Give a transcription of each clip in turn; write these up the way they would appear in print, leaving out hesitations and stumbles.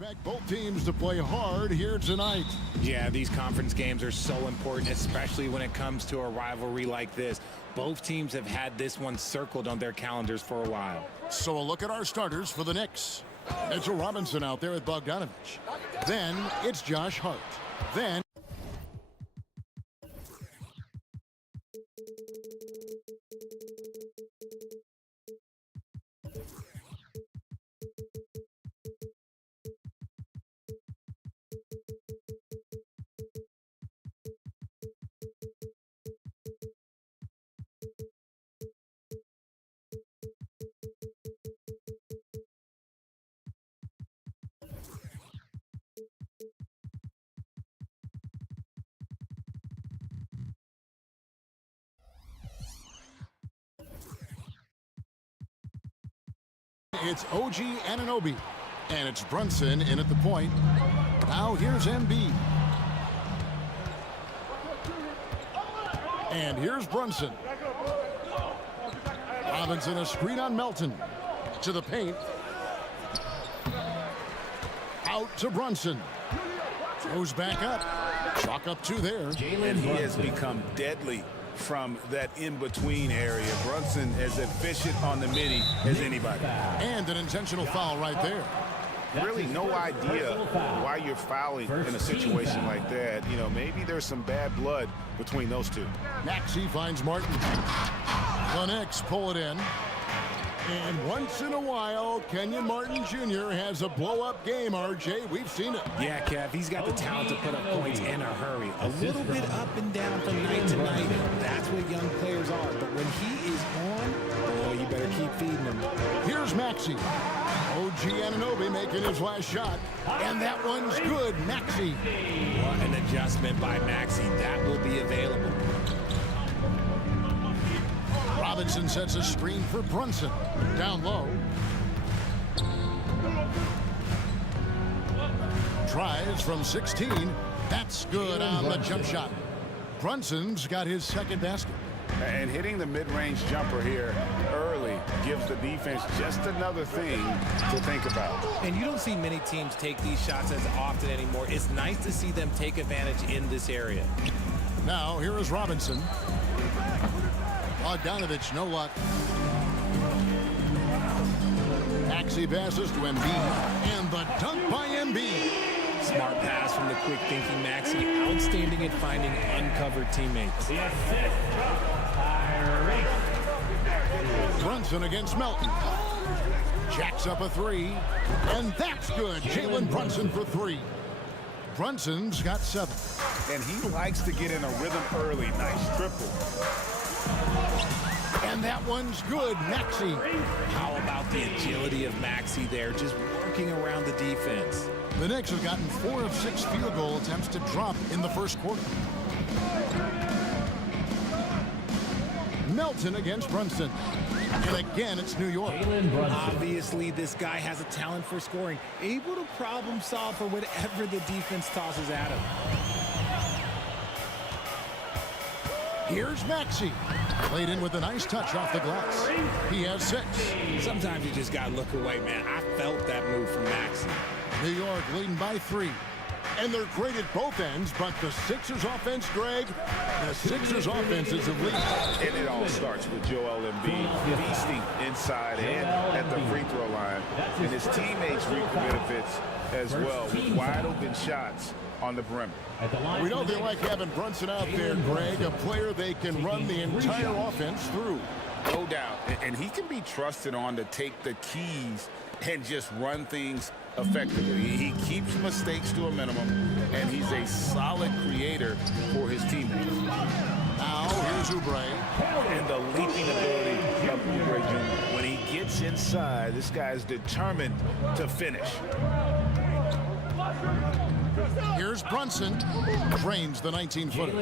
Expect both teams to play hard here tonight. Yeah, these conference games are so important, especially when it comes to a rivalry like this. Both teams have had this one circled on their calendars for a while. So a look at our starters for the Knicks. Mitchell Robinson out there with Bogdanovich. Then it's Josh Hart. Then it's OG Anunoby. And it's Brunson in at the point. Now here's Embiid. And here's Brunson. Robinson a screen on Melton. To the paint. Out to Brunson. Goes back up. Chalk up two there. And he has become deadly from that in-between area. Brunson as efficient on the midi as anybody. And an intentional foul right there. Really no idea why you're fouling in a situation like that. You know, maybe there's some bad blood between those two. Maxey finds Martin. The Knicks pull it in. And once in a while, Kenyon Martin Jr. has a blow-up game, RJ. We've seen it. Yeah, Kev, he's got the talent to put up points in a hurry. A little bit up and down from night to night. That's what young players are. But when he is on, oh, you better keep feeding him. Here's Maxey. OG Anunoby making his last shot. And that one's good, Maxey. What an adjustment by Maxey. That will be available. Robinson sets a screen for Brunson. Down low. Tries from 16. That's good on the jump shot. Brunson's got his second basket. And hitting the mid-range jumper here early gives the defense just another thing to think about. And you don't see many teams take these shots as often anymore. It's nice to see them take advantage in this area. Now, here is Robinson. Bogdanovich, no luck. Maxey passes to Embiid. And the dunk by Embiid. Smart pass from the quick-thinking Maxey. Outstanding at finding uncovered teammates. Brunson against Melton. Jacks up a three. And that's good. Jalen Brunson for three. Brunson's got 7. And he likes to get in a rhythm early. Nice triple. And that one's good, Maxey. How about the agility of Maxey there, just working around the defense. The Knicks have gotten 4 of 6 field goal attempts to drop in the first quarter. Melton against Brunson. And again, it's New York. Obviously, this guy has a talent for scoring, able to problem solve for whatever the defense tosses at him. Here's Maxey. Played in with a nice touch off the glass. He has 6. Sometimes you just got to look away, man. I felt that move from Maxey. New York leading by 3. And they're great at both ends, but the Sixers offense, Greg, the Sixers offense is elite. And it all starts with Joel Embiid feasting inside and at the free throw line. And his teammates reap the benefits as well with wide open shots on the perimeter. We know they like having Brunson out there, Greg, a player they can run the entire offense through. No doubt. And he can be trusted on to take the keys and just run things effectively. He keeps mistakes to a minimum, and he's a solid creator for his teammates. Now, here's Oubre. And the leaping ability of Oubre Jr. When he gets inside, this guy's determined to finish. Here's Brunson. Drains the 19-footer.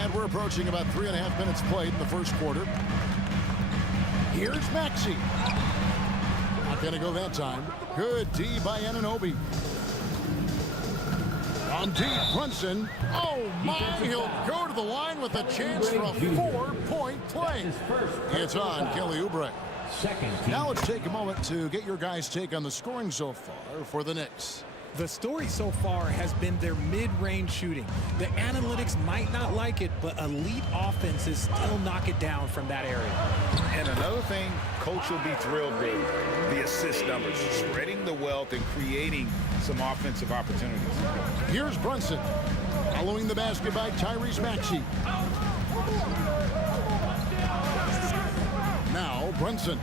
And we're approaching about 3.5 minutes played in the first quarter. Here's Maxey. Not going to go that time. Good D by Anunoby. On deep, Brunson. Oh, my. He'll go to the line with a chance for a 4-point play. It's on Kelly Oubre. second team. Now let's take a moment to get your guys' take on the scoring so far for the Knicks. The story so far has been their mid-range shooting. The analytics might not like it, but elite offenses still knock it down from that area. And another thing, coach will be thrilled with the assist numbers, spreading the wealth and creating some offensive opportunities. Here's Brunson, following the basket by Tyrese Maxey. Now Brunson,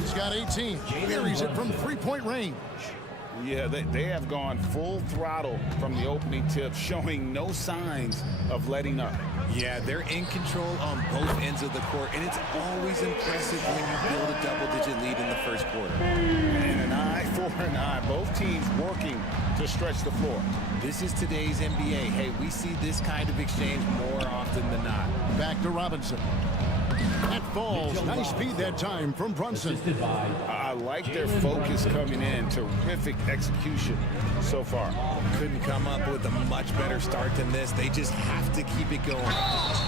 he's got 18, buries it from three-point range. Yeah, they have gone full throttle from the opening tip, showing no signs of letting up. Yeah, they're in control on both ends of the court, and it's always impressive when you build a double-digit lead in the first quarter. And an eye for an eye, both teams working to stretch the floor. This is today's NBA. Hey, we see this kind of exchange more often than not. Back to Robinson. That falls. Nice speed that time from Brunson. I like their focus coming in. Terrific execution so far. Couldn't come up with a much better start than this. They just have to keep it going.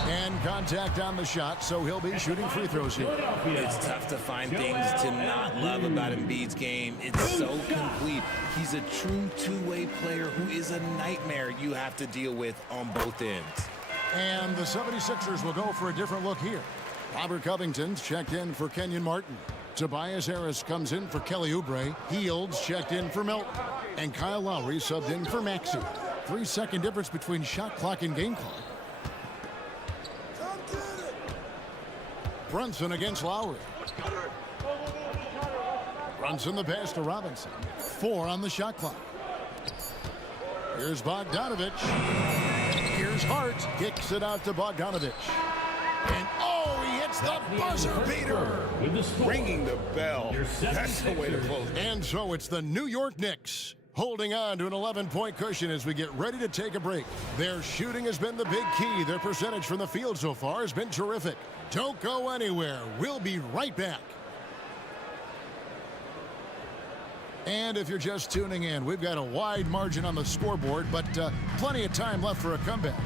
And contact on the shot, so he'll be shooting free throws here. It's tough to find things to not love about Embiid's game. It's so complete. He's a true two-way player who is a nightmare you have to deal with on both ends. And the 76ers will go for a different look here. Robert Covington's checked in for Kenyon Martin. Tobias Harris comes in for Kelly Oubre. Fields checked in for Melton. And Kyle Lowry subbed in for Maxey. 3-second difference between shot clock and game clock. Brunson against Lowry. Brunson the pass to Robinson. 4 on the shot clock. Here's Bogdanovich. Here's Hart. Kicks it out to Bogdanovich. And oh, he hits the buzzer beater. Ringing the bell. That's the way to close. And so it's the New York Knicks holding on to an 11-point cushion as we get ready to take a break. Their shooting has been the big key. Their percentage from the field so far has been terrific. Don't go anywhere. We'll be right back. And if you're just tuning in, we've got a wide margin on the scoreboard, but plenty of time left for a comeback.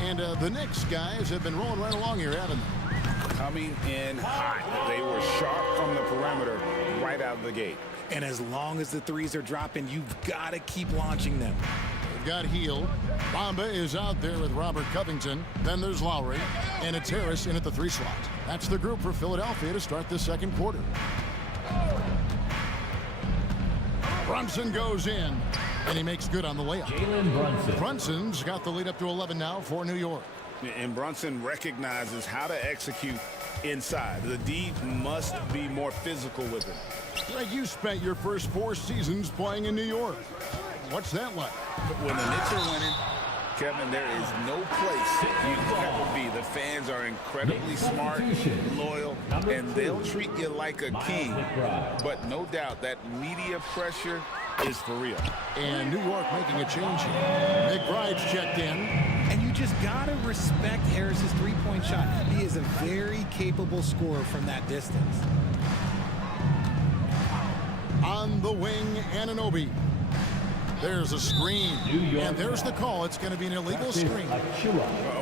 And the Knicks guys have been rolling right along here, haven't they? Coming in hot. They were sharp from the perimeter right out of the gate. And as long as the threes are dropping, you've got to keep launching them. They've got Hield. Bamba is out there with Robert Covington. Then there's Lowry. And it's Harris in at the 3 slot. That's the group for Philadelphia to start the second quarter. Brunson goes in, and he makes good on the layup. Brunson's got the lead up to 11 now for New York. And Brunson recognizes how to execute inside. The D must be more physical with him. Greg, you spent your first 4 seasons playing in New York. What's that like? When the Knicks are winning, Kevin, there is no place you'd ever be. The fans are incredibly smart, loyal, and they'll treat you like a king. But no doubt that media pressure is for real. And New York making a change here. McBride's checked in. And you just got to respect Harris's three-point shot. He is a very capable scorer from that distance. On the wing, Anunoby. There's a screen, and there's the call. It's going to be an illegal screen.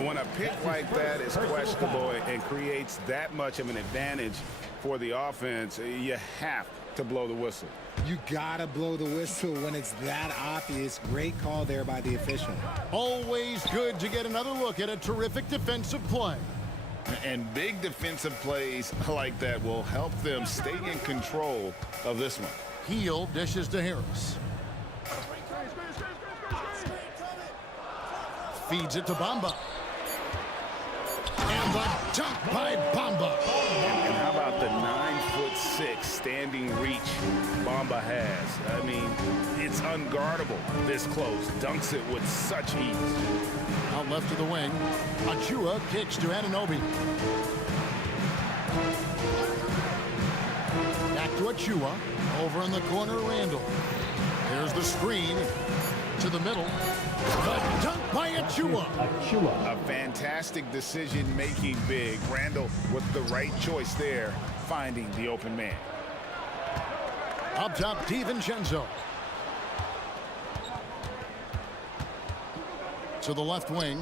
When a pick like that is questionable and creates that much of an advantage for the offense, you have to blow the whistle. You got to blow the whistle when it's that obvious. Great call there by the official. Always good to get another look at a terrific defensive play. And big defensive plays like that will help them stay in control of this one. Hield dishes to Harris. Feeds it to Bamba. And the dunk by Bamba. And how about the 9'6" standing reach Bamba has? I mean, it's unguardable this close. Dunks it with such ease. Out left to the wing. Achua kicks to Anunoby. Back to Achua. Over in the corner, Randall. There's the screen to the middle. The dunk by Achua. A fantastic decision-making big. Randall with the right choice there, finding the open man. Up top, DiVincenzo. To the left wing.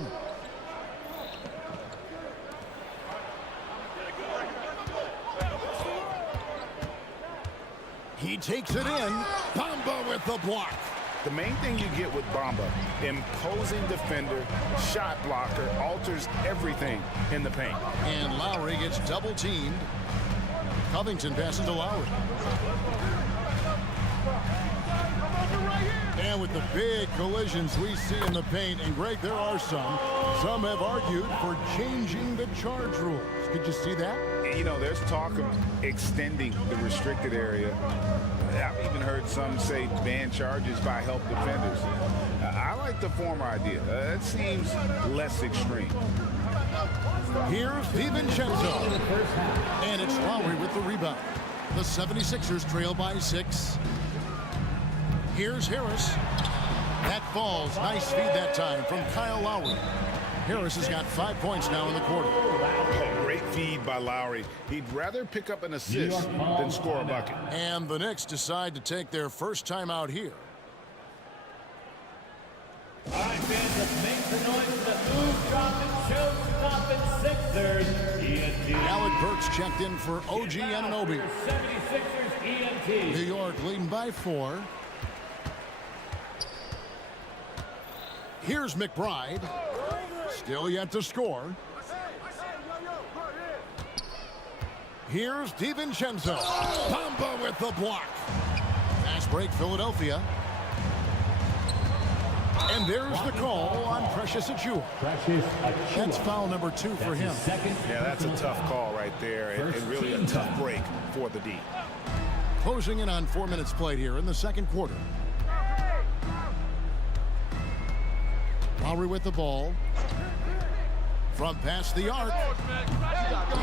He takes it in. Bamba with the block. The main thing you get with Bamba, imposing defender, shot blocker, alters everything in the paint. And Lowry gets double teamed. Covington passes to Lowry. And with the big collisions we see in the paint, and Greg, there are some have argued for changing the charge rules. Could you see that? You know, there's talk of extending the restricted area. I've even heard some say ban charges by help defenders. I like the former idea. It seems less extreme. Here's DiVincenzo. And it's Lowry with the rebound. The 76ers trail by 6. Here's Harris. That falls. Nice feed that time from Kyle Lowry. Harris has got 5 points now in the quarter. Oh, great feed by Lowry. He'd rather pick up an assist than score a bucket. And the Knicks decide to take their first time out here. All right, fans, let's make the noise for the move, drop, and show stopping Sixers. Alec Burks checked in for OG Anunoby. 76ers ENT. New York leading by 4. Here's McBride. Still yet to score. Here's DiVincenzo. Bamba with the block. Fast break, Philadelphia. And there's the call on Precious Achiuwa. That's foul number 2 for him. Yeah, that's a tough call right there, and really a tough break for the D. Closing in on 4 minutes played here in the second quarter. Lowry with the ball. From past the arc.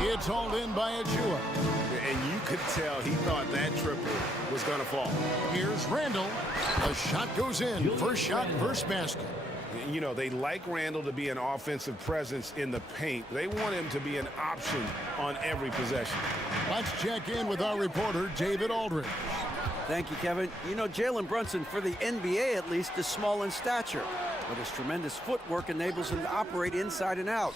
It's hauled in by Achiuwa. And you could tell he thought that triple was going to fall. Here's Randall. The shot goes in. First shot, first basket. You know, they like Randall to be an offensive presence in the paint. They want him to be an option on every possession. Let's check in with our reporter, David Aldridge. Thank you, Kevin. You know, Jalen Brunson, for the NBA at least, is small in stature, but his tremendous footwork enables him to operate inside and out.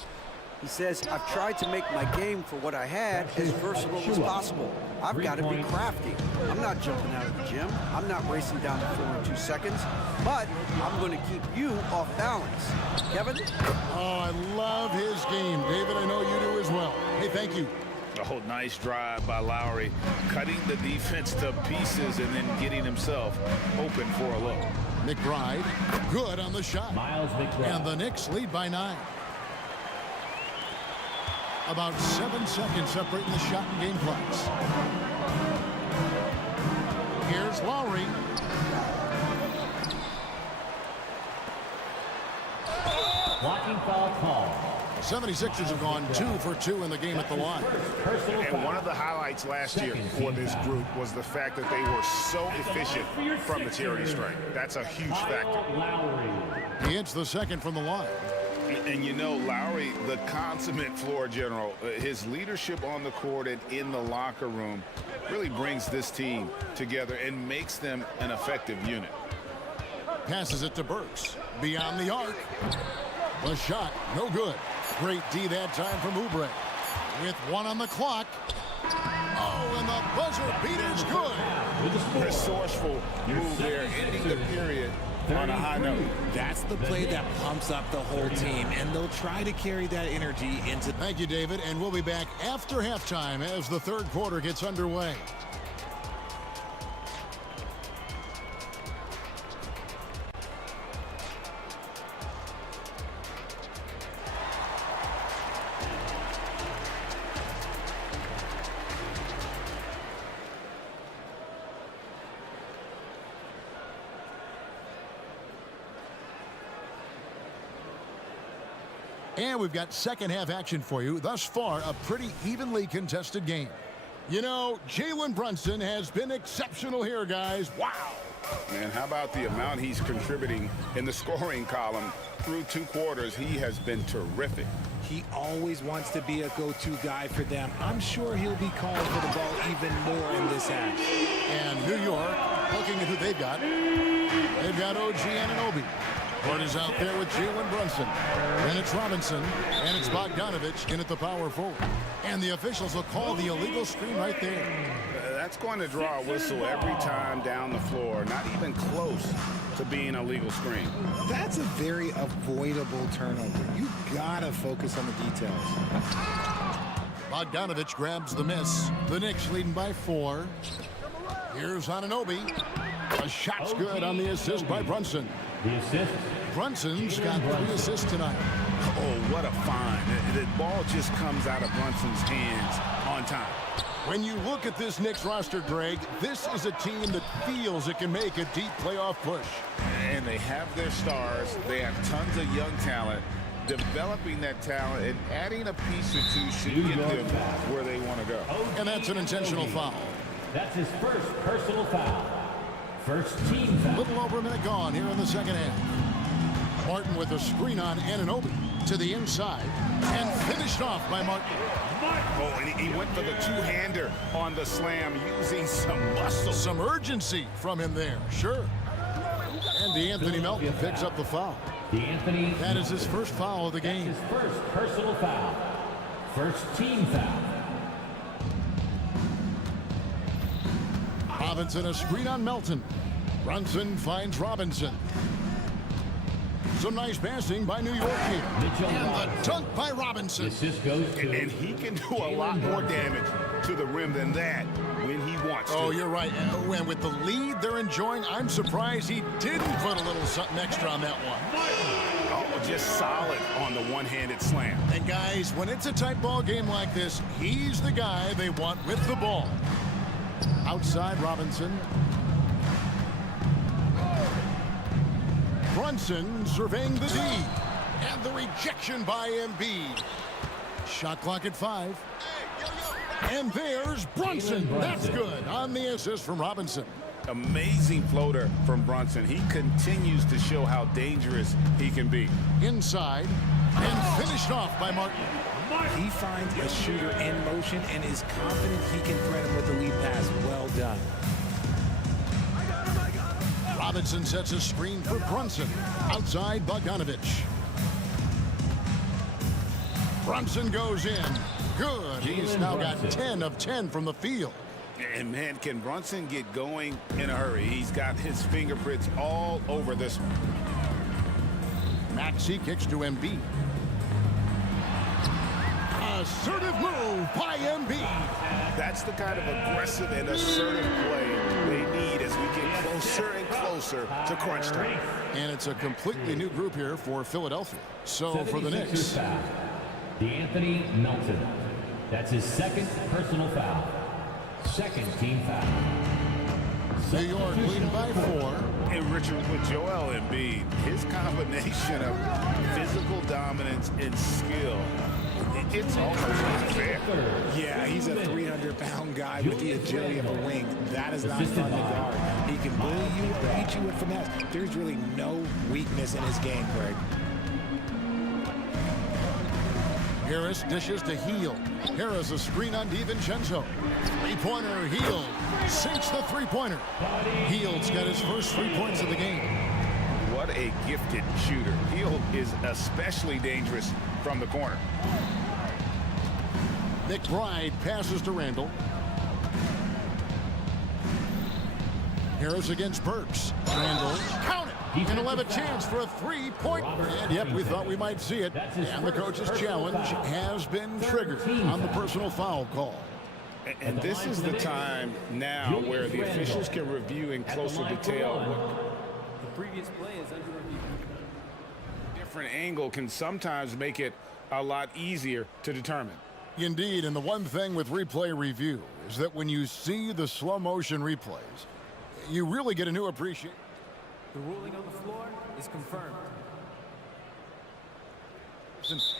He says, I've tried to make my game for what I had as versatile as possible. I've got to be crafty. I'm not jumping out of the gym. I'm not racing down the floor in 2 seconds, but I'm going to keep you off balance. Kevin? Oh, I love his game. David, I know you do as well. Hey, thank you. Oh, nice drive by Lowry, cutting the defense to pieces and then getting himself open for a look. McBride, good on the shot. Miles McBride. And the Knicks lead by 9. About 7 seconds separating the shot and game clocks. Here's Lowry. Blocking foul call. 76ers have gone 2 for 2 in the game at the line. And one of the highlights last year for this group was the fact that they were so efficient from the charity stripe. That's a huge factor. He hits the second from the line. And you know, Lowry, the consummate floor general, his leadership on the court and in the locker room really brings this team together and makes them an effective unit. Passes it to Burks. Beyond the arc. The shot, no good. Great D that time from Oubre. With 1 on the clock. Oh, and the buzzer beater's good. Resourceful move there, ending the period on a high note. That's the play that pumps up the whole team, and they'll try to carry that energy into... Thank you, David, and we'll be back after halftime as the third quarter gets underway. And we've got second half action for you. Thus far, a pretty evenly contested game. You know, Jalen Brunson has been exceptional here, guys. Wow. Man, how about the amount he's contributing in the scoring column? Through 2 quarters, he has been terrific. He always wants to be a go-to guy for them. I'm sure he'll be calling for the ball even more in this half. And New York, looking at who they've got. They've got OG Anunoby. Bart is out there with Jalen Brunson. Then it's Robinson, and it's Bogdanovich in at the power forward. And the officials will call the illegal screen right there. That's going to draw a whistle every time down the floor. Not even close to being a legal screen. That's a very avoidable turnover. You gotta focus on the details. Bogdanovich grabs the miss. The Knicks leading by 4. Here's Anunoby. A shot's good on the assist by Brunson. The assist. Brunson's got 3 assists tonight. Oh, what a find. The ball just comes out of Brunson's hands on time. When you look at this Knicks roster, Greg, this is a team that feels it can make a deep playoff push. And they have their stars. They have tons of young talent. Developing that talent and adding a piece or two should get them where they want to go. And that's an intentional foul. That's his first personal foul. First team A foul. little over a minute gone here in the second half. Martin with a screen on Anunoby to the inside and finished off by Martin. Oh, and he went for the two-hander on the slam using some muscle. Some urgency from him there, sure. And DeAnthony Melton picks up the foul. DeAnthony. That is his first foul of the game. His first personal foul. First team foul. Robinson a screen on Melton. Brunson finds Robinson. Some nice passing by New York here. And the dunk by Robinson. Assist goes to. And he can do a lot more damage to the rim than that when he wants to. Oh, you're right. And with the lead they're enjoying, I'm surprised he didn't put a little something extra on that one. Oh, just solid on the one-handed slam. And guys, when it's a tight ball game like this, he's the guy they want with the ball. Outside Robinson. Brunson surveying the D. And the rejection by Embiid. Shot clock at 5. And there's Brunson. That's good on the assist from Robinson. Amazing floater from Brunson. He continues to show how dangerous he can be. Inside and finished off by Martin. He finds a shooter in motion and is confident he can thread him with the lead pass. Well done. Robinson sets a screen for Brunson. Outside Bogdanovich. Brunson goes in. Good. He's now got 10 of 10 from the field. And man, can Brunson get going in a hurry? He's got his fingerprints all over this one. Maxey kicks to Embiid. Assertive move by Embiid. That's the kind of aggressive and assertive play they need as we get closer and closer to crunch time. And it's a completely new group here for Philadelphia. So for the Knicks. Foul. DeAnthony Melton. That's his second personal foul. Second team foul. New York leading by 4. And Richard, with Joel Embiid, his combination of physical dominance and skill, it's almost unfair. Yeah, he's a 300-pound guy with the agility of a wing. That is not fun to guard. He can bully you, beat you with finesse. There's really no weakness in his game, Greg. Harris dishes to Heel. Harris a screen on DiVincenzo. Three-pointer, Heel sinks the three-pointer. Heel's got his first 3 points of the game. What a gifted shooter. Heel is especially dangerous from the corner. McBride passes to Randall. Harris against Burks. Randall, count it! And he'll have a chance for a three-point. And yep, we thought we might see it. And the coach's challenge has been triggered on the personal foul call. And this is the time now where the officials can review in closer detail. The previous play is under review. Different angle can sometimes make it a lot easier to determine. Indeed, and the one thing with replay review is that when you see the slow motion replays, you really get a new appreciation. The ruling on the floor is confirmed.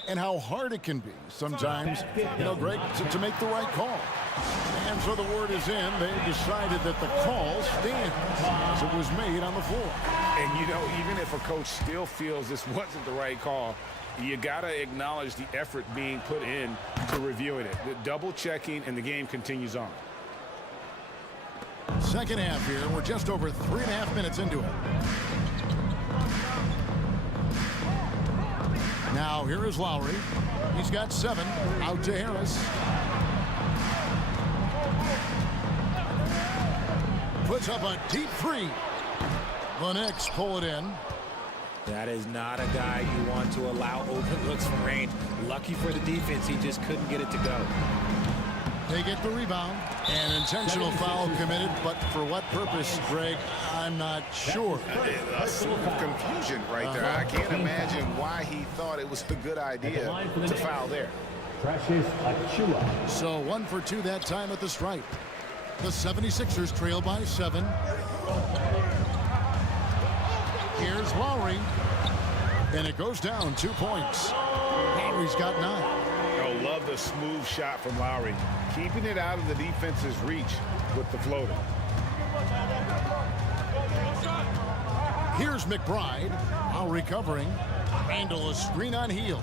And how hard it can be sometimes, Greg, to make the right call. And so the word is in. They decided that the call stands as it was made on the floor. And, even if a coach still feels this wasn't the right call, you got to acknowledge the effort being put in to reviewing it. The double checking, and the game continues on. Second half here. We're just over 3.5 minutes into it. Now here is Lowry. He's got 7. Out to Harris. Puts up a deep 3. The Knicks pull it in. That is not a guy you want to allow open looks from range. Lucky for the defense, he just couldn't get it to go. They get the rebound. An intentional foul committed, but for what purpose, Greg, I'm not sure. A scene of confusion right there. I can't imagine why he thought it was a good idea to foul there. So 1 for 2 that time at the stripe. The 76ers trail by 7. Here's Lowry. And it goes down 2 points. Lowry's got 9. Oh, love the smooth shot from Lowry. Keeping it out of the defense's reach with the floater. Here's McBride. Lowry covering. Randall a screen on heel.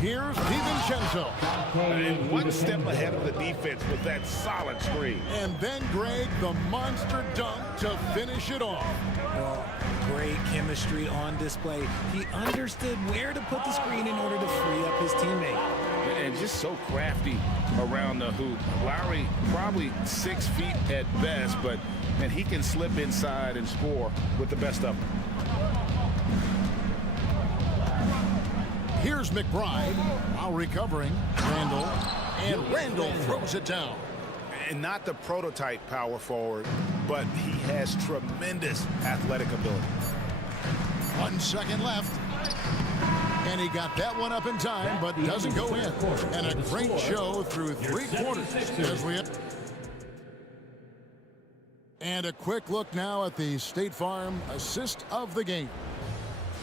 Here's DiVincenzo. And 1 step ahead of the defense with that solid screen. And then Greg, the monster dunk to finish it off. Well, great chemistry on display. He understood where to put the screen in order to free up his teammate. And just so crafty around the hoop. Lowry probably 6 feet at best, but man, he can slip inside and score with the best of them. Here's McBride. Lowry covering. Randall. And Randall throws it down. And not the prototype power forward, but he has tremendous athletic ability. 1 second left. And he got that one up in time, but doesn't go in. And a great show through 3 quarters. And a quick look now at the State Farm assist of the game.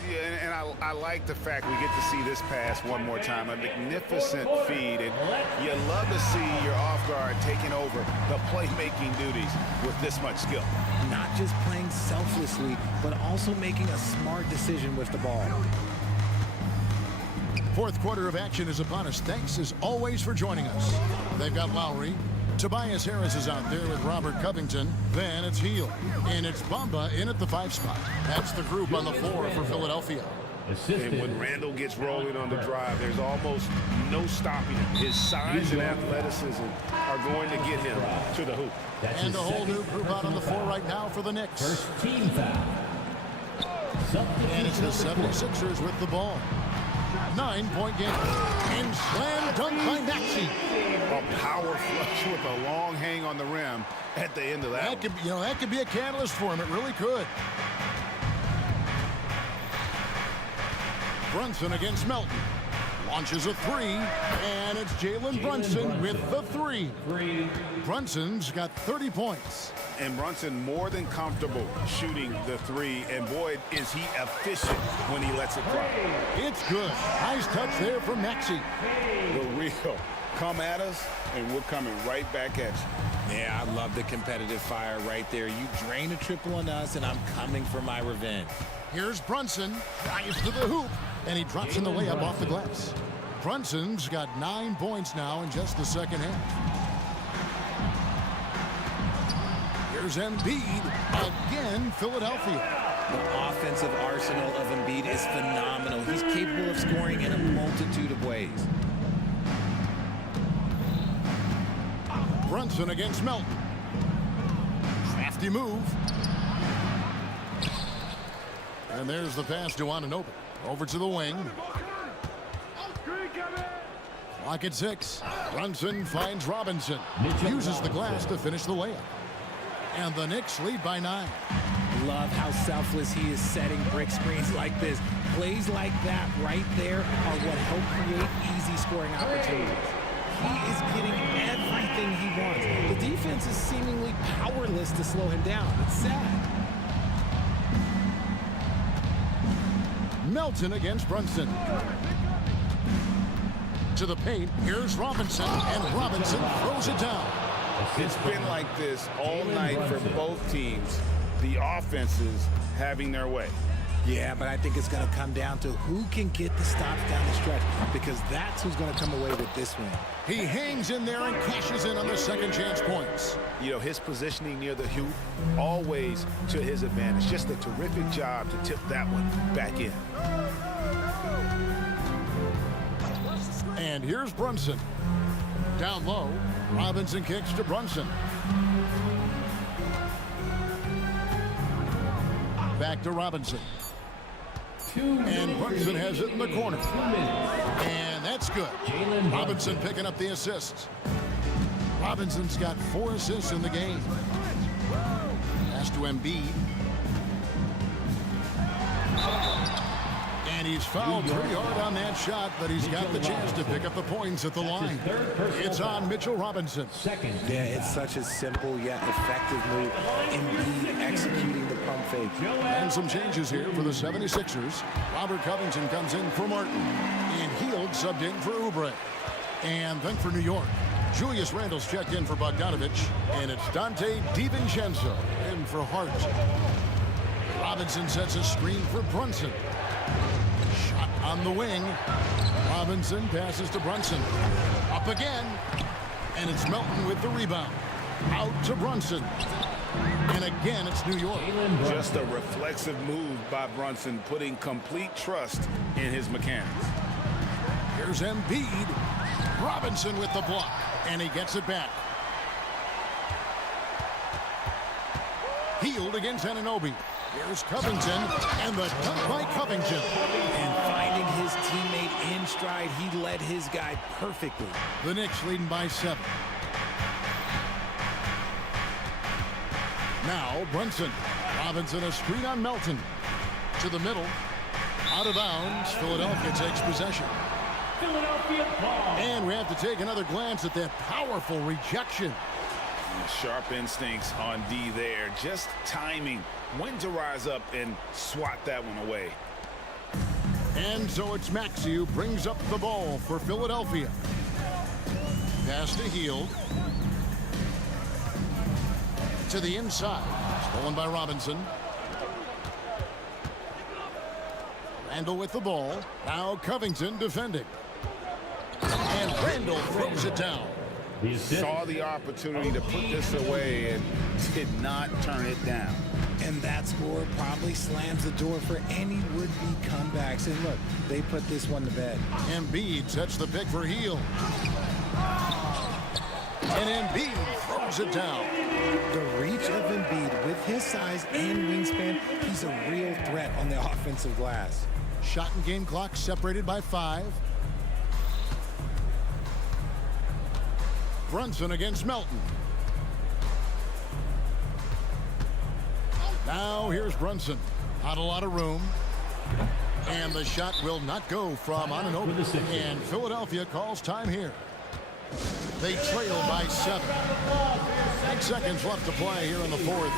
Yeah, and I like the fact we get to see this pass one more time. A magnificent feed, and you love to see your off guard taking over the playmaking duties with this much skill. Not just playing selflessly, but also making a smart decision with the ball. 4th quarter of action is upon us. Thanks as always for joining us. They've got Lowry. Tobias Harris is out there with Robert Covington. Then it's Heel. And it's Bamba in at the 5 spot. That's the group on the floor for Philadelphia. And when Randall gets rolling on the drive, there's almost no stopping him. His size and athleticism are going to get him to the hoop. And a whole new group out on the floor right now for the Knicks. First team foul. And it's the 76ers with the ball. 9-point game. And slam dunk by Maxey. A power flush with a long hang on the rim at the end of that. That could be a catalyst for him. It really could. Brunson against Melton. Launches a 3, and it's Jalen Brunson with the 3. Brunson's got 30 points. And Brunson more than comfortable shooting the 3, and boy, is he efficient when he lets it fly. It's good. Nice touch there from Maxey. The real come at us, and we're coming right back at you. Yeah, I love the competitive fire right there. You drain a triple on us, and I'm coming for my revenge. Here's Brunson. Drives to the hoop, and he drops in the layup off the glass. Brunson's got 9 points now in just the second half. Here's Embiid. Again, Philadelphia. The offensive arsenal of Embiid is phenomenal. He's capable of scoring in a multitude of ways. Brunson against Melton. Crafty move. And there's the pass to Anunoby. Over to the wing. Clock at 6. Brunson finds Robinson. Uses the glass to finish the layup. And the Knicks lead by 9. Love how selfless he is setting brick screens like this. Plays like that right there are what help create easy scoring opportunities. He is getting everything he wants. The defense is seemingly powerless to slow him down. It's sad. Melton against Brunson. To the paint, here's Robinson, and Robinson throws it down. It's been like this all night for both teams. The offenses having their way. Yeah, but I think it's going to come down to who can get the stops down the stretch, because that's who's going to come away with this win. He hangs in there and cashes in on the second chance points. You know, his positioning near the hoop, always to his advantage. Just a terrific job to tip that one back in. And here's Brunson. Down low, Robinson kicks to Brunson. Back to Robinson. And Brunson has it in the corner. And that's good. Robinson picking up the assists. Robinson's got 4 assists in the game. Pass to Embiid. And he's fouled pretty hard on that shot, but he's got the chance to pick up the points at the line. It's on Mitchell Robinson. Yeah, it's such a simple yet effective move. Embiid executing the pump fake. And some changes here for the 76ers. Robert Covington comes in for Martin. And Hield subbed in for Oubre. And then for New York, Julius Randle's checked in for Bogdanovich. And it's Dante DiVincenzo in for Hart. Robinson sets a screen for Brunson. Shot on the wing. Robinson passes to Brunson. Up again. And it's Melton with the rebound. Out to Brunson. And again, it's New York. Just a reflexive move by Brunson, putting complete trust in his mechanics. Here's Embiid. Robinson with the block. And he gets it back. Hield against Anunoby. Here's Covington, and the dunk by Covington. And finding his teammate in stride, he led his guy perfectly. The Knicks leading by 7. Now Brunson. Robinson a screen on Melton. To the middle. Out of bounds. Philadelphia takes possession. Philadelphia ball. And we have to take another glance at that powerful rejection. Sharp instincts on D there. Just timing when to rise up and swat that one away. And so it's Maxey who brings up the ball for Philadelphia. Pass to Hield. To the inside. Stolen by Robinson. Randle with the ball. Now Covington defending. And Randle throws it down. Saw the opportunity to put this away and did not turn it down. And that score probably slams the door for any would-be comebacks. And look, they put this one to bed. Embiid sets the pick for Hield. And Embiid throws it down. The reach of Embiid with his size and wingspan, he's a real threat on the offensive glass. Shot and game clock separated by 5. Brunson against Melton. Now here's Brunson. Not a lot of room. And the shot will not go from Anunoby. And Philadelphia calls time here. They trail by 7. 6 seconds left to play here in the 4th.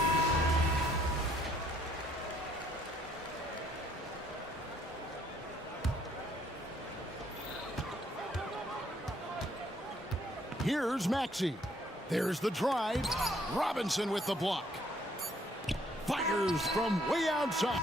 Here's Maxey. There's the drive. Robinson with the block. Fires from way outside.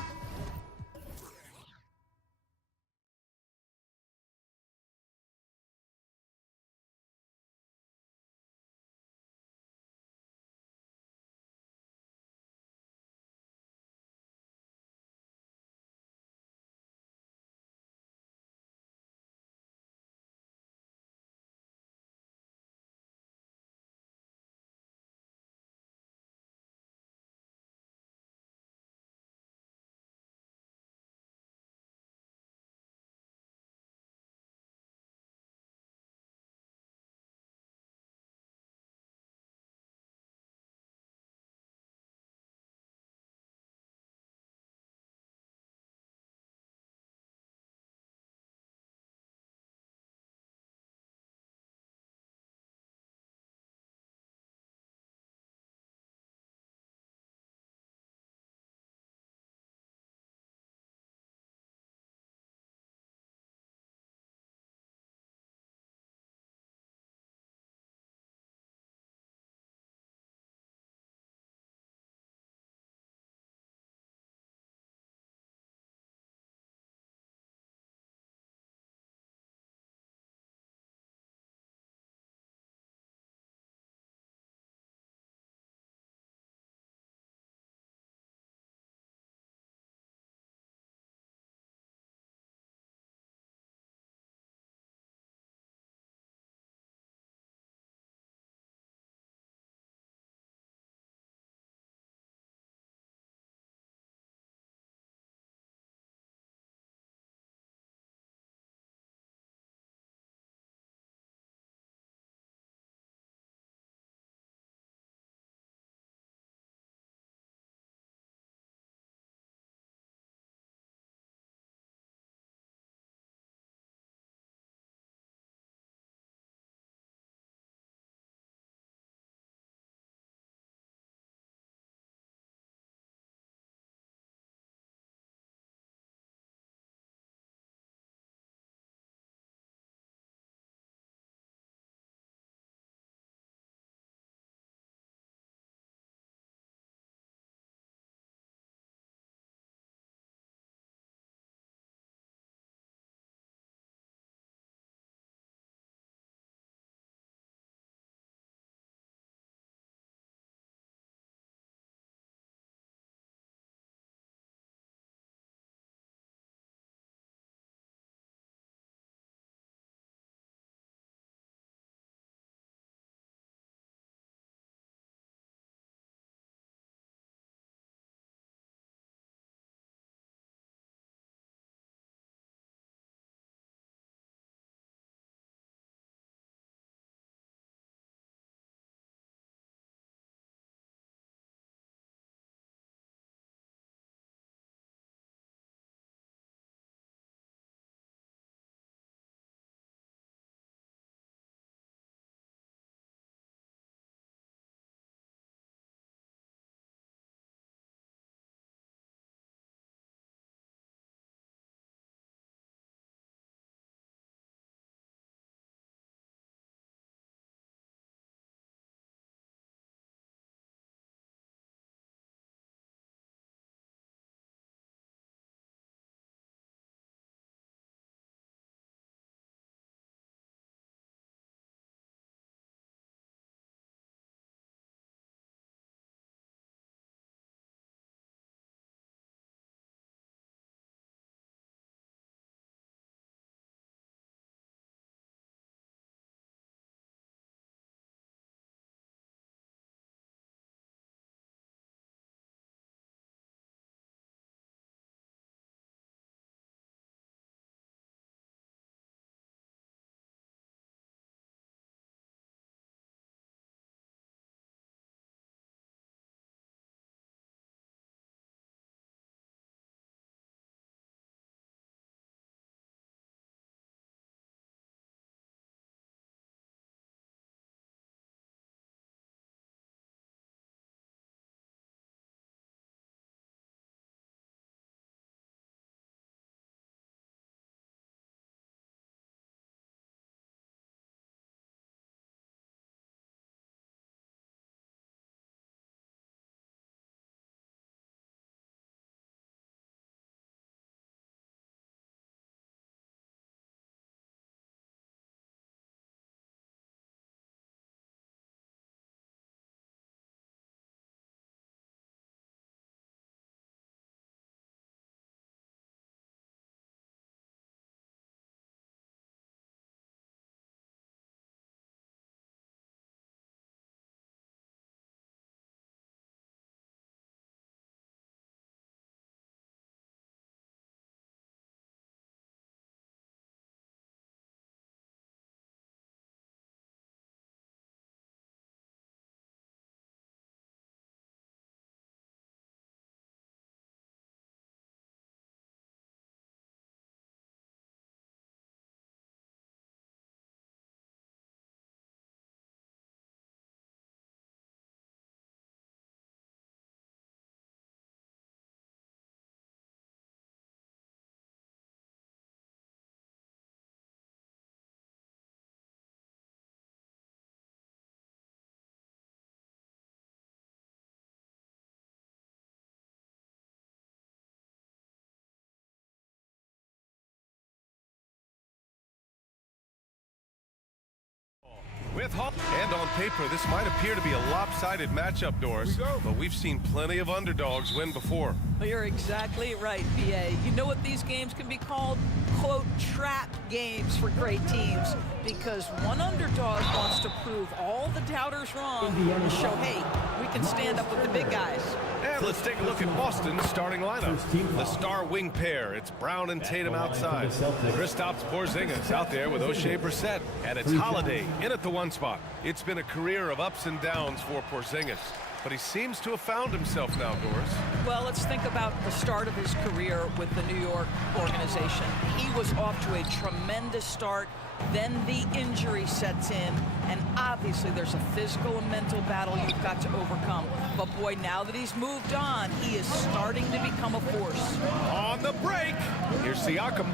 And on paper, this might appear to be a lopsided matchup, Doris, but we've seen plenty of underdogs win before. Well, you're exactly right, BA. You know what these games can be called? Quote, trap games for great teams, because one underdog wants to prove all the doubters wrong and show, hey, we can stand up with the big guys. And let's take a look at Boston's starting lineup. The star wing pair, it's Brown and Tatum outside. Kristaps Porzingis out there with O'Shea Brissett. And it's Holiday in at the one spot. It's been a career of ups and downs for Porzingis, but he seems to have found himself now, Doris. Well, let's think about the start of his career with the New York organization. He was off to a tremendous start. Then the injury sets in, and obviously there's a physical and mental battle you've got to overcome. But boy, now that he's moved on, he is starting to become a force. On the break, here's Siakam.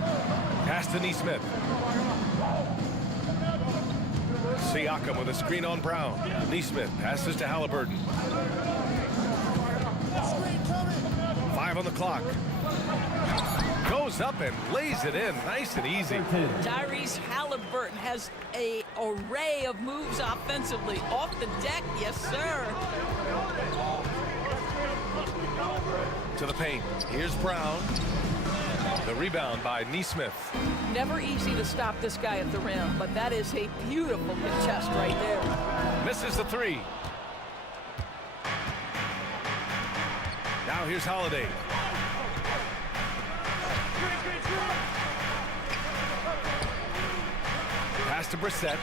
Pass to Neesmith. Siakam with a screen on Brown. Neesmith passes to Halliburton. 5 on the clock. Goes up and lays it in nice and easy. Tyrese Halliburton has an array of moves offensively. Off the deck, yes, sir. To the paint. Here's Brown. The rebound by Neesmith. Never easy to stop this guy at the rim, but that is a beautiful contest right there. Misses the three. Now here's Holiday. Pass to Brissett.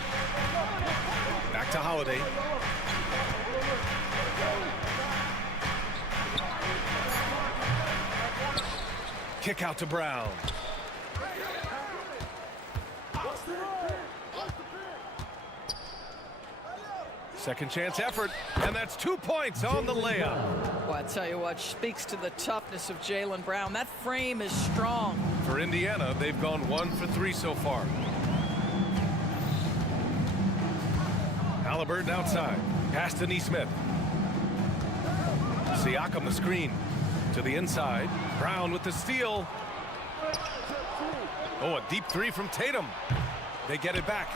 Back to Holiday. Kick out to Brown. Second chance effort, and that's 2 points on the layup. Well, I tell you what, speaks to the toughness of Jaylen Brown. That frame is strong. For Indiana, they've gone 1 for 3 so far. Halliburton outside. Pass to Neesmith. Siakam the screen. To the inside. Brown with the steal. Oh, a deep three from Tatum. They get it back.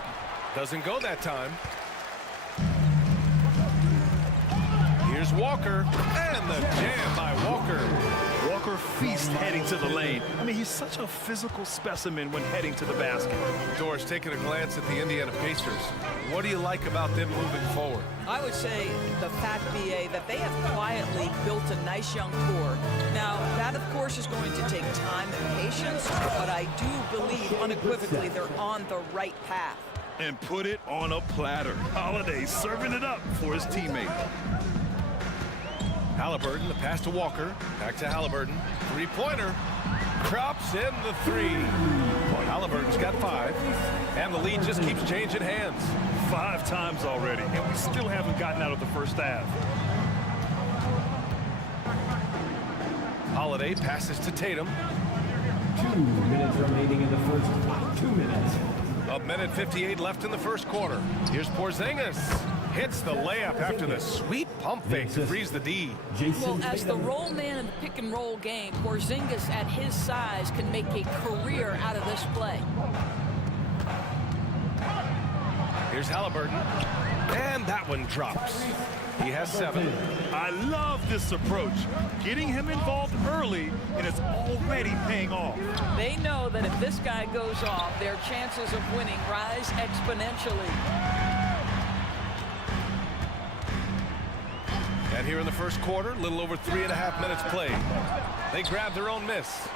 Doesn't go that time. Here's Walker. And the jam by Walker. Walker feasts heading to the lane. I mean, he's such a physical specimen when heading to the basket. Doris, taking a glance at the Indiana Pacers. What do you like about them moving forward? I would say the fact, BA, that they have quietly built a nice young core. Now, that, of course, is going to take time and patience, but I do believe unequivocally they're on the right path. And put it on a platter. Holiday serving it up for his teammate. Halliburton, the pass to Walker. Back to Halliburton. Three-pointer. Drops in the three. Halliburton's got 5. And the lead just keeps changing hands. 5 times already, and we still haven't gotten out of the first half. Holiday passes to Tatum. 2 minutes remaining in the first 2 minutes. A minute 58 left in the first quarter. Here's Porzingis. Hits the layup after the sweet pump fake to freeze the D. Well, as the roll man in the pick and roll game, Porzingis at his size can make a career out of this play. Here's Halliburton. And that one drops. He has 7. I love this approach. Getting him involved early, and it's already paying off. They know that if this guy goes off, their chances of winning rise exponentially. And here in the first quarter, a little over 3.5 minutes played. They grab their own miss.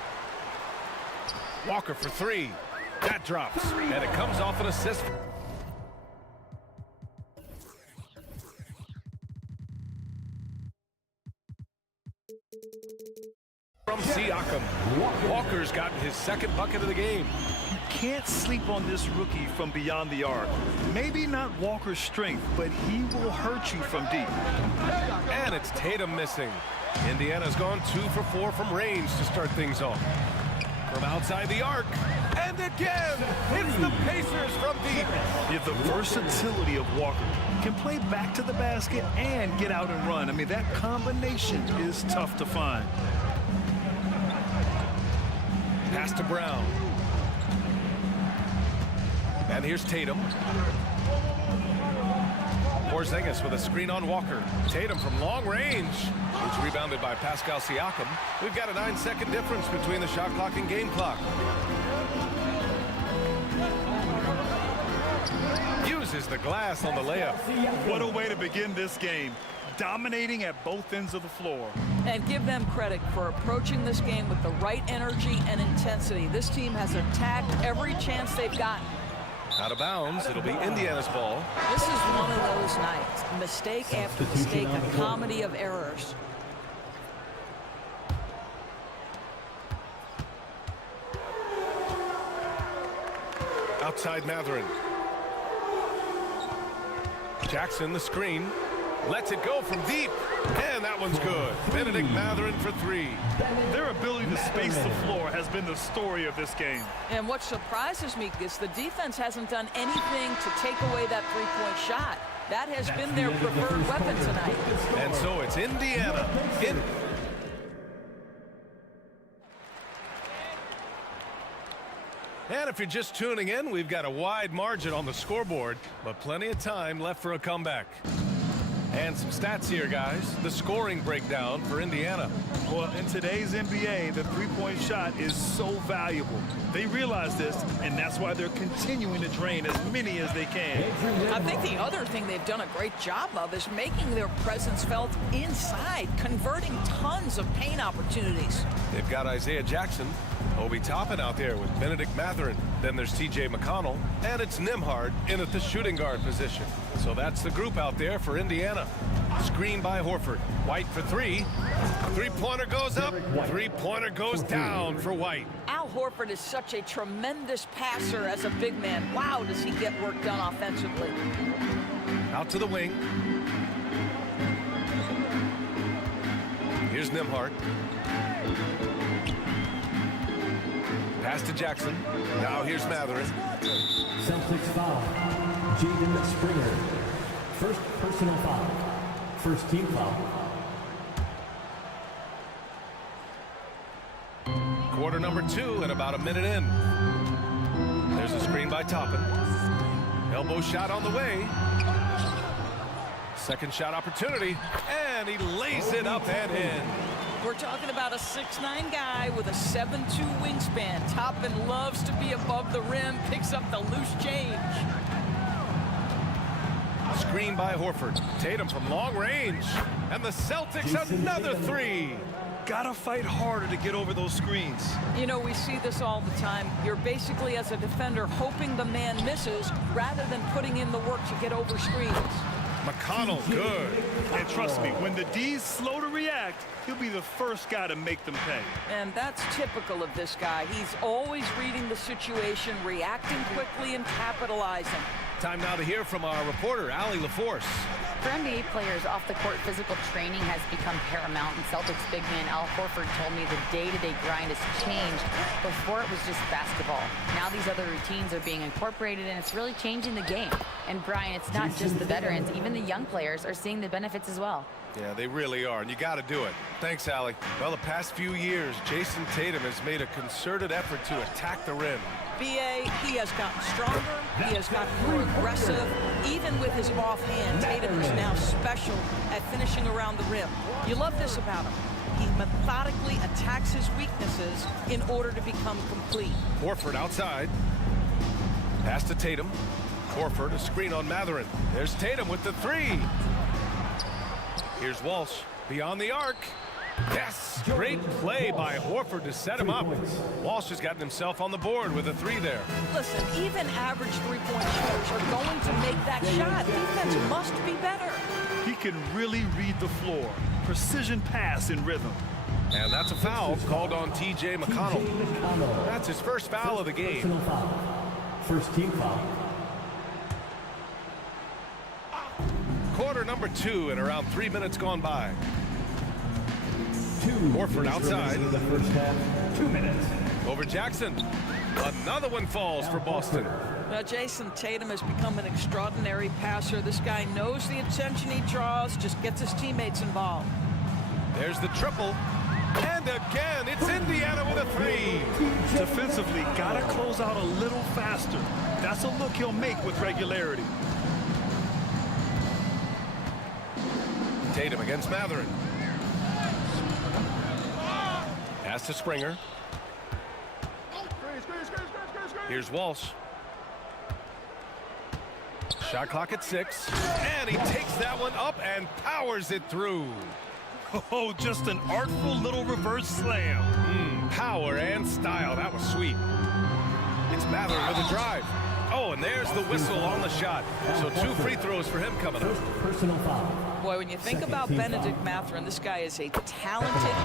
Walker for 3. That drops, and it comes off an assist. From Siakam. Walker's gotten his second bucket of the game. You can't sleep on this rookie from beyond the arc. Maybe not Walker's strength, but he will hurt you from deep. And it's Tatum missing. Indiana's gone 2 for 4 from range to start things off. From outside the arc. And again, it's the Pacers from deep. Yeah, the versatility of Walker. Can play back to the basket and get out and run. I mean, that combination is tough to find. Pass to Brown. And here's Tatum. Porzingis with a screen on Walker. Tatum from long range. It's rebounded by Pascal Siakam. We've got a 9-second difference between the shot clock and game clock. Uses the glass on the layup. What a way to begin this game. Dominating at both ends of the floor. And give them credit for approaching this game with the right energy and intensity. This team has attacked every chance they've gotten. Out of bounds, it'll be Indiana's ball. This is one of those nights. Mistake after mistake, a comedy of errors. Outside Matherin. Jackson, the screen. Lets it go from deep. And that one's good. Benedict Matherin for three. Their ability to space the floor has been the story of this game. And what surprises me is the defense hasn't done anything to take away that three-point shot. That has been their preferred weapon tonight. And so it's Indiana. And if you're just tuning in, we've got a wide margin on the scoreboard, but plenty of time left for a comeback. And some stats here, guys. The scoring breakdown for Indiana. Well, in today's NBA, the three-point shot is so valuable. They realize this, and that's why they're continuing to drain as many as they can. I think the other thing they've done a great job of is making their presence felt inside, converting tons of paint opportunities. They've got Isaiah Jackson, Obi Toppin out there with Benedict Matherin. Then there's TJ McConnell, and it's Nembhard in at the shooting guard position. So that's the group out there for Indiana. Screen by Horford. White for three. Three-pointer goes up. Three-pointer goes down for White. Al Horford is such a tremendous passer as a big man. Wow, does he get work done offensively. Out to the wing. Here's Nembhard. Pass to Jackson. Now here's Matherin. Celtics foul. Jaden Springer. First personal foul. First team foul. Quarter number 2 and about a minute in. There's a screen by Toppin. Elbow shot on the way. Second shot opportunity. And he lays it up and in. We're talking about a 6'9" guy with a 7'2" wingspan. Toppin loves to be above the rim, picks up the loose change. Screen by Horford. Tatum from long range. And the Celtics another three. Gotta fight harder to get over those screens. You know, we see this all the time. You're basically, as a defender, hoping the man misses rather than putting in the work to get over screens. McConnell, good. And trust me, when the D's slow to react, he'll be the first guy to make them pay. And that's typical of this guy. He's always reading the situation, reacting quickly, and capitalizing. Time now to hear from our reporter, Allie LaForce. For NBA players, off-the-court physical training has become paramount, and Celtics big man Al Horford told me the day-to-day grind has changed. Before, it was just basketball. Now these other routines are being incorporated, and it's really changing the game. And Brian, it's not just the veterans. Even the young players are seeing the benefits as well. Yeah, they really are, and you got to do it. Thanks, Allie. Well, the past few years, Jason Tatum has made a concerted effort to attack the rim. BA, he has gotten stronger, he has gotten more aggressive. Even with his offhand, Tatum is now special at finishing around the rim. You love this about him. He methodically attacks his weaknesses in order to become complete. Horford outside. Pass to Tatum. Horford, a screen on Matherin. There's Tatum with the three. Here's Walsh beyond the arc. Yes, great play by Horford to set him up. Walsh has gotten himself on the board with a three there. Listen, even average three-point shooters are going to make that shot. Defense must be better. He can really read the floor. Precision pass in rhythm. And that's a foul called on TJ McConnell. That's his first foul of the game. First team foul. Quarter number 2 and around 3 minutes gone by. Horford outside. In the first half, 2 minutes. Over Jackson. Another one falls for Boston. Jason Tatum has become an extraordinary passer. This guy knows the attention he draws, just gets his teammates involved. There's the triple. And again, it's Indiana with a three. Defensively, gotta close out a little faster. That's a look he'll make with regularity. Tatum against Matherin. Pass to Springer. Here's Walsh. Shot clock at 6. And he takes that one up and powers it through. Oh, just an artful little reverse slam. Power and style. That was sweet. It's Matherin with a drive. Oh, and there's the whistle on the shot. So 2 free throws for him coming up. Personal foul. Boy, when you think about Benedict Matherin, this guy is a talented...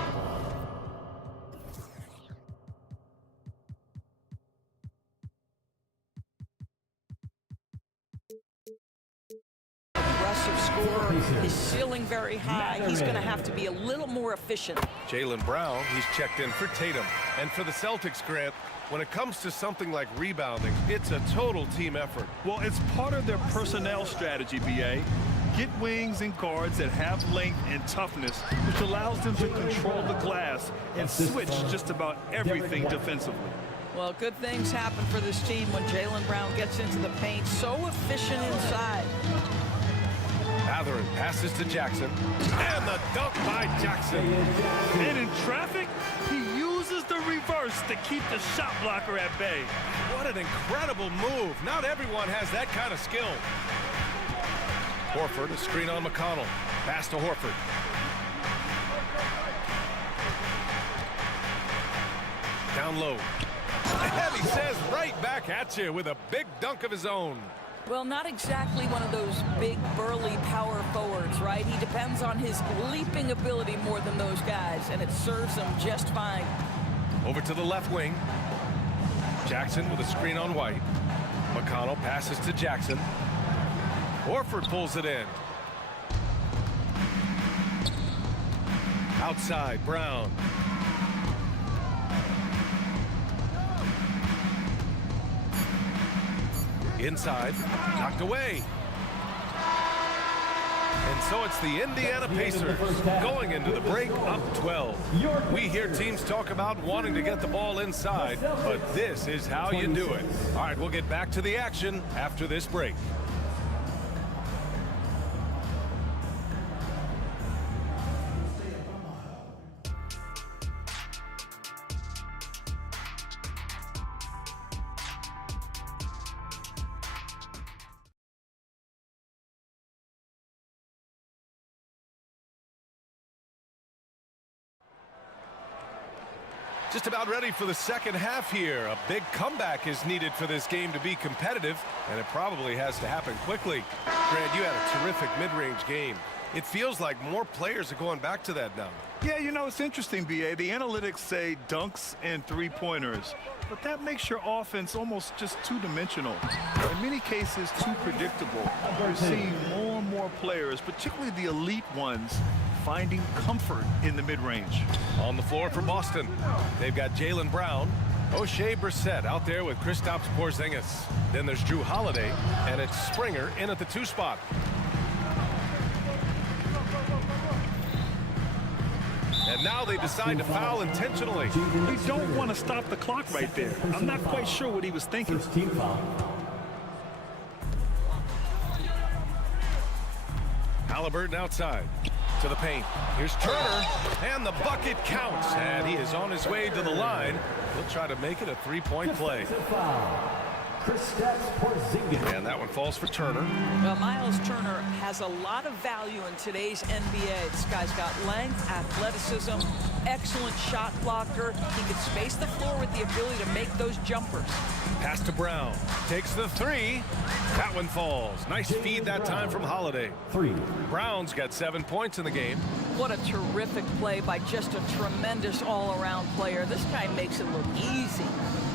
aggressive scorer, his ceiling very high. He's going to have to be a little more efficient. Jaylen Brown, he's checked in for Tatum. And for the Celtics, Grant, when it comes to something like rebounding, it's a total team effort. Well, it's part of their personnel strategy, BA. Get wings and guards that have length and toughness, which allows them to control the glass and switch just about everything defensively. Well, good things happen for this team when Jaylen Brown gets into the paint. So efficient inside. Matherin passes to Jackson. And the dunk by Jackson. And in traffic, he uses the reverse to keep the shot blocker at bay. What an incredible move. Not everyone has that kind of skill. Horford, a screen on McConnell. Pass to Horford. Down low. And he says right back at you with a big dunk of his own. Well, not exactly one of those big, burly power forwards, right? He depends on his leaping ability more than those guys, and it serves him just fine. Over to the left wing. Jackson with a screen on White. McConnell passes to Jackson. Horford pulls it in. Outside, Brown. Inside, knocked away. And so it's the Indiana Pacers going into the break up 12. We hear teams talk about wanting to get the ball inside, but this is how you do it. All right, we'll get back to the action after this break. Just about ready for the second half here. A big comeback is needed for this game to be competitive, and it probably has to happen quickly. Grant, you had a terrific mid-range game. It feels like more players are going back to that now. Yeah, you know, it's interesting, BA. The analytics say dunks and three-pointers, but that makes your offense almost just two-dimensional. In many cases, too predictable. We're seeing more and more players, particularly the elite ones, finding comfort in the mid-range. On the floor for Boston, they've got Jaylen Brown, O'Shea Brissett out there with Kristaps Porzingis. Then there's Drew Holiday, and it's Springer in at the 2 spot. And now they decide to foul intentionally. You don't want to stop the clock right there. I'm not quite sure what he was thinking. First team foul. Halliburton outside to the paint. Here's Turner, and the bucket counts. And he is on his way to the line. He'll try to make it a 3-point play. And that one falls for Turner. Well, Miles Turner has a lot of value in today's NBA. This guy's got length, athleticism, excellent shot blocker. He can space the floor with the ability to make those jumpers. Pass to Brown. Takes the 3. That one falls. Nice feed that time from Holiday. 3. Brown's got 7 points in the game. What a terrific play by just a tremendous all-around player. This guy makes it look easy.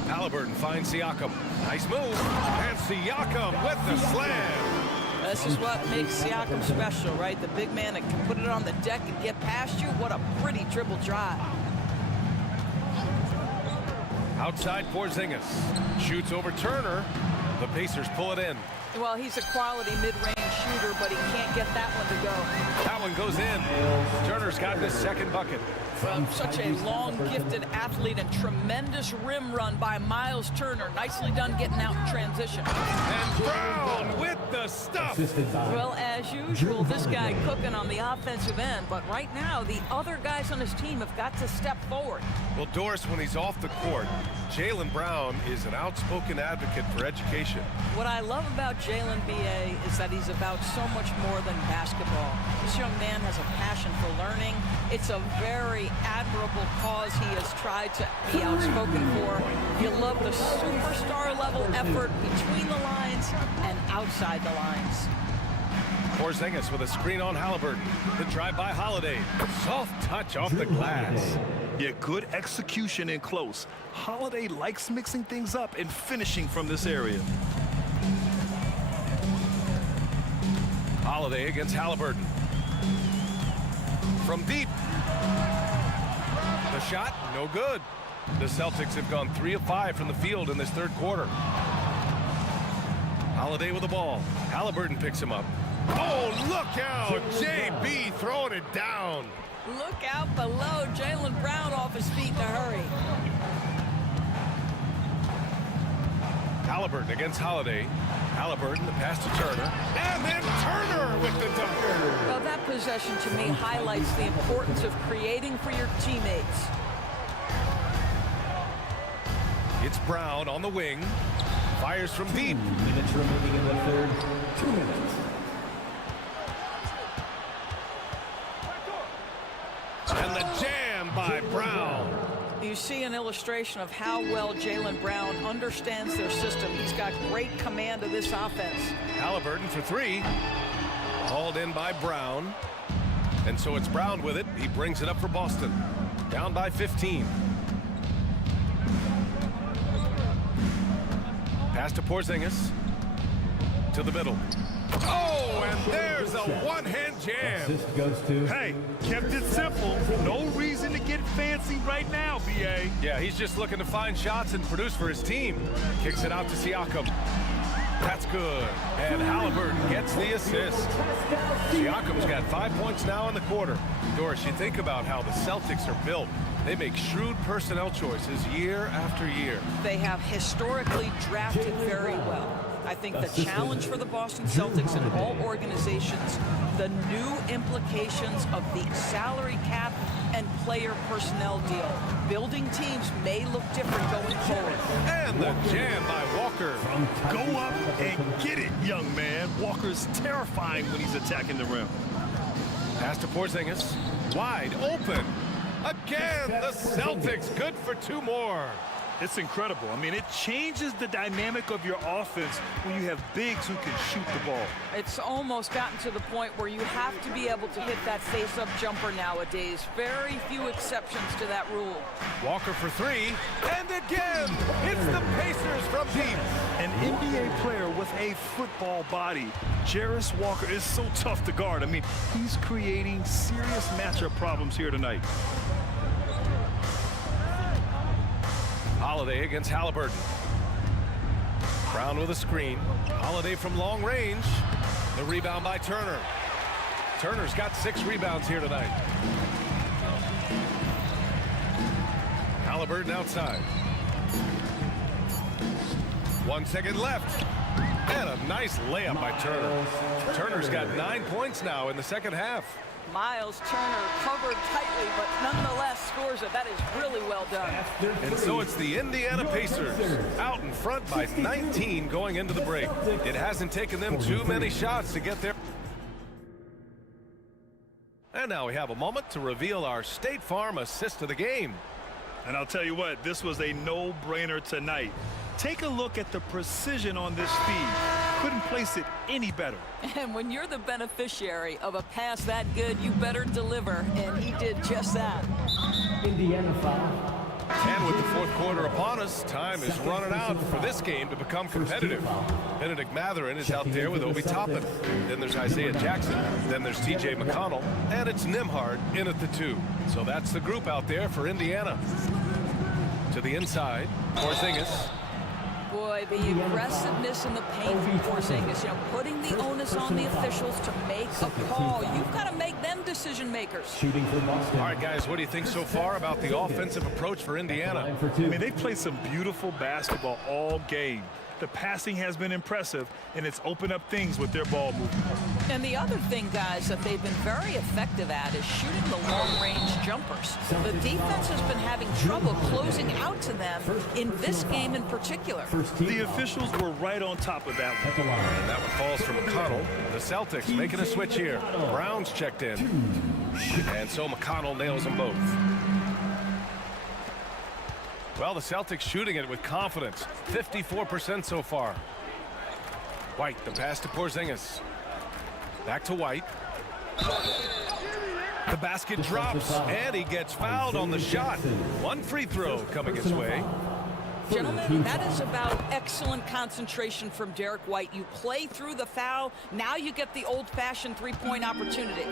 Halliburton finds Siakam. Nice move. And Siakam with the slam. This is what makes Siakam special, right? The big man that can put it on the deck and get past you. What a pretty dribble drive. Outside Porzingis. Shoots over Turner. The Pacers pull it in. Well, he's a quality mid-range shooter, but he can't get that one to go. That one goes in. Turner's gotten his second bucket. Well, such a long, gifted athlete and tremendous rim run by Miles Turner. Nicely done getting out in transition. And Brown with the stuff. Well, as usual, this guy cooking on the offensive end, but right now, the other guys on his team have got to step forward. Well, Doris, when he's off the court, Jaylen Brown is an outspoken advocate for education. What I love about Jaylen B.A. is that he's about so much more than basketball. This young man has a passion for learning. It's a very admirable cause he has tried to be outspoken for. You love the superstar level effort between the lines and outside the lines. Porzingis with a screen on Halliburton. The drive by Holiday. Soft touch off the glass. Yeah, good execution in close. Holiday likes mixing things up and finishing from this area. Holiday against Halliburton. From deep. The shot, no good. The Celtics have gone 3 of 5 from the field in this third quarter. Holiday with the ball. Halliburton picks him up. Oh, look out! JB throwing it down. Look out below. Jaylen Brown off his feet in a hurry. Halliburton against Holiday. Halliburton, the pass to Turner. And then Turner with the dunk. Well, that possession to me highlights the importance of creating for your teammates. It's Brown on the wing. Fires from deep. 2 minutes remaining in the third. 2 minutes. And the jam by Brown. You see an illustration of how well Jaylen Brown understands their system. He's got great command of this offense. Halliburton for 3. Hauled in by Brown. And so it's Brown with it. He brings it up for Boston. Down by 15. Pass to Porzingis. To the middle. Oh, and there's a one-hand jam. Assist goes to... Hey, kept it simple. No reason to get fancy right now, B.A. Yeah, he's just looking to find shots and produce for his team. Kicks it out to Siakam. That's good. And Halliburton gets the assist. Siakam's got 5 points now in the quarter. Doris, you think about how the Celtics are built. They make shrewd personnel choices year after year. They have historically drafted very well. I think the challenge for the Boston Celtics and all organizations, the new implications of the salary cap and player personnel deal. Building teams may look different going forward. And the jam by Walker. Go up and get it, young man. Walker's terrifying when he's attacking the rim. Pass to Porzingis. Wide open. Again, the Celtics good for 2 more. It's incredible. I mean, it changes the dynamic of your offense when you have bigs who can shoot the ball. It's almost gotten to the point where you have to be able to hit that face-up jumper nowadays. Very few exceptions to that rule. Walker for 3. And again, it's the Pacers from deep. An NBA player with a football body. Jarris Walker is so tough to guard. I mean, he's creating serious matchup problems here tonight. Holiday against Halliburton. Brown with a screen. Holiday from long range. The rebound by Turner. Turner's got 6 rebounds here tonight. Halliburton outside. 1 second left. And a nice layup by Turner. Turner's got 9 points now in the second half. Miles Turner covered tightly, but nonetheless scores it. That is really well done. And so it's the Indiana Pacers out in front by 19 going into the break. It hasn't taken them too many shots to get there. And now we have a moment to reveal our State Farm assist of the game. And I'll tell you what, this was a no-brainer tonight. Take a look at the precision on this feed. Couldn't place it any better. And when you're the beneficiary of a pass that good, you better deliver, and he did just that. Indiana foul. And with the fourth quarter upon us, time is running out for this game to become competitive. Benedict Mathurin is out there with Obi Toppin. Then there's Isaiah Jackson. Then there's TJ McConnell. And it's Nimhard in at the 2. So that's the group out there for Indiana. To the inside, Porzingis. Boy, the aggressiveness and the pain from Porzingis, you know, putting the onus on the officials to make a call. You've got to make them decision makers. Shooting for Boston. All right, guys, what do you think so far about the offensive approach for Indiana? I mean, they played some beautiful basketball all game. The passing has been impressive, and it's opened up things with their ball movement. And the other thing, guys, that they've been very effective at is shooting the long-range jumpers. The defense has been having trouble closing out to them in this game in particular. The officials were right on top of that one. And that one falls from McConnell. The Celtics making a switch here. Brown's checked in. And so McConnell nails them both. Well, the Celtics shooting it with confidence. 54% so far. White, the pass to Porzingis. Back to White. The basket drops, and he gets fouled on the shot. One free throw coming his way. Gentlemen, that is about excellent concentration from Derek White. You play through the foul. Now you get the old-fashioned three-point opportunity.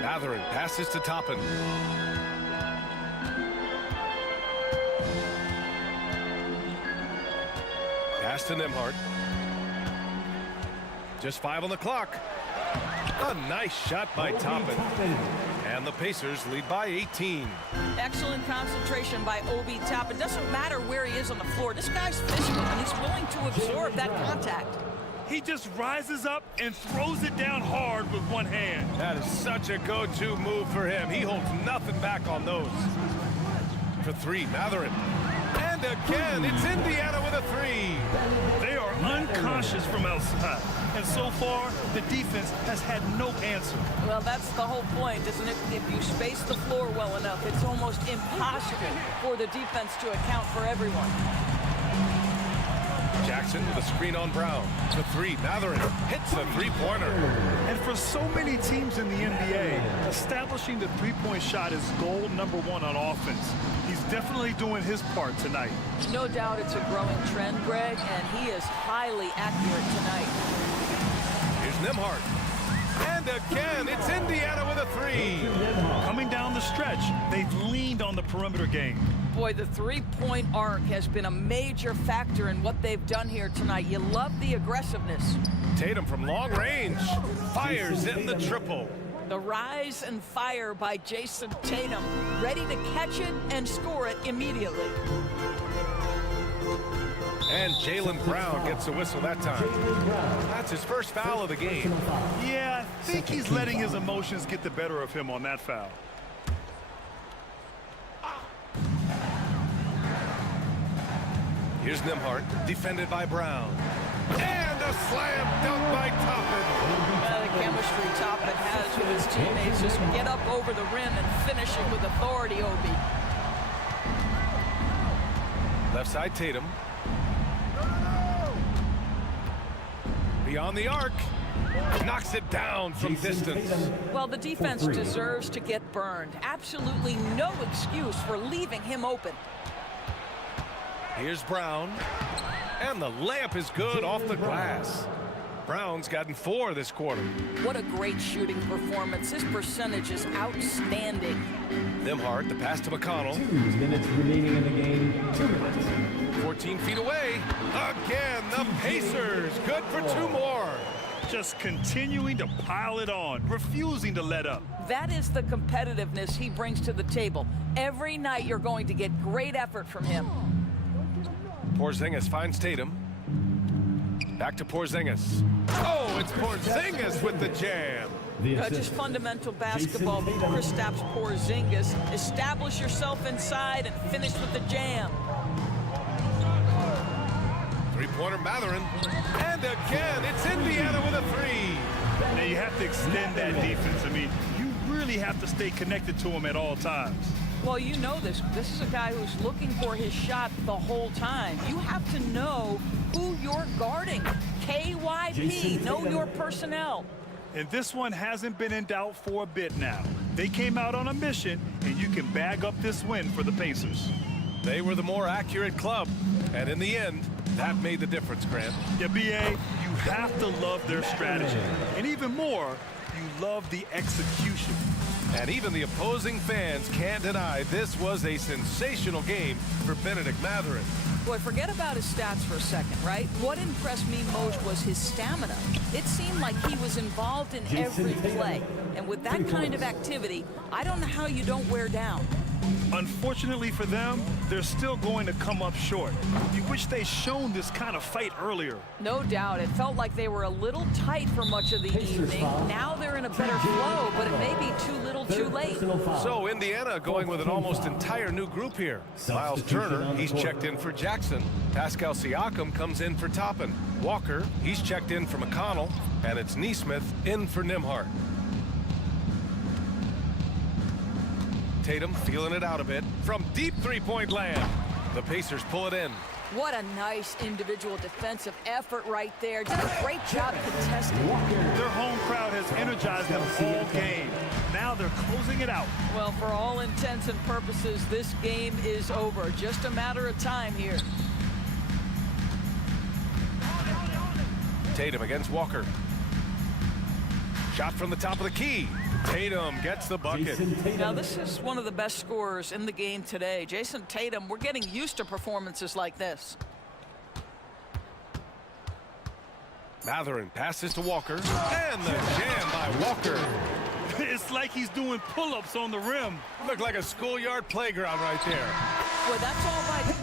Matherin passes to Toppin. Pass to Nembhard. Just 5 on the clock. A nice shot by Toppin. And the Pacers lead by 18. Excellent concentration by Obi Toppin. Doesn't matter where he is on the floor. This guy's physical, and he's willing to absorb that contact. He just rises up and throws it down hard with one hand. That is such a go-to move for him. He holds nothing back on those. For three, Matherin. And again, it's Indiana with a three. They are unconscious from outside. And so far, the defense has had no answer. Well, that's the whole point, isn't it? If you space the floor well enough, it's almost impossible for the defense to account for everyone. Jackson with a screen on Brown. For three, Matherin hits a three-pointer. And for so many teams in the NBA, establishing the three-point shot is goal number one on offense. He's definitely doing his part tonight. No doubt it's a growing trend, Greg, and he is highly accurate tonight. Here's Nembhard. And again, it's Indiana with a three. Coming down the stretch, they've leaned on the perimeter game. Boy, the three-point arc has been a major factor in what they've done here tonight. You love the aggressiveness. Tatum from long range fires in the triple. The rise and fire by Jason Tatum, ready to catch it and score it immediately. And Jaylen Brown gets a whistle that time. That's his first foul of the game. Yeah, I think he's letting his emotions get the better of him on that foul. Here's Nembhard, defended by Brown. And a slam dunk by Toppin. The chemistry Toppin has with his teammates. Just get up over the rim and finish it with authority, Obi. Left side, Tatum. Beyond the arc. Knocks it down from distance. Well, the defense deserves to get burned. Absolutely no excuse for leaving him open. Here's Brown. And the layup is good off the glass. Brown's gotten 4 this quarter. What a great shooting performance. His percentage is outstanding. Nembhard, the pass to McConnell. 2 minutes remaining in the game. 2 minutes. 14 feet away. Again, the Pacers. Good for 2 more. Just continuing to pile it on, refusing to let up. That is the competitiveness he brings to the table. Every night you're going to get great effort from him. Porzingis finds Tatum. Back to Porzingis. Oh, it's Porzingis with the jam. Just fundamental basketball. Kristaps Porzingis. Establish yourself inside and finish with the jam. Three-pointer Matherin. And again, it's Indiana with a three. Now you have to extend that defense. I mean, you really have to stay connected to him at all times. Well, you know this. This is a guy who's looking for his shot the whole time. You have to know who you're guarding. KYP, know your personnel. And this one hasn't been in doubt for a bit now. They came out on a mission, and you can bag up this win for the Pacers. They were the more accurate club. And in the end, that made the difference, Grant. Yeah, B.A., you have to love their strategy. And even more, you love the execution. And even the opposing fans can't deny this was a sensational game for Benedict Mathurin. Boy, forget about his stats for a second, right? What impressed me most was his stamina. It seemed like he was involved in every play. And with that kind of activity, I don't know how you don't wear down. Unfortunately for them, they're still going to come up short. You wish they'd shown this kind of fight earlier. No doubt. It felt like they were a little tight for much of the evening. Now they're in a better flow, but it may be too little too late. So Indiana going with an almost entire new group here. Miles Turner, he's checked in for Jackson. Pascal Siakam comes in for Toppin. Walker, he's checked in for McConnell. And it's Neesmith in for Nimhart. Tatum feeling it out a bit from deep three-point land. The Pacers pull it in. What a nice individual defensive effort right there. Did a great job contesting. Their home crowd has energized them all game. Now they're closing it out. Well, for all intents and purposes, this game is over. Just a matter of time here. Tatum against Walker. Shot from the top of the key. Tatum gets the bucket. Now, this is one of the best scorers in the game today. Jason Tatum, we're getting used to performances like this. Mathurin passes to Walker. And the jam by Walker. It's like he's doing pull-ups on the rim. Looked like a schoolyard playground right there. Well, that's all by...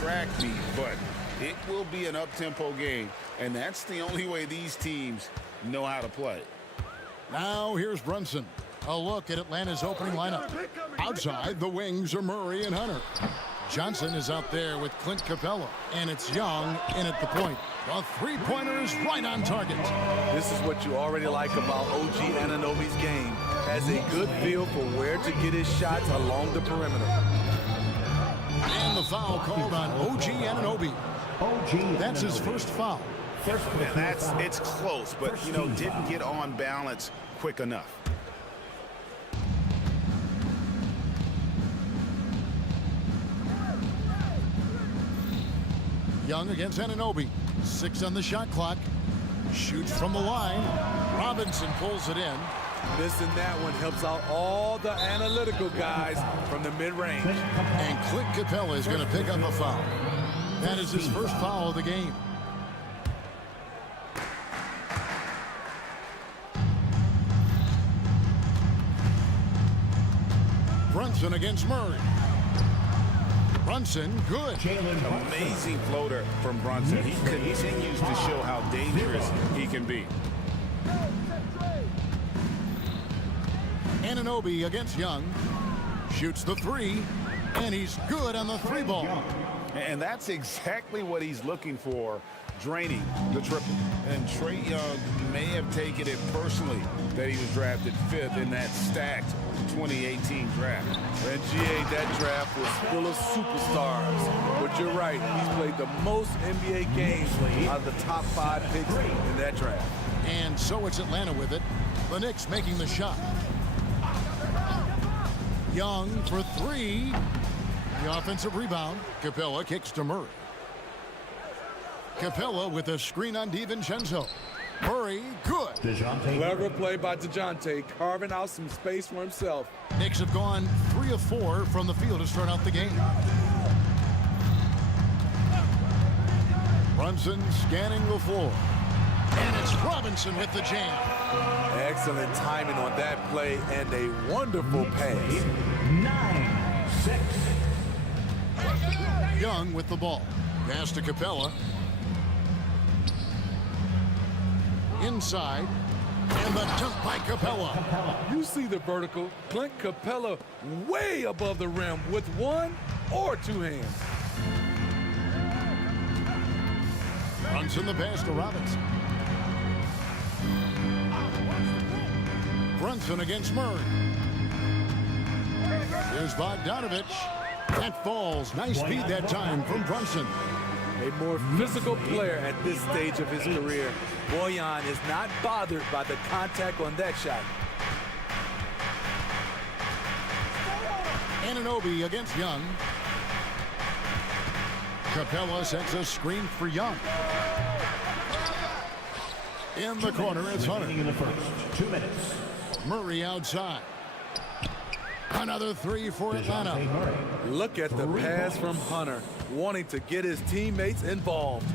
track meet, but it will be an up-tempo game, and that's the only way these teams know how to play. Now here's Brunson. A look at Atlanta's opening lineup. Outside, the wings are Murray and Hunter. Johnson is out there with Clint Capella, and it's Young in at the point. The three-pointer is right on target. This is what you already like about OG Anunoby's game. Has a good feel for where to get his shots along the perimeter. And the foul called on OG Anunoby. That's his first foul. It's close, but, didn't get on balance quick enough. Young against Anunoby. 6 on the shot clock. Shoots from the line. Robinson pulls it in. Missing that one helps out all the analytical guys from the mid-range. And Clint Capella is going to pick up a foul. That is his first foul of the game. Brunson against Murray. Brunson, good. Amazing floater from Brunson. He continues to show how dangerous he can be. Anunoby against Young. Shoots the three, and he's good on the three ball. And that's exactly what he's looking for, draining the triple. And Trae Young may have taken it personally that he was drafted 5th in that stacked 2018 draft. And GA, that draft was full of superstars. But you're right, he's played the most NBA games out of the top 5 picks in that draft. And so it's Atlanta with it. The Knicks making the shot. Young for 3. The offensive rebound. Capella kicks to Murray. Capella with a screen on DiVincenzo. Murray, good. Clever play by DeJounte, carving out some space for himself. Knicks have gone 3 of 4 from the field to start out the game. Brunson scanning the floor. And it's Robinson with the jam. Excellent timing on that play and a wonderful pass. 9-6. Young with the ball. Pass to Capella. Inside. And the dunk by Capella. You see the vertical. Clint Capella way above the rim with 1 or 2 hands. Brunson the pass to Robinson. Brunson against Murray. Here's Bogdanovich. That falls. Nice feed that time from Brunson. A more physical player at this stage of his career. Bojan is not bothered by the contact on that shot. Anunoby against Young. Capella sets a screen for Young. In the corner, it's Hunter. In the first 2 minutes. Murray outside. Another 3 for Atlanta. Look at the pass from Hunter, wanting to get his teammates involved.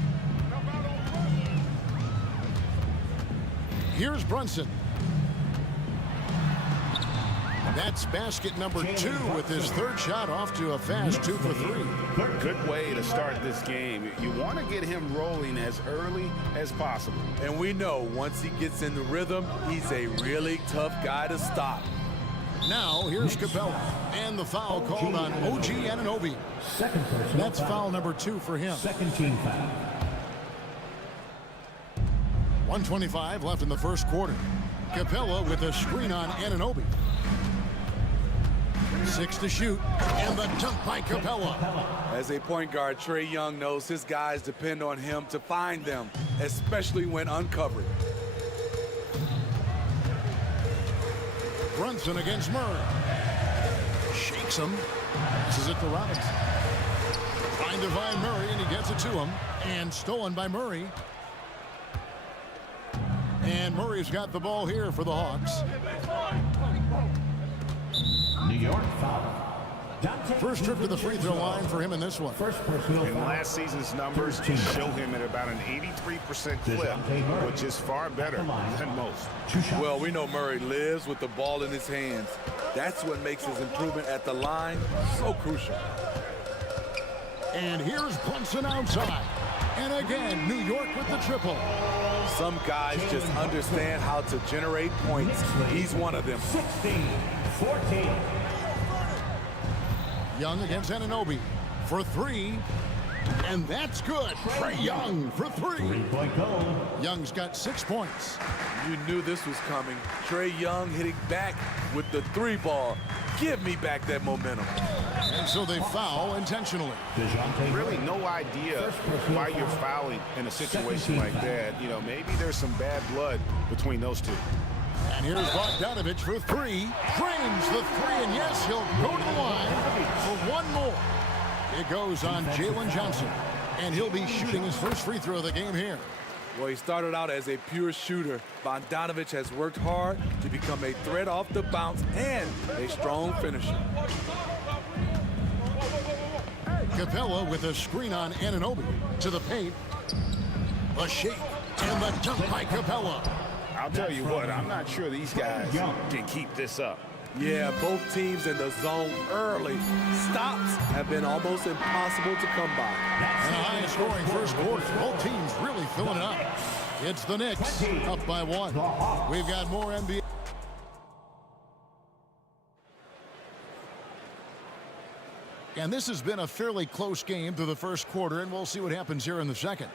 Here's Brunson. That's basket number 2 with his 3rd shot off to a fast 2 for 3. Good way to start this game. You want to get him rolling as early as possible. And we know once he gets in the rhythm, he's a really tough guy to stop. Now here's Capella. And the foul called on OG Anunoby. Second personal That's foul number 2 for him. Second team foul. 1:25 left in the first quarter. Capella with a screen on Anunoby. 6 to shoot, and the dunk by Capella. As a point guard, Trae Young knows his guys depend on him to find them, especially when uncovered. Brunson against Murray. Shakes him. Passes it to Robinson. Trying to find Murray, and he gets it to him. And stolen by Murray. And Murray's got the ball here for the Hawks. New York foul. First trip to the free throw line for him in this one. First personal And foul. last season's numbers show him at about an 83% clip, which is far better than most. Well, we know Murray lives with the ball in his hands. That's what makes his improvement at the line so crucial. And here's Brunson outside. And again, New York with the triple. Some guys just understand how to generate points. He's one of them. 16-14. Young against Anunoby for three. And that's good. Trae Young for three. Three-point goal. Young's got 6 points. You knew this was coming. Trae Young hitting back with the three ball. Give me back that momentum. And so they foul intentionally. Really no idea why you're fouling in a situation like that. You know, maybe there's some bad blood between those two. And here's Bogdanovich for three. Drains the three, and yes, he'll go to the line for one more. It goes on Jalen Johnson, and he'll be shooting his first free throw of the game here. Well, he started out as a pure shooter. Bogdanovich has worked hard to become a threat off the bounce and a strong finisher. Capella with a screen on Anunoby to the paint. A shake and the dunk by Capella. I'll tell you what, I'm not sure these guys can keep this up. Yeah, both teams in the zone early. Stops have been almost impossible to come by. And a high-scoring first quarter. Both teams really filling it up. It's the Knicks up by one. We've got more NBA. And this has been a fairly close game through the first quarter, and we'll see what happens here in the second.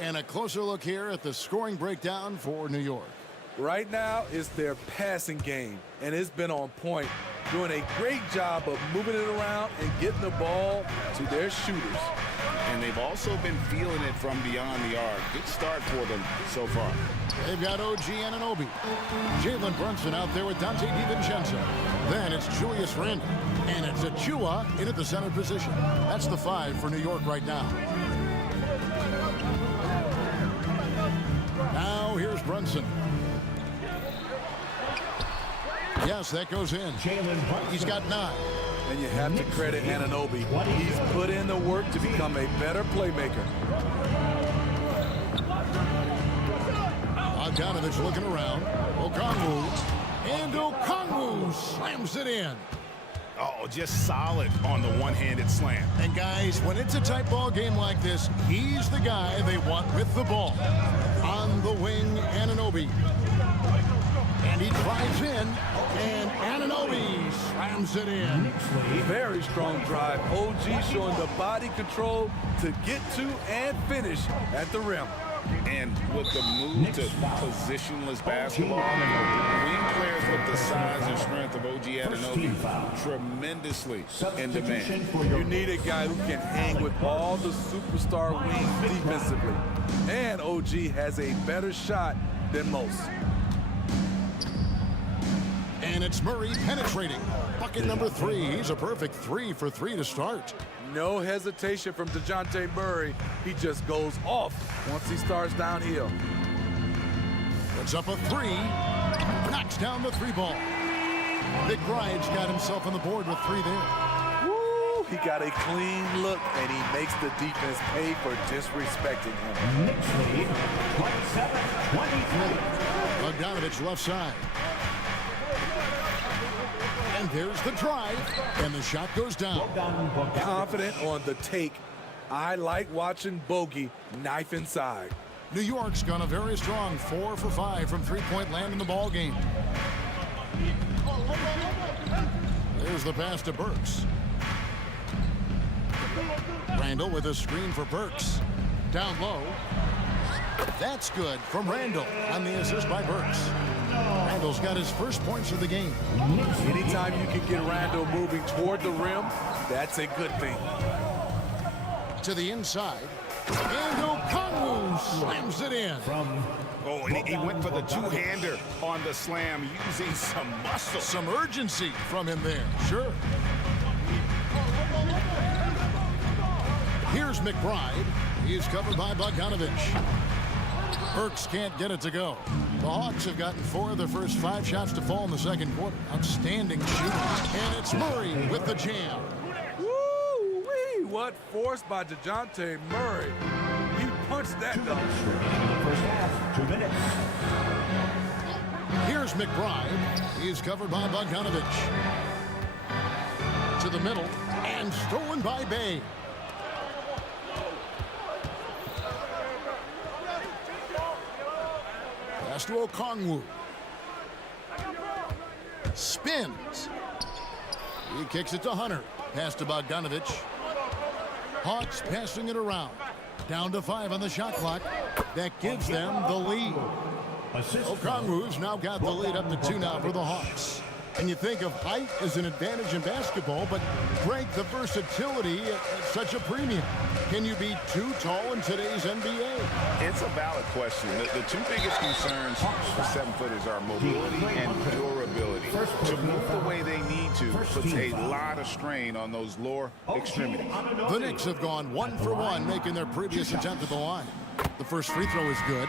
And a closer look here at the scoring breakdown for New York. Right now, it's their passing game, and it's been on point, doing a great job of moving it around and getting the ball to their shooters. And they've also been feeling it from beyond the arc. Good start for them so far. They've got OG Anunoby. Jalen Brunson out there with Dante DiVincenzo. Then it's Julius Randle. And it's Achua in at the center position. That's the 5 for New York right now. Now here's Brunson. Yes, that goes in. He's got 9. And you have to credit Anunoby. He's put in the work to become a better playmaker. Bogdanovich looking around. Okongwu. And Okongwu slams it in. Oh, just solid on the one-handed slam. And guys, when it's a tight ball game like this, he's the guy they want with the ball. On the wing, Anunoby. And he drives in, and Anunoby slams it in. Very strong drive. OG showing the body control to get to and finish at the rim. And with the move to positionless basketball, wing players with the size and strength of OG Anunoby tremendously in demand. You need a guy who can hang with all the superstar wings defensively. And OG has a better shot than most. And it's Murray penetrating. Bucket number 3. He's a perfect 3 for 3 to start. No hesitation from DeJounte Murray. He just goes off once he starts downhill. Puts up a 3. Knocks down the 3 ball. McBride's got himself on the board with 3 there. Woo! He got a clean look, and he makes the defense pay for disrespecting him. Knicks lead, 27-23. Bogdanovich left side. And there's the drive, and the shot goes down. Confident on the take. I like watching Bogey knife inside. New York's gone a very strong 4 for 5 from three-point land in the ball game. There's the pass to Burks. Randle with a screen for Burks. Down low. That's good from Randle on the assist by Burks. Randle's got his first points of the game. Anytime you can get Randle moving toward the rim, that's a good thing. To the inside. And Okongwu slams it in. Oh, and he went for the two-hander on the slam using some muscle. Some urgency from him there, sure. Here's McBride. He's covered by Bogdanovich. Burks can't get it to go. The Hawks have gotten 4 of their first 5 shots to fall in the second quarter. Outstanding shooting. And it's Murray with the jam. Woo-wee! What force by DeJounte Murray. He punched that down. First half, 2 minutes. Here's McBride. He's covered by Bogdanovich. To the middle. And stolen by Bay. Pass to Okongwu. Spins. He kicks it to Hunter. Pass to Bogdanovich. Hawks passing it around. Down to 5 on the shot clock. That gives them the lead. Okongwu's now got the lead up to 2 now for the Hawks. And you think of height as an advantage in basketball, but Greg, the versatility at such a premium. Can you be too tall in today's NBA? It's a valid question. The two biggest concerns for 7-footers are mobility and durability. To move the way they need to puts a lot of strain on those lower extremities. The Knicks have gone 1 for 1, making their previous attempt at the line. The first free throw is good.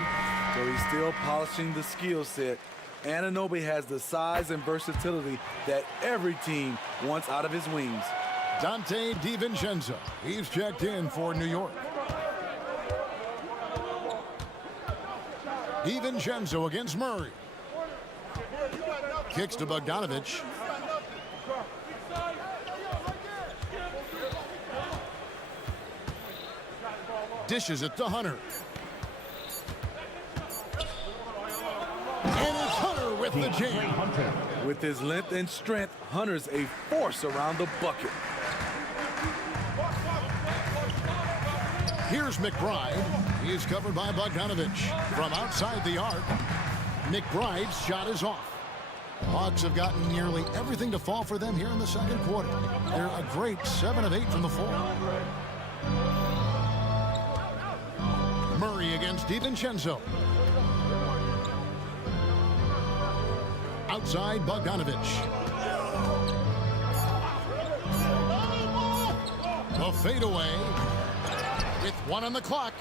So he's still polishing the skill set. Anunoby has the size and versatility that every team wants out of his wings. Dante DiVincenzo. He's checked in for New York. DiVincenzo against Murray. Kicks to Bogdanovich. Dishes it to Hunter. And it's Hunter with the jam. With his length and strength, Hunter's a force around the bucket. Here's McBride. He's covered by Bogdanovich. From outside the arc, McBride's shot is off. Hawks have gotten nearly everything to fall for them here in the second quarter. They're a great 7 of 8 from the floor. Murray against DiVincenzo. Outside Bogdanovich. The fadeaway with 1 on the clock.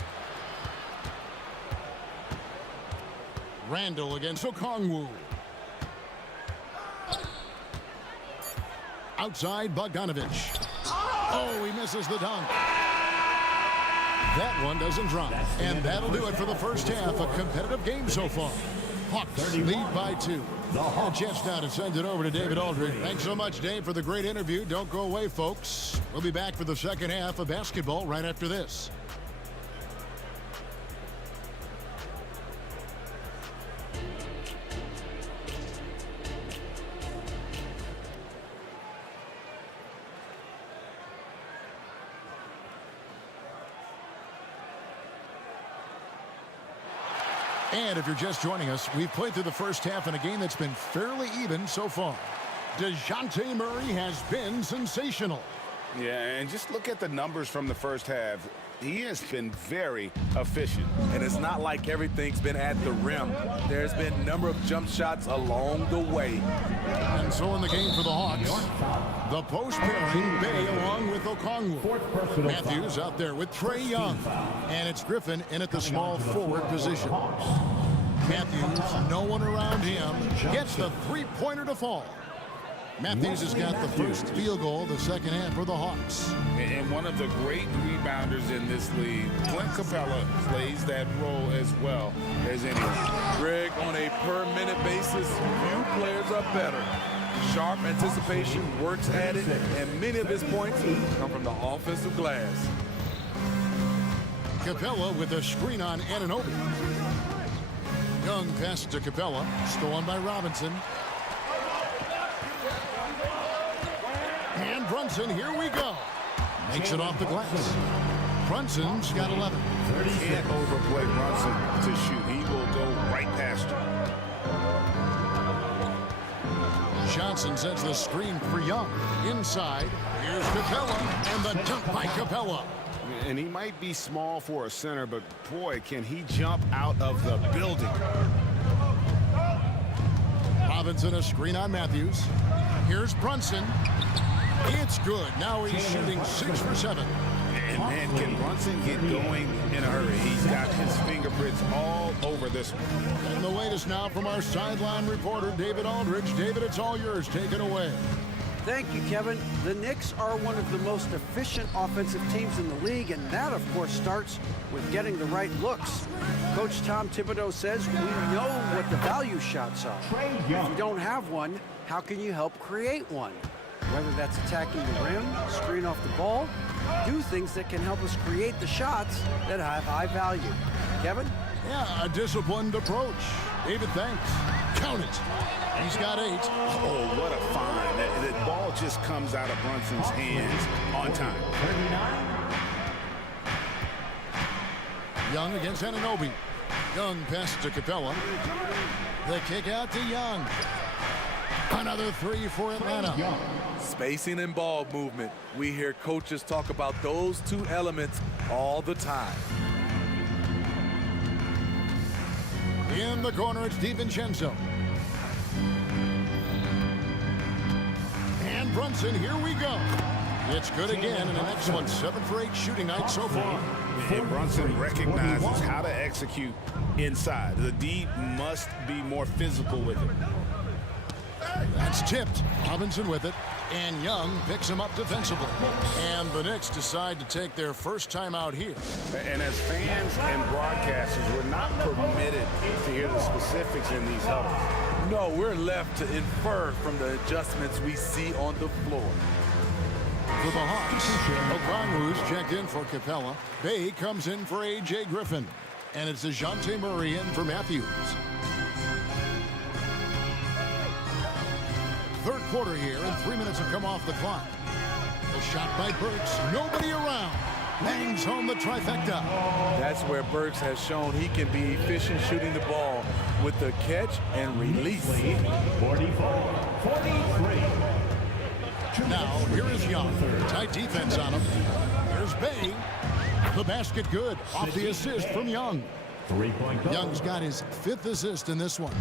Randall against Okongwu. Outside Bogdanovich. Oh, he misses the dunk. That one doesn't drop. And that'll do it for the first half. A competitive game so far. Hawks lead by 2. A chance now to send it over to David Aldridge. Thanks so much, Dave, for the great interview. Don't go away, folks. We'll be back for the second half of basketball right after this. And if you're just joining us, we've played through the first half in a game that's been fairly even so far. DeJounte Murray has been sensational. Yeah, and just look at the numbers from the first half. He has been very efficient. And it's not like everything's been at the rim. There's been a number of jump shots along the way. And so in the game for the Hawks, the post pairing, Bay along with Okongwu. Matthews out there with Trae Young. And it's Griffin in at the small forward position. Matthews, no one around him, gets the three-pointer to fall. Matthews has got the first field goal the second half for the Hawks. And one of the great rebounders in this league, Clint Capella, plays that role as well as anyone. Greg, on a per-minute basis, few players are better. Sharp anticipation, works at it, and many of his points come from the offensive glass. Capella with a screen on Anunoby. Young pass to Capella, stolen by Robinson. And Brunson, here we go. Makes it off the glass. Brunson's got 11. Can't overplay Brunson to shoot. He will go right past you. Johnson sets the screen for Young. Inside, here's Capella, and the dunk by Capella. And he might be small for a center, but boy, can he jump out of the building. Robinson, a screen on Matthews. Here's Brunson. It's good. Now he's shooting 6 for 7. And man, can Brunson get going in a hurry? He's got his fingerprints all over this one. And the latest now from our sideline reporter, David Aldridge. David, it's all yours. Take it away. Thank you, Kevin. The Knicks are one of the most efficient offensive teams in the league, and that, of course, starts with getting the right looks. Coach Tom Thibodeau says we know what the value shots are. If you don't have one, how can you help create one? Whether that's attacking the rim, screen off the ball, do things that can help us create the shots that have high value. Kevin? Yeah, a disciplined approach. David thanks. Count it. He's got 8. Oh, what a find. That ball just comes out of Brunson's hands on time. Young against Anunoby. Young passes to Capella. The kick out to Young. Another 3 for Atlanta. Spacing and ball movement. We hear coaches talk about those 2 elements all the time. In the corner, it's DiVincenzo. And Brunson, here we go. It's good again, and an excellent 7 for 8 shooting night so far. And Brunson recognizes how to execute inside. The D must be more physical with it. That's tipped. Robinson with it. And Young picks him up defensively. And the Knicks decide to take their first time out here. And as fans and broadcasters, we're not permitted to hear the specifics in these huddles. No, we're left to infer from the adjustments we see on the floor. For the Hawks, Okongwu's checked in for Capella. Bay comes in for A.J. Griffin. And it's DeJounte Murray in for Matthews. Third quarter here, and 3 minutes have come off the clock. A shot by Burks. Nobody around. Bangs home the trifecta. That's where Burks has shown he can be efficient shooting the ball with the catch and release. 44-43. Now, here is Young. Tight defense on him. Here's Bay. The basket good. Off the assist from Young. 3-point. Young's got his 5th assist in this one.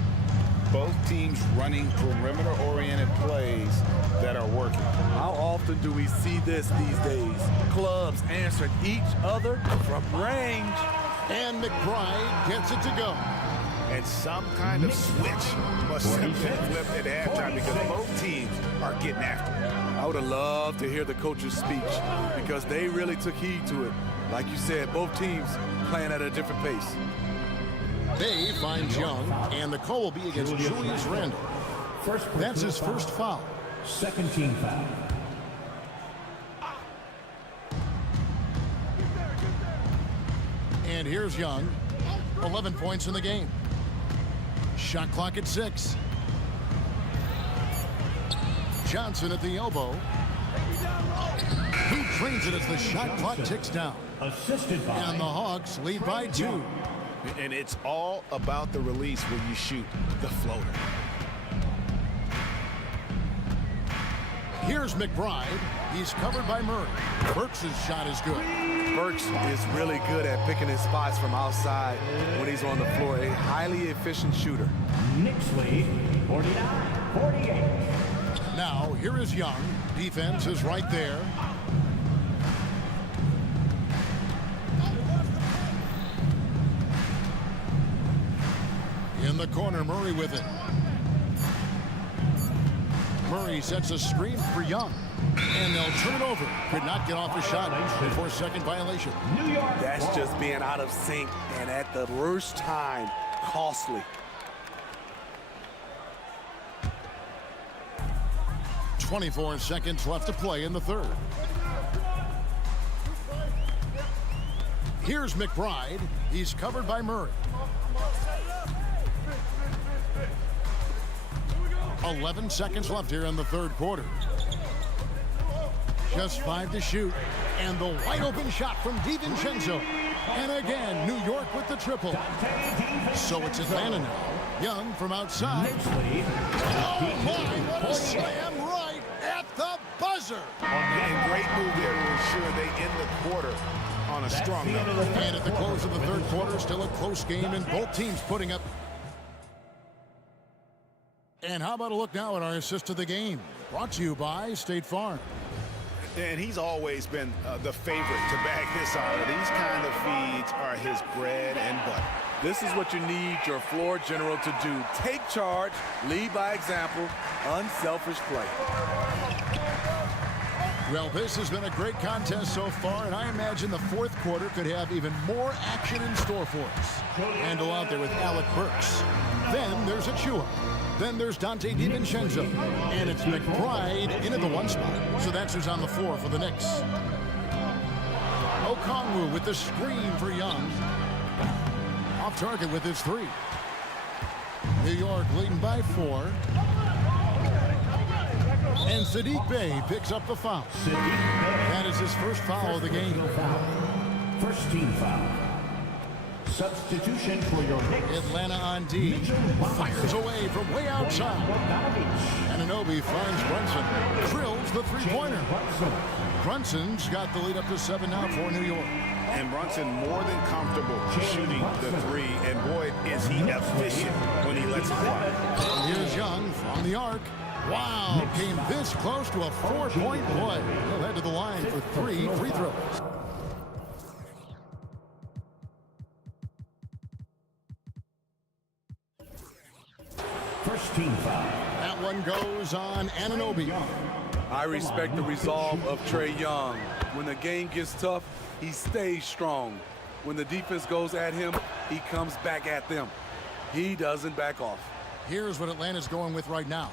Both teams running perimeter-oriented plays that are working. How often do we see this these days? Clubs answering each other from range. And McBride gets it to go. And some kind of switch must have been flipped at halftime because both teams are getting after it. I would have loved to hear the coach's speech because they really took heed to it. Like you said, both teams playing at a different pace. Bay finds Young, and the call will be against Julius Randle. That's his first foul. Second team foul. And here's Young. 11 points in the game. Shot clock at 6. Johnson at the elbow. He drains it as the shot clock ticks down. Assisted by. And the Hawks lead by 2. And it's all about the release when you shoot the floater. Here's McBride. He's covered by Murray. Burks' shot is good. Burks is really good at picking his spots from outside when he's on the floor. A highly efficient shooter. Knicks lead 49-48. Now, here is Young. Defense is right there. In the corner, Murray with it. Murray sets a screen for Young. And they'll turn it over. Could not get off a shot before second violation. That's just being out of sync and at the worst time, costly. 24 seconds left to play in the third. Here's McBride. He's covered by Murray. 11 seconds left here in the third quarter. Just 5 to shoot. And the wide open shot from DiVincenzo. And again, New York with the triple. So it's Atlanta now. Young from outside. Oh my, what a slam right at the buzzer. And great move there to ensure they end the quarter on a strong note. And at the close of the third quarter, still a close game, and both teams putting up. And how about a look now at our assist of the game? Brought to you by State Farm. And he's always been the favorite to bag this out. These kind of feeds are his bread and butter. This is what you need your floor general to do. Take charge, lead by example, unselfish play. Well, this has been a great contest so far, and I imagine the fourth quarter could have even more action in store for us. Handle out there with Alec Burks. Then there's Achua. Then there's Dante DiVincenzo. And it's McBride into the 1 spot. So that's who's on the floor for the Knicks. Okongwu with the screen for Young. Off target with his three. New York leading by 4. And Sadiq Bey picks up the foul. That is his first foul of the game. First team foul. Substitution for your Knicks. Atlanta on D. Fires away from way outside. Anunoby finds Brunson. Drills the three-pointer. Brunson's got the lead up to 7 now for New York. And Brunson more than comfortable shooting the three. And boy, is he efficient when he lets it fly. Here's Young from the arc. Wow, came this close to a 4-point play. He'll head to the line for 3 free throws. First team foul. That one goes on Anunoby. I respect the resolve of Trae Young. When the game gets tough, he stays strong. When the defense goes at him, he comes back at them. He doesn't back off. Here's what Atlanta's going with right now.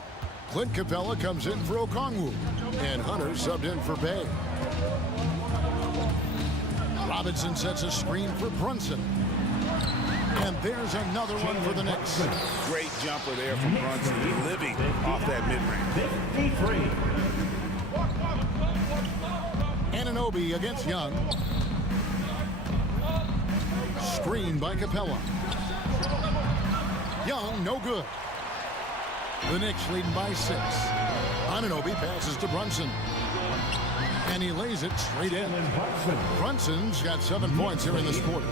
Clint Capella comes in for Okongwu, and Hunter subbed in for Bey. Robinson sets a screen for Brunson. And there's another one for the Knicks. Great jumper there from Brunson, living off that mid-range. 53. Anunoby against Young. Screen by Capella. Young, no good. The Knicks leading by 6. Anunoby passes to Brunson. And he lays it straight in. Brunson's got 7 points here in this quarter.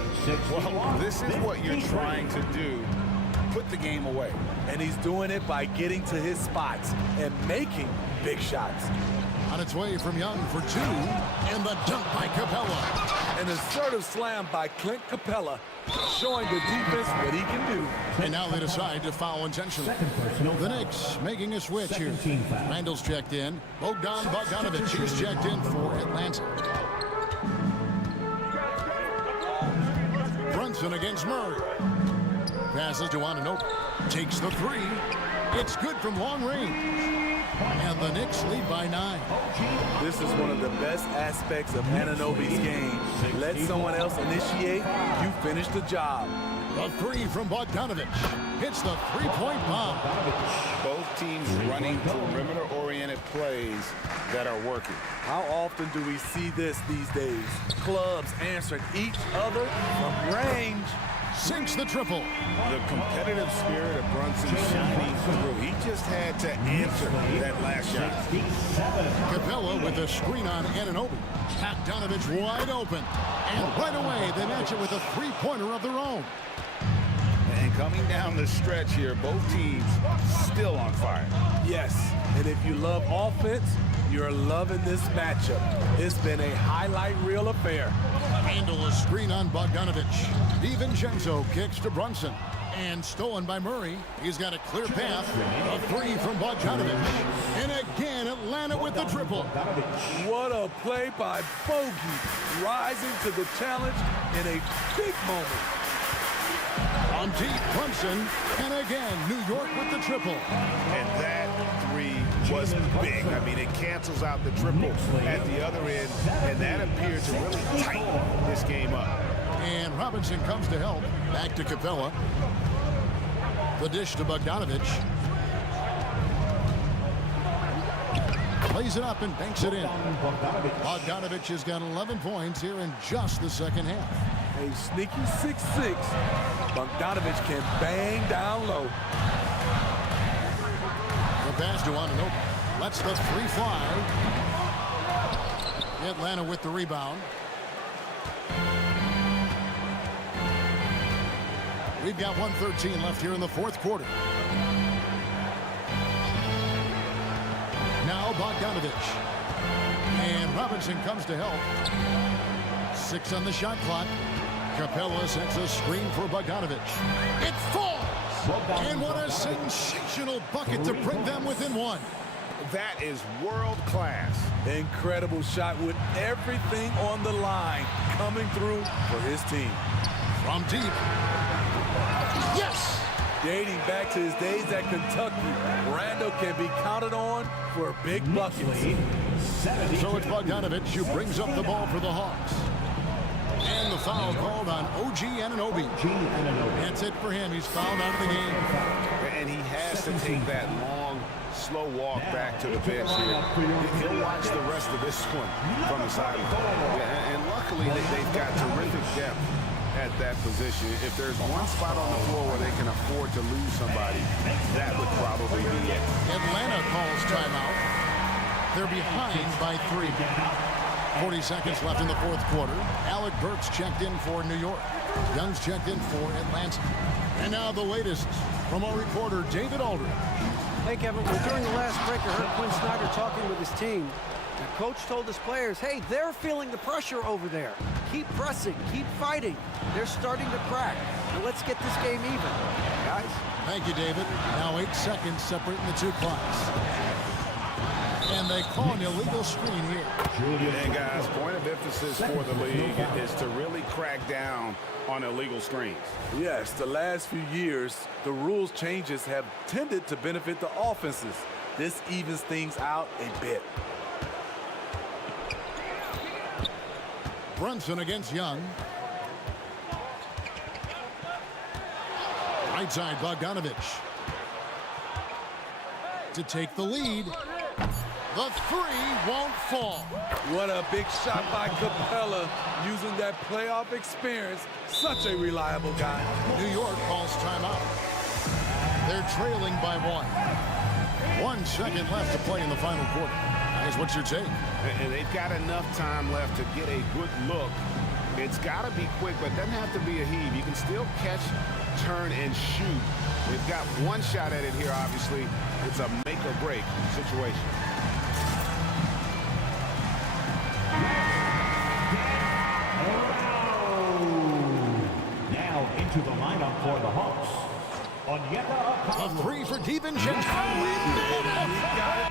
Well, this is what you're trying to do. Put the game away. And he's doing it by getting to his spots and making big shots. On its way from Young for 2. And the dunk by Capella. An assertive slam by Clint Capella, showing the defense what he can do. And now they decide to foul intentionally. The Knicks making a switch here. Randall's checked in. Bogdanovich is checked in for Atlanta. Brunson against Murray. Passes to Anunoby. Takes the 3. It's good from long range. And the Knicks lead by 9. This is one of the best aspects of Anunoby's game. Let someone else initiate, you finish the job. The 3 from Bogdanovich. Hits the three-point bomb. Both teams running perimeter-oriented plays that are working. How often do we see this these days? Clubs answering each other from range. Sinks the triple. The competitive spirit of Brunson shining through. He just had to answer that last shot. Capella with a screen on Anunoby. Bogdanovich wide open. And right away, they match it with a three-pointer of their own. And coming down the stretch here, both teams still on fire. Yes, and if you love offense, you're loving this matchup. It's been a highlight reel affair. Handle a screen on Bogdanovich. DiVincenzo kicks to Brunson. And stolen by Murray. He's got a clear path. A 3 from Bogdanovich. And again, Atlanta with the triple. What a play by Bogey. Rising to the challenge in a big moment. On deep, Brunson. And again, New York with the triple. And that 3 was big. I mean, it cancels out the triple at the other end. And that appeared to really tighten this game up. And Robinson comes to help. Back to Capella. The dish to Bogdanovich. Plays it up and banks it in. Bogdanovich has got 11 points here in just the second half. A sneaky 6'6". Bogdanovich can bang down low. The pass to Anunoby. Lets the 3 fly. Atlanta with the rebound. We've got 1:13 left here in the fourth quarter. Now Bogdanovich. And Robinson comes to help. 6 on the shot clock. Capella sets a screen for Bogdanovich. It falls! And what a sensational bucket to bring them within 1. That is world class. Incredible shot with everything on the line coming through for his team. From deep. Yes! Dating back to his days at Kentucky, Randall can be counted on for big buckets. So it's Bogdanovich who brings up the ball for the Hawks. And the a foul called on OG Anunoby. That's it for him. He's fouled out of the game. And he has to take that long, slow walk back to the bench here. He'll watch the rest of this one from the sideline. And luckily, they've got terrific depth at that position. If there's one spot on the floor where they can afford to lose somebody, that would probably be it. Atlanta calls timeout. They're behind by 3. 40 seconds left in the fourth quarter. Alec Burks checked in for New York. Young's checked in for Atlanta. And now the latest from our reporter, David Aldridge. Hey, Kevin, well, during the last break, I heard Quinn Snyder talking with his team. The coach told his players, hey, they're feeling the pressure over there. Keep pressing, keep fighting. They're starting to crack. Now let's get this game even, guys. Thank you, David. Now 8 seconds separating the two clocks. And they call an illegal screen here. And guys, point of emphasis for the league is to really crack down on illegal screens. Yes, the last few years, the rules changes have tended to benefit the offenses. This evens things out a bit. Brunson against Young. Right side, Bogdanovich. To take the lead. The 3 won't fall. What a big shot by Capella, using that playoff experience. Such a reliable guy. New York calls timeout. They're trailing by 1. 1 second left to play in the final quarter. Guys, what's your take? And they've got enough time left to get a good look. It's got to be quick, but it doesn't have to be a heave. You can still catch, turn, and shoot. They've got 1 shot at it here, obviously. It's a make-or-break situation. Now into the lineup for the Hawks. A 3 for DiVincenzo. We made it!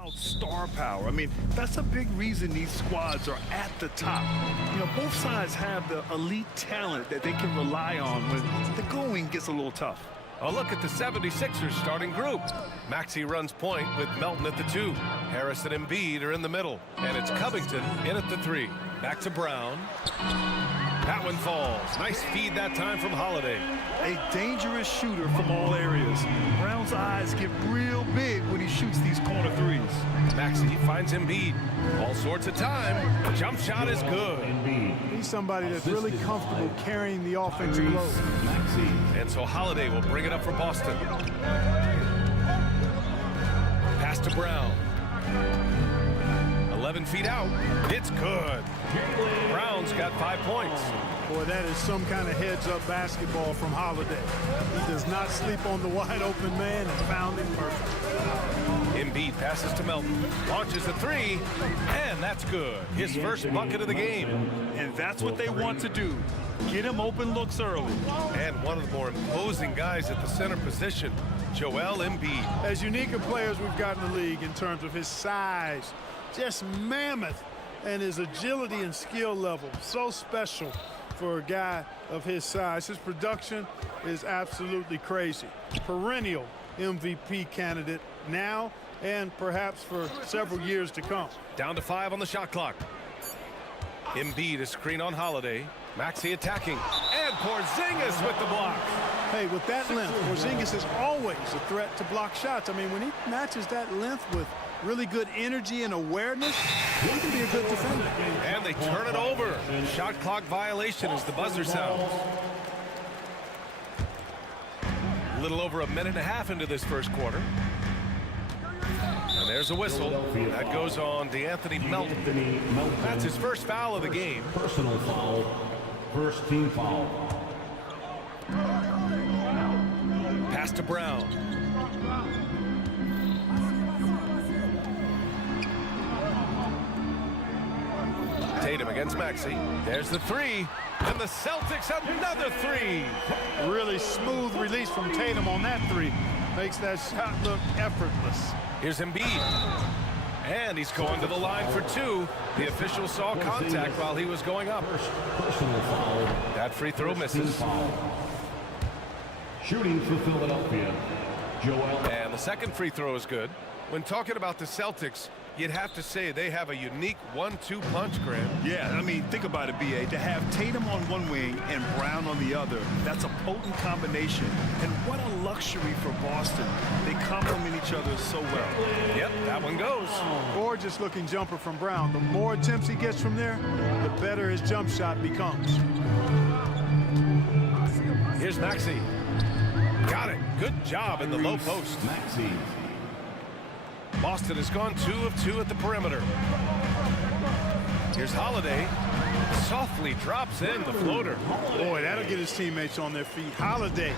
about star power. I mean, that's a big reason these squads are at the top. You know, both sides have the elite talent that they can rely on when the going gets a little tough. A look at the 76ers starting group. Maxey runs point with Melton at the 2. Harris and Embiid are in the middle. And it's Covington in at the 3. Back to Brown. That one falls. Nice feed that time from Holiday. A dangerous shooter from all areas. Brown's eyes get real big when he shoots these corner threes. Maxey finds Embiid. All sorts of time. The jump shot is good. He's somebody that's really comfortable carrying the offensive load. And so Holiday will bring it up for Boston. Pass to Brown. 11 feet out. It's good. Brown's got 5 points. Boy, that is some kind of heads-up basketball from Holiday. He does not sleep on the wide-open man and found him perfect. Embiid passes to Melton. Launches a 3, and that's good. His first bucket of the game. And that's what they want to do. Get him open looks early. And one of the more imposing guys at the center position, Joel Embiid. As unique a player as we've got in the league in terms of his size, just mammoth, and his agility and skill level, so special for a guy of his size. His production is absolutely crazy. Perennial MVP candidate now and perhaps for several years to come. Down to 5 on the shot clock. Embiid is screen on Holiday. Maxey attacking. And Porzingis with the block. Hey, with that length, Porzingis is always a threat to block shots. I mean, when he matches that length with really good energy and awareness, he can be a good defender. And they turn it over. Shot clock violation as the buzzer sounds. A little over a minute and a half into this first quarter. And there's a whistle. That goes on DeAnthony Melton. That's his first foul of the game. Personal foul. First team foul. Pass to Brown. Tatum against Maxey. There's the 3. And the Celtics another 3. Really smooth release from Tatum on that 3. Makes that shot look effortless. Here's Embiid. And he's going to the line for 2. The official saw contact while he was going up. Personal foul. That free throw misses. Shooting for Philadelphia, Joel. And the second free throw is good. When talking about the Celtics, you'd have to say they have a unique 1-2 punch, Graham. Yeah, I mean, think about it, B.A. To have Tatum on one wing and Brown on the other, that's a potent combination. And what a luxury for Boston. They complement each other so well. Yep, that one goes. Gorgeous looking jumper from Brown. The more attempts he gets from there, the better his jump shot becomes. Here's Maxey. Got it. Good job in the low post. Maxey. Boston has gone 2 of 2 at the perimeter. Here's Holiday. Softly drops in the floater. Boy, that'll get his teammates on their feet. Holiday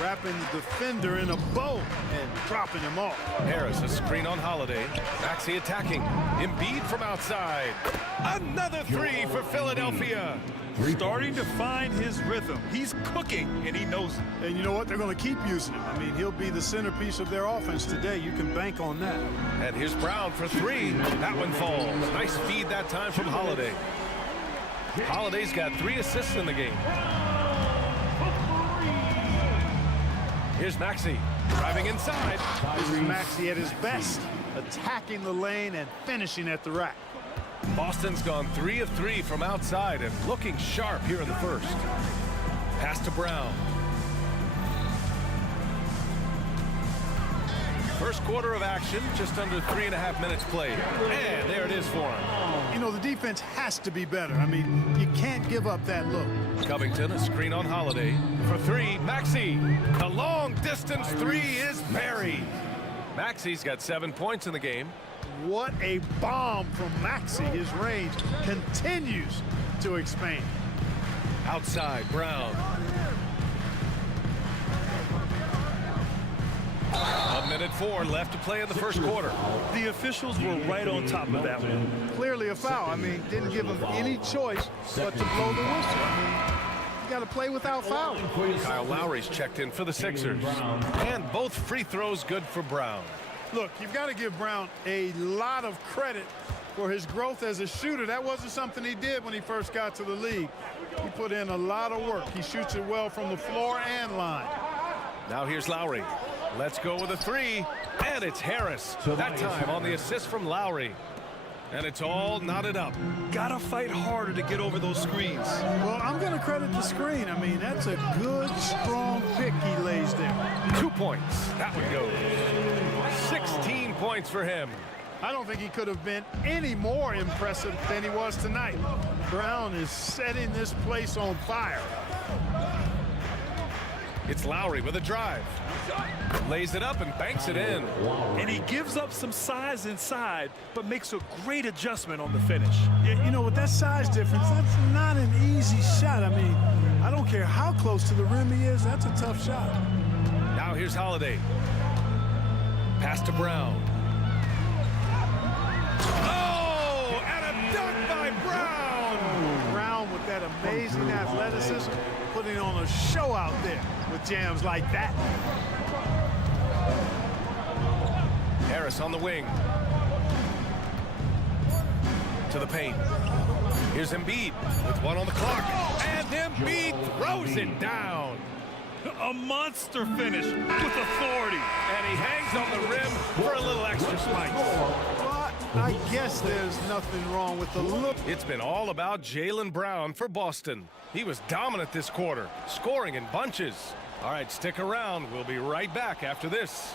wrapping the defender in a bow and dropping him off. Harris, a screen on Holiday. Maxey attacking. Embiid from outside. Another 3 for Philadelphia. Starting to find his rhythm. He's cooking, and he knows it. And you know what? They're going to keep using him. I mean, he'll be the centerpiece of their offense today. You can bank on that. And here's Brown for 3. That one falls. Nice feed that time from Holiday. Holiday's got 3 assists in the game. Here's Maxey driving inside. This is Maxey at his best, attacking the lane and finishing at the rack. Boston's gone 3 of 3 from outside and looking sharp here in the first. Pass to Brown. First quarter of action, just under 3.5 minutes played. And there it is for him. You know, the defense has to be better. I mean, you can't give up that look. Covington, a screen on Holiday. For 3, Maxey. The long distance 3 is buried. Maxey's got 7 points in the game. What a bomb from Maxey. His range continues to expand. Outside, Brown. A minute 4 left to play in the first quarter. The officials were right on top of that one. Clearly a foul. I mean, didn't give him any choice but to blow the whistle. I mean, you got to play without fouling. Kyle Lowry's checked in for the Sixers. And both free throws good for Brown. Look, you've got to give Brown a lot of credit for his growth as a shooter. That wasn't something he did when he first got to the league. He put in a lot of work. He shoots it well from the floor and line. Now here's Lowry. Let's go with a three, and it's Harris. That time on the assist from Lowry. And it's all knotted up. Gotta fight harder to get over those screens. Well, I'm going to credit the screen. I mean, that's a good, strong pick he lays there. 2 points. That would go. 16 points for him. I don't think he could have been any more impressive than he was tonight. Brown is setting this place on fire. It's Lowry with a drive. Lays it up and banks it in. And he gives up some size inside, but makes a great adjustment on the finish. Yeah, you know, with that size difference, that's not an easy shot. I mean, I don't care how close to the rim he is, that's a tough shot. Now here's Holiday. Pass to Brown. Oh, and a dunk by Brown! Brown with that amazing athleticism, putting on a show out there with jams like that. Harris on the wing. To the paint. Here's Embiid with one on the clock. And Embiid throws it down. A monster finish with authority. And he hangs on the rim for a little extra spice. But I guess there's nothing wrong with the look. It's been all about Jaylen Brown for Boston. He was dominant this quarter, scoring in bunches. All right, stick around. We'll be right back after this.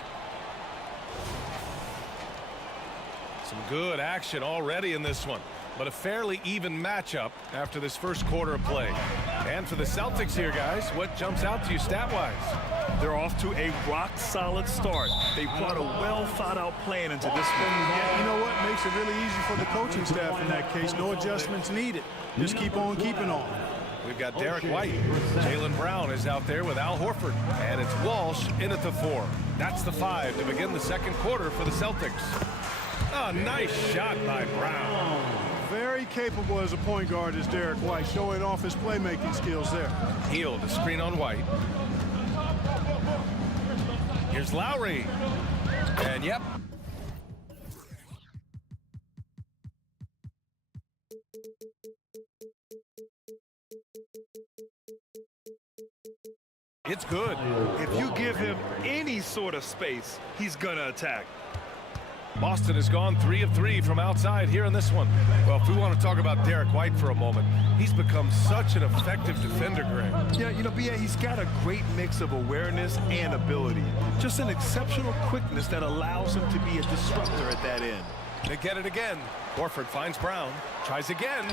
Some good action already in this one, but a fairly even matchup after this first quarter of play. And for the Celtics here, guys, what jumps out to you stat-wise? They're off to a rock-solid start. They brought a well-thought-out plan into this one. Yeah, you know what? Makes it really easy for the coaching staff in that case. No adjustments needed. Just keep on keeping on. We've got Derek White. Jaylen Brown is out there with Al Horford. And it's Walsh in at the 4. That's the 5 to begin the second quarter for the Celtics. A nice shot by Brown. Very capable as a point guard is Derek White, showing off his playmaking skills there. Heel to screen on White. Here's Lowry. And yep. It's good. If you give him any sort of space, he's gonna attack. Boston has gone 3 of 3 from outside here in this one. Well, if we want to talk about Derek White for a moment, he's become such an effective defender, Graham. Yeah, you know, B.A., he's got a great mix of awareness and ability. Just an exceptional quickness that allows him to be a disruptor at that end. They get it again. Horford finds Brown, tries again,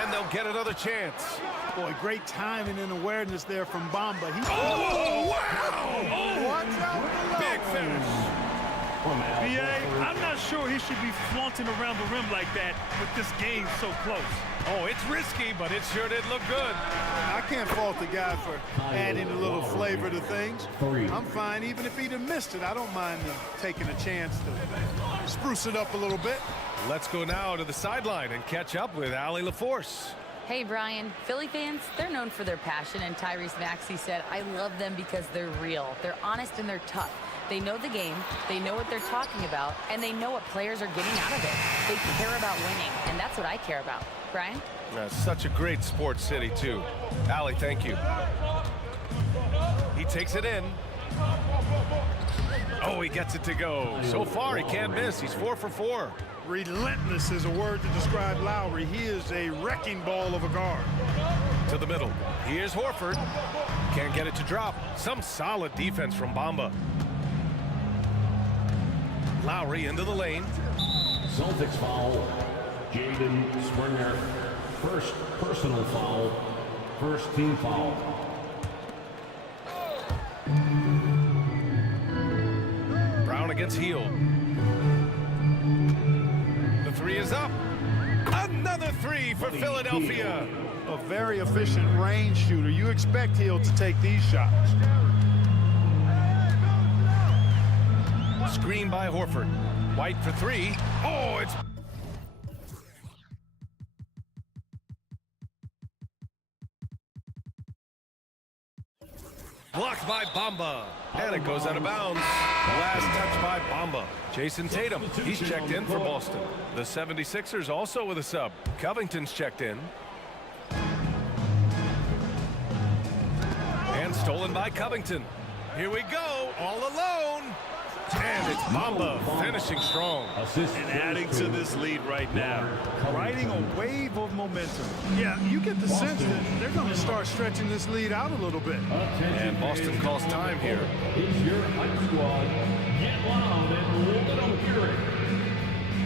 and they'll get another chance. Boy, great timing and awareness there from Bamba. Oh, wow! Oh, watch out! Big finish. B.A., I'm not sure he should be flaunting around the rim like that with this game so close. Oh, it's risky, but it sure did look good. I can't fault the guy for adding a little flavor to things. I'm fine even if he'd have missed it. I don't mind him taking a chance to spruce it up a little bit. Let's go now to the sideline and catch up with Allie LaForce. Hey, Brian. Philly fans, they're known for their passion, and Tyrese Maxey said, I love them because they're real. They're honest and they're tough. They know the game, they know what they're talking about, and they know what players are getting out of it. They care about winning, and that's what I care about. Brian? Such a great sports city, too. Allie, thank you. He takes it in. Oh, he gets it to go. So far, he can't miss. He's 4 for 4. Relentless is a word to describe Lowry. He is a wrecking ball of a guard. To the middle. Here's Horford. Can't get it to drop. Some solid defense from Bamba. Lowry into the lane. Celtics foul. Jaden Springer. First personal foul. First team foul. Brown against Heel. The 3 is up. Another 3 for Philadelphia. A very efficient range shooter. You expect Hill to take these shots. Screen by Horford. White for 3. Oh, it's... Blocked by Bamba. And it goes out of bounds. Last touch by Bamba. Jason Tatum, he's checked in for Boston. The 76ers also with a sub. Covington's checked in. And stolen by Covington. Here we go, all alone. And it's Bamba finishing strong. And adding to this lead right now. Riding a wave of momentum. Yeah, you get the sense that they're going to start stretching this lead out a little bit. And Boston calls time here. It's your hype squad. Get loud and roll it on Fury.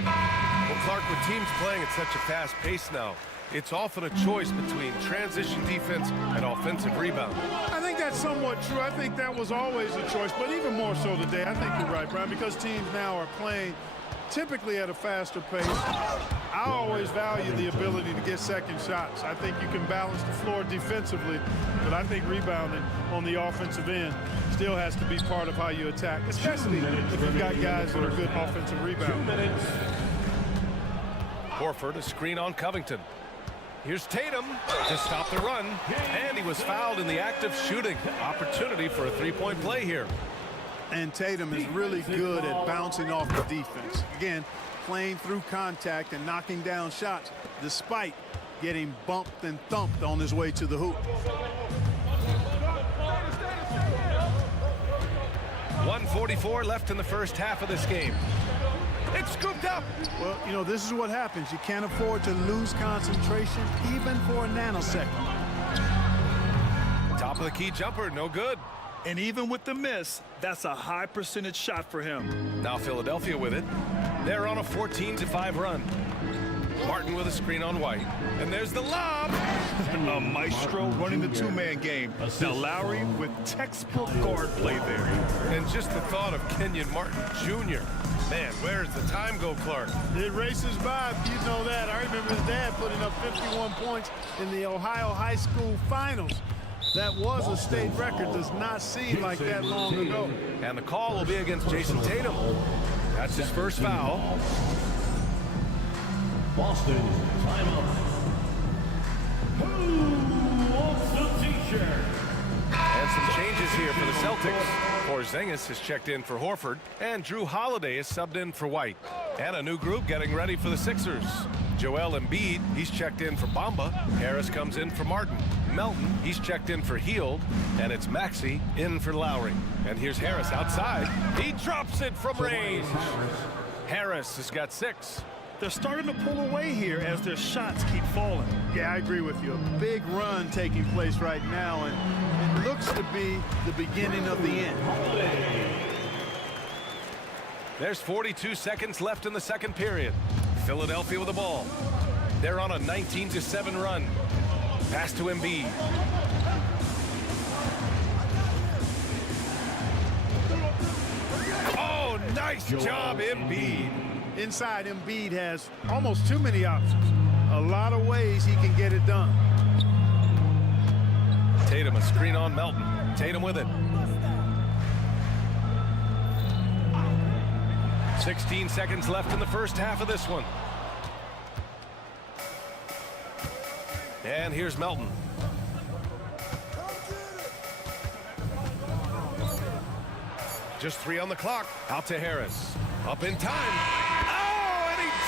Well, Clark, with teams playing at such a fast pace now, it's often a choice between transition defense and offensive rebound. I think that's somewhat true. I think that was always a choice, but even more so today. I think you're right, Brian, because teams now are playing typically at a faster pace. I always value the ability to get second shots. I think you can balance the floor defensively, but I think rebounding on the offensive end still has to be part of how you attack, especially if you've got guys that are good offensive rebounders. Horford, a screen on Covington. Here's Tatum to stop the run, and he was fouled in the act of shooting. Opportunity for a three-point play here. And Tatum is really good at bouncing off the defense. Again, playing through contact and knocking down shots, despite getting bumped and thumped on his way to the hoop. 1:44 left in the first half of this game. It's scooped up. Well, you know, this is what happens. You can't afford to lose concentration even for a nanosecond. Top of the key jumper, no good. And even with the miss, that's a high percentage shot for him. Now Philadelphia with it. They're on a 14-5 run. Martin with a screen on White. And there's the lob. A maestro running the two-man game. Now Lowry with textbook guard play there. And just the thought of Kenyon Martin Jr. Man, where's the time go, Clark? It races by, you know that. I remember his dad putting up 51 points in the Ohio High School Finals. That was a state record. Does not seem like that long ago. And the call will be against Jason Tatum. That's his first foul. Boston, time up. Who wants the t-shirt? And some changes here for the Celtics. Porzingis has checked in for Horford, and Drew Holiday is subbed in for White. And a new group getting ready for the Sixers. Joel Embiid, he's checked in for Bamba. Harris comes in for Martin. Melton, he's checked in for Hield. And it's Maxey in for Lowry. And here's Harris outside. He drops it from range. Harris has got 6. They're starting to pull away here as their shots keep falling. Yeah, I agree with you. A big run taking place right now, and it looks to be the beginning of the end. There's 42 seconds left in the second period. Philadelphia with the ball. They're on a 19-7 run. Pass to Embiid. Oh, nice job, Embiid. Inside, Embiid has almost too many options. A lot of ways he can get it done. Tatum, a screen on Melton. Tatum with it. 16 seconds left in the first half of this one. And here's Melton. Just 3 on the clock. Out to Harris. Up in time.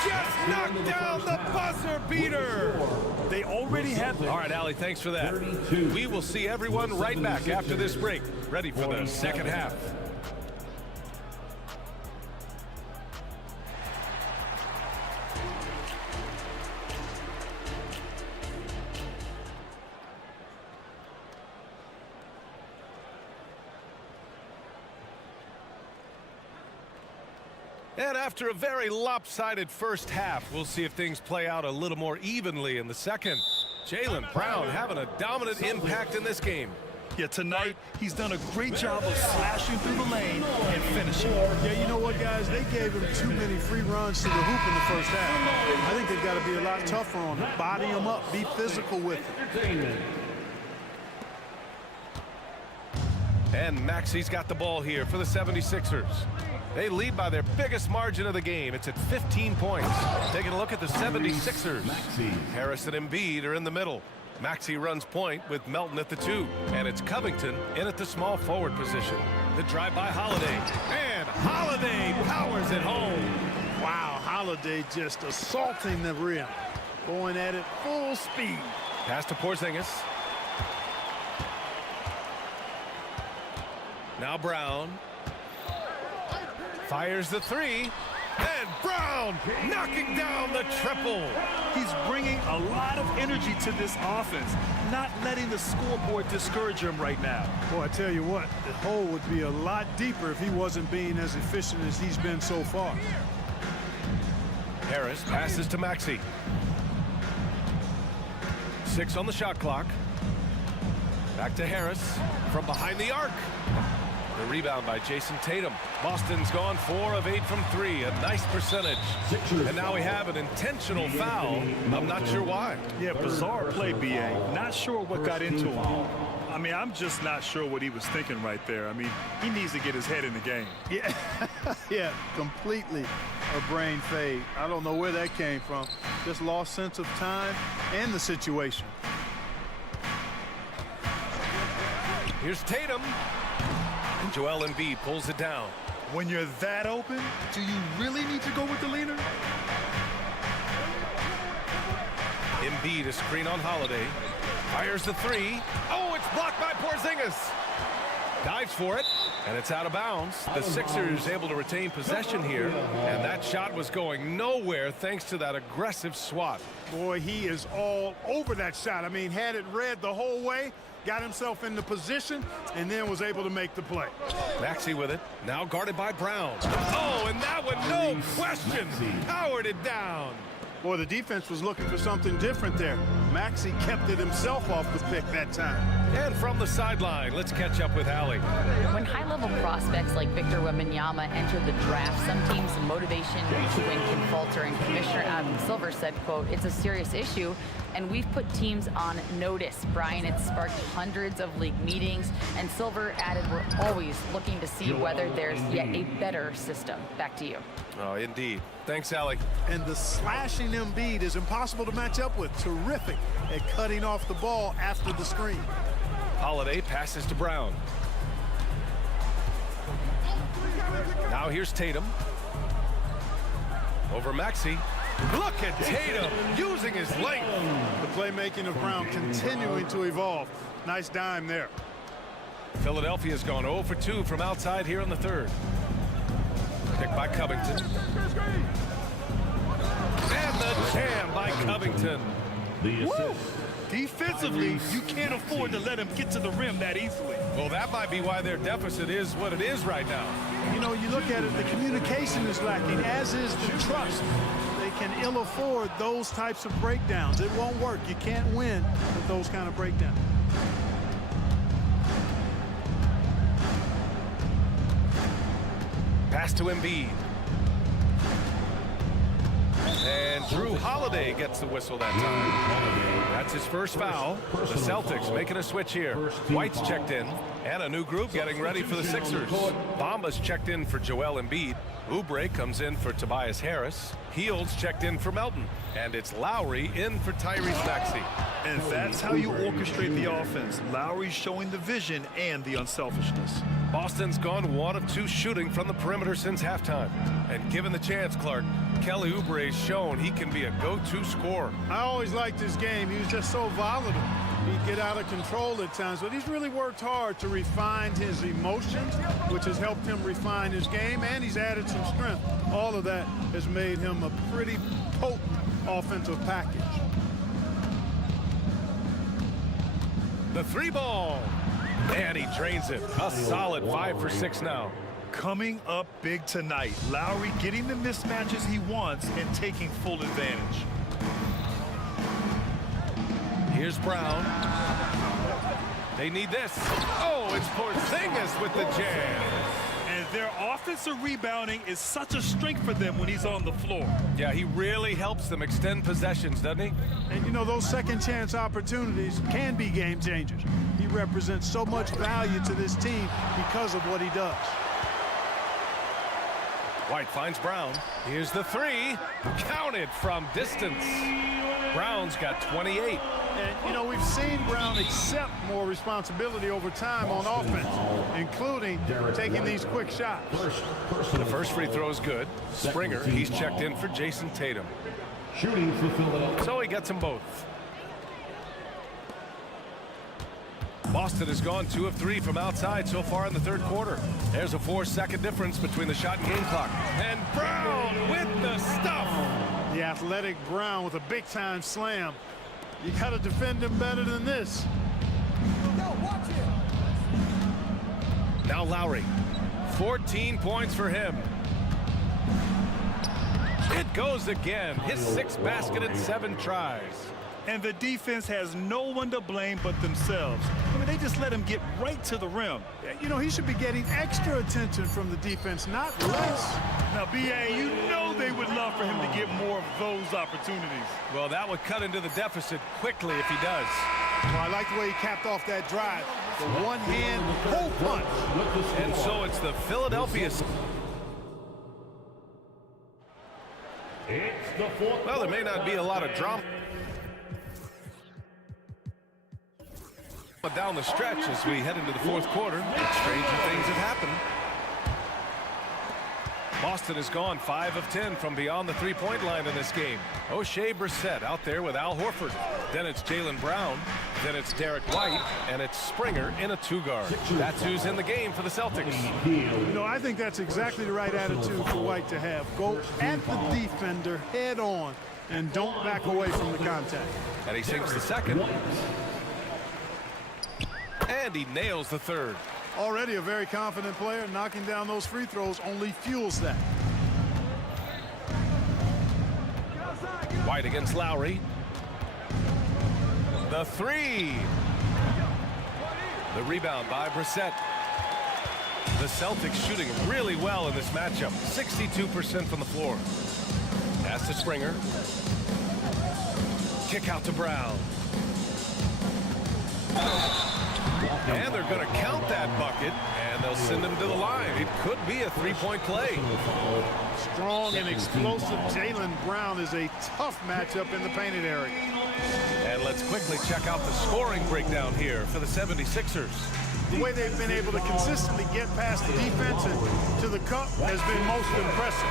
Just knocked down the buzzer beater. They already had them. All right, Allie, thanks for that. We will see everyone right back after this break. Ready for the second half. And after a very lopsided first half, we'll see if things play out a little more evenly in the second. Jaylen Brown having a dominant impact in this game. Yeah, tonight, he's done a great job of slashing through the lane and finishing. Yeah, you know what, guys? They gave him too many free runs to the hoop in the first half. I think they've got to be a lot tougher on him. Body him up, be physical with him. And Maxey's got the ball here for the 76ers. They lead by their biggest margin of the game. It's at 15 points. Taking a look at the 76ers. Harris and Embiid are in the middle. Maxey runs point with Melton at the 2. And it's Covington in at the small forward position. The drive by Holiday. And Holiday powers it home. Wow, Holiday just assaulting the rim. Going at it full speed. Pass to Porzingis. Now Brown. Fires the 3. And Brown knocking down the triple. He's bringing a lot of energy to this offense, not letting the scoreboard discourage him right now. Boy, I tell you what, the hole would be a lot deeper if he wasn't being as efficient as he's been so far. Harris passes to Maxey. 6 on the shot clock. Back to Harris from behind the arc. The rebound by Jason Tatum. Boston's gone 4 of 8 from 3, a nice percentage. And now we have an intentional foul. I'm not sure why. Yeah, bizarre play, BA. Not sure what got into him. I mean, I'm just not sure what he was thinking right there. I mean, he needs to get his head in the game. Yeah, yeah, completely a brain fade. I don't know where that came from. Just lost sense of time and the situation. Here's Tatum. And Joel Embiid pulls it down. When you're that open, do you really need to go with the leader? Embiid, a screen on Holiday. Fires the 3. Oh, it's blocked by Porzingis. Dives for it, and it's out of bounds. The Sixers able to retain possession here, and that shot was going nowhere thanks to that aggressive swat. Boy, he is all over that shot. I mean, had it read the whole way, got himself in the position, and then was able to make the play. Maxey with it, now guarded by Brown. Oh, and that one, no question, powered it down. Boy, the defense was looking for something different there. Maxey kept it himself off the pick that time. And from the sideline, let's catch up with Allie. When high-level prospects like Victor Wembanyama enter the draft, some teams' motivation to win can falter, and Commissioner Adam Silver said, quote, "It's a serious issue, and we've put teams on notice." Brian, it's sparked hundreds of league meetings, and Silver added, "We're always looking to see whether there's yet a better system." Back to you. Oh, indeed. Thanks, Allie. And the slashing Embiid is impossible to match up with. Terrific at cutting off the ball after the screen. Holiday passes to Brown. Now here's Tatum. Over Maxey. Look at Tatum using his length. The playmaking of Brown continuing to evolve. Nice dime there. Philadelphia's gone 0 for 2 from outside here in the 3rd. Pick by Covington. And the jam by Covington. Defensively, you can't afford to let him get to the rim that easily. Well, that might be why their deficit is what it is right now. You know, you look at it, the communication is lacking, as is the trust. They can ill afford those types of breakdowns. It won't work. You can't win with those kind of breakdowns. Pass to Embiid. And Drew Holiday gets the whistle that time. That's his first foul. The Celtics making a switch here. White's checked in, and a new group getting ready for the Sixers. Bamba's checked in for Joel Embiid. Oubre comes in for Tobias Harris. Heald's checked in for Melton. And it's Lowry in for Tyrese Maxey. And that's how you orchestrate the offense. Lowry showing the vision and the unselfishness. Boston's gone 1 of 2 shooting from the perimeter since halftime. And given the chance, Clark, Kelly Oubre's shown he can be a go-to scorer. I always liked his game. He was just so volatile. He'd get out of control at times, but he's really worked hard to refine his emotions, which has helped him refine his game, and he's added some strength. All of that has made him a pretty potent offensive package. The 3 ball. And he drains it. A solid 5 for 6 now. Coming up big tonight. Lowry getting the mismatches he wants and taking full advantage. Here's Brown. They need this. Oh, it's Porzingis with the jam. And their offensive rebounding is such a strength for them when he's on the floor. Yeah, he really helps them extend possessions, doesn't he? And, you know, those second chance opportunities can be game changers. He represents so much value to this team because of what he does. White finds Brown. Here's the 3. Counted from distance. Brown's got 28. And, you know, we've seen Brown accept more responsibility over time on offense, including taking these quick shots. The first free throw is good. Springer, he's checked in for Jason Tatum. Shooting for Philadelphia. So he gets them both. Boston has gone 2 of 3 from outside so far in the third quarter. There's a 4-second difference between the shot and game clock. And Brown with the stuff. The athletic Brown with a big-time slam. You got to defend him better than this. Now Lowry. 14 points for him. It goes again. His 6th basket in 7 tries. And the defense has no one to blame but themselves. I mean, they just let him get right to the rim. You know, he should be getting extra attention from the defense, not less. Now, B.A., you know they would love for him to get more of those opportunities. Well, that would cut into the deficit quickly if he does. Well, I like the way he capped off that drive. The one-hand pull punch. And so it's the Philadelphia. Well, there may not be a lot of drama down the stretch as we head into the fourth quarter. Stranger things have happened. Boston has gone 5 of 10 from beyond the three-point line in this game. O'Shea Brissett out there with Al Horford. Then it's Jaylen Brown. Then it's Derek White. And it's Springer in a 2-guard. That's who's in the game for the Celtics. You know, I think that's exactly the right attitude for White to have. Go at the defender head on and don't back away from the contact. And he sinks the second. And he nails the third. Already a very confident player. Knocking down those free throws only fuels that. White against Lowry. The 3. The rebound by Brissett. The Celtics shooting really well in this matchup. 62% from the floor. Pass to Springer. Kick out to Brown. And they're going to count that bucket, and they'll send him to the line. It could be a 3-point play. Strong and explosive Jaylen Brown is a tough matchup in the painted area. And let's quickly check out the scoring breakdown here for the 76ers. The way they've been able to consistently get past the defense and to the cup has been most impressive.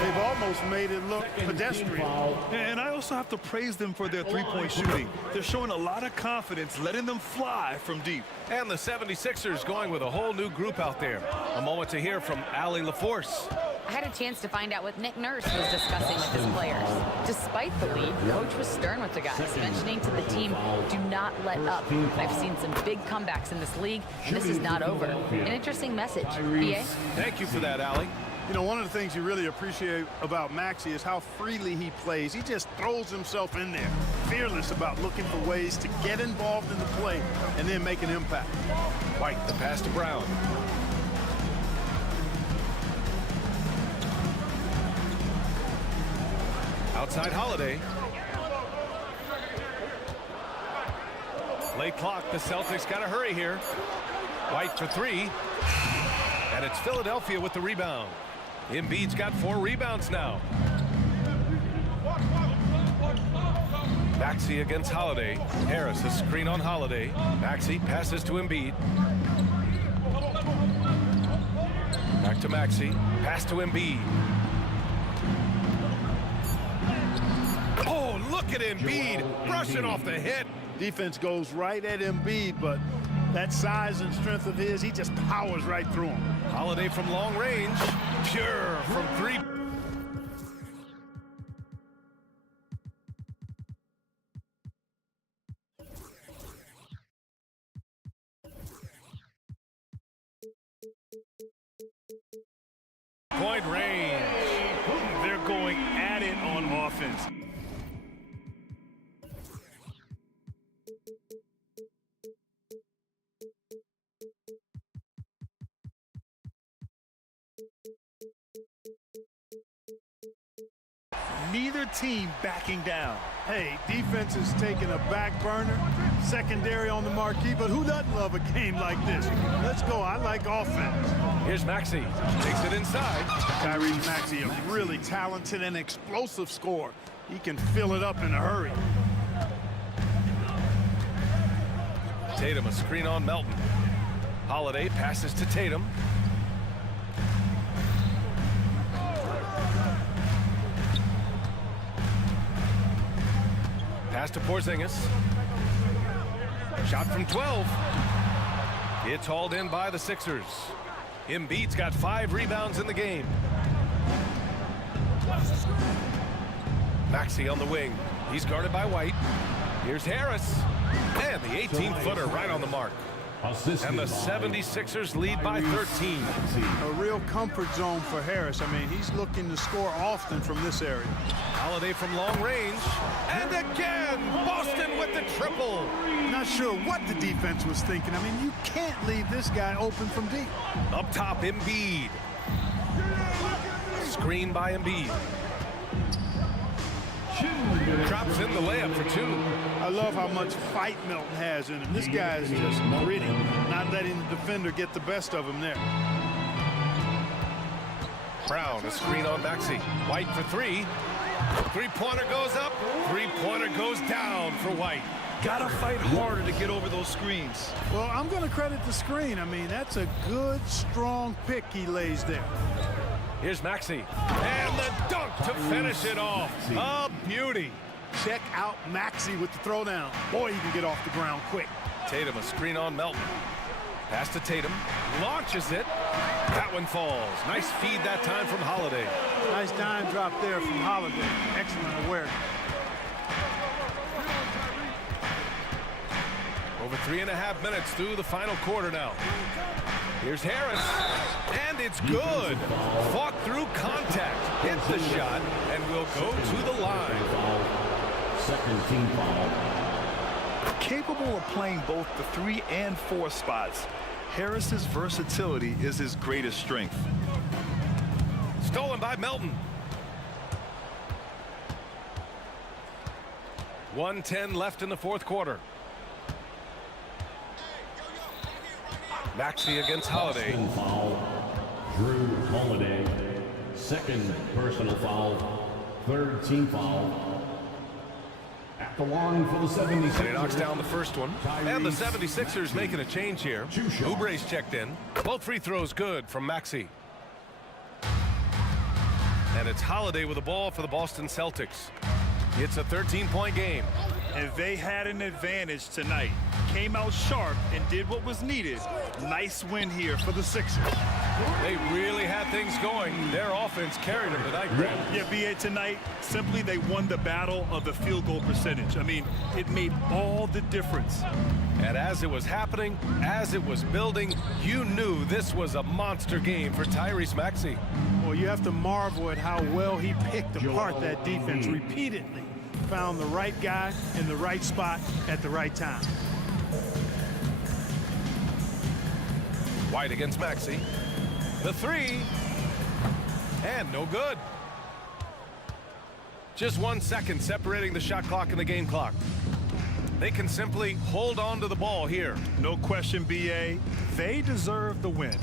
They've almost made it look pedestrian. And I also have to praise them for their three-point shooting. They're showing a lot of confidence, letting them fly from deep. And the 76ers going with a whole new group out there. A moment to hear from Allie LaForce. I had a chance to find out what Nick Nurse was discussing with his players. Despite the lead, Coach was stern with the guys, mentioning to the team, do not let up. I've seen some big comebacks in this league, and this is not over. An interesting message. B.A.? Thank you for that, Allie. You know, one of the things you really appreciate about Maxey is how freely he plays. He just throws himself in there, fearless about looking for ways to get involved in the play and then make an impact. White, the pass to Brown. Outside Holiday. Late clock, the Celtics got to hurry here. White for 3. And it's Philadelphia with the rebound. Embiid's got 4 rebounds now. Maxey against Holiday. Harris, a screen on Holiday. Maxey passes to Embiid. Back to Maxey. Pass to Embiid. Oh, look at Embiid brushing off the hit. Defense goes right at Embiid, but that size and strength of his, he just powers right through him. Holiday from long range. Pure from 3. Point range. They're going at it on offense. Neither team backing down. Hey, defense is taking a back burner, secondary on the marquee, but who doesn't love a game like this? Let's go. I like offense. Here's Maxey. Takes it inside. Tyrese Maxey, a really talented and explosive scorer. he can fill it up in a hurry. Tatum, a screen on Melton. Holiday passes to Tatum. Pass to Porzingis. Shot from 12. It's hauled in by the Sixers. Embiid's got 5 rebounds in the game. Maxey on the wing. He's guarded by White. Here's Harris. And the 18-footer right on the mark. And the 76ers lead by 13. A real comfort zone for Harris. I mean, he's looking to score often from this area. Holiday from long range. And again, Boston with the triple. Not sure what the defense was thinking. I mean, you can't leave this guy open from deep. Up top, Embiid. Screen by Embiid. Drops in the layup for 2. I love how much fight Melton has in him. This guy is just gritty, not letting the defender get the best of him there. Brown, a screen on Maxey. White for 3. 3-pointer goes up. 3-pointer goes down for White. Gotta fight harder to get over those screens. Well, I'm going to credit the screen. I mean, that's a good, strong pick he lays there. Here's Maxey. And the dunk to finish it off. A beauty. Check out Maxey with the throwdown. Boy, he can get off the ground quick. Tatum, a screen on Melton. Pass to Tatum. Launches it. That one falls. Nice feed that time from Holiday. Nice dime drop there from Holiday. Excellent awareness. Over 3.5 minutes through the final quarter now. Here's Harris, and it's good. Fought through contact, hit the shot, and will go to the line. Second team foul. Capable of playing both the 3 and 4 spots, Harris's versatility is his greatest strength. Stolen by Melton. 1:10 left in the fourth quarter. Maxey against Holiday. Personal foul. Drew Holiday. Second personal foul. Third team foul. At the line for the 76ers. And he knocks down the first one. And the 76ers making a change here. Oubre's checked in. Both free throws good from Maxey. And it's Holiday with the ball for the Boston Celtics. It's a 13-point game. And they had an advantage tonight. Came out sharp and did what was needed. Nice win here for the Sixers. They really had things going. Their offense carried them tonight, Grant. Yeah, BA, tonight, simply they won the battle of the field goal percentage. I mean, it made all the difference. And as it was happening, as it was building, you knew this was a monster game for Tyrese Maxey. Well, you have to marvel at how well he picked apart that defense repeatedly. Found the right guy in the right spot at the right time. White against Maxey. The 3. And no good. Just 1 second separating the shot clock and the game clock. They can simply hold on to the ball here. No question, BA. They deserve the win.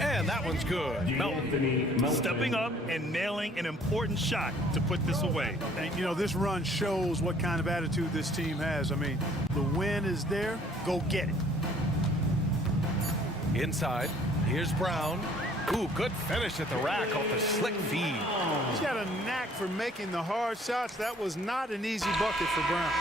And that one's good. Melton stepping up and nailing an important shot to put this away. And, you know, this run shows what kind of attitude this team has. I mean, the win is there. Go get it. Inside. Here's Brown. Ooh, good finish at the rack off the slick feed. He's got a knack for making the hard shots. That was not an easy bucket for Brown.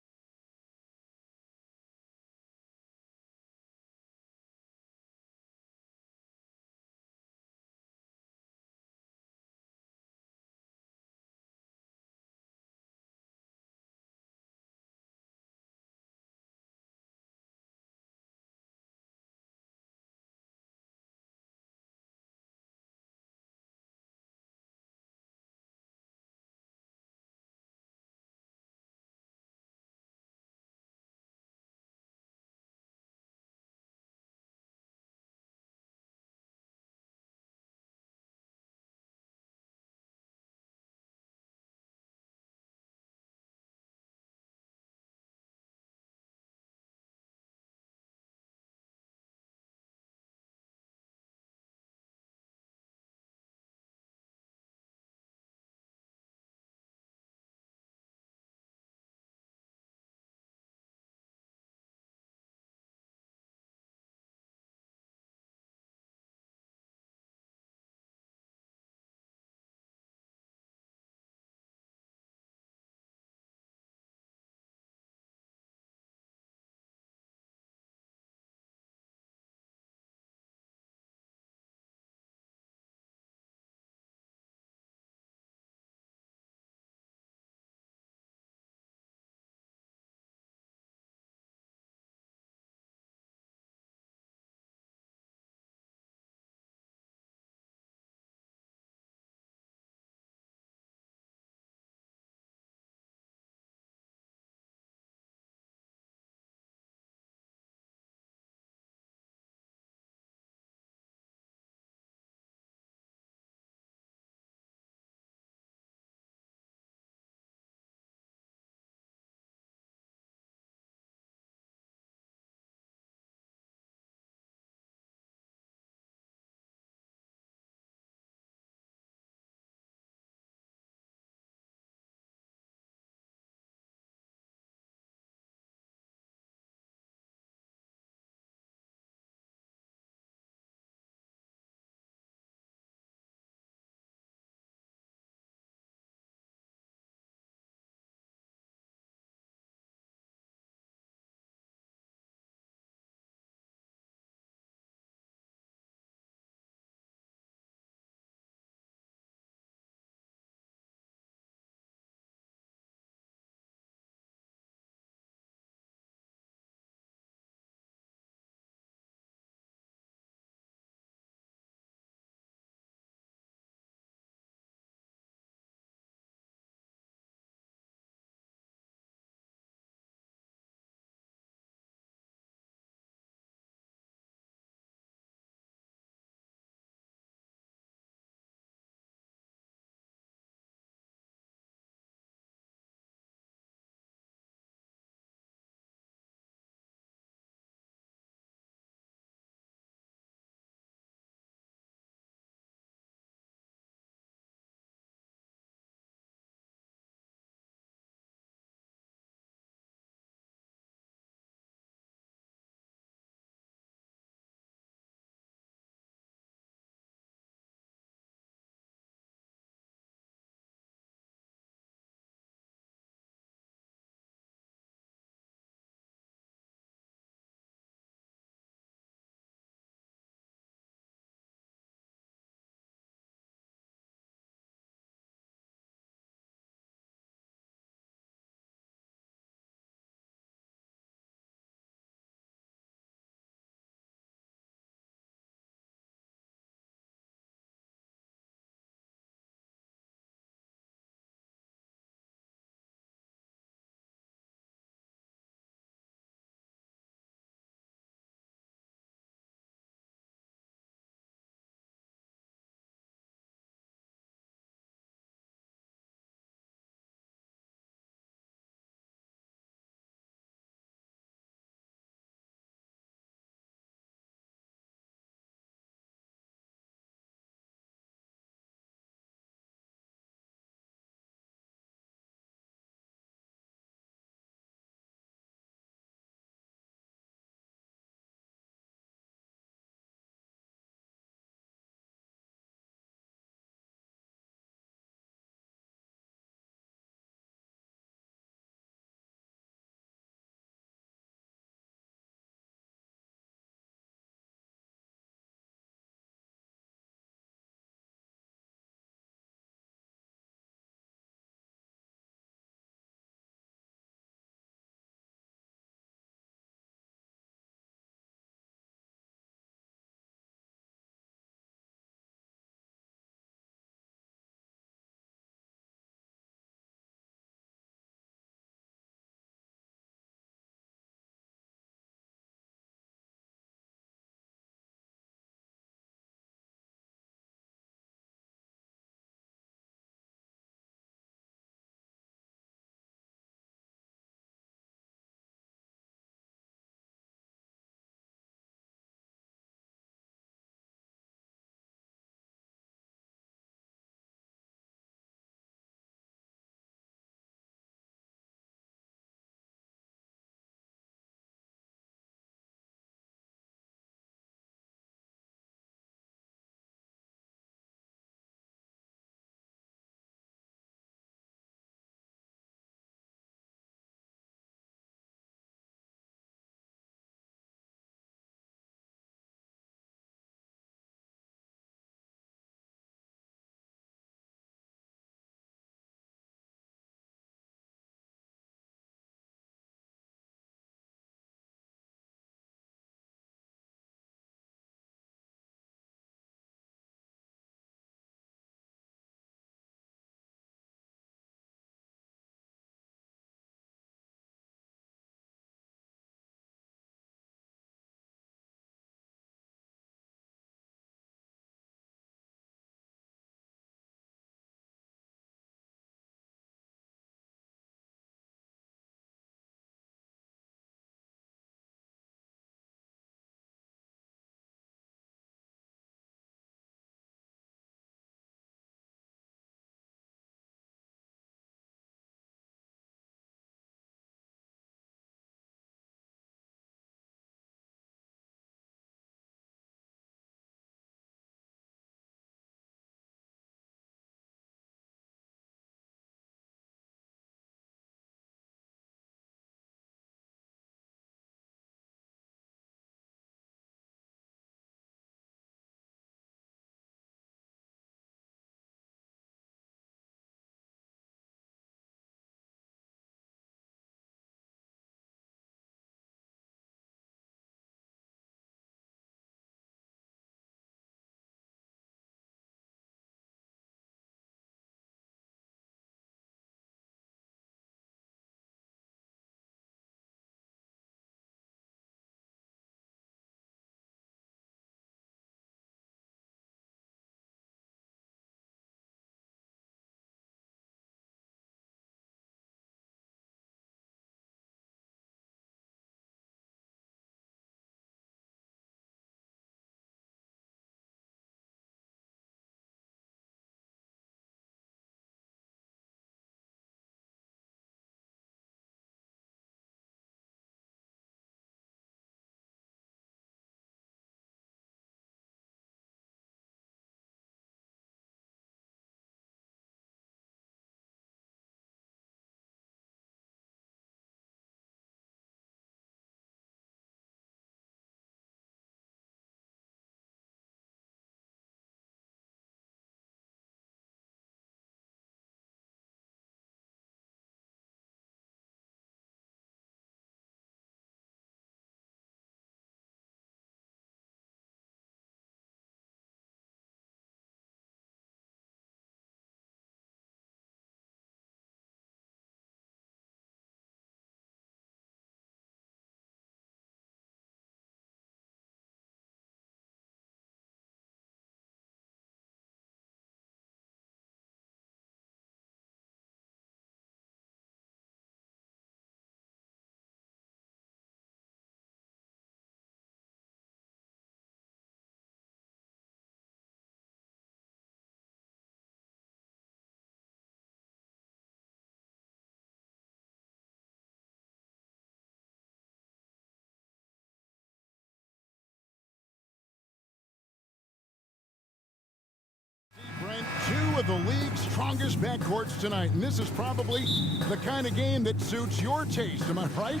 of the league's strongest backcourts tonight, and this is probably the kind of game that suits your taste. Am I right?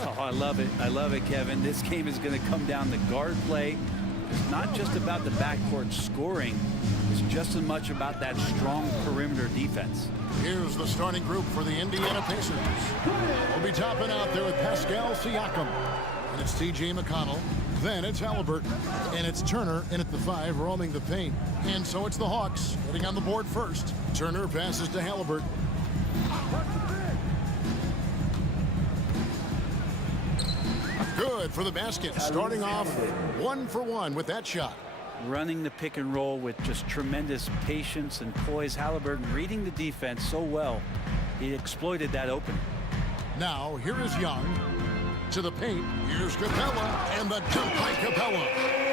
Oh, I love it. I love it, Kevin. This game is going to come down to guard play. It's not just about the backcourt scoring. It's just as much about that strong perimeter defense. Here's the starting group for the Indiana Pacers. We'll be topping out there with Pascal Siakam. And it's T.J. McConnell. Then it's Halliburton. And it's Turner in at the 5, roaming the paint. And so it's the Hawks getting on the board first. Turner passes to Halliburton. Good for the basket. Starting off 1 for 1 with that shot. Running the pick and roll with just tremendous patience and poise. Halliburton reading the defense so well. He exploited that open. Now, here is Young. To the paint. Here's Capella. And the dunk by Capella.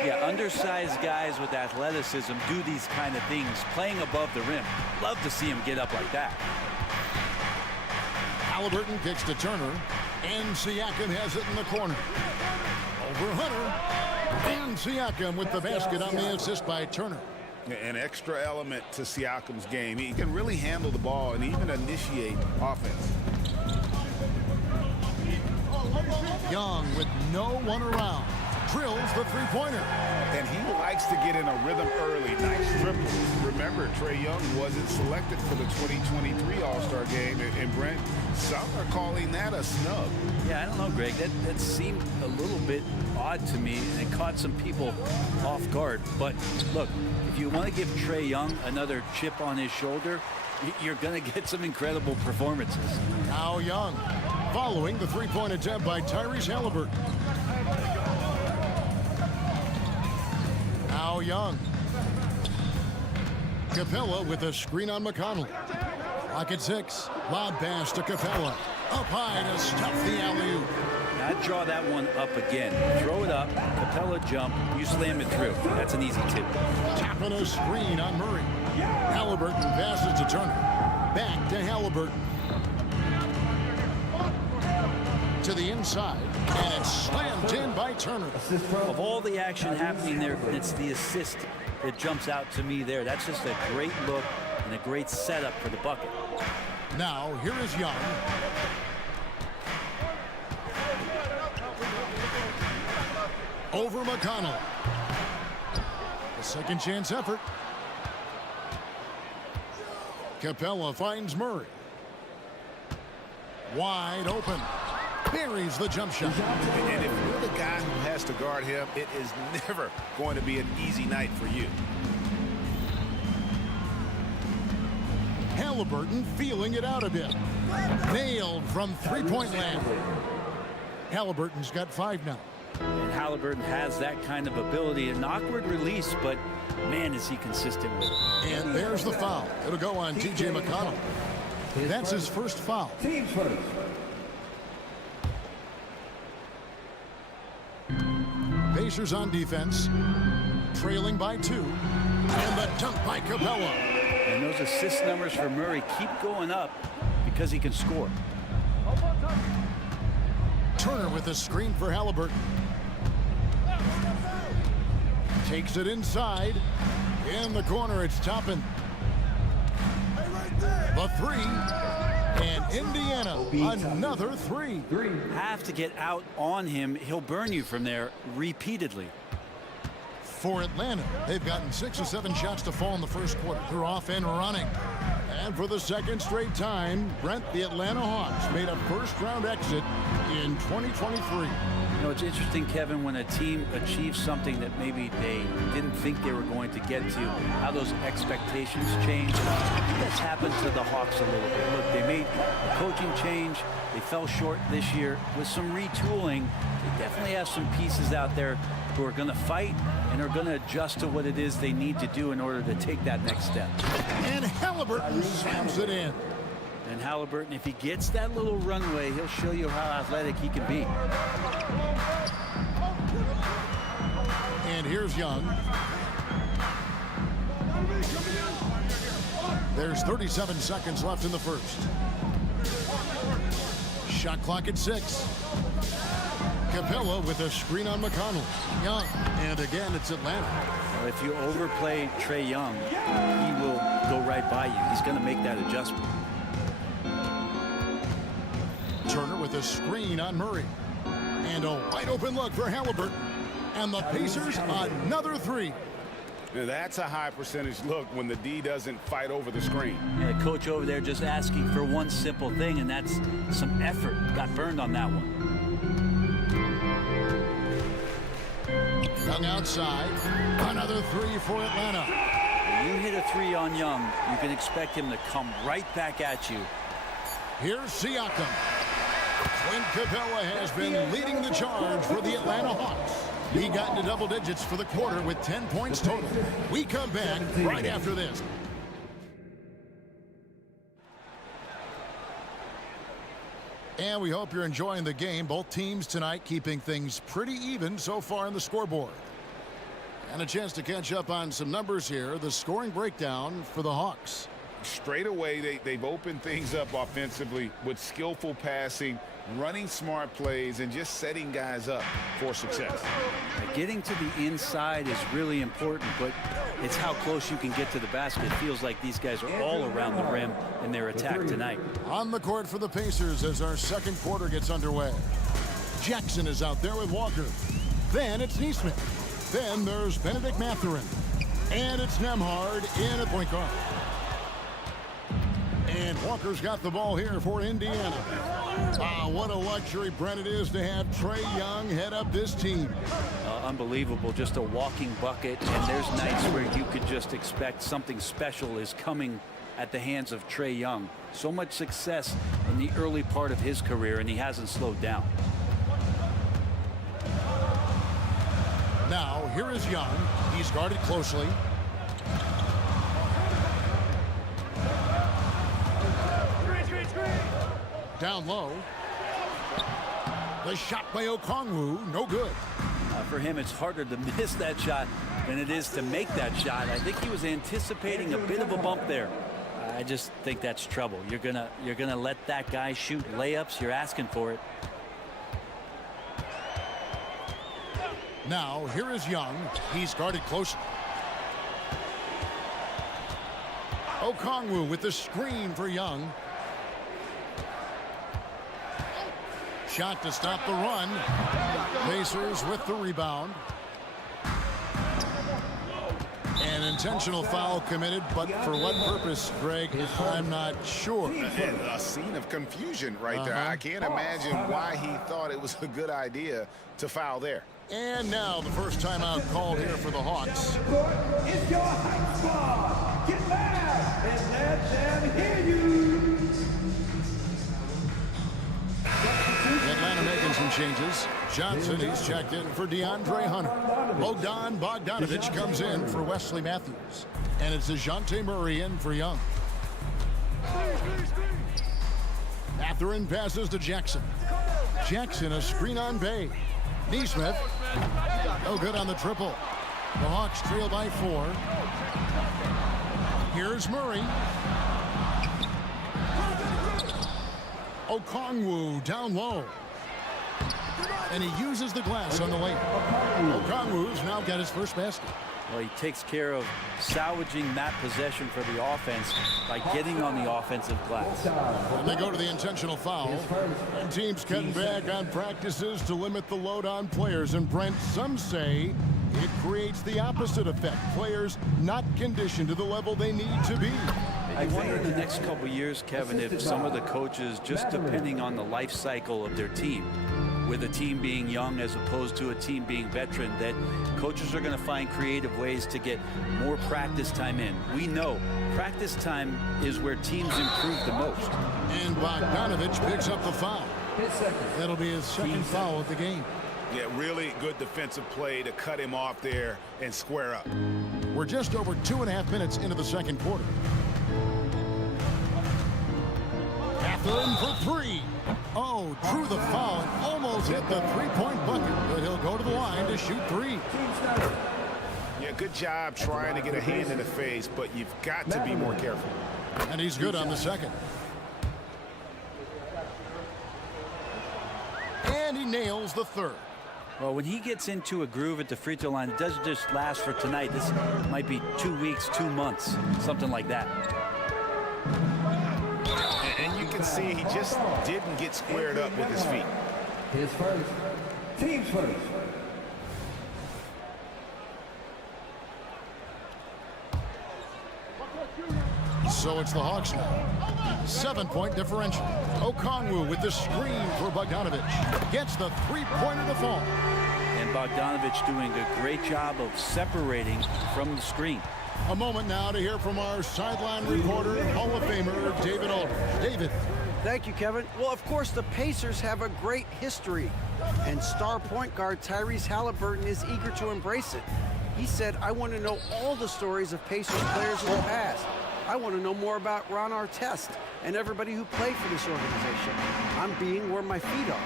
Yeah, undersized guys with athleticism do these kind of things, playing above the rim. Love to see him get up like that. Halliburton kicks to Turner. And Siakam has it in the corner. Over Hunter. And Siakam with the basket on the assist by Turner. An extra element to Siakam's game. He can really handle the ball and even initiate offense. Young with no one around. Drills the three-pointer. And he likes to get in a rhythm early. Nice triple. Remember, Trae Young wasn't selected for the 2023 All-Star game. And Brent, some are calling that a snub. Yeah, I don't know, Greg. That seemed a little bit odd to me, and it caught some people off guard. But look, if you want to give Trae Young another chip on his shoulder, you're going to get some incredible performances. Now Young, following the three-point attempt by Tyrese Halliburton. Now Young. Capella with a screen on McConnell. Clock at 6. Lob pass to Capella. Up high to stuff the alley-oop. I'd draw that one up again. Throw it up, Capella jump, you slam it through. That's an easy tip. Tapping a screen on Murray. Halliburton passes to Turner. Back to Halliburton. To the inside, and it's slammed in by Turner. Of all the action happening there, it's the assist that jumps out to me there. That's just a great look and a great setup for the bucket. Now, here is Young. Over McConnell. A second chance effort. Capella finds Murray. Wide open. Buries the jump shot. And if you're the guy who has to guard him, it is never going to be an easy night for you. Halliburton feeling it out a bit. Nailed from three-point land. Halliburton's got 5 now. And Halliburton has that kind of ability. An awkward release, but man, is he consistent with it. And there's the foul. It'll go on T.J. McConnell. That's his first foul. Team first. Pacers on defense. Trailing by 2. And the dunk by Capella. And those assist numbers for Murray keep going up because he can score. Turner with a screen for Halliburton. Takes it inside. In the corner, it's Toppin. The 3. And Indiana, another 3. Have to get out on him. He'll burn you from there repeatedly. For Atlanta, they've gotten 6 or 7 shots to fall in the first quarter. They're off and running. And for the second straight time, Brent, the Atlanta Hawks made a first-round exit in 2023. You know, it's interesting, Kevin, when a team achieves something that maybe they didn't think they were going to get to, how those expectations change. I think that's happened to the Hawks a little bit. Look, they made a coaching change. They fell short this year. With some retooling, they definitely have some pieces out there who are going to fight and are going to adjust to what it is they need to do in order to take that next step. And Halliburton slams it in. And Halliburton, if he gets that little runway, he'll show you how athletic he can be. And here's Young. There's 37 seconds left in the first. Shot clock at 6. Capella with a screen on McConnell. Young, and again, it's Atlanta. Well, if you overplay Trae Young, he will go right by you. He's going to make that adjustment. Turner with a screen on Murray. And a wide open look for Halliburton. And the Pacers, another three. Now that's a high percentage look when the D doesn't fight over the screen. Yeah, the coach over there just asking for one simple thing, and that's some effort. Got burned on that one. Young outside. Another three for Atlanta. When you hit a three on Young, you can expect him to come right back at you. Here's Siakam. Clint Capella has been leading the charge for the Atlanta Hawks. He got into double digits for the quarter with 10 points total. We come back right after this. And we hope you're enjoying the game. Both teams tonight keeping things pretty even so far on the scoreboard. And a chance to catch up on some numbers here. The scoring breakdown for the Hawks. Straight away, they've opened things up offensively with skillful passing, running smart plays, and just setting guys up for success. Getting to the inside is really important, but it's how close you can get to the basket. It feels like these guys are all around the rim in their attack tonight. On the court for the Pacers as our second quarter gets underway. Jackson is out there with Walker. Then it's Neesmith. Then there's Benedict Mathurin. And it's Nembhard in at point guard. And Walker's got the ball here for Indiana. What a luxury, Brent, it is to have Trae Young head up this team. Unbelievable, just a walking bucket. And there's nights where you could just expect something special is coming at the hands of Trae Young. So much success in the early part of his career, and he hasn't slowed down. Now, here is Young. He's guarded closely. Down low. The shot by Okongwu, no good. For him, it's harder to miss that shot than it is to make that shot. I think he was anticipating a bit of a bump there. I just think that's trouble. You're gonna let that guy shoot layups. You're asking for it. Now, here is Young. He's guarded close. Okongwu with the screen for Young. Shot to stop the run. Pacers with the rebound. An intentional foul committed, but for what purpose, Greg, I'm not sure. A scene of confusion right there. I can't imagine why he thought it was a good idea to foul there. And now the first timeout called here for the Hawks. It's your hype squad. Get loud and let them hear you. Atlanta making some changes. Johnson, he's checked in for DeAndre Hunter. Bogdan Bogdanovic comes in for Wesley Matthews. And it's DeJounte Murray in for Young. Mathurin passes to Jackson. Jackson, a screen on Bay. Neesmith, no good on the triple. The Hawks trail by 4. Here's Murray. Okongwu down low. And he uses the glass on the lane. Okongwu's now got his first basket. Well, he takes care of salvaging that possession for the offense by getting on the offensive glass. And they go to the intentional foul. And teams cutting back on practices to limit the load on players. And Brent, some say it creates the opposite effect. Players not conditioned to the level they need to be. I wonder in the next couple years, Kevin, if some of the coaches, just depending on the life cycle of their team, with a team being young as opposed to a team being veteran, that coaches are going to find creative ways to get more practice time in. We know practice time is where teams improve the most. And Bogdanovic picks up the foul. That'll be his second foul of the game. Yeah, really good defensive play to cut him off there and square up. We're just over 2.5 minutes into the second quarter. Mathurin for 3. Oh, drew the foul and almost hit the three-point bucket, but he'll go to the line to shoot 3. Yeah, good job trying to get a hand in the face, but you've got to be more careful. And he's good on the second. And and he nails the third. Well, when he gets into a groove at the free throw line, it doesn't just last for tonight. This might be 2 weeks, 2 months, something like that. And you can see he just didn't get squared up with his feet. His first. Team's first. So it's the Hawks now. 7-point differential. Okongwu with the screen for Bogdanovic. Gets the three-pointer to fall. And Bogdanovic doing a great job of separating from the screen. A moment now to hear from our sideline reporter, Hall of Famer David Aldridge. David. Thank you, Kevin. Well, of course, the Pacers have a great history, and star point guard Tyrese Halliburton is eager to embrace it. He said, I want to know all the stories of Pacers players in the past. I want to know more about Ron Artest and everybody who played for this organization. I'm being where my feet are.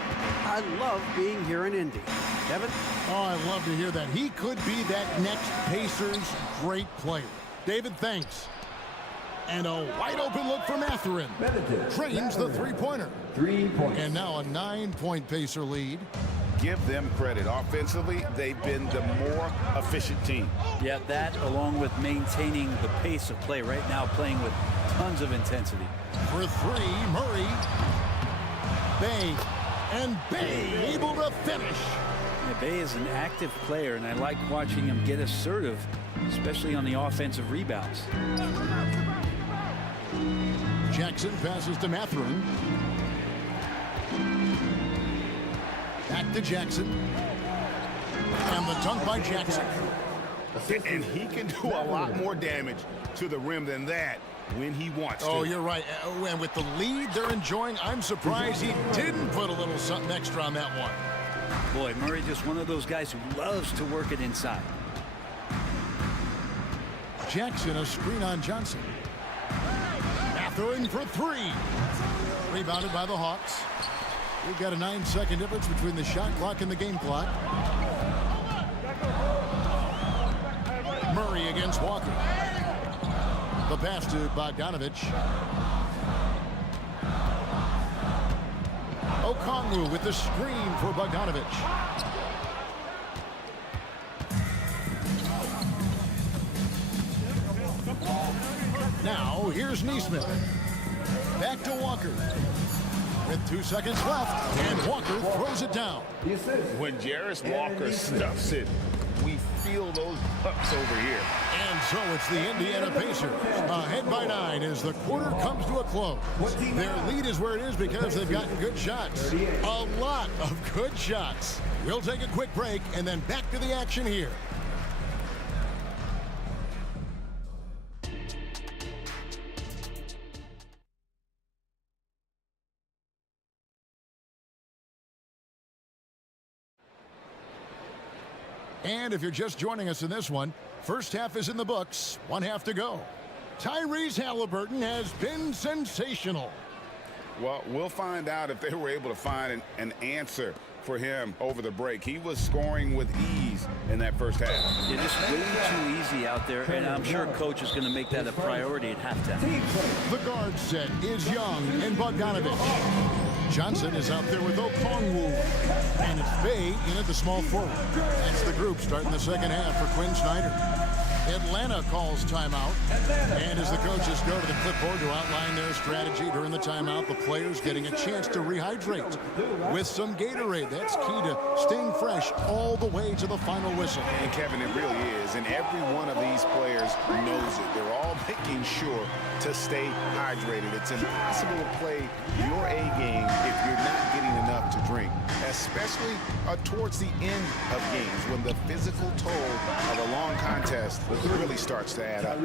I love being here in Indy. Kevin? Oh, I love to hear that. He could be that next Pacers great player. David, thanks. And a wide-open look from Mathurin. Trains the three-pointer. 3 points. And now a 9-point Pacer lead. Give them credit. Offensively, they've been the more efficient team. Yeah, that along with maintaining the pace of play right now, playing with tons of intensity. For three, Murray. Bay. And Bay able to finish. Yeah, Bay is an active player, and I like watching him get assertive, especially on the offensive rebounds. Jackson passes to Mathurin. Back to Jackson. And the dunk by Jackson. And he can do a lot more damage to the rim than that when he wants to. Oh, you're right. And with the lead they're enjoying, I'm surprised he didn't put a little something extra on that one. Boy, Murray just one of those guys who loves to work it inside. Jackson, a screen on Johnson. Mathurin for three. Rebounded by the Hawks. We've got a 9-second difference between the shot clock and the game clock. Murray against Walker. The pass to Bogdanovic. Okongwu with the screen for Bogdanovic. Now, here's Neesmith. Back to Walker. With 2 seconds left, and Walker throws it down. When Jarris Walker stuffs it, we feel those pucks over here. And so it's the Indiana Pacers ahead by 9 as the quarter comes to a close. Their lead is where it is because they've gotten good shots. A lot of good shots. We'll take a quick break and then back to the action here. And if you're just joining us in this one, first half is in the books, 1 half to go. Tyrese Halliburton has been sensational. Well, we'll find out if they were able to find an answer for him over the break. He was scoring with ease in that first half. Yeah, just way too easy out there, and I'm sure coach is going to make that a priority at halftime. The guard set is Young and Bogdanovic. Johnson is out there with Okongwu. And it's Bay in at the small forward. That's the group starting the second half for Quinn Snyder. Atlanta calls timeout. And as the coaches go to the clipboard to outline their strategy during the timeout, the players getting a chance to rehydrate with some Gatorade. That's key to staying fresh all the way to the final whistle. And Kevin, it really is. And every one of these players knows it. They're all making sure to stay hydrated. It's impossible to play your A game if you're not getting enough to drink, especially towards the end of games when the physical toll of a long contest really starts to add up.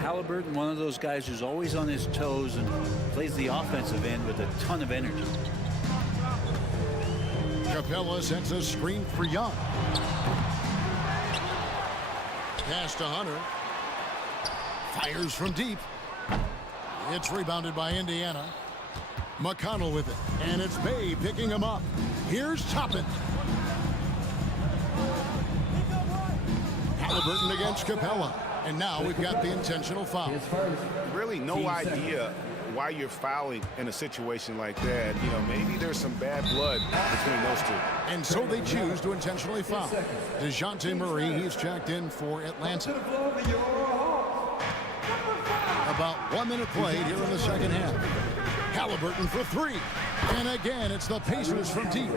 Halliburton, one of those guys who's always on his toes and plays the offensive end with a ton of energy. Capella sends a screen for Young. Pass to Hunter. Fires from deep. It's rebounded by Indiana. McConnell with it. And it's Bay picking him up. Here's Toppin. Halliburton against Capella. And now we've got the intentional foul. Really no idea why you're fouling in a situation like that. You know, maybe there's some bad blood between those two. And so they choose to intentionally foul. DeJounte Murray, he's checked in for Atlanta. About 1 minute played here in the second half. Halliburton for three. And again, it's the Pacers from deep.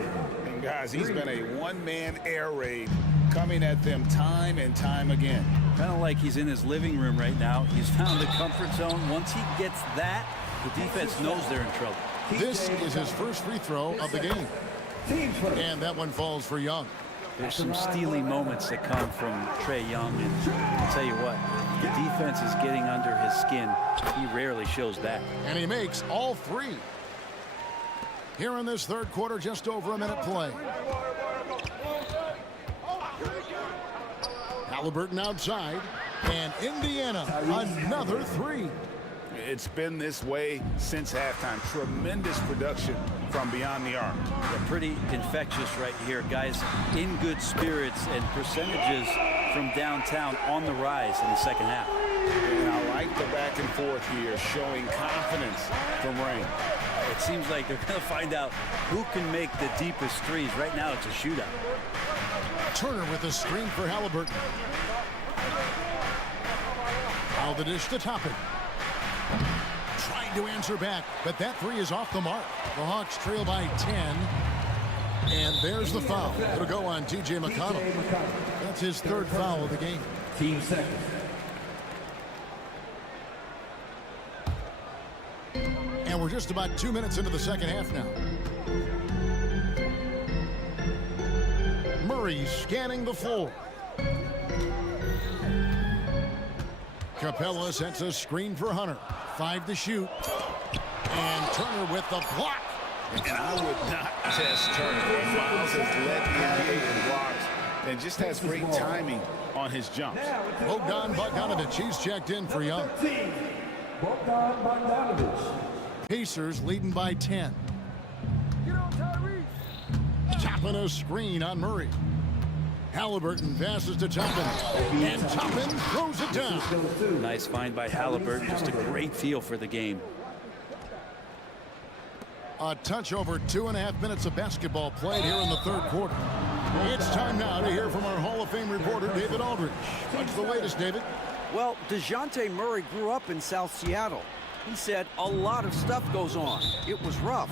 And guys, he's been a one-man air raid coming at them time and time again. Kind of like he's in his living room right now. He's found the comfort zone. Once he gets that, the defense knows they're in trouble. This is his first free throw of the game. And that one falls for Young. There's some steely moments that come from Trae Young, and I'll tell you what, the defense is getting under his skin. He rarely shows that. And he makes all three. Here in this third quarter, just over a minute play. Halliburton outside, and Indiana, another three. It's been this way since halftime. Tremendous production from beyond the arc. They're pretty infectious right here, guys. In good spirits, and percentages from downtown on the rise in the second half. And I like the back and forth here, showing confidence from Rain. It seems like they're going to find out who can make the deepest threes. Right now, it's a shootout. Turner with a screen for Halliburton. Now the dish to Toppin. Trying to answer back, but that three is off the mark. The Hawks trail by 10. And there's the foul. It'll go on T.J. McConnell. That's his third foul of the game. Team second. And we're just about 2 minutes into the second half now. Murray scanning the floor. Capella sets a screen for Hunter. 5 to shoot. And Turner with the block. And I would not test Turner. Miles has led the NBA in blocks and just has great timing on his jumps. Bogdan Bogdanovic, he's checked in for Young. Pacers leading by 10. Toppin a screen on Murray. Halliburton passes to Toppin, and Toppin throws it down. Nice find by Halliburton. Just a great feel for the game. A touch over 2.5 minutes of basketball played here in the third quarter. It's time now to hear from our Hall of Fame reporter, David Aldridge. What's the latest, David? Well, DeJounte Murray grew up in South Seattle. He said a lot of stuff goes on. It was rough.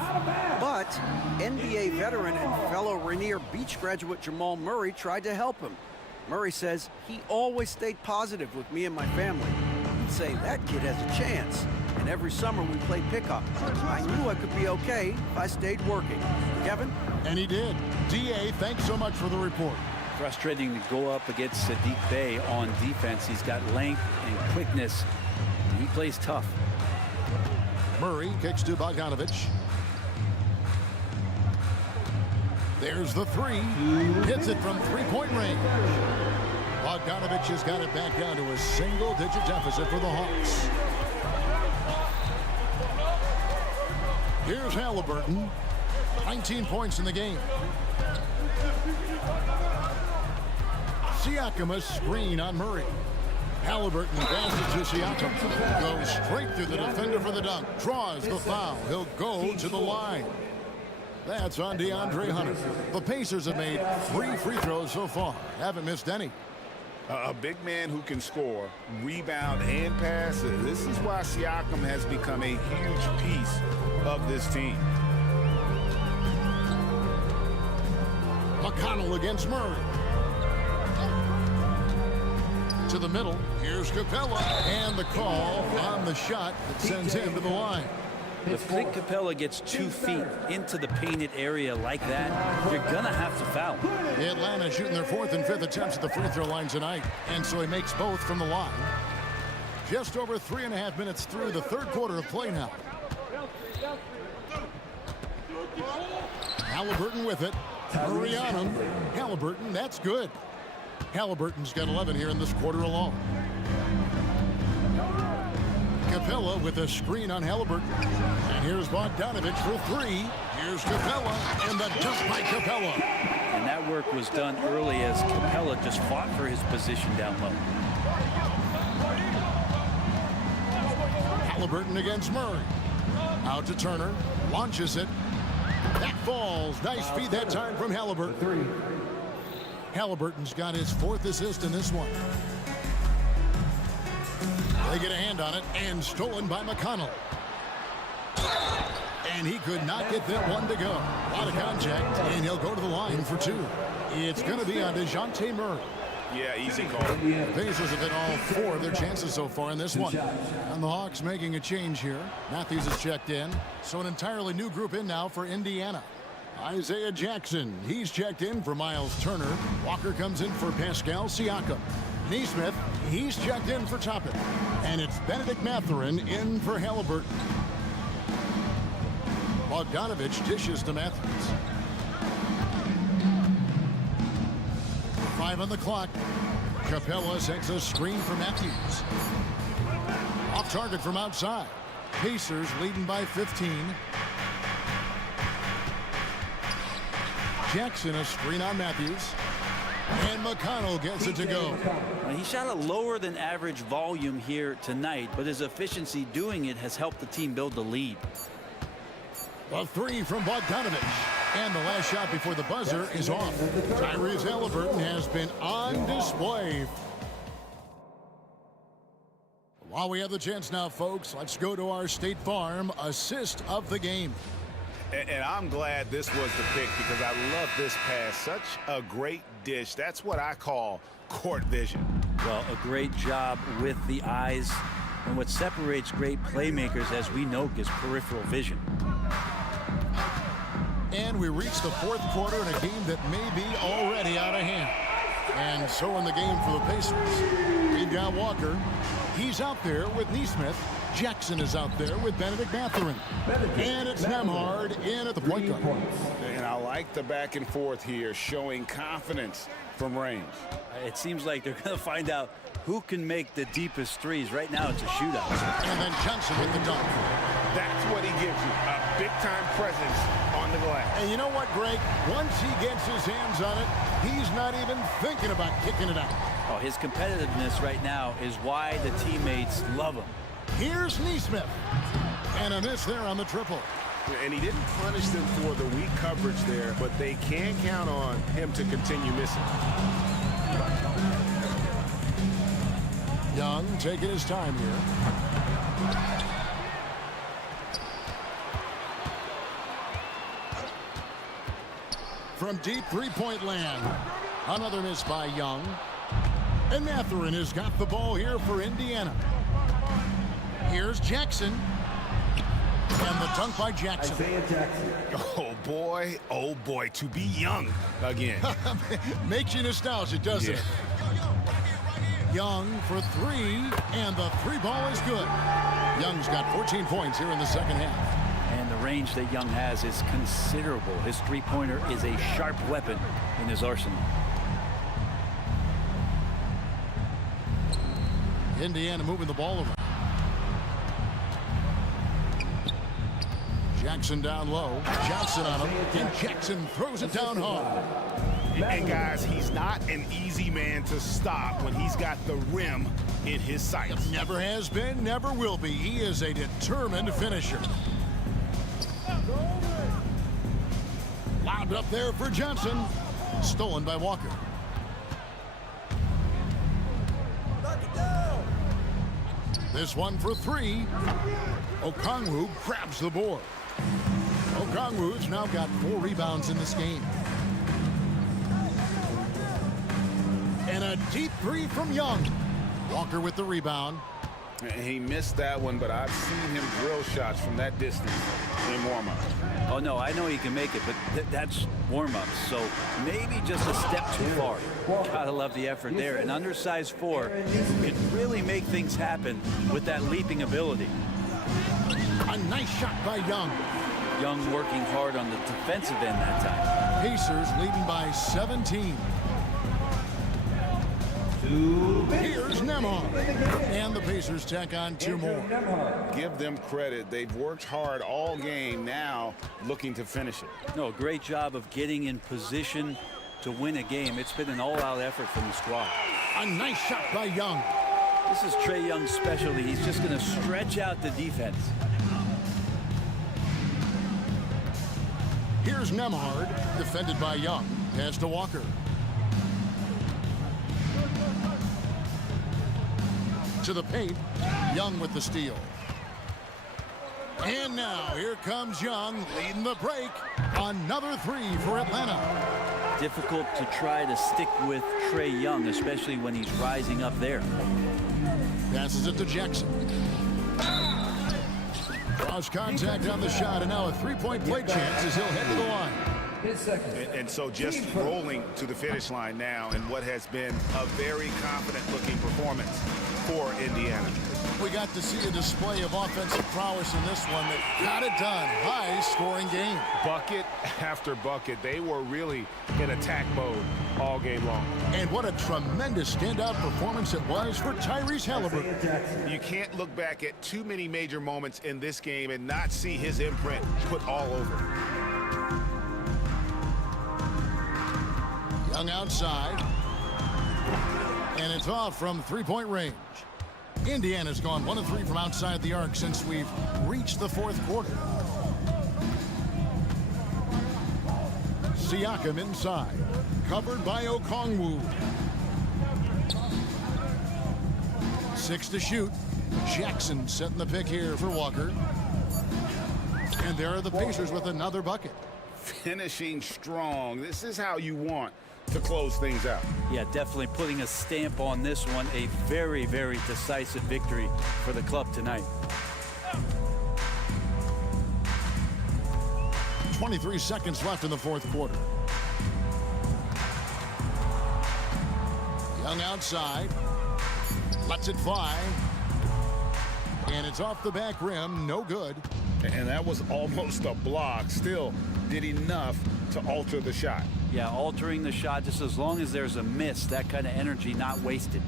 But NBA veteran and fellow Rainier Beach graduate Jamal Murray tried to help him. Murray says he always stayed positive with me and my family. He'd say that kid has a chance. And every summer we played pickup. I knew I could be okay if I stayed working. Kevin? And he did. D.A., thanks so much for the report. Frustrating to go up against Sadiq Bey on defense. He's got length and quickness. He plays tough. Murray kicks to Bogdanovic. There's the three. Hits it from three-point range. Bogdanovic has got it back down to a single-digit deficit for the Hawks. Here's Halliburton. 19 points in the game. Siakam a screen on Murray. Halliburton passes to Siakam. Goes straight through the defender for the dunk. Draws the foul. He'll go to the line. That's on DeAndre Hunter. The Pacers have made 3 free throws so far. Haven't missed any. A big man who can score, rebound, and pass. This is why Siakam has become a huge piece of this team. McConnell against Murray. To the middle. Here's Capella. And the call on the shot that sends him to the line. If Clint Capella gets 2 feet into the painted area like that, you're going to have to foul. Atlanta shooting their 4th and 5th attempts at the free throw line tonight. And so he makes both from the line. Just over 3.5 minutes through the third quarter of play now. Halliburton with it. Murray on him. Halliburton, that's good. Halliburton's got 11 here in this quarter alone. Capella with a screen on Halliburton. And here's Bogdanovic for 3. Here's Capella, and the dunk by Capella. And that work was done early as Capella just fought for his position down low. Halliburton against Murray. Out to Turner. Launches it. That falls. Nice feed that time from Halliburton. Halliburton's got his 4th assist in this one. They get a hand on it, and stolen by McConnell. And he could not get that one to go. A lot of contact, and he'll go to the line for 2. It's going to be on DeJounte Murray. Yeah, easy call. The Pacers have hit all 4 of their chances so far in this one. And the Hawks making a change here. Matthews is checked in. So an entirely new group in now for Indiana. Isaiah Jackson, he's checked in for Miles Turner. Walker comes in for Pascal Siakam. Neesmith, he's checked in for Toppin. And it's Benedict Mathurin in for Halliburton. Bogdanovich dishes to Matthews. 5 on the clock. Capella sets a screen for Matthews. Off target from outside. Pacers leading by 15. Jackson a screen on Matthews. And McConnell gets it to go. He shot a lower than average volume here tonight, but his efficiency doing it has helped the team build the lead. A 3 from Bogdanovich. And the last shot before the buzzer is off. Tyrese Halliburton has been on display. While we have the chance now, folks, let's go to our State Farm assist of the game. And I'm glad this was the pick because I love this pass. Such a great dish. That's what I call court vision. Well, a great job with the eyes. And what separates great playmakers, as we know, is peripheral vision. And we reach the 4th quarter in a game that may be already out of hand. And so in the game for the Pacers, we've got Walker. He's out there with Neesmith. Jackson is out there with Benedict Mathurin. And it's Nembhard in at the point guard. And I like the back and forth here, showing confidence from range. It seems like they're going to find out who can make the deepest threes. Right now it's a shootout. And then Johnson with the dunk. That's what he gives you, a big-time presence on the glass. And you know what, Greg? Once he gets his hands on it, he's not even thinking about kicking it out. Oh, his competitiveness right now is why the teammates love him. Here's Neesmith. And a miss there on the triple. And he didn't punish them for the weak coverage there, but they can count on him to continue missing. Young taking his time here. From deep three-point land. Another miss by Young. And Mathurin has got the ball here for Indiana. Here's Jackson. And the dunk by Jackson. Oh boy, to be Young again. Makes you nostalgic, doesn't it? Young for 3, and the 3 ball is good. Young's got 14 points here in the second half. And the range that Young has is considerable. His three-pointer is a sharp weapon in his arsenal. Indiana moving the ball around. Jackson down low. Johnson on him. And Jackson throws it down hard. And guys, he's not an easy man to stop when he's got the rim in his sights. Never has been, never will be. He is a determined finisher. Lobbed up there for Johnson. Stolen by Walker. This one for 3. Okongwu grabs the board. Okongwu's now got 4 rebounds in this game. And a deep 3 from Young. Walker with the rebound. He missed that one, but I've seen him drill shots from that distance in warm-up. Oh, no, I know he can make it, but that's warm-up, so maybe just a step too far. Gotta love the effort there. An undersized 4 can really make things happen with that leaping ability. A nice shot by Young. Young working hard on the defensive end that time. Pacers leading by 17. Here's Nembhard. And the Pacers tack on 2 more. Give them credit. They've worked hard all game, now looking to finish it. No, great job of getting in position to win a game. It's been an all-out effort from the squad. A nice shot by Young. This is Trae Young's specialty. He's just going to stretch out the defense. Here's Nemhard, defended by Young. Pass to Walker. To the paint. Young with the steal. And now here comes Young leading the break. Another three for Atlanta. Difficult to try to stick with Trae Young, especially when he's rising up there. Passes it to Jackson. Cross contact on the shot, and now a three-point play chance as he'll head to the line. And so just rolling to the finish line now in what has been a very confident-looking performance for Indiana. We got to see a display of offensive prowess in this one that got it done. High-scoring game. Bucket after bucket. They were really in attack mode all game long. And what a tremendous standout performance it was for Tyrese Halliburton. You can't look back at too many major moments in this game and not see his imprint put all over it. Young outside. And it's off from three-point range. Indiana's gone 1 of 3 from outside the arc since we've reached the fourth quarter. Siakam inside. Covered by Okongwu. 6 to shoot. Jackson setting the pick here for Walker. And there are the Pacers with another bucket. Finishing strong. This is how you want to close things out. Yeah, definitely putting a stamp on this one. A very, very decisive victory for the club tonight. 23 seconds left in the fourth quarter. Young outside. Lets it fly. And it's off the back rim. No good. And that was almost a block. Still did enough to alter the shot. Yeah, altering the shot just as long as there's a miss. That kind of energy not wasted.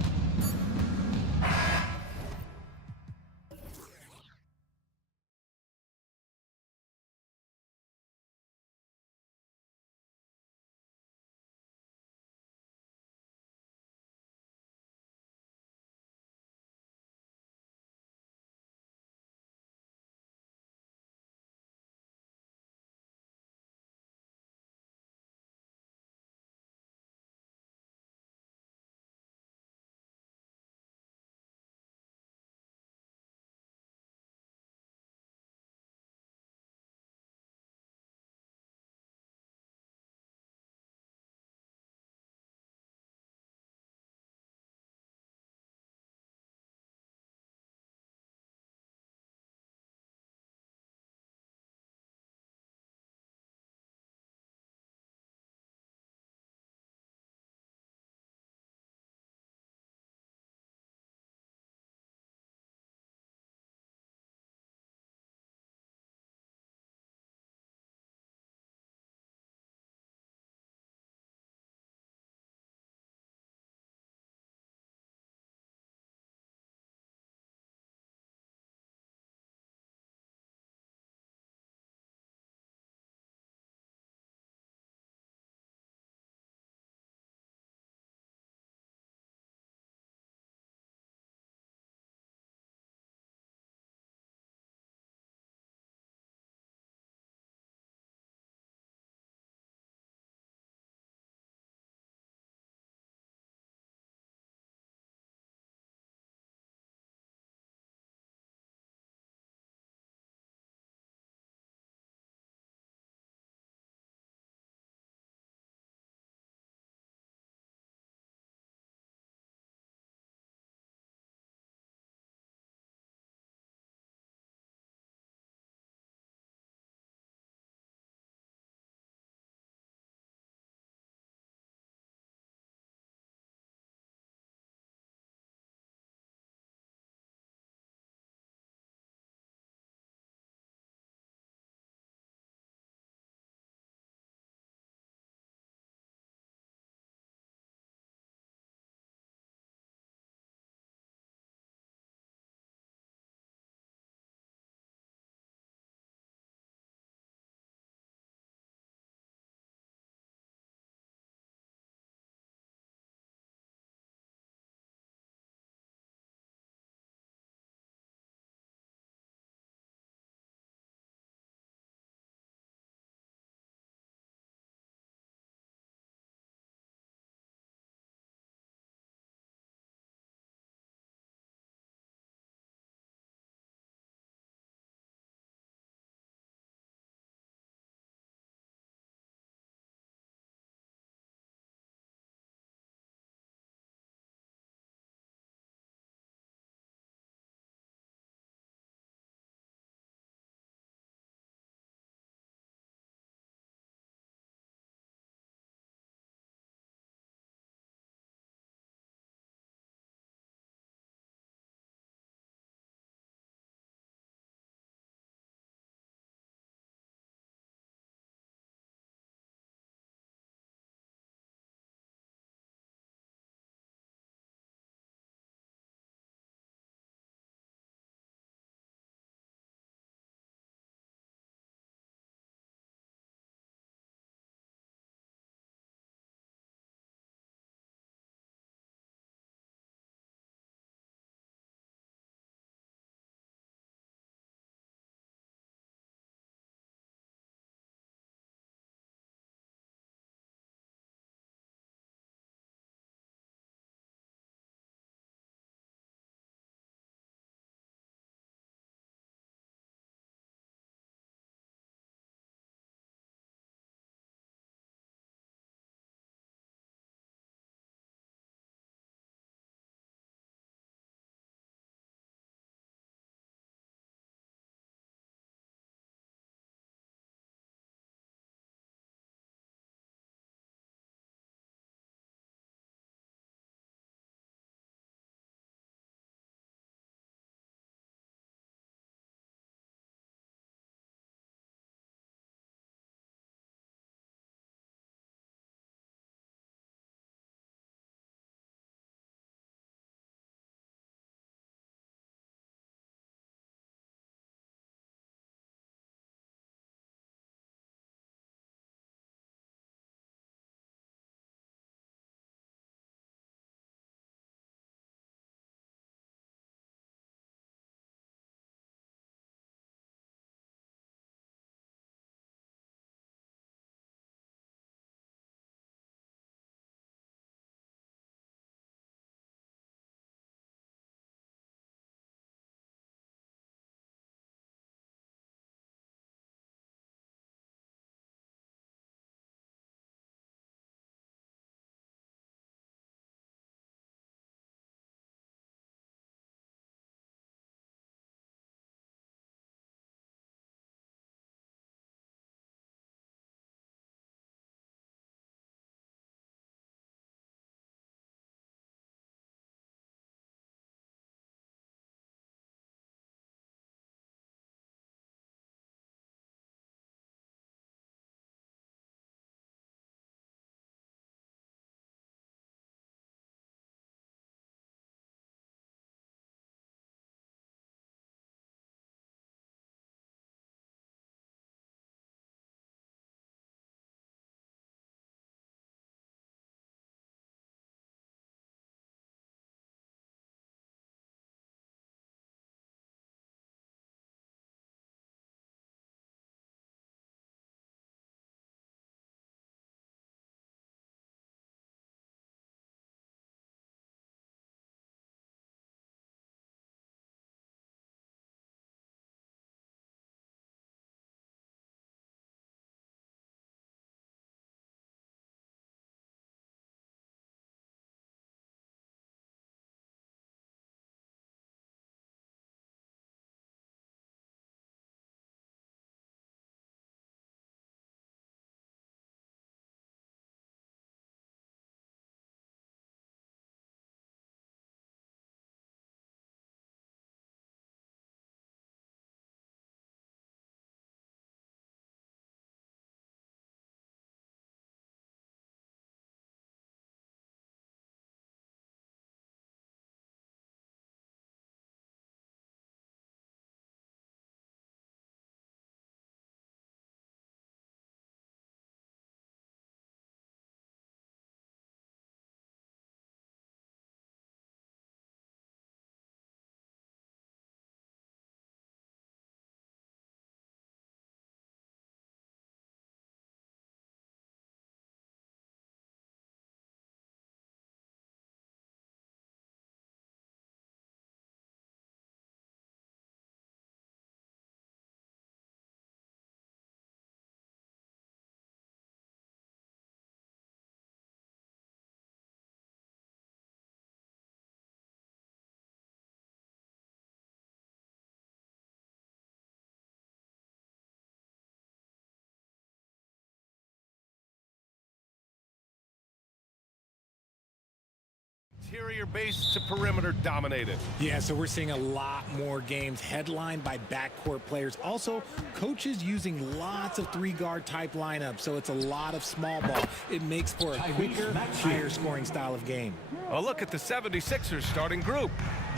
Interior base to perimeter dominated. Yeah, so we're seeing a lot more games headlined by backcourt players. Also, coaches using lots of three-guard type lineups, so it's a lot of small ball. It makes for a quicker, higher scoring style of game. A look at the 76ers starting group.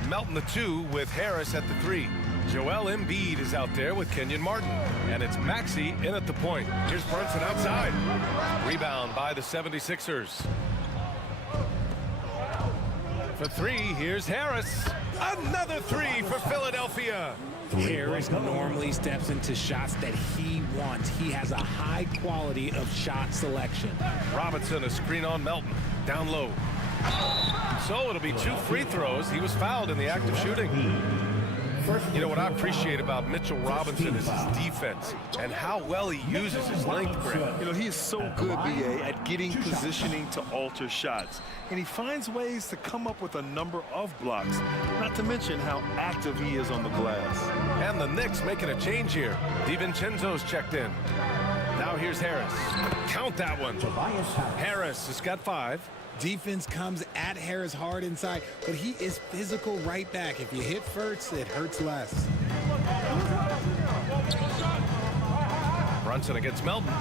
Melton the 2 with Harris at the 3. Joel Embiid is out there with Kenyon Martin. And it's Maxey in at the point. Here's Brunson outside. Rebound by the 76ers. For 3, here's Harris. Another 3 for Philadelphia. Harris normally steps into shots that he wants. He has a high quality of shot selection. Robinson, a screen on Melton. Down low. So it'll be 2 free throws. He was fouled in the act of shooting. You know what I appreciate about Mitchell Robinson is his defense and how well he uses his length, Greg. You know, he is so good, BA, at getting positioning to alter shots. And he finds ways to come up with a number of blocks, not to mention how active he is on the glass. And the Knicks making a change here. DiVincenzo's checked in. Now here's Harris. Count that one. Harris has got 5. Defense comes at Harris hard inside, but he is physical right back. If you hit first, it hurts less. Brunson against Melton.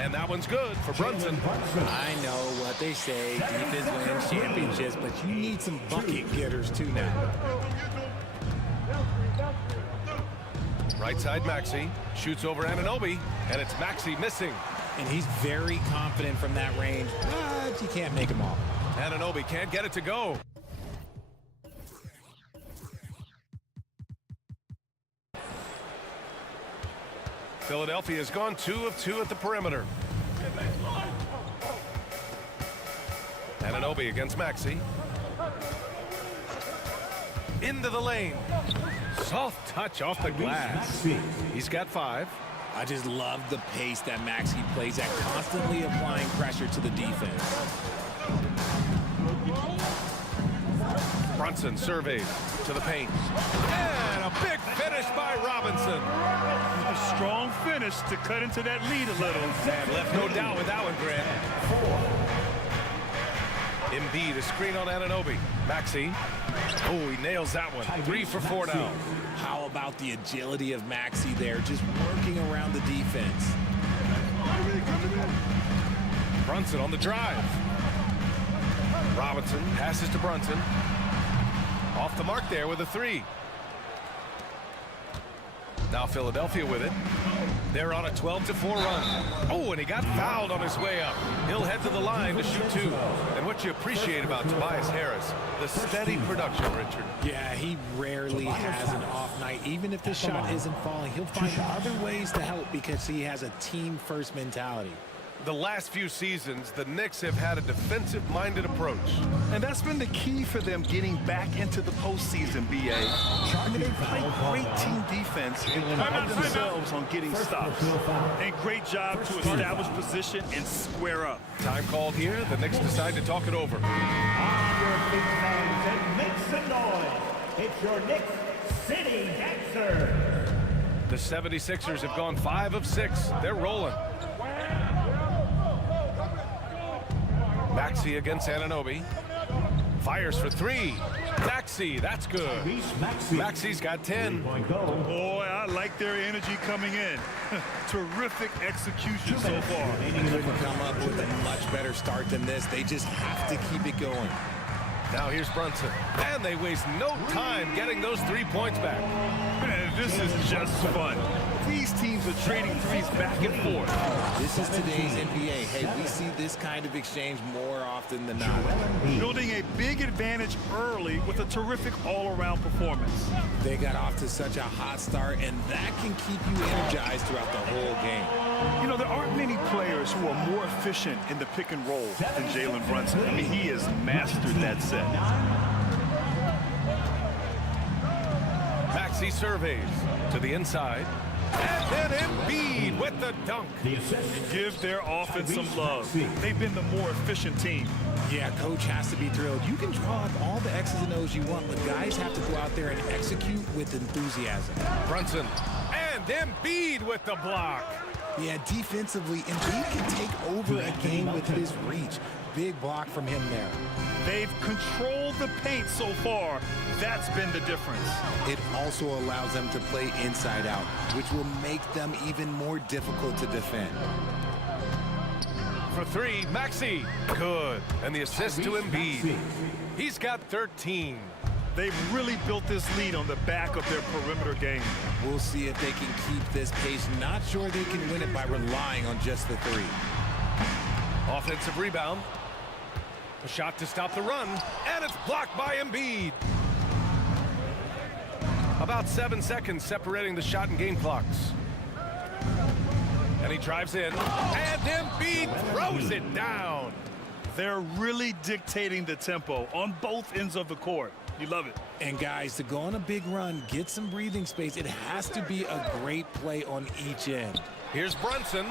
And that one's good for Brunson. I know what they say, defense wins championships, but you need some bucket getters too now. Right side Maxey. Shoots over Anunoby, and it's Maxey missing. And he's very confident from that range, but you can't make him off. Anunoby can't get it to go. Philadelphia has gone 2 of 2 at the perimeter. Anunoby against Maxey. Into the lane. Soft touch off the glass. He's got 5. I just love the pace that Maxey plays at, constantly applying pressure to the defense. Brunson surveyed to the paint. And a big finish by Robinson. A strong finish to cut into that lead a little. And left no doubt with that one, Grant. Embiid, a screen on Anunoby. Maxey. Oh, he nails that one. 3 for 4 now. How about the agility of Maxey there, just working around the defense. Brunson on the drive. Robinson passes to Brunson. Off the mark there with a 3. Now Philadelphia with it. They're on a 12-4 run. Oh, and he got fouled on his way up. He'll head to the line to shoot 2. And what you appreciate about Tobias Harris, the steady production, Richard. Yeah, he rarely has an off night. Even if the shot isn't falling, he'll find other ways to help because he has a team-first mentality. The last few seasons, the Knicks have had a defensive-minded approach. And that's been the key for them getting back into the postseason, BA. They play great team defense and pride themselves on getting stops. And great job to establish position and square up. Time called here. The Knicks decide to talk it over. On your feet, fans, and make some noise. It's your Knicks City Dancers. The 76ers have gone 5 of 6. They're rolling. Maxey against Anunoby. Fires for 3. Maxey, that's good. Maxey's got 10. Boy, I like their energy coming in. Terrific execution so far. They couldn't come up with a much better start than this. They just have to keep it going. Now here's Brunson. And they waste no time getting those 3 points back. Man, this is just fun. These teams are trading threes back and forth. This is today's NBA. Hey, we see this kind of exchange more often than not. Building a big advantage early with a terrific all-around performance. They got off to such a hot start, and that can keep you energized throughout the whole game. You know, there aren't many players who are more efficient in the pick and roll than Jalen Brunson. I mean, he has mastered that set. Maxey surveys to the inside. And then Embiid with the dunk. Give their offense some love. They've been the more efficient team. Yeah, coach has to be thrilled. You can draw up all the X's and O's you want, but guys have to go out there and execute with enthusiasm. Brunson and Embiid with the block. Yeah, defensively, Embiid can take over a game with his reach. big block from him there. They've controlled the paint so far. That's been the difference. It also allows them to play inside out, which will make them even more difficult to defend. For three, Maxey. Good. And the assist to Embiid. He's got 13. They've really built this lead on the back of their perimeter game. We'll see if they can keep this pace. Not sure they can win it by relying on just the three. Offensive rebound. A shot to stop the run, and it's blocked by Embiid. About 7 seconds separating the shot and game clocks. And he drives in, and Embiid throws it down. They're really dictating the tempo on both ends of the court. You love it. And guys, to go on a big run, get some breathing space, it has to be a great play on each end. Here's Brunson,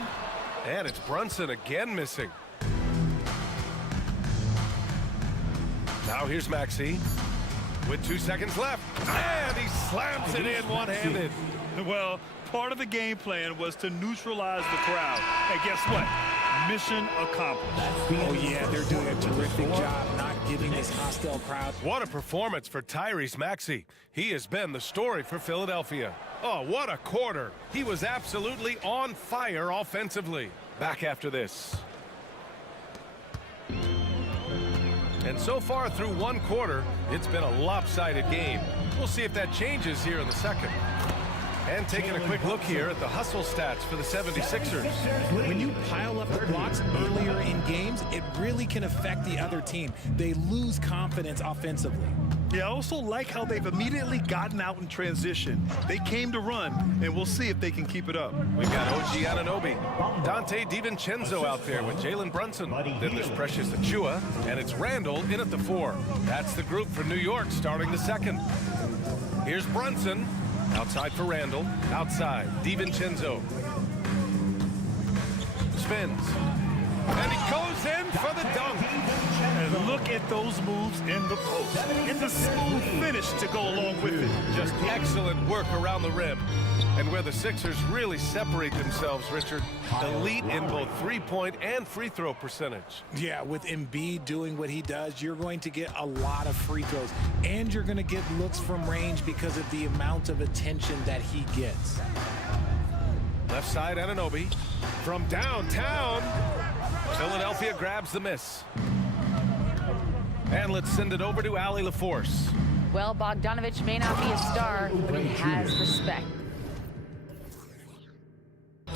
and it's Brunson again missing. Now here's Maxey with 2 seconds left, and he slams it in one-handed. Well, part of the game plan was to neutralize the crowd. And guess what? Mission accomplished. Oh, yeah, they're doing a terrific job not giving this hostile crowd. What a performance for Tyrese Maxey. He has been the story for Philadelphia. Oh, what a quarter. He was absolutely on fire offensively. Back after this. And so far through one quarter, it's been a lopsided game. We'll see if that changes here in the second. And taking a quick look here at the hustle stats for the 76ers. When you pile up the blocks earlier in games, it really can affect the other team. They lose confidence offensively. Yeah, I also like how they've immediately gotten out in transition. They came to run, and we'll see if they can keep it up. We've got OG Anunoby, Dante DiVincenzo out there with Jalen Brunson. Then there's Precious Achua, and it's Randall in at the 4. That's the group for New York starting the second. Here's Brunson. Outside for Randall. Outside, DiVincenzo. Spins. And he goes in for the dunk. And look at those moves in the post. And the smooth finish to go along with it. Just excellent work around the rim. And where the Sixers really separate themselves, Richard, elite in both three-point and free throw percentage. Yeah, with Embiid doing what he does, you're going to get a lot of free throws. And you're going to get looks from range because of the amount of attention that he gets. Left side, Anunoby. From downtown, Philadelphia grabs the miss. And let's send it over to Allie LaForce. Well, Bogdanovich may not be a star, but he has respect.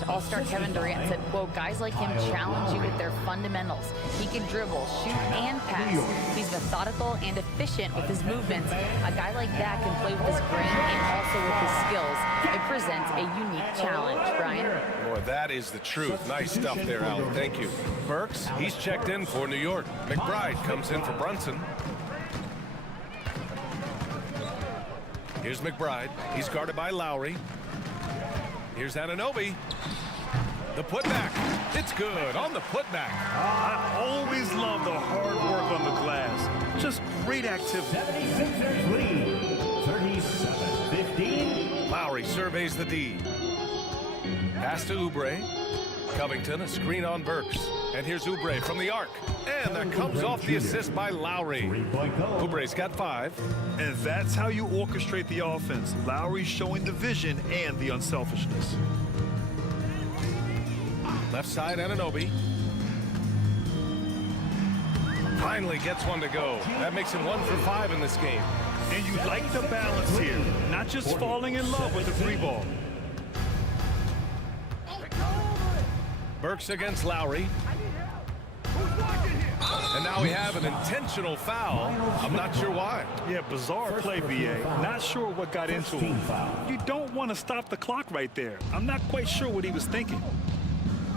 All-star Kevin Durant said, quote, guys like him challenge you with their fundamentals. He can dribble, shoot, and pass. He's methodical and efficient with his movements. A guy like that can play with his brain and also with his skills. It presents a unique challenge. Brian? Boy, that is the truth. Nice stuff there, Allie. Thank you. Burks, he's checked in for New York. McBride comes in for Brunson. Here's McBride. He's guarded by Lowry. Here's Anunoby. The putback. It's good on the putback. I always love the hard work on the glass. Just great activity. 76ers lead 37-15. Lowry surveys the D. Pass to Oubre. Covington, a screen on Burks. And here's Oubre from the arc. And that comes off the assist by Lowry. Oubre's got 5. And that's how you orchestrate the offense. Lowry showing the vision and the unselfishness. Left side, Anunoby. Finally gets one to go. That makes him 1 for 5 in this game. And you like the balance here. Not just falling in love with the free ball. Burks against Lowry. And now we have an intentional foul. I'm not sure why. Yeah, bizarre play, BA. Not sure what got into him. You don't want to stop the clock right there. I'm not quite sure what he was thinking.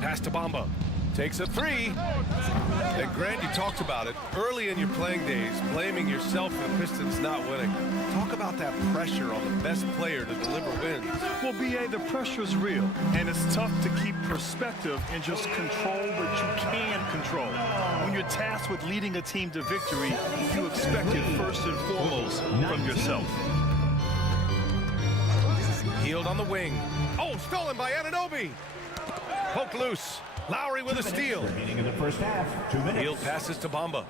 Pass to Bamba. Takes a 3. And Grant, you talked about it early in your playing days, blaming yourself for the Pistons not winning. Talk about that pressure on the best player to deliver wins. Well, BA, the pressure is real, and it's tough to keep perspective and just control what you can control. When you're tasked with leading a team to victory, you expect it first and foremost from yourself. Healed on the wing. Oh, stolen by Anunoby. Poked loose. Lowry with a steal. Remaining in the first half, 2 minutes. Hield passes to Bamba.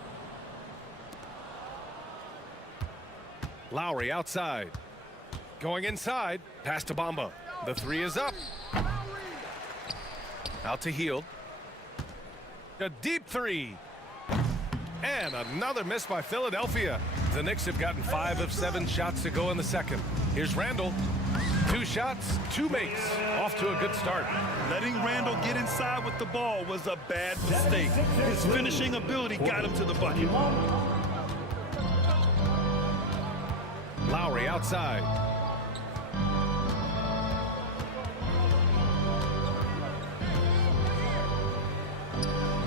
Lowry outside. Going inside. Pass to Bamba. The three is up. Out to Hield. A deep three. And another miss by Philadelphia. The Knicks have gotten 5 of 7 shots to go in the second. Here's Randall. 2 shots, 2 makes. Off to a good start. Letting Randall get inside with the ball was a bad mistake. His finishing ability got him to the bucket. Lowry outside.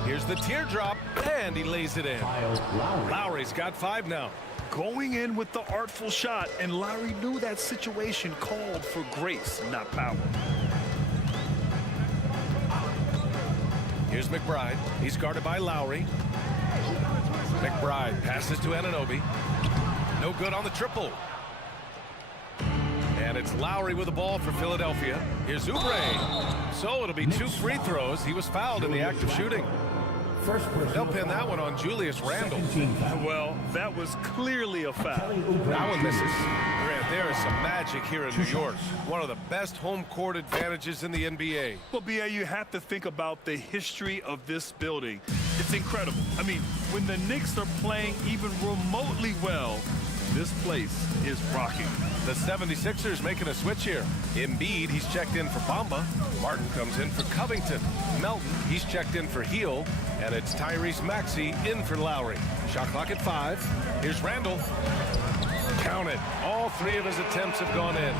Here's the teardrop, and he lays it in. Lowry's got 5 now. Going in with the artful shot, and Lowry knew that situation called for grace, not power. Here's McBride. He's guarded by Lowry. McBride passes to Anunoby. No good on the triple. And it's Lowry with the ball for Philadelphia. Here's Oubre. So it'll be 2 free throws. He was fouled in the act of shooting. They'll pin that one on Julius Randle. Well, that was clearly a foul. That one misses. Grant, there is some magic here in New York. One of the best home court advantages in the NBA. Well, B.A., you have to think about the history of this building. It's incredible. I mean, when the Knicks are playing even remotely well, this place is rocking. The 76ers making a switch here. Embiid, he's checked in for Bamba. Martin comes in for Covington. Melton, he's checked in for Hield. And it's Tyrese Maxey in for Lowry. Shot clock at 5. Here's Randall. Count it. All 3 of his attempts have gone in.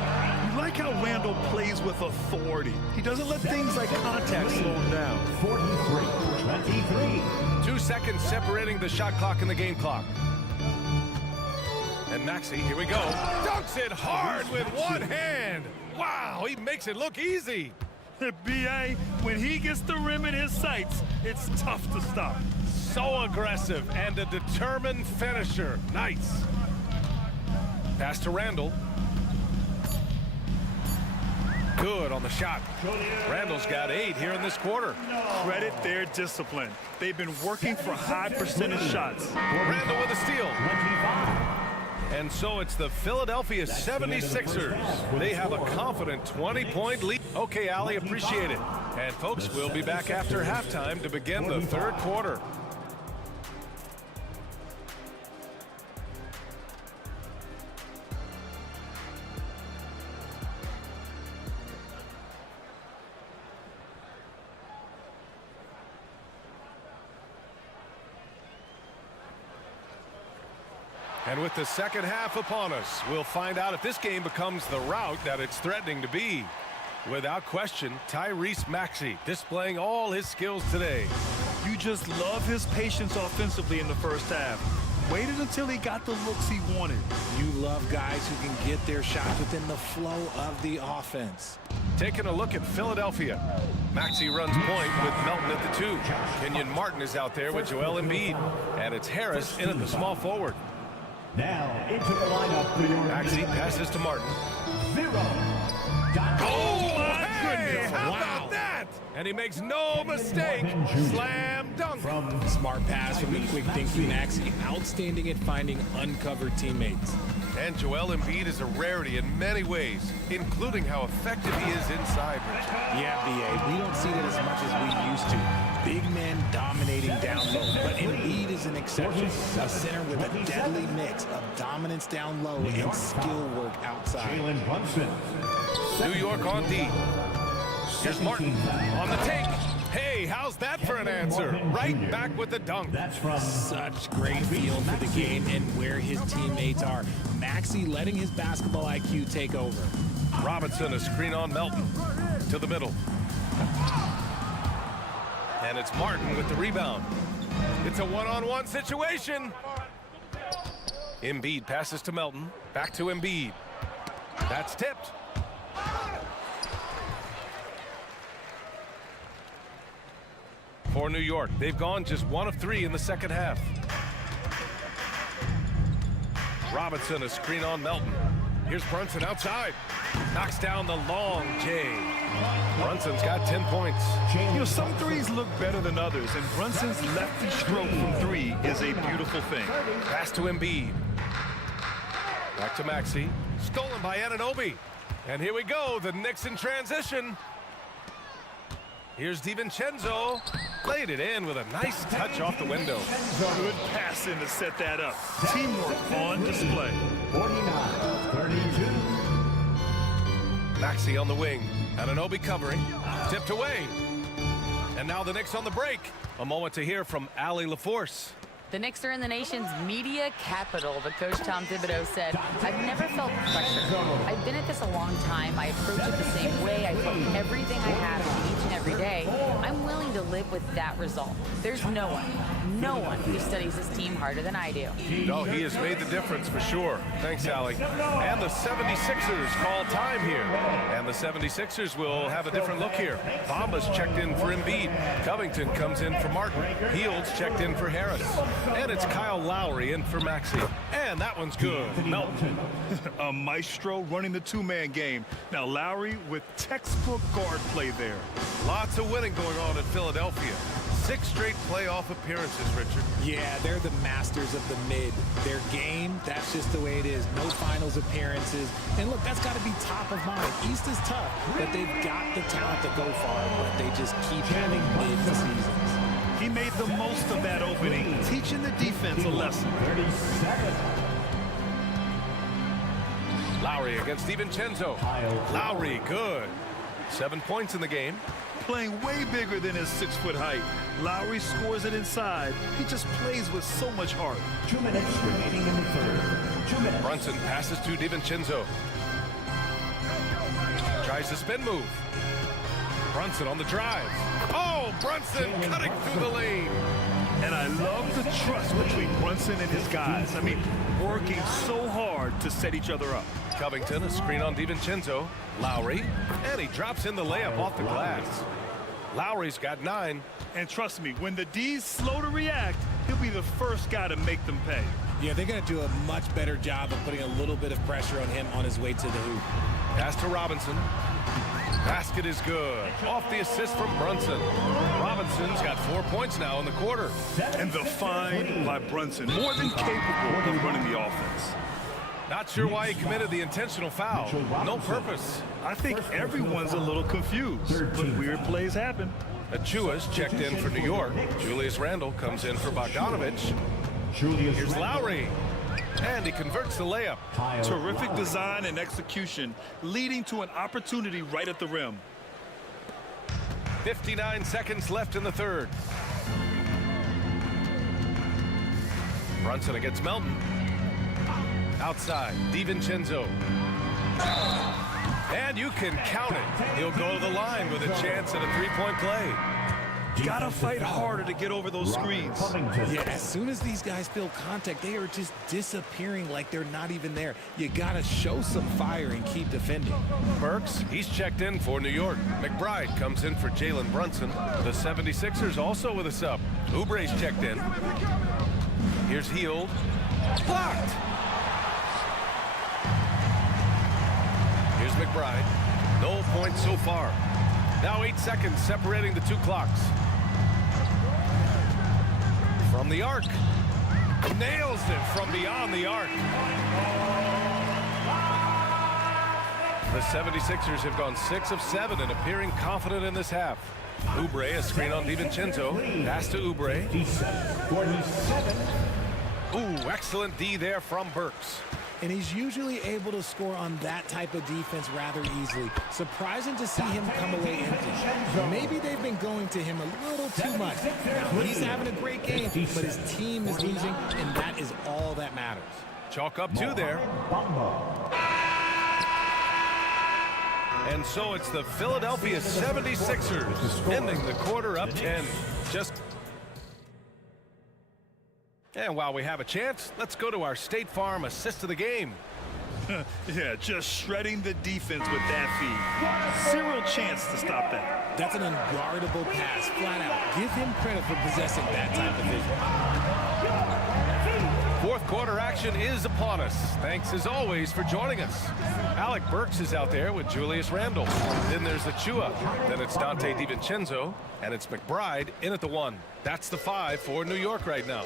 You like how Randall plays with authority. He doesn't let things like contact slow him down. 43-23. 2 seconds separating the shot clock and the game clock. And Maxey, here we go. Dunks it hard with one hand. Wow, he makes it look easy. B.A., when he gets the rim in his sights, it's tough to stop. So aggressive and a determined finisher. Nice. Pass to Randall. Good on the shot. Randall's got 8 here in this quarter. Credit their discipline. They've been working for high percentage shots. Randall with a steal. And so it's the Philadelphia 76ers. They have a confident 20-point lead. Okay, Ali, appreciate it. And folks, we'll be back after halftime to begin the 3rd quarter. And with the second half upon us, we'll find out if this game becomes the rout that it's threatening to be. Without question, Tyrese Maxey displaying all his skills today. You just love his patience offensively in the first half. Waited until he got the looks he wanted. You love guys who can get their shots within the flow of the offense. Taking a look at Philadelphia. Maxey runs point with Melton at the 2. Kenyon Martin is out there with Joel Embiid. And it's Harris in at the small forward. Now into the lineup for your Maxey passes to Martin. 0. Oh, my goodness! How about that? And he makes no mistake. Slam dunk. Smart pass from the quick thinking Maxey. Outstanding at finding uncovered teammates. And Joel Embiid is a rarity in many ways, including how effective he is inside. Yeah, B.A., we don't see that as much as we used to. Big men dominating down low, but Embiid is an exception. A center with a deadly mix of dominance down low and skill work outside. Jalen Brunson. New York on D. Here's Martin on the take. Hey, how's that for an answer? Right back with the dunk. That's from such great feel for the game and where his teammates are. Maxey letting his basketball IQ take over. Robinson, a screen on Melton. To the middle. And it's Martin with the rebound. It's a one-on-one situation. Embiid passes to Melton. Back to Embiid. That's tipped. For New York, they've gone just 1 of 3 in the second half. Robinson, a screen on Melton. Here's Brunson outside. Knocks down the long J. Brunson's got 10 points. You know, some threes look better than others, and Brunson's lefty stroke from three is a beautiful thing. Pass to Embiid. Back to Maxey. Stolen by Anunoby. And here we go, the Knicks in transition. Here's DiVincenzo. Played it in with a nice touch off the window. Good passing to set that up. Teamwork on display. 49-32. Maxey on the wing. Anunoby covering. Tipped away. And now the Knicks on the break. A moment to hear from Allie LaForce. The Knicks are in the nation's media capital, but Coach Tom Thibodeau said, I've never felt pressure. I've been at this a long time. I approach it the same way. I put everything I have in each and every day. I'm willing to live with that result. There's no one who studies this team harder than I do. No, he has made the difference for sure. Thanks, Allie. And the 76ers call time here. And the 76ers will have a different look here. Bamba's checked in for Embiid. Covington comes in for Martin. Fields checked in for Harris. And it's Kyle Lowry in for Maxey. And that one's good. Melton. A maestro running the two-man game. Now Lowry with textbook guard play there. Lots of winning going on in Philadelphia. 6 straight playoff appearances, Richard. Yeah, they're the masters of the mid. Their game, that's just the way it is. No finals appearances. And look, that's got to be top of mind. East is tough, but they've got the talent to go far, but they just keep having mid-seasons. He made the most of that opening, teaching the defense a lesson. 37. Lowry against DiVincenzo. Lowry, good. 7 points in the game. Playing way bigger than his 6-foot height. Lowry scores it inside. He just plays with so much heart. 2 minutes remaining in the third. 2 minutes. Brunson passes to DiVincenzo. Tries the spin move. Brunson on the drive. Oh, Brunson cutting through the lane. And I love the trust between Brunson and his guys. I mean, working so hard to set each other up. Covington, a screen on DiVincenzo. Lowry, and he drops in the layup off the glass. Lowry's got 9. And trust me, when the D's slow to react, he'll be the first guy to make them pay. Yeah, they're going to do a much better job of putting a little bit of pressure on him on his way to the hoop. Pass to Robinson. Basket is good. Off the assist from Brunson. Robinson's got 4 points now in the quarter. And the find by Brunson, more than capable of running the offense. Not sure why he committed the intentional foul. No purpose. I think everyone's a little confused, but weird plays happen. Achua's checked in for New York. Julius Randle comes in for Bogdanovich. Here's Lowry. And he converts the layup. Terrific design and execution, leading to an opportunity right at the rim. 59 seconds left in the third. Brunson against Melton. Outside, DiVincenzo. And you can count it. He'll go to the line with a chance at a three-point play. Gotta fight harder to get over those screens. Yeah, as soon as these guys feel contact, they are just disappearing like they're not even there. You gotta show some fire and keep defending. Burks, he's checked in for New York. McBride comes in for Jalen Brunson. The 76ers also with a sub. Oubre's checked in. Here's Hield. Blocked! Here's McBride. No points so far. Now 8 seconds separating the 2 clocks. From the arc. Nails it from beyond the arc. The 76ers have gone 6 of 7 and appearing confident in this half. Oubre, a screen on DiVincenzo. Pass to Oubre. 47. Ooh, excellent D there from Burks. And he's usually able to score on that type of defense rather easily. Surprising to see him come away empty. Maybe they've been going to him a little too much. Now, he's having a great game, but his team is losing, and that is all that matters. Chalk up 2 there. And so it's the Philadelphia 76ers ending the quarter up 10. And while we have a chance, let's go to our State Farm assist of the game. Yeah, just shredding the defense with that feed. Zero chance to stop that. That's an unguardable pass, flat out. Give him credit for possessing that type of vision. 4th quarter action is upon us. Thanks as always for joining us. Alec Burks is out there with Julius Randle. Then there's Achua. Then it's Dante DiVincenzo. And it's McBride in at the 1. That's the 5 for New York right now.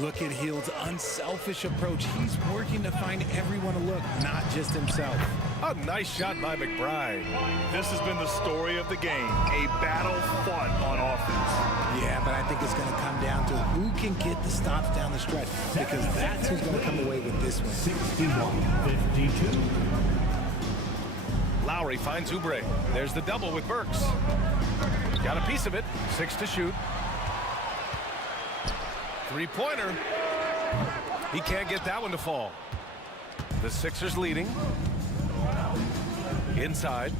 Look at Hield's unselfish approach. He's working to find everyone to look, not just himself. A nice shot by McBride. This has been the story of the game, a battle fought on offense. Yeah, but I think it's going to come down to who can get the stops down the stretch, because that's who's going to come away with this one. 61-52. Lowry finds Oubre. There's the double with Burks. Got a piece of it. 6 to shoot. Three-pointer. He can't get that one to fall. The Sixers leading. Inside.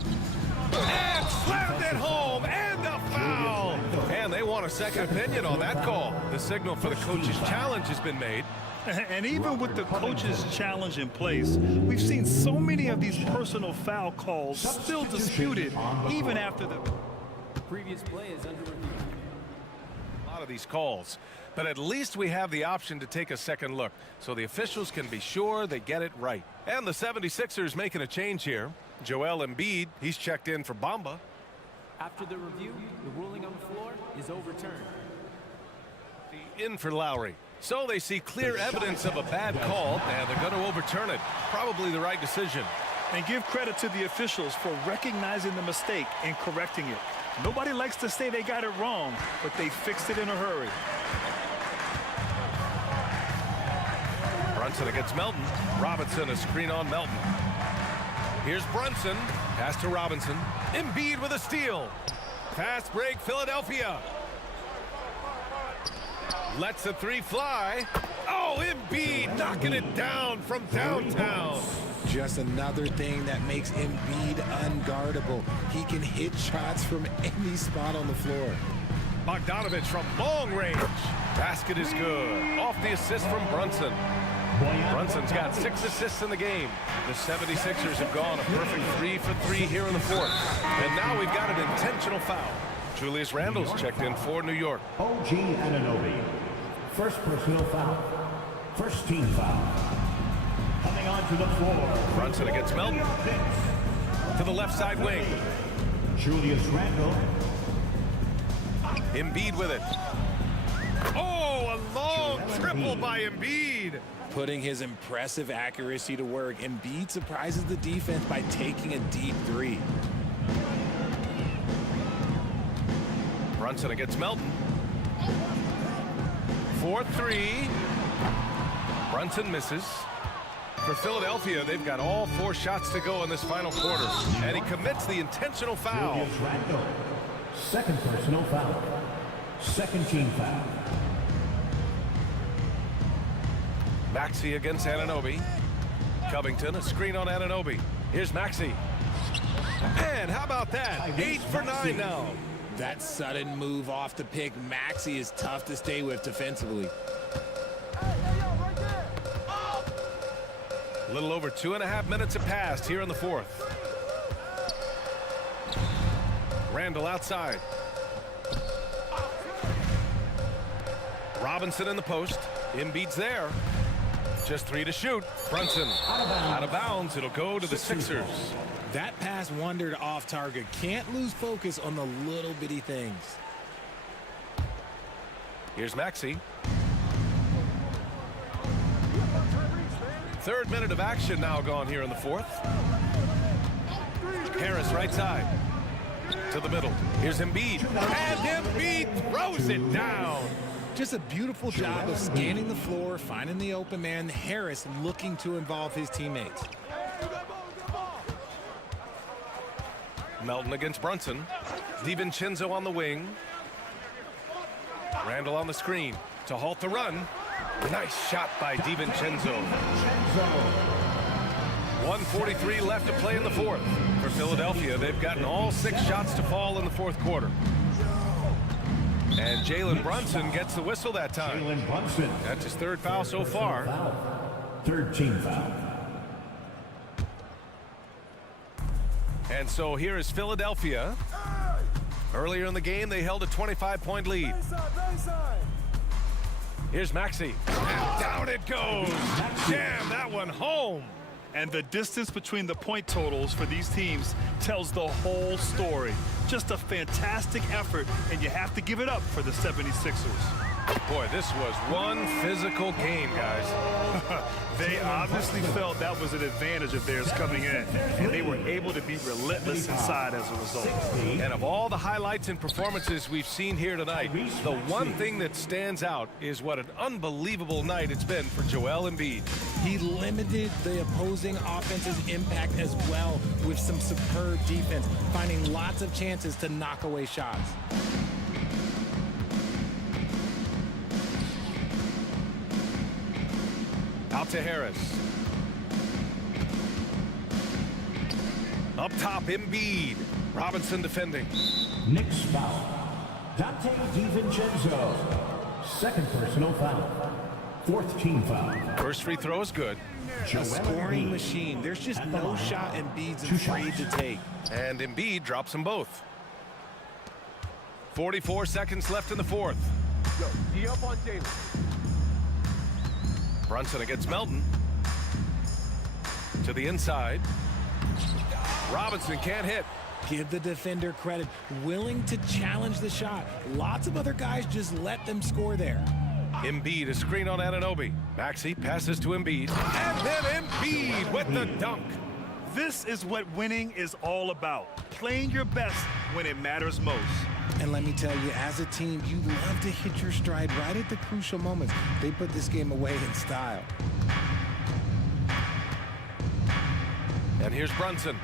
And slammed it home. And a foul. And they want a second opinion on that call. The signal for the coach's challenge has been made. And even with the coach's challenge in place, we've seen so many of these personal foul calls still disputed even after the Previous play is under review. A lot of these calls, but at least we have the option to take a second look so the officials can be sure they get it right. And the 76ers making a change here. Joel Embiid, he's checked in for Bamba. After the review, the ruling on the floor is overturned. In for Lowry. So they see clear evidence of a bad call, and they're going to overturn it. Probably the right decision. And give credit to the officials for recognizing the mistake and correcting it. Nobody likes to say they got it wrong, but they fixed it in a hurry. Brunson against Melton. Robinson, a screen on Melton. Here's Brunson. Pass to Robinson. Embiid with a steal. Fast break, Philadelphia. Lets the 3 fly. Oh, Embiid knocking it down from downtown. Just another thing that makes Embiid unguardable. He can hit shots from any spot on the floor. Bogdanovich from long range. Basket is good. Off the assist from Brunson. Brunson's got 6 assists in the game. The 76ers have gone a perfect 3 for 3 here in the 4th. And now we've got an intentional foul. Julius Randle's checked in for New York. OG Anunoby. First personal foul. First team foul. Coming onto the floor. Brunson against Melton. To the left side wing. Julius Randle. Embiid with it. Oh, a long triple by Embiid. Putting his impressive accuracy to work, Embiid surprises the defense by taking a deep 3. Brunson against Melton. 4-3. Brunson misses. For Philadelphia, they've got all 4 shots to go in this final quarter. And he commits the intentional foul. Julius Randle. Second personal foul. Second team foul. Maxey against Anunoby. Covington, a screen on Anunoby. Here's Maxey. And how about that? 8 for 9 now. That sudden move off the pick, Maxey, is tough to stay with defensively. A little over 2.5 minutes have passed here in the 4th. Randle outside. Robinson in the post. Embiid's there. Just 3 to shoot. Brunson out of bounds. It'll go to the Sixers. That pass wandered off target. Can't lose focus on the little bitty things. Here's Maxey. 3rd minute of action now gone here in the 4th. Harris right side. To the middle. Here's Embiid. And Embiid throws it down. Just a beautiful job of scanning the floor, finding the open man. Harris looking to involve his teammates. Melton against Brunson. DiVincenzo on the wing. Randle on the screen to halt the run. Nice shot by DiVincenzo. 1:43 left to play in the 4th. For Philadelphia, they've gotten all 6 shots to fall in the 4th quarter. And Jalen Brunson gets the whistle that time. Jalen Brunson. That's his 3rd foul so far. Third team foul. And so here is Philadelphia. Earlier in the game, they held a 25-point lead. Here's Maxey. And down it goes. Jam that one home. And the distance between the point totals for these teams tells the whole story. Just a fantastic effort, and you have to give it up for the 76ers. Boy, this was one physical game, guys. They obviously felt that was an advantage of theirs coming in, and they were able to be relentless inside as a result. And of all the highlights and performances we've seen here tonight, the one thing that stands out is what an unbelievable night it's been for Joel Embiid. He limited the opposing offense's impact as well with some superb defense, finding lots of chances to knock away shots. Out to Harris. Up top, Embiid. Robinson defending. Knicks foul. Dante DiVincenzo. Second personal foul. Fourth team foul. First free throw is good. A scoring machine. There's just no shot Embiid's afraid to take. And Embiid drops them both. 44 seconds left in the fourth. Yo, D up on Jalen. Brunson against Melton. To the inside. Robinson can't hit. Give the defender credit. Willing to challenge the shot. Lots of other guys just let them score there. Embiid is screen on Anunoby. Maxey passes to Embiid. And then Embiid with the dunk. This is what winning is all about. Playing your best when it matters most. And let me tell you, as a team, you love to hit your stride right at the crucial moments. They put this game away in style. And here's Brunson.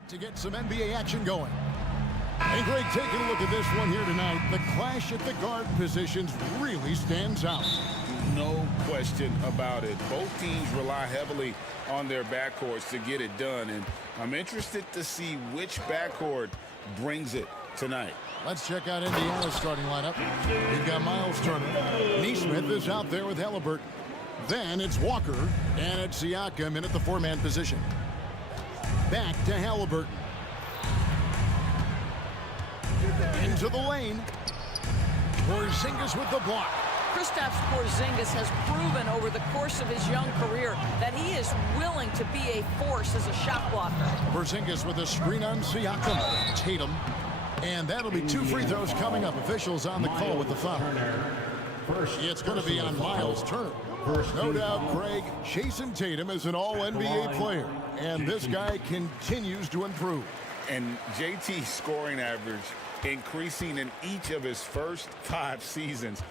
Great to get some NBA action going. And Greg, taking a look at this one here tonight, the clash at the guard positions really stands out. No question about it. Both teams rely heavily on their backcourts to get it done, and I'm interested to see which backcourt brings it tonight. Let's check out Indiana's starting lineup. We've got Miles Turner. Neesmith is out there with Halliburton. Then it's Walker, and it's Siakam in at the four-man position. Back to Halliburton. Into the lane. Porzingis with the block. Kristaps Porzingis has proven over the course of his young career that he is willing to be a force as a shot blocker. Porzingis with a screen on Siakam. Tatum. And that'll be 2 free throws coming up. Officials on the call with the foul. It's going to be on Miles Turner. No doubt, Craig, Jason Tatum is an all-NBA player. And this guy continues to improve. And JT's scoring average increasing in each of his first 5 seasons.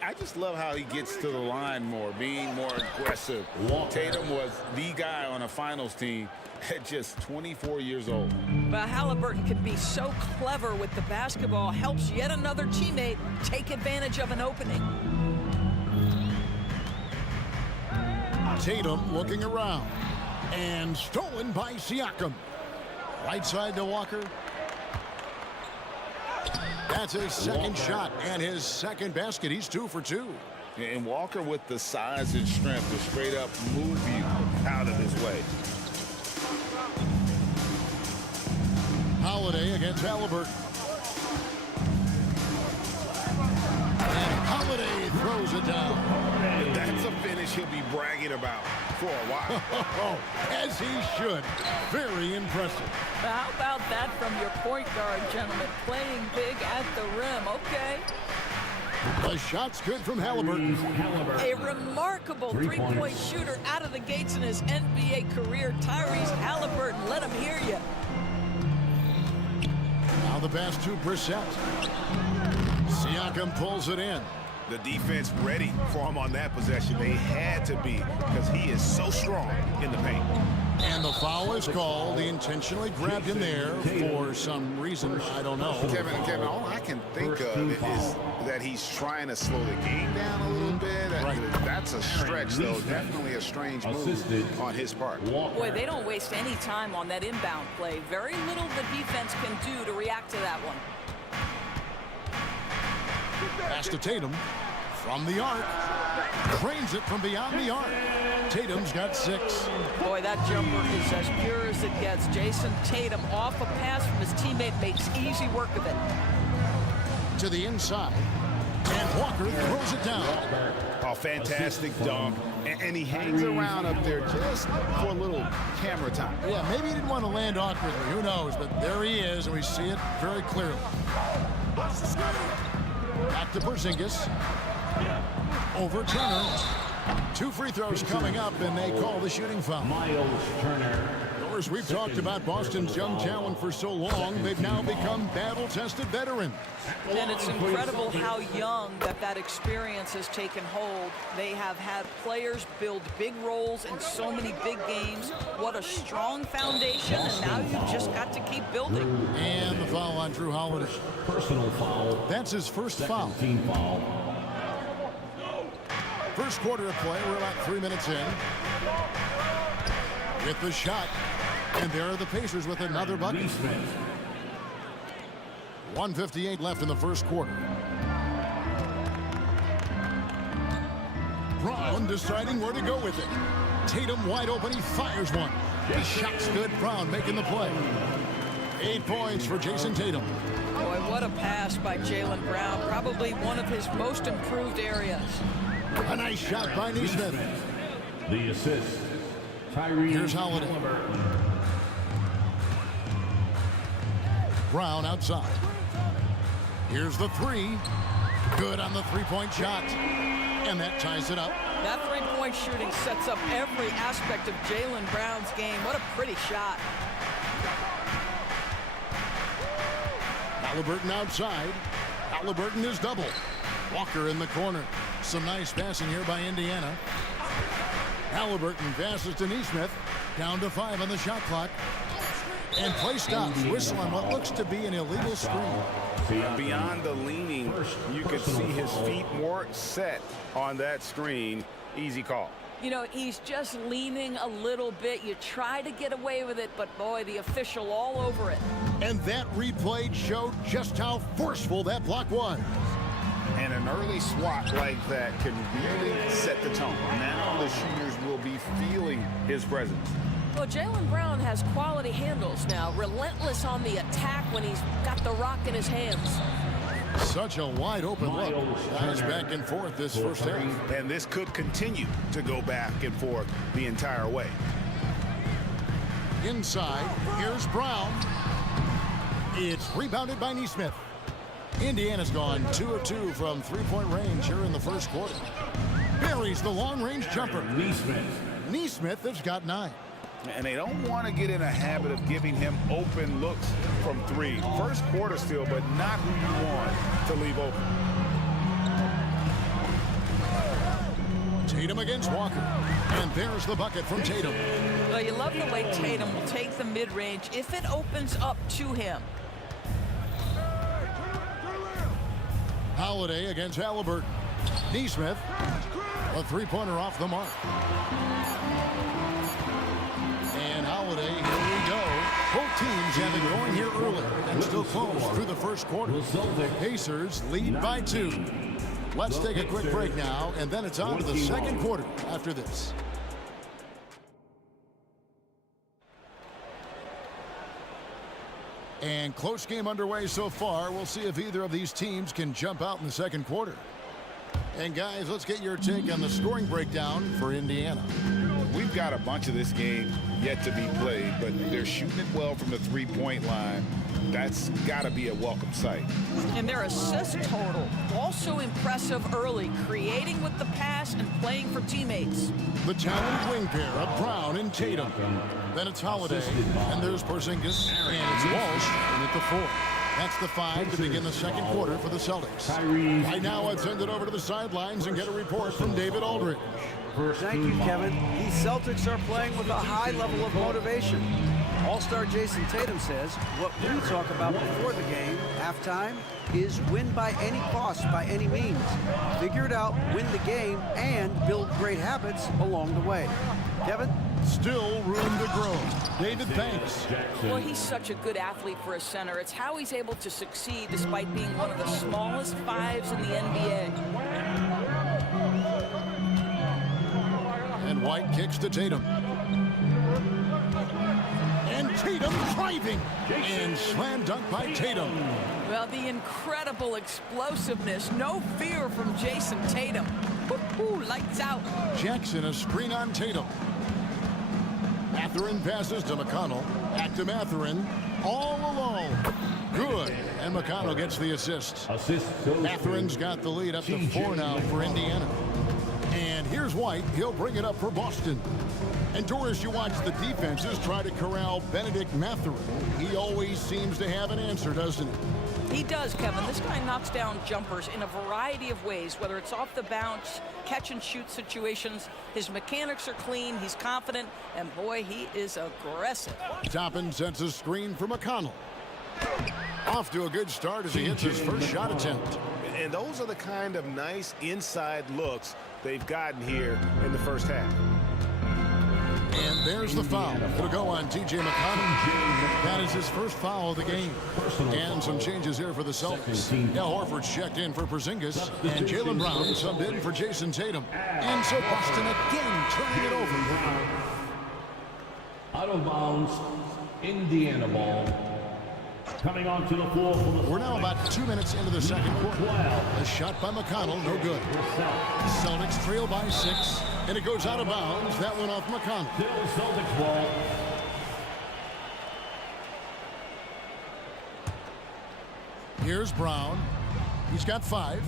I just love how he gets to the line more, being more aggressive. Tatum was the guy on a finals team at just 24 years old. But Halliburton can be so clever with the basketball, helps yet another teammate take advantage of an opening. Tatum looking around. And stolen by Siakam. Right side to Walker. That's his second shot and his second basket. He's 2 for 2. And Walker with the size and strength to straight up move you out of his way. Holiday against Halliburton. And Holiday throws it down. That's a finish he'll be bragging about for a while. As he should. Very impressive. How about that from your point guard, gentlemen? Playing big at the rim. Okay. The shot's good from Halliburton. A remarkable three-point shooter out of the gates in his NBA career. Tyrese Halliburton, let him hear you. Now the pass to Brissett. Siakam pulls it in. The defense ready for him on that possession. They had to be because he is so strong in the paint. And the foul is called. He intentionally grabbed him there for some reason. I don't know. Kevin, all I can think of is that he's trying to slow the game down a little bit. That's a stretch, though. Definitely a strange move on his part. Boy, they don't waste any time on that inbound play. Very little the defense can do to react to that one. Pass to Tatum from the arc. Cranes it from beyond the arc. Tatum's got 6. Boy, that jumper is as pure as it gets. Jason Tatum off a pass from his teammate makes easy work of it. To the inside. And Walker throws it down. Oh, fantastic dunk. And he hangs around up there just for a little camera time. Yeah, maybe he didn't want to land awkwardly. Who knows? But there he is, and we see it very clearly. Back to Porzingis. Over Turner. 2 free throws coming up, and they call the shooting foul. Miles Turner. Of course, we've talked about Boston's young talent for so long. They've now become battle-tested veterans. And it's incredible how young that experience has taken hold. They have had players build big roles in so many big games. What a strong foundation, and now you've just got to keep building. And the foul on Drew Holiday. Personal foul. That's his first foul. Team foul. First quarter of play, we're about 3 minutes in. With the shot. And there are the Pacers with another bucket. 1:58 left in the first quarter. Brown deciding where to go with it. Tatum wide open, he fires one. The shot's good, Brown making the play. 8 points for Jason Tatum. Boy, what a pass by Jaylen Brown. Probably one of his most improved areas. A nice shot by Neesmith. The assist. Tyrese. Here's Holiday. Brown outside. Here's the 3. Good on the three-point shot. And that ties it up. That three-point shooting sets up every aspect of Jaylen Brown's game. What a pretty shot. Halliburton outside. Halliburton is double. Walker in the corner. Some nice passing here by Indiana. Halliburton passes to Neesmith. Down to 5 on the shot clock. And play stops. Whistle on what looks to be an illegal screen. Beyond the leaning, you could see his feet more set on that screen. Easy call. You know, he's just leaning a little bit. You try to get away with it, but boy, the official all over it. And that replay showed just how forceful that block was. And an early swat like that can really set the tone. Now the shooters will be feeling his presence. Well, Jaylen Brown has quality handles now, relentless on the attack when he's got the rock in his hands. Such a wide open look. Guys back and forth this first half. And this could continue to go back and forth the entire way. Inside, here's Brown. It's rebounded by Nesmith. Indiana's gone 2 of 2 from three-point range here in the first quarter. Buries the long-range jumper. Nesmith has got 9. And they don't want to get in a habit of giving him open looks from 3. First quarter still, but not who you want to leave open. Tatum against Walker. And there's the bucket from Tatum. Well, you love the way Tatum will take the mid-range if it opens up to him. Holiday against Halliburton. Nesmith, a three-pointer off the mark. And Holiday, here we go. Both teams have it going here early and still close through the first quarter. Pacers lead by 2. Let's take a quick break now, and then it's on to the second quarter after this. And close game underway so far. We'll see if either of these teams can jump out in the second quarter. And guys, let's get your take on the scoring breakdown for Indiana. We've got a bunch of this game yet to be played, but they're shooting it well from the three-point line. That's got to be a welcome sight. And their assist total, also impressive early, creating with the pass and playing for teammates. The talented wing pair of Brown and Tatum. Then it's Holiday, and there's Porzingis, and it's Walsh, and at the 4. That's the 5 to begin the second quarter for the Celtics. Right now, I'd send it over to the sidelines and get a report from David Aldridge. Thank you, Kevin. These Celtics are playing with a high level of motivation. All-star Jason Tatum says what we talk about before the game, halftime, is win by any cost, by any means. Figure it out, win the game, and build great habits along the way. Kevin? Still room to grow. David, thanks. Well, he's such a good athlete for a center. It's how he's able to succeed despite being one of the smallest 5s in the NBA. And White kicks to Tatum. And Tatum driving. And slam dunk by Tatum. Well, the incredible explosiveness. No fear from Jason Tatum. Woo-hoo, lights out. Jackson a screen on Tatum. Mathurin passes to McConnell. Back to Mathurin. All alone. Good. And McConnell gets the assist. Mathurin's got the lead up to 4 now for Indiana. And here's White. He'll bring it up for Boston. And Doris, you watch the defenses try to corral Benedict Mathurin. He always seems to have an answer, doesn't he? He does, Kevin. This guy knocks down jumpers in a variety of ways, whether it's off the bounce, catch and shoot situations. His mechanics are clean, he's confident, and boy, he is aggressive. Toppin sets a screen for McConnell. Off to a good start as he hits his first shot attempt. And those are the kind of nice inside looks they've gotten here in the first half. And there's the foul. It'll go on T.J. McConnell. That is his first foul of the game. And some changes here for the Celtics. Al Horford's checked in for Porzingis. And Jaylen Brown subbed in for Jason Tatum. And so Boston again turning it over. Out of bounds, Indiana ball. Coming onto the floor for the We're now about 2 minutes into the second quarter. A shot by McConnell, no good. Celtics trail by 6, and it goes out of bounds. That went off McConnell. Still Celtics ball. Here's Brown. He's got 5.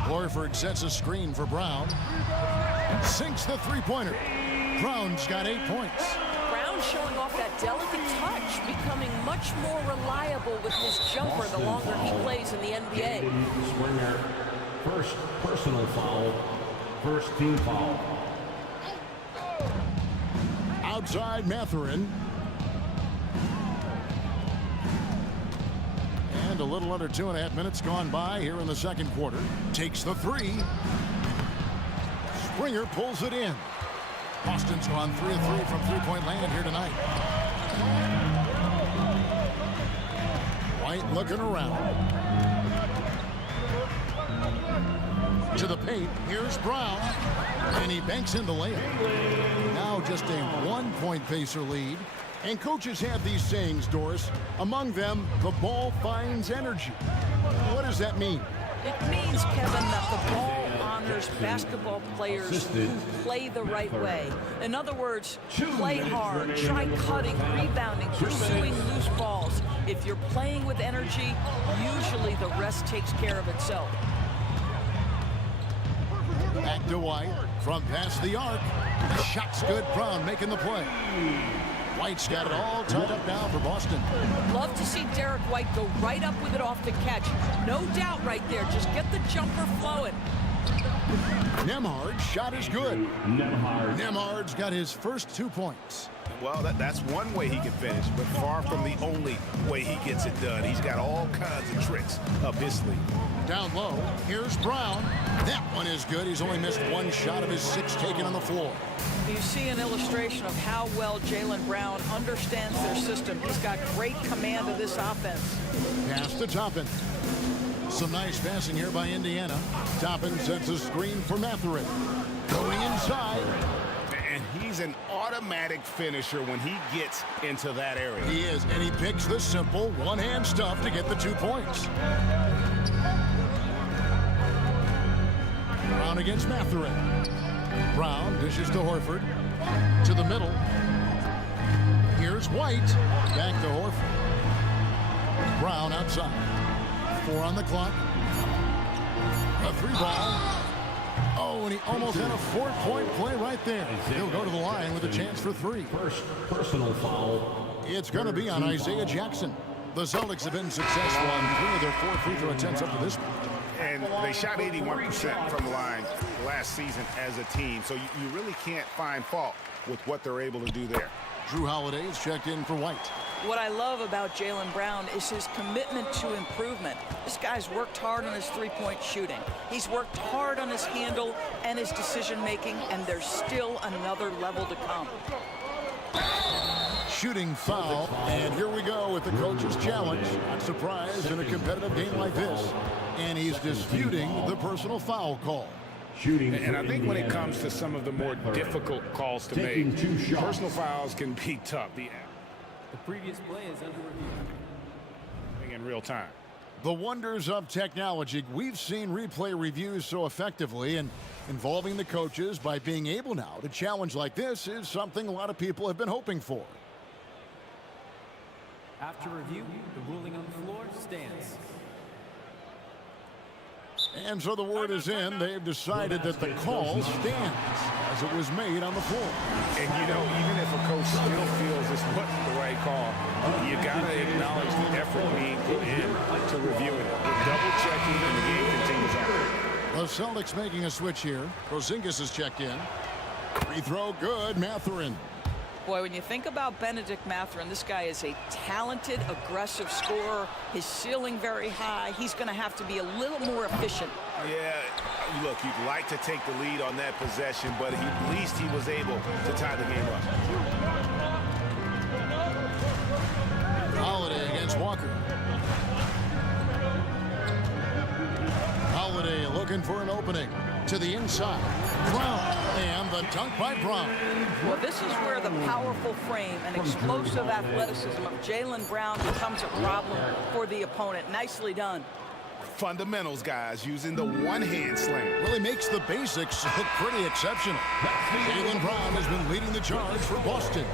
Horford sets a screen for Brown. Sinks the three-pointer. Brown's got 8 points. Brown showing off that delicate touch, becoming much more reliable with his jumper the longer he plays in the NBA. Springer, first personal foul, first team foul. Outside Mathurin. And a little under 2.5 minutes gone by here in the second quarter. Takes the three. Springer pulls it in. Boston's gone 3 of 3 from three-point land here tonight. White looking around. To the paint. Here's Brown. And he banks in the layup. Now just a 1-point Pacer lead. And coaches have these sayings, Doris. Among them, the ball finds energy. What does that mean? It means, Kevin, that the ball honors basketball players who play the right way. In other words, play hard, try cutting, rebounding, pursuing loose balls. If you're playing with energy, usually the rest takes care of itself. Back to White from past the arc. The shot's good. Brown making the play. White's got it all tied up now for Boston. Love to see Derek White go right up with it off the catch. No doubt right there. Just get the jumper flowing. Nembhard's shot is good. Nembhard's got his first 2 points. Well, that's one way he can finish, but far from the only way he gets it done. He's got all kinds of tricks up his sleeve. Down low, here's Brown. That one is good. He's only missed 1 shot of his 6 taken on the floor. You see an illustration of how well Jaylen Brown understands their system. He's got great command of this offense. Pass to Toppin. Some nice passing here by Indiana. Toppin sets a screen for Mathurin. Going inside. And he's an automatic finisher when he gets into that area. He is, and he picks the simple one-hand stuff to get the 2 points. Brown against Mathurin. Brown dishes to Horford. To the middle. Here's White. Back to Horford. Brown outside. 4 on the clock. A 3-ball. Oh, and he almost had a 4-point play right there. He'll go to the line with a chance for 3. First personal foul. It's going to be on Isaiah Jackson. The Celtics have been successful on 3 of their 4 free throw attempts up to this point. And they shot 81% from the line last season as a team, so you really can't find fault with what they're able to do there. Drew Holiday's checked in for White. What I love about Jaylen Brown is his commitment to improvement. This guy's worked hard on his three-point shooting. He's worked hard on his handle and his decision-making, and there's still another level to come. Shooting foul, and here we go with the coach's challenge. Not surprised in a competitive game like this. And he's disputing the personal foul call. And I think when it comes to some of the more difficult calls to make, personal fouls can be tough. The previous play is under review. In real time. The wonders of technology. We've seen replay reviews so effectively, and involving the coaches by being able now to challenge like this is something a lot of people have been hoping for. After review, the ruling on the floor stands. And so the word is in. They've decided that the call stands as it was made on the floor. And, you know, even if a coach still feels this wasn't the right call, you got to acknowledge the effort being put in to reviewing it. With double-checking, and the game continues on. The Celtics making a switch here. Porzingis is checked in. Free throw good. Mathurin. Boy, when you think about Benedict Mathurin, this guy is a talented, aggressive scorer. His ceiling very high. He's going to have to be a little more efficient. Yeah, look, you'd like to take the lead on that possession, but at least he was able to tie the game up. Holiday against Walker. Holiday looking for an opening. To the inside. Brown. And the dunk by Brown. Well, this is where the powerful frame and explosive athleticism of Jaylen Brown becomes a problem for the opponent. Nicely done. Fundamentals, guys, using the one-hand slam. Really makes the basics look pretty exceptional. Jaylen Brown has been leading the charge for Boston.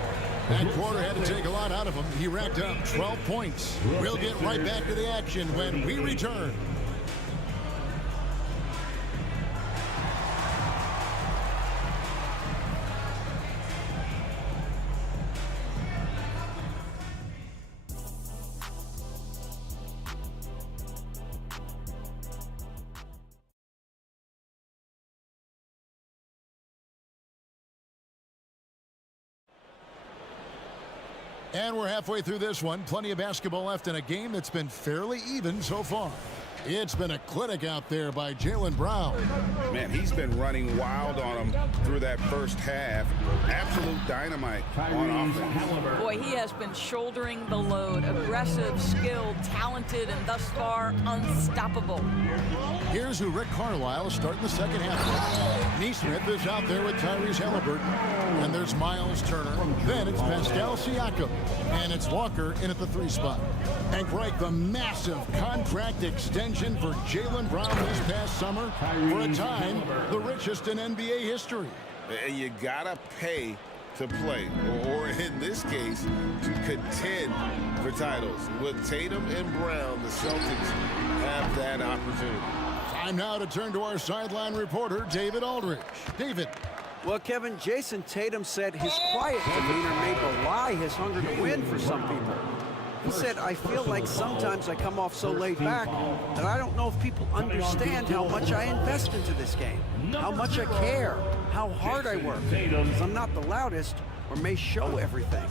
That quarter had to take a lot out of him. He racked up 12 points. We'll get right back to the action when we return. And we're halfway through this one. Plenty of basketball left in a game that's been fairly even so far. It's been a clinic out there by Jaylen Brown. Man, he's been running wild on him through that first half. Absolute dynamite on offense. Boy, he has been shouldering the load. Aggressive, skilled, talented, and thus far unstoppable. Here's who Rick Carlisle is starting the second half. Neesmith is out there with Tyrese Halliburton. And there's Miles Turner. Then it's Pascal Siakam. And it's Walker in at the 3 spot. And Greg, the massive contract extension for Jaylen Brown this past summer, for a time, the richest in NBA history. You gotta pay to play, or in this case, to contend for titles. With Tatum and Brown, the Celtics have that opportunity. Time now to turn to our sideline reporter, David Aldridge. David. Well, Kevin, Jason Tatum said his quiet demeanor may belie his hunger to win for some people. He said, I feel like sometimes I come off so laid back that I don't know if people understand how much I invest into this game, how much I care, how hard I work, because I'm not the loudest or may show everything.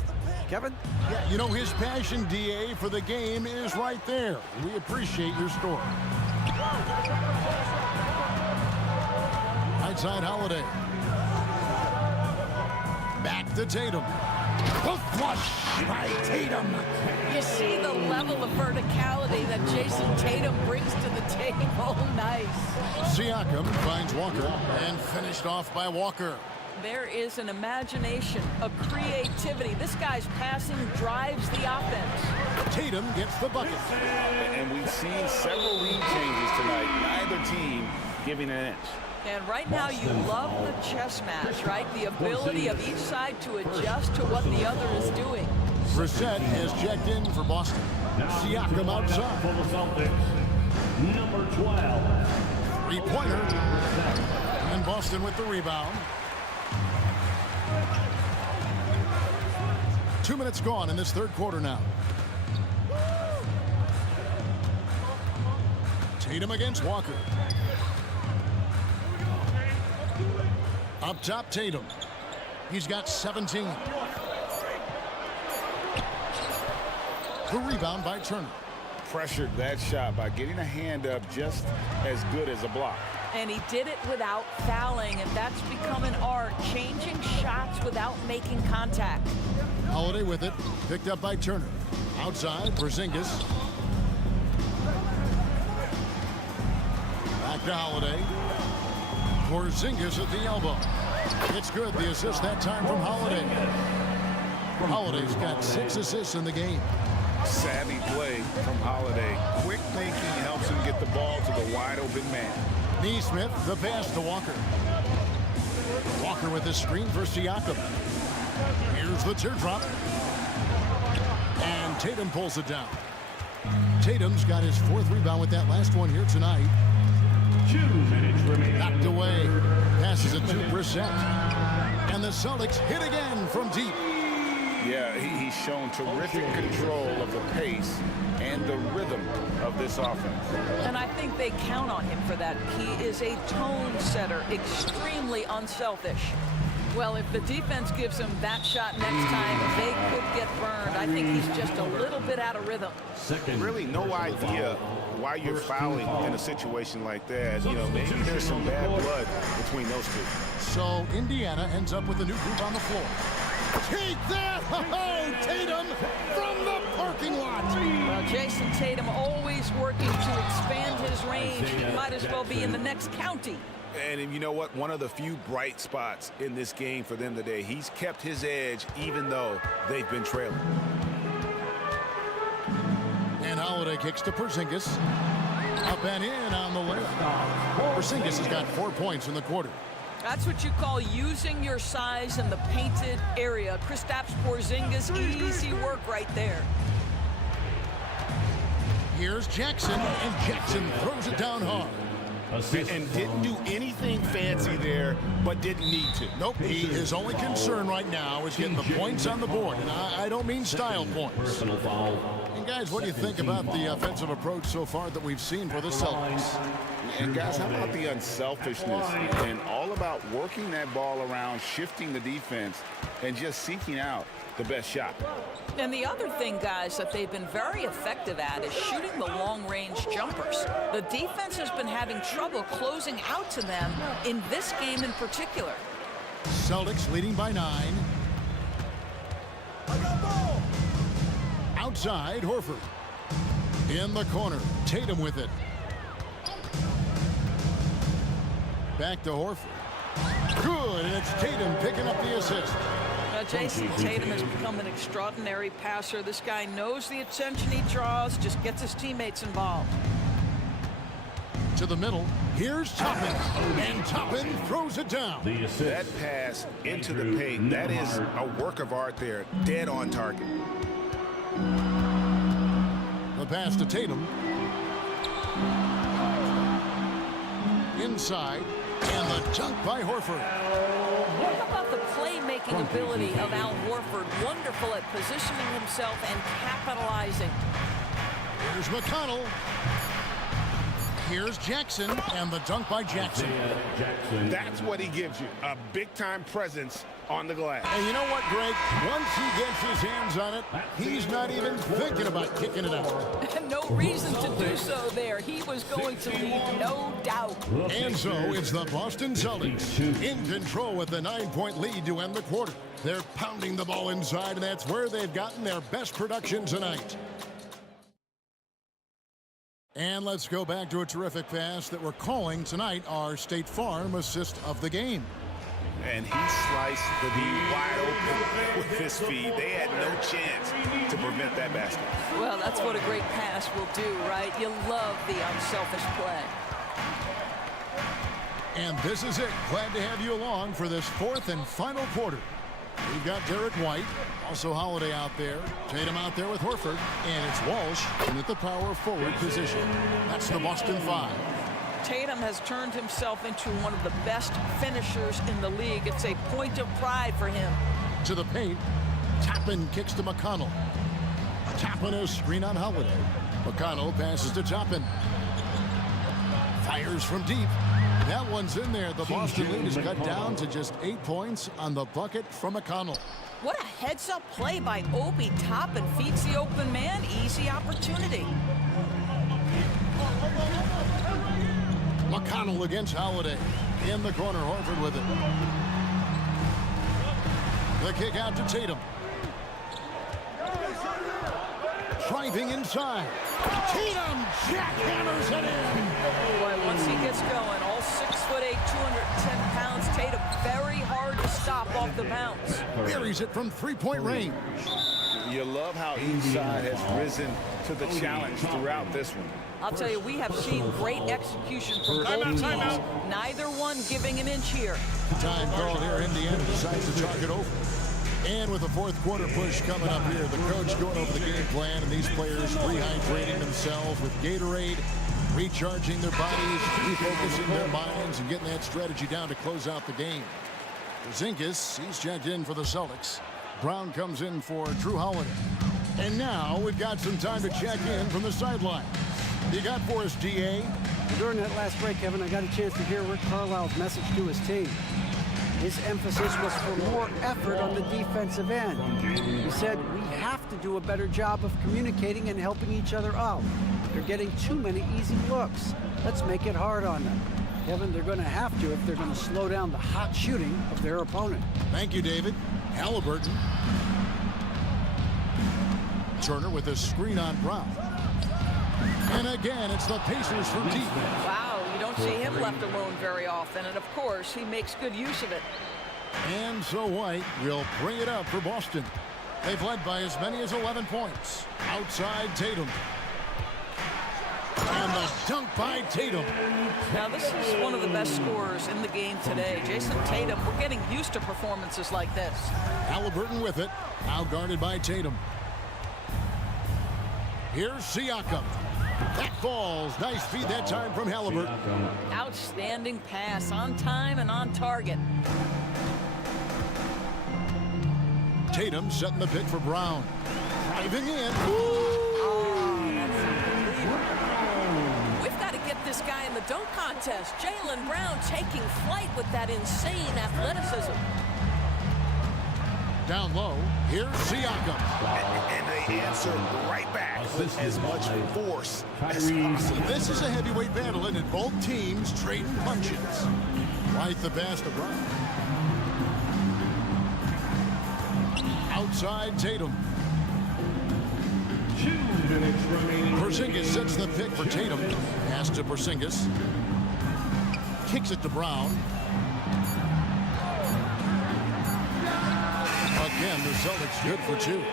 Kevin? Yeah, you know, his passion, DA, for the game is right there. We appreciate your story. Right side, Holiday. Back to Tatum. The flush by Tatum. You see the level of verticality that Jason Tatum brings to the table. Nice. Siakam finds Walker and finished off by Walker. There is an imagination, a creativity. This guy's passing drives the offense. Tatum gets the bucket. And we've seen several lead changes tonight. Neither team giving an inch. And right now you love the chess match, right? The ability of each side to adjust to what the other is doing. Brissett has checked in for Boston. Siakam outside. For the Celtics, number 12. 3-pointer. And Boston with the rebound. 2 minutes gone in this third quarter now. Tatum against Walker. Up top, Tatum. He's got 17. The rebound by Turner. Pressured that shot by getting a hand up just as good as a block. And he did it without fouling, and that's become an art, changing shots without making contact. Holiday with it, picked up by Turner. Outside, Porzingis. Back to Holiday. Porzingis at the elbow. It's good, the assist that time from Holiday. Holiday's got 6 assists in the game. Savvy play from Holiday. Quick thinking helps him get the ball to the wide open man. Neesmith, the pass to Walker. Walker with the screen for Siakam. Here's the teardrop. And Tatum pulls it down. Tatum's got his 4th rebound with that last one here tonight. 2 minutes remaining. Knocked away. Passes it to Brissett. And the Celtics hit again from deep. Yeah, he's shown terrific control of the pace and the rhythm of this offense. And I think they count on him for that. He is a tone setter, extremely unselfish. Well, if the defense gives him that shot next time, they could get burned. I think he's just a little bit out of rhythm. Really no idea why you're fouling in a situation like that. You know, maybe there's some bad blood between those two. So Indiana ends up with a new group on the floor. Take that! Oh, Tatum from the parking lot. Well, Jason Tatum always working to expand his range. He might as well be in the next county. And you know what? One of the few bright spots in this game for them today. He's kept his edge even though they've been trailing. And Holiday kicks to Porzingis. Up and in on the left. Porzingis has got 4 points in the quarter. That's what you call using your size in the painted area. Kristaps Porzingis, easy work right there. Here's Jackson, and Jackson throws it down hard. And didn't do anything fancy there, but didn't need to. Nope, his only concern right now is getting the points on the board. And I don't mean style points. Personal foul. And guys, what do you think about the offensive approach so far that we've seen for the Celtics? And guys, how about the unselfishness and all about working that ball around, shifting the defense, and just seeking out the best shot. And the other thing, guys, that they've been very effective at is shooting the long-range jumpers. The defense has been having trouble closing out to them in this game in particular. Celtics leading by 9. Outside, Horford. In the corner, Tatum with it. Back to Horford. Good, and it's Tatum picking up the assist. Now, Jason Tatum has become an extraordinary passer. This guy knows the attention he draws, just gets his teammates involved. To the middle, here's Toppin, and Toppin throws it down. That pass into the paint, that is a work of art there, dead on target. The pass to Tatum. Inside, and the dunk by Horford. What about the playmaking ability of Al Horford? Wonderful at positioning himself and capitalizing. Here's McConnell. Here's Jackson, and the dunk by Jackson. That's what he gives you, a big-time presence on the glass. And you know what, Greg? Once he gets his hands on it, he's not even thinking about kicking it out. No reason to do so there. He was going to leave, no doubt. And so it's the Boston Celtics in control with the 9-point lead to end the quarter. They're pounding the ball inside, and that's where they've gotten their best production tonight. And let's go back to a terrific pass that we're calling tonight our State Farm assist of the game. And he sliced the D wide open with his feet. They had no chance to prevent that basket. Well, that's what a great pass will do, right? You love the unselfish play. And this is it. Glad to have you along for this fourth and final quarter. We've got Derek White, also Holiday out there, Tatum out there with Horford, and it's Walsh in at the power forward position. That's the Boston 5. Tatum has turned himself into one of the best finishers in the league. It's a point of pride for him. To the paint, Toppin kicks to McConnell. Toppin a screen on Holiday. McConnell passes to Toppin. Fires from deep. That one's in there. The Boston lead is cut down to just 8 points on the bucket from McConnell. What a heads-up play by Obi Toppin. Feeds the open man. Easy opportunity. McConnell against Holiday. In the corner, Horford with it. The kick out to Tatum. Driving inside. Tatum jackhammers it in. Boy, once he gets going, all 6'8", 210 pounds, Tatum very hard to stop off the bounce. Buries it from three-point range. You love how each side has risen to the challenge throughout this one. I'll tell you, we have seen great execution from both teams. Neither one giving an inch here. Time call here. Indiana decides to talk it over. And with the fourth quarter push coming up here, the coach going over the game plan, and these players rehydrating themselves with Gatorade, recharging their bodies, refocusing their minds, and getting that strategy down to close out the game. Porzingis, he's checked in for the Celtics. Brown comes in for Drew Holiday. And now we've got some time to check in from the sideline. You got for us, DA? During that last break, Kevin, I got a chance to hear Rick Carlisle's message to his team. His emphasis was for more effort on the defensive end. He said, we have to do a better job of communicating and helping each other out. They're getting too many easy looks. Let's make it hard on them. Kevin, they're going to have to if they're going to slow down the hot shooting of their opponent. Thank you, David. Halliburton. Turner with a screen on Brown. And again, it's the Pacers from deep. Wow, you don't see him left alone very often. And of course, he makes good use of it. And so White will bring it up for Boston. They've led by as many as 11 points. Outside Tatum. And the dunk by Tatum. Now, this is one of the best scorers in the game today. Jason Tatum, we're getting used to performances like this. Halliburton with it. Now guarded by Tatum. Here's Siakam. That falls. Nice feed that time from Halliburton. Outstanding pass. On time and on target. Tatum setting the pick for Brown. Driving in. We've got to get this guy in the dunk contest. Jaylen Brown taking flight with that insane athleticism. Down low, here's Siakam. And they answer right back with as much force as possible. This is a heavyweight battle, and both teams trading punches. Right the pass to Brown. Outside Tatum. 2 minutes remaining. Porzingis sets the pick for Tatum. Pass to Porzingis. Kicks it to Brown. Again, the Celtics good for 2.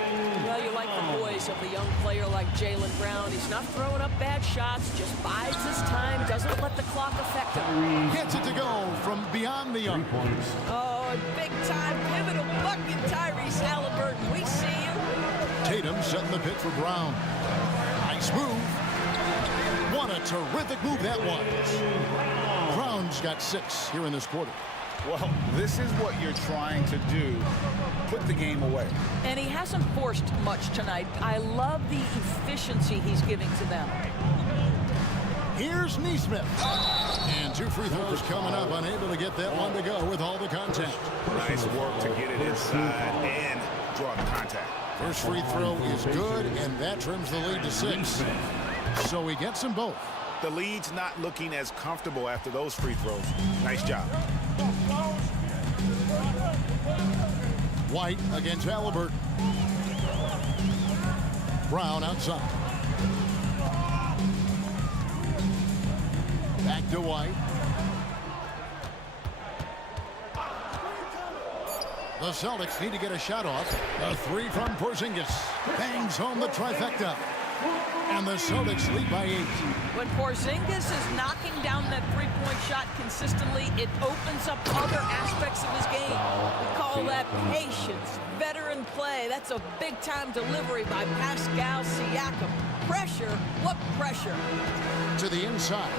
Well, you like the poise of the young player like Jaylen Brown. He's not throwing up bad shots, just bides his time, doesn't let the clock affect him. Gets it to go from beyond the arc. Oh, big-time pivotal bucket, Tyrese Halliburton. We see you. Tatum setting the pick for Brown. Nice move. What a terrific move that was. Brown's got 6 here in this quarter. Well, this is what you're trying to do. Put the game away. And he hasn't forced much tonight. I love the efficiency he's giving to them. Here's Neesmith. And 2 free throws coming up. Unable to get that one to go with all the contact. Nice work to get it inside and draw the contact. First free throw is good, and that trims the lead to 6. So he gets them both. The lead's not looking as comfortable after those free throws. Nice job. White against Halliburton. Brown outside. Back to White. The Celtics need to get a shot off. A 3 from Porzingis. Bangs home the trifecta. And the Celtics lead by 8. When Porzingis is knocking down that three-point shot consistently, it opens up other aspects of his game. We call that patience, veteran play. That's a big-time delivery by Pascal Siakam. Pressure, what pressure? To the inside,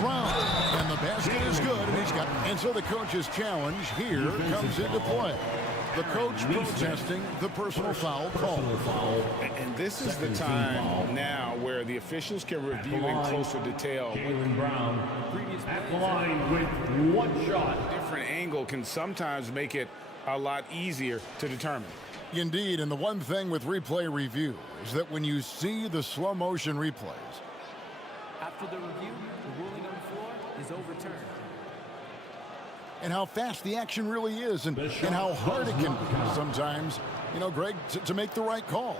Brown, and the basket is good, and he's got. And so the coach's challenge here comes into play. The coach protesting the personal foul call. And this is the time now where the officials can review in closer detail. Jaylen Brown at the line with 1 shot. Different angle can sometimes make it a lot easier to determine. Indeed, and the one thing with replay review is that when you see the slow motion replays, After the review, the ruling on the floor is overturned. and how fast the action really is, and how hard it can be sometimes, you know, Greg, to make the right call.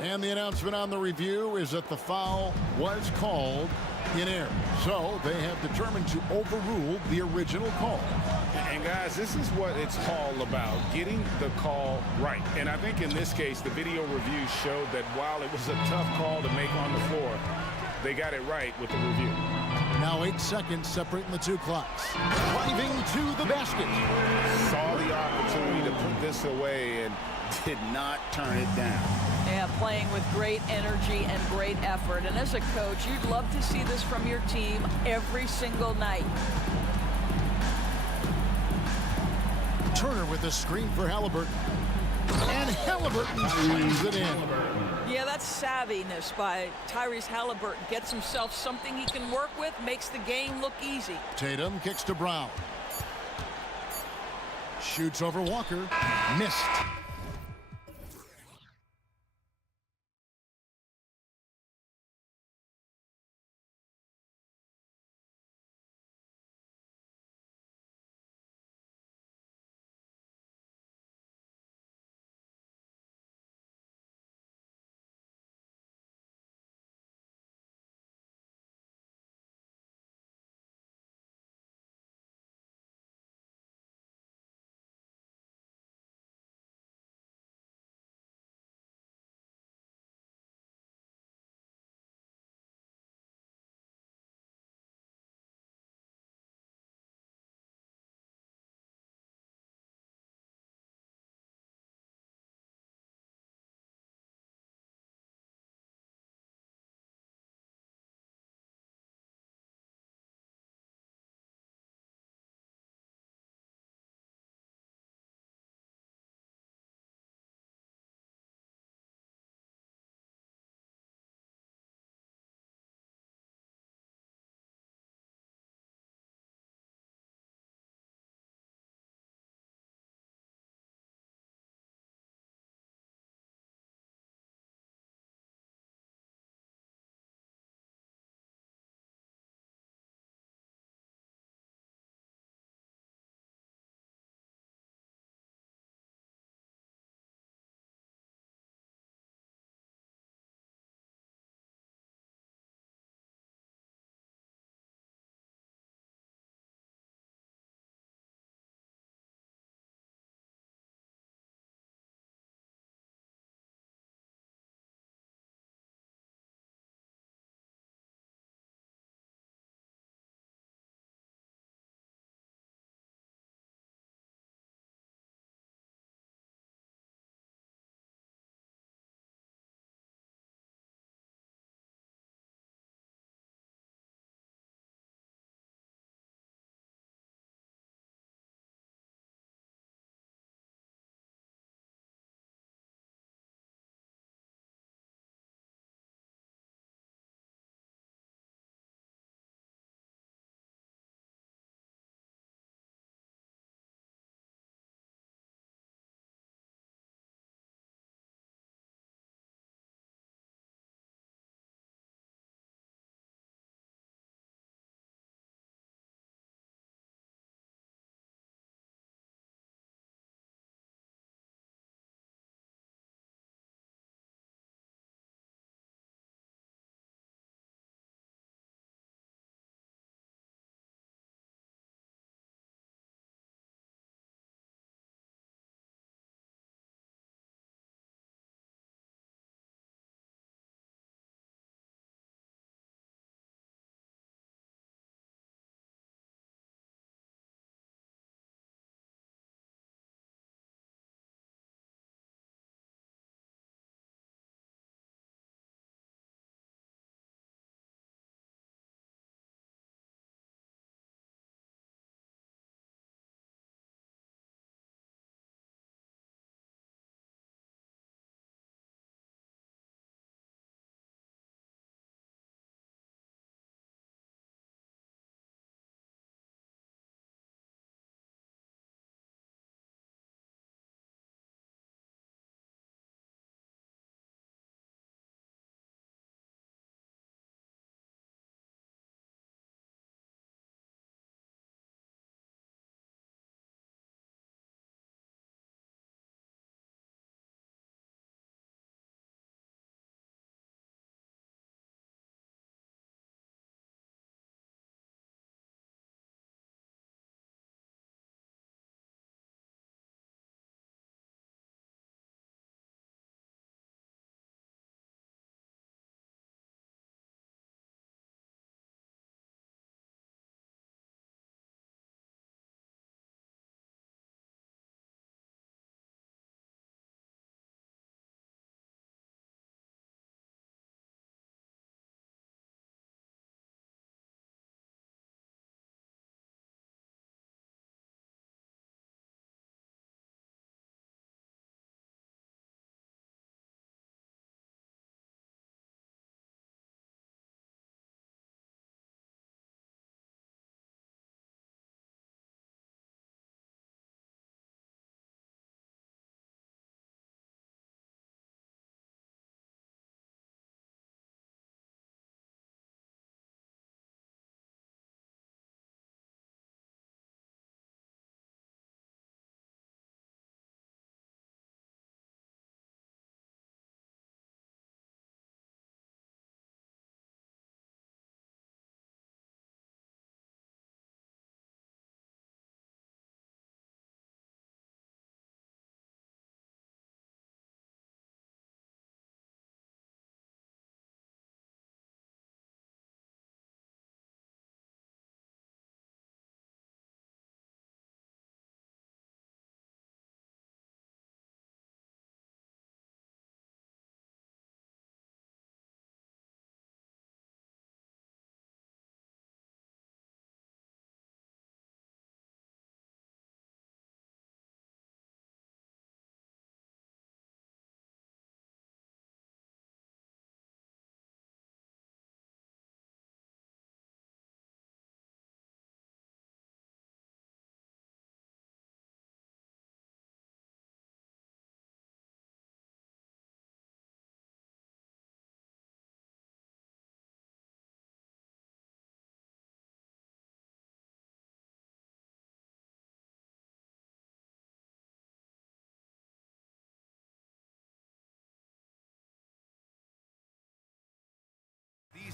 And the announcement on the review is that the foul was called in error. So they have determined to overrule the original call. And guys, this is what it's all about, getting the call right. And I think in this case, the video review showed that while it was a tough call to make on the floor, they got it right with the review. Now 8 seconds separating the 2 clocks. Driving to the basket. Saw the opportunity to put this away and did not turn it down. Yeah, playing with great energy and great effort. And as a coach, you'd love to see this from your team every single night. Turner with the screen for Halliburton. And Halliburton slams it in. Yeah, that's savviness by Tyrese Halliburton. Gets himself something he can work with, makes the game look easy. Tatum kicks to Brown. Shoots over Walker. Missed.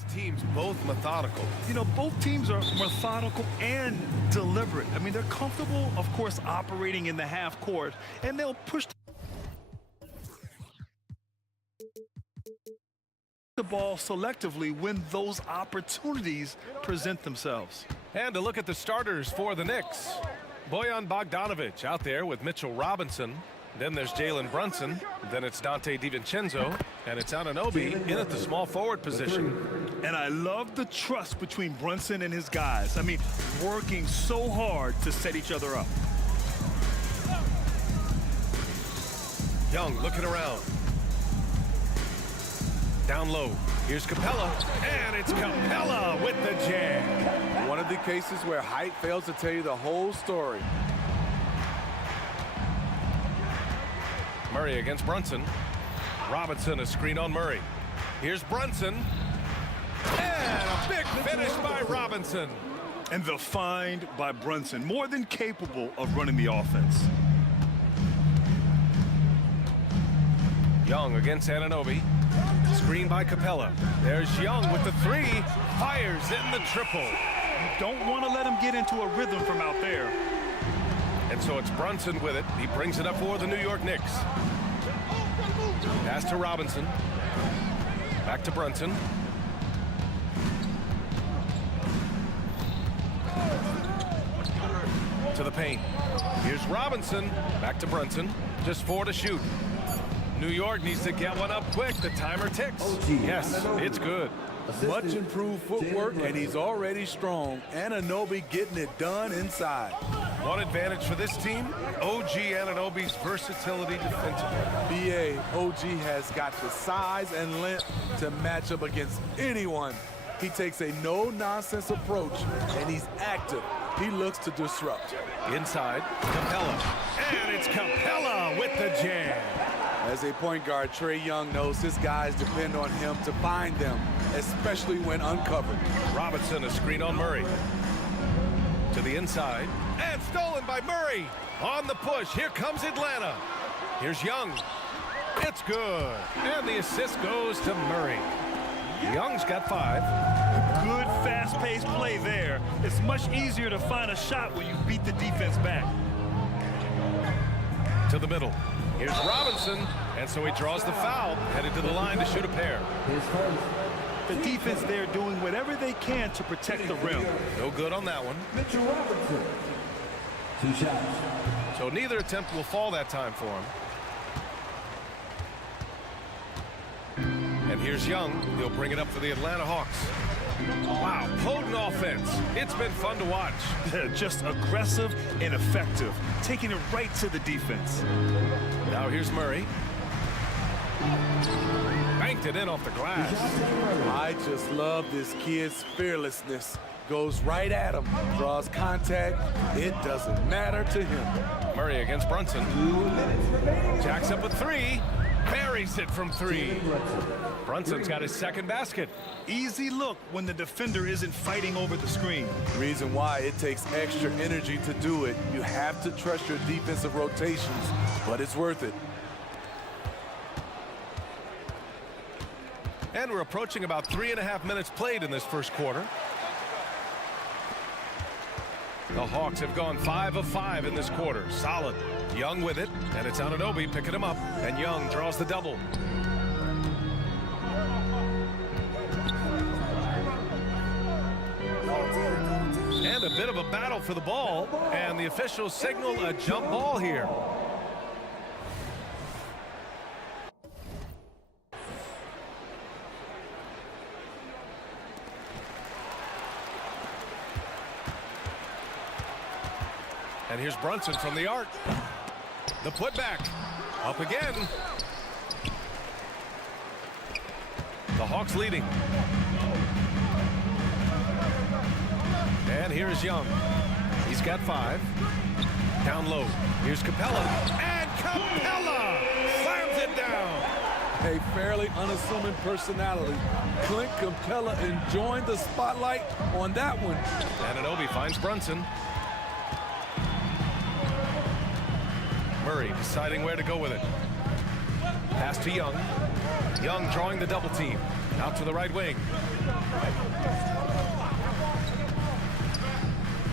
teams both methodical. You know, both teams are methodical and deliberate. I mean, they're comfortable, of course, operating in the half court, and they'll push the ball selectively when those opportunities present themselves. And to look at the starters for the Knicks. Bojan Bogdanovic out there with Mitchell Robinson. Then there's Jalen Brunson. Then it's Dante DiVincenzo. And it's Anunoby in at the small forward position. And I love the trust between Brunson and his guys. I mean, working so hard to set each other up. Young looking around. Down low. Here's Capella. And it's Capella with the jam. One of the cases where height fails to tell you the whole story. Murray against Brunson. Robinson, a screen on Murray. Here's Brunson. And a big finish by Robinson. And the find by Brunson, more than capable of running the offense. Young against Anunoby. Screen by Capella. There's Young with the three. Fires in the triple. You don't want to let him get into a rhythm from out there. And so it's Brunson with it. He brings it up for the New York Knicks. Pass to Robinson. Back to Brunson. To the paint. Here's Robinson. Back to Brunson. Just 4 to shoot. New York needs to get one up quick. The timer ticks. Yes, it's good. Much improved footwork, and he's already strong. Anunoby getting it done inside. One advantage for this team, OG Anunoby's versatility defensively. BA, OG has got the size and length to match up against anyone. He takes a no-nonsense approach, and he's active. He looks to disrupt. Inside, Capella. And it's Capella with the jam. As a point guard, Trae Young knows his guys depend on him to find them, especially when uncovered. Robinson, a screen on Murray. To the inside. And stolen by Murray. On the push, here comes Atlanta. Here's Young. It's good. And the assist goes to Murray. Young's got 5. Good fast-paced play there. It's much easier to find a shot when you beat the defense back. To the middle. Here's Robinson, and so he draws the foul, headed to the line to shoot a pair. The defense there doing whatever they can to protect the rim. No good on that one. Mitchell Robinson. 2 shots. So neither attempt will fall that time for him. And here's Young. He'll bring it up for the Atlanta Hawks. Wow, potent offense. It's been fun to watch. Just aggressive and effective, taking it right to the defense. Now here's Murray. Banked it in off the glass. I just love this kid's fearlessness. Goes right at him, draws contact. It doesn't matter to him. Murray against Brunson. Jacks up with 3. Buries it from 3. Brunson's got his second basket. Easy look when the defender isn't fighting over the screen. Reason why it takes extra energy to do it. You have to trust your defensive rotations, but it's worth it. And we're approaching about 3.5 minutes played in this first quarter. The Hawks have gone 5 of 5 in this quarter. Solid. Young with it, and it's Anunoby picking him up, and Young draws the double. And a bit of a battle for the ball, and the officials signal a jump ball here. And here's Brunson from the arc. The putback. Up again. The Hawks leading. And here's Young. He's got 5. Down low. Here's Capella. And Capella slams it down. A fairly unassuming personality. Clint Capella enjoying the spotlight on that one. Anunoby finds Brunson. Murray deciding where to go with it. Pass to Young. Young drawing the double team. Out to the right wing.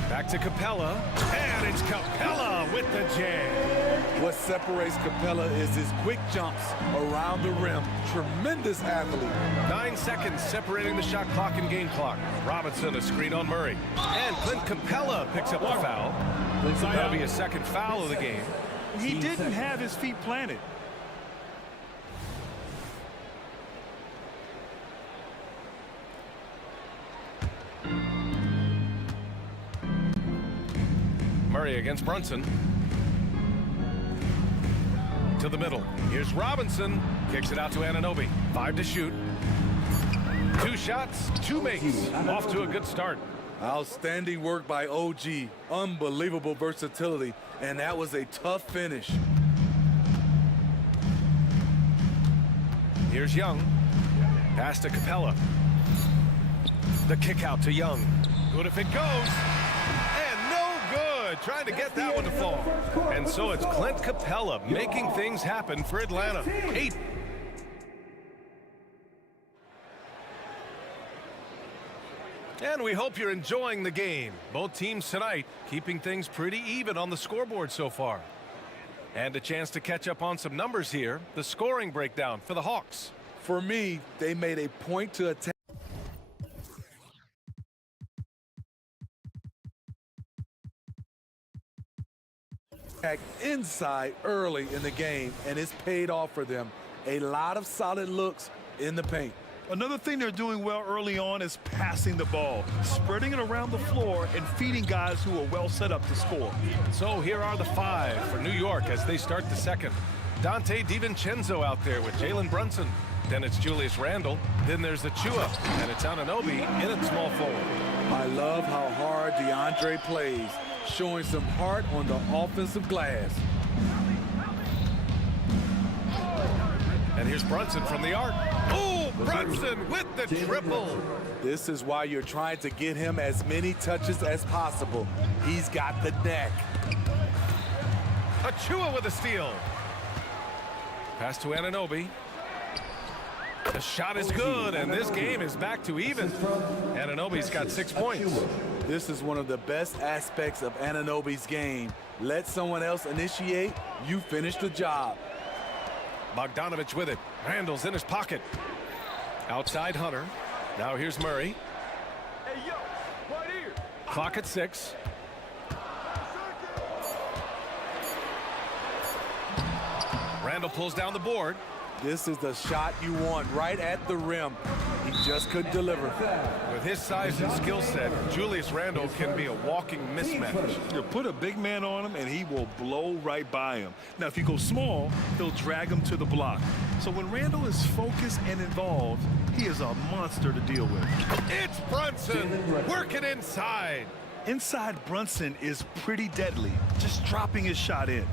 Back to Capella, and it's Capella with the jam. What separates Capella is his quick jumps around the rim. Tremendous athlete. 9 seconds separating the shot clock and game clock. Robinson a screen on Murray. And Clint Capella picks up the foul. That'll be his second foul of the game. He didn't have his feet planted. Murray against Brunson. To the middle. Here's Robinson. Kicks it out to Anunoby. 5 to shoot. 2 shots, 2 makes. Off to a good start. Outstanding work by OG. Unbelievable versatility. And that was a tough finish. Here's Young. Pass to Capella. The kick out to Young. Good if it goes. Trying to get that one to fall. And so it's Clint Capella making things happen for Atlanta. 8. And we hope you're enjoying the game. Both teams tonight keeping things pretty even on the scoreboard so far. And a chance to catch up on some numbers here. The scoring breakdown for the Hawks. For me, they made a point to attack. Inside early in the game, and it's paid off for them. A lot of solid looks in the paint. Another thing they're doing well early on is passing the ball, spreading it around the floor and feeding guys who are well set up to score. So here are the 5 for New York as they start the second. Dante DiVincenzo out there with Jalen Brunson. Then it's Julius Randle. Then there's Achua, and it's Anunoby in at small forward. I love how hard DeAndre plays, showing some heart on the offensive glass. And here's Brunson from the arc. Oh, Brunson with the triple. This is why you're trying to get him as many touches as possible. He's got the neck. Achua with a steal. Pass to Anunoby. The shot is good, and this game is back to even. Anunoby's got 6 points. This is one of the best aspects of Anunoby's game. Let someone else initiate, you finish the job. Bogdanovich with it. Randall's in his pocket. Outside Hunter. Now here's Murray. Clock at 6. Randall pulls down the board. This is the shot you want right at the rim. He just couldn't deliver. With his size and skill set, Julius Randle can be a walking mismatch. You put a big man on him and he will blow right by him. Now, if you go small, he'll drag him to the block. So when Randle is focused and involved, he is a monster to deal with. It's Brunson working inside. Inside Brunson is pretty deadly, just dropping his shot in.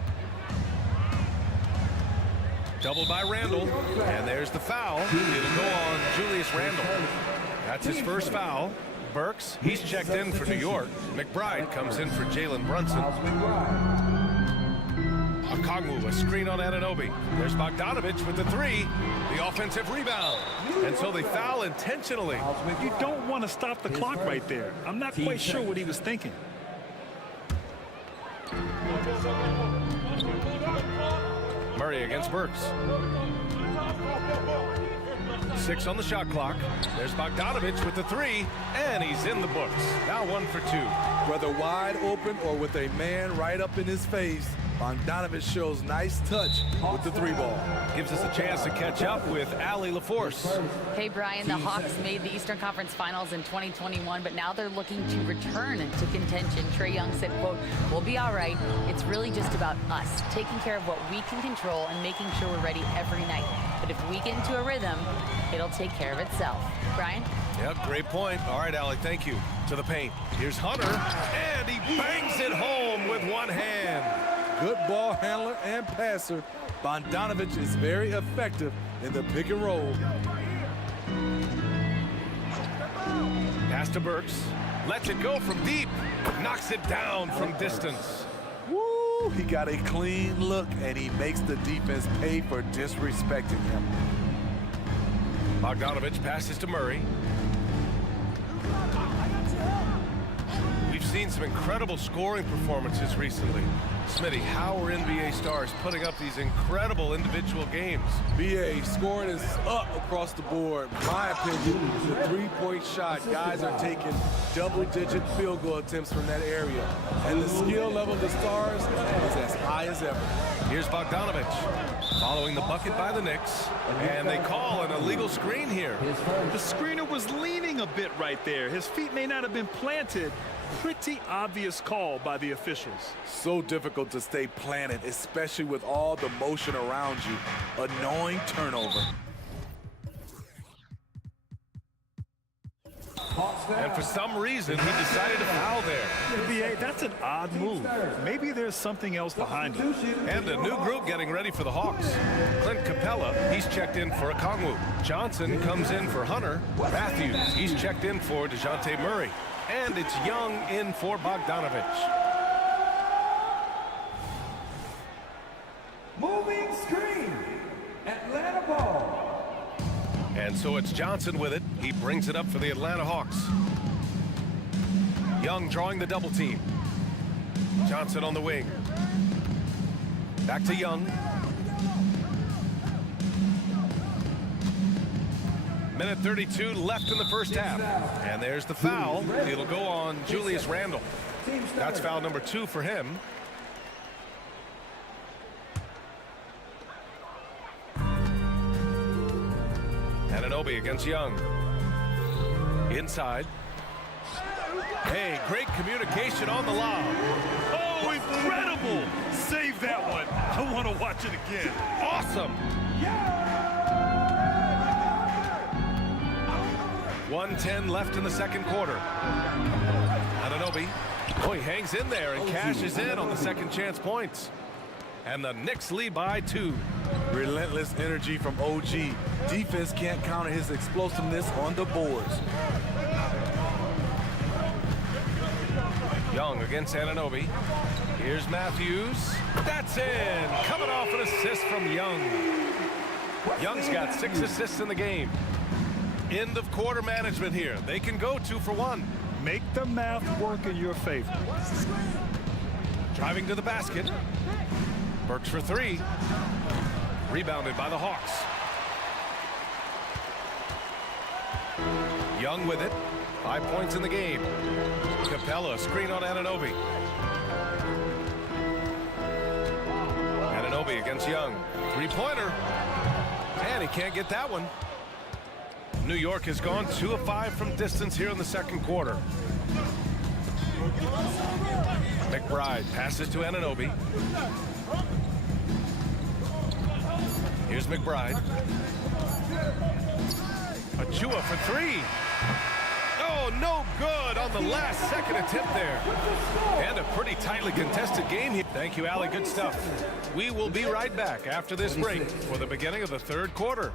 Doubled by Randall, and there's the foul. It'll go on Julius Randle. That's his first foul. Burks, he's checked in for New York. McBride comes in for Jalen Brunson. Okongwu, a screen on Anunoby. There's Bogdanovich with the 3. The offensive rebound. And so they foul intentionally. You don't want to stop the clock right there. I'm not quite sure what he was thinking. Murray against Burks. 6 on the shot clock. There's Bogdanovich with the 3, and he's in the books. Now 1 for 2. Whether wide open or with a man right up in his face, Bogdanovich shows nice touch with the 3-ball. Gives us a chance to catch up with Allie LaForce. Hey, Brian, the Hawks made the Eastern Conference Finals in 2021, but now they're looking to return to contention. Trae Young said, quote, "We'll be all right. It's really just about us, taking care of what we can control and making sure we're ready every night. But if we get into a rhythm, it'll take care of itself." Brian? Yep, great point. All right, Allie, thank you. To the paint. Here's Hunter, and he bangs it home with one hand. Good ball handler and passer. Bogdanovich is very effective in the pick and roll. Pass to Burks. Lets it go from deep. Knocks it down from distance. Woo! He got a clean look, and he makes the defense pay for disrespecting him. Bogdanovich passes to Murray. We've seen some incredible scoring performances recently. Smitty, how are NBA stars putting up these incredible individual games? BA, scoring is up across the board. My opinion, the three-point shot, guys are taking double-digit field goal attempts from that area. And the skill level of the stars is as high as ever. Here's Bogdanovich following the bucket by the Knicks, and they call an illegal screen here. The screener was leaning a bit right there. His feet may not have been planted. Pretty obvious call by the officials. So difficult to stay planted, especially with all the motion around you. Annoying turnover. And for some reason, he decided to foul there. BA, that's an odd move. Maybe there's something else behind it. And a new group getting ready for the Hawks. Clint Capella, he's checked in for Okongwu. Johnson comes in for Hunter. Matthews, he's checked in for DeJounte Murray. And it's Young in for Bogdanovich. Moving screen. Atlanta ball. And so it's Johnson with it. He brings it up for the Atlanta Hawks. Young drawing the double team. Johnson on the wing. Back to Young. Minute 32 left in the first half. And there's the foul. It'll go on Julius Randle. That's foul number 2 for him. Anunoby against Young. Inside. Hey, great communication on the lob. Oh, incredible! Save that one. I want to watch it again. Awesome. 1:10 left in the second quarter. Anunoby. Oh, he hangs in there and cashes in on the second chance points. And the Knicks lead by 2. Relentless energy from OG. Defense can't counter his explosiveness on the boards. Young against Anunoby. Here's Matthews. That's in. Coming off an assist from Young. Young's got 6 assists in the game. End of quarter management here. They can go 2 for 1. Make the math work in your favor. Driving to the basket. Burks for 3. Rebounded by the Hawks. Young with it. 5 points in the game. Capella, screen on Anunoby. Anunoby against Young. 3-pointer. And he can't get that one. New York has gone 2 of 5 from distance here in the second quarter. McBride passes to Anunoby. Here's McBride. Achua for 3. Oh, no good on the last second attempt there. And a pretty tightly contested game here. Thank you, Allie. Good stuff. We will be right back after this break for the beginning of the third quarter.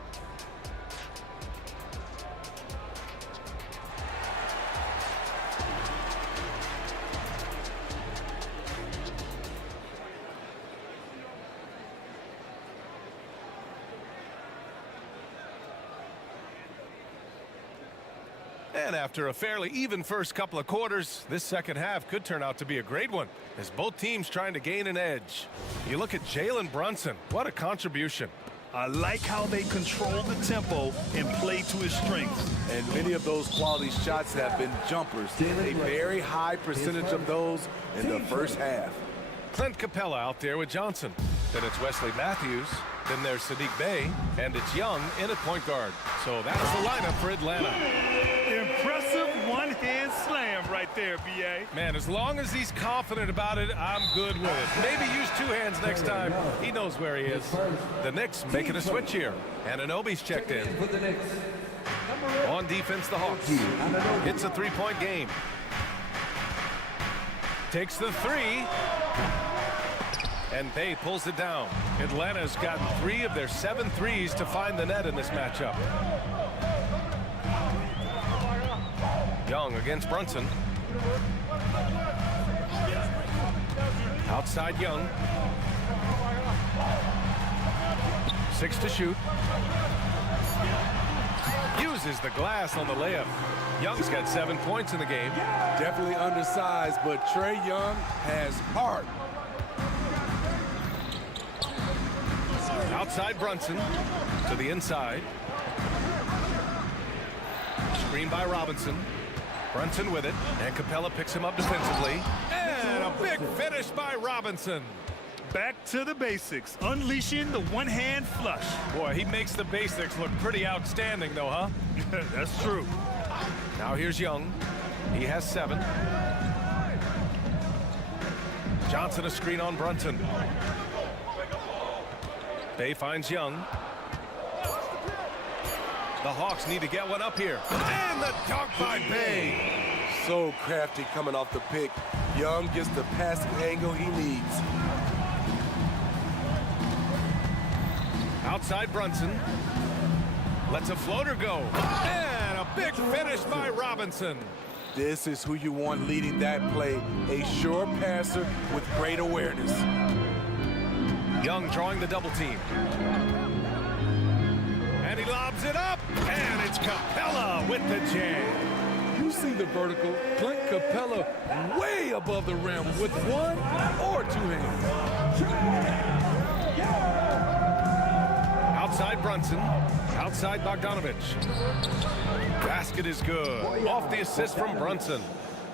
And after a fairly even first couple of quarters, this second half could turn out to be a great one, as both teams trying to gain an edge. You look at Jalen Brunson. What a contribution. I like how they control the tempo and play to his strengths. And many of those quality shots have been jumpers. A very high percentage of those in the first half. Clint Capella out there with Johnson. Then it's Wesley Matthews. Then there's Sadiq Bey. And it's Young in at point guard. So that's the lineup for Atlanta. Impressive one-hand slam right there, B.A. Man, as long as he's confident about it, I'm good with it. Maybe use 2 hands next time. He knows where he is. The Knicks making a switch here. Anunoby's checked in. On defense, the Hawks. It's a 3-point game. Takes the 3. And Bey pulls it down. Atlanta's gotten 3 of their 7 threes to find the net in this matchup. Young against Brunson. Outside Young. 6 to shoot. Uses the glass on the layup. Young's got 7 points in the game. Definitely undersized, but Trae Young has heart. Outside Brunson to the inside. Screen by Robinson. Brunson with it, and Capella picks him up defensively. And a big finish by Robinson. Back to the basics, unleashing the one-hand flush. Boy, he makes the basics look pretty outstanding, though, huh? That's true. Now here's Young. He has 7. Johnson a screen on Brunson. Bay finds Young. The Hawks need to get one up here. And the dunk by Bay. So crafty coming off the pick. Young gets the passing angle he needs. Outside Brunson. Lets a floater go. And a big finish by Robinson. This is who you want leading that play. A sure passer with great awareness. Young drawing the double team. And he lobs it up. And it's Capella with the jam. You see the vertical. Clint Capella way above the rim with 1 or 2 hands. Outside Brunson. Outside Bogdanovich. Basket is good. Off the assist from Brunson.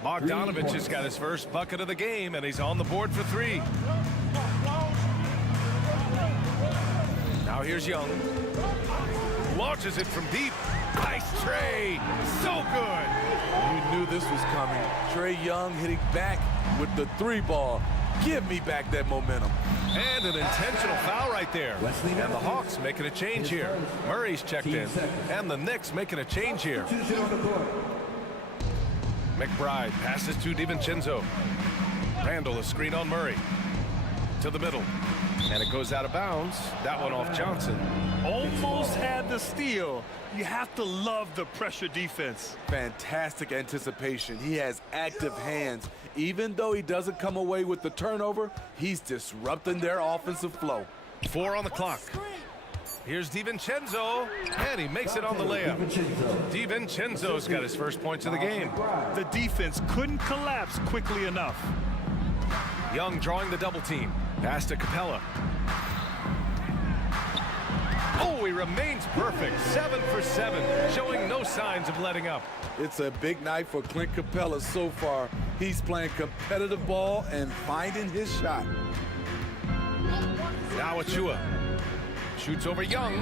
Bogdanovich has got his first bucket of the game, and he's on the board for 3. Now here's Young. Launches it from deep. Nice Trae. So good. You knew this was coming. Trae Young hitting back with the 3 ball. Give me back that momentum. And an intentional foul right there. And the Hawks making a change here. Murray's checked in. And the Knicks making a change here. McBride passes to DiVincenzo. Randall a screen on Murray. To the middle. And it goes out of bounds. That one off Johnson. Almost had the steal. You have to love the pressure defense. Fantastic anticipation. He has active hands. Even though he doesn't come away with the turnover, he's disrupting their offensive flow. 4 on the clock. Here's DiVincenzo, and he makes it on the layup. DiVincenzo's got his first points of the game. The defense couldn't collapse quickly enough. Young drawing the double team. Pass to Capella. Oh, he remains perfect. 7 for 7, showing no signs of letting up. It's a big night for Clint Capella so far. He's playing competitive ball and finding his shot. Now Achua shoots over Young,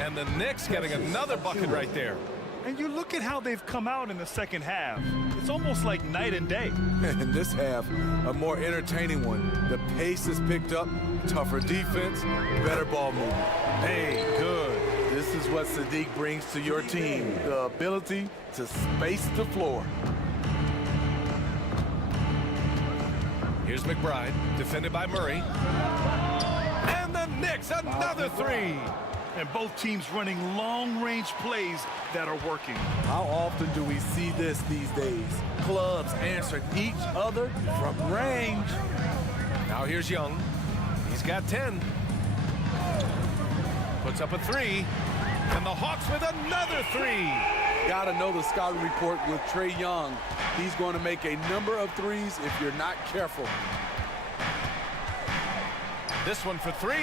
and the Knicks getting another bucket right there. And you look at how they've come out in the second half. It's almost like night and day. In this half, a more entertaining one. The pace is picked up, tougher defense, better ball movement. Hey, good. This is what Sadiq brings to your team, the ability to space the floor. Here's McBride, defended by Murray. And the Knicks, another 3. And both teams running long-range plays that are working. How often do we see this these days? Clubs answering each other from range. Now here's Young. He's got 10. Puts up a 3. And the Hawks with another 3. Gotta know the scouting report with Trae Young. He's going to make a number of 3s if you're not careful. This one for 3.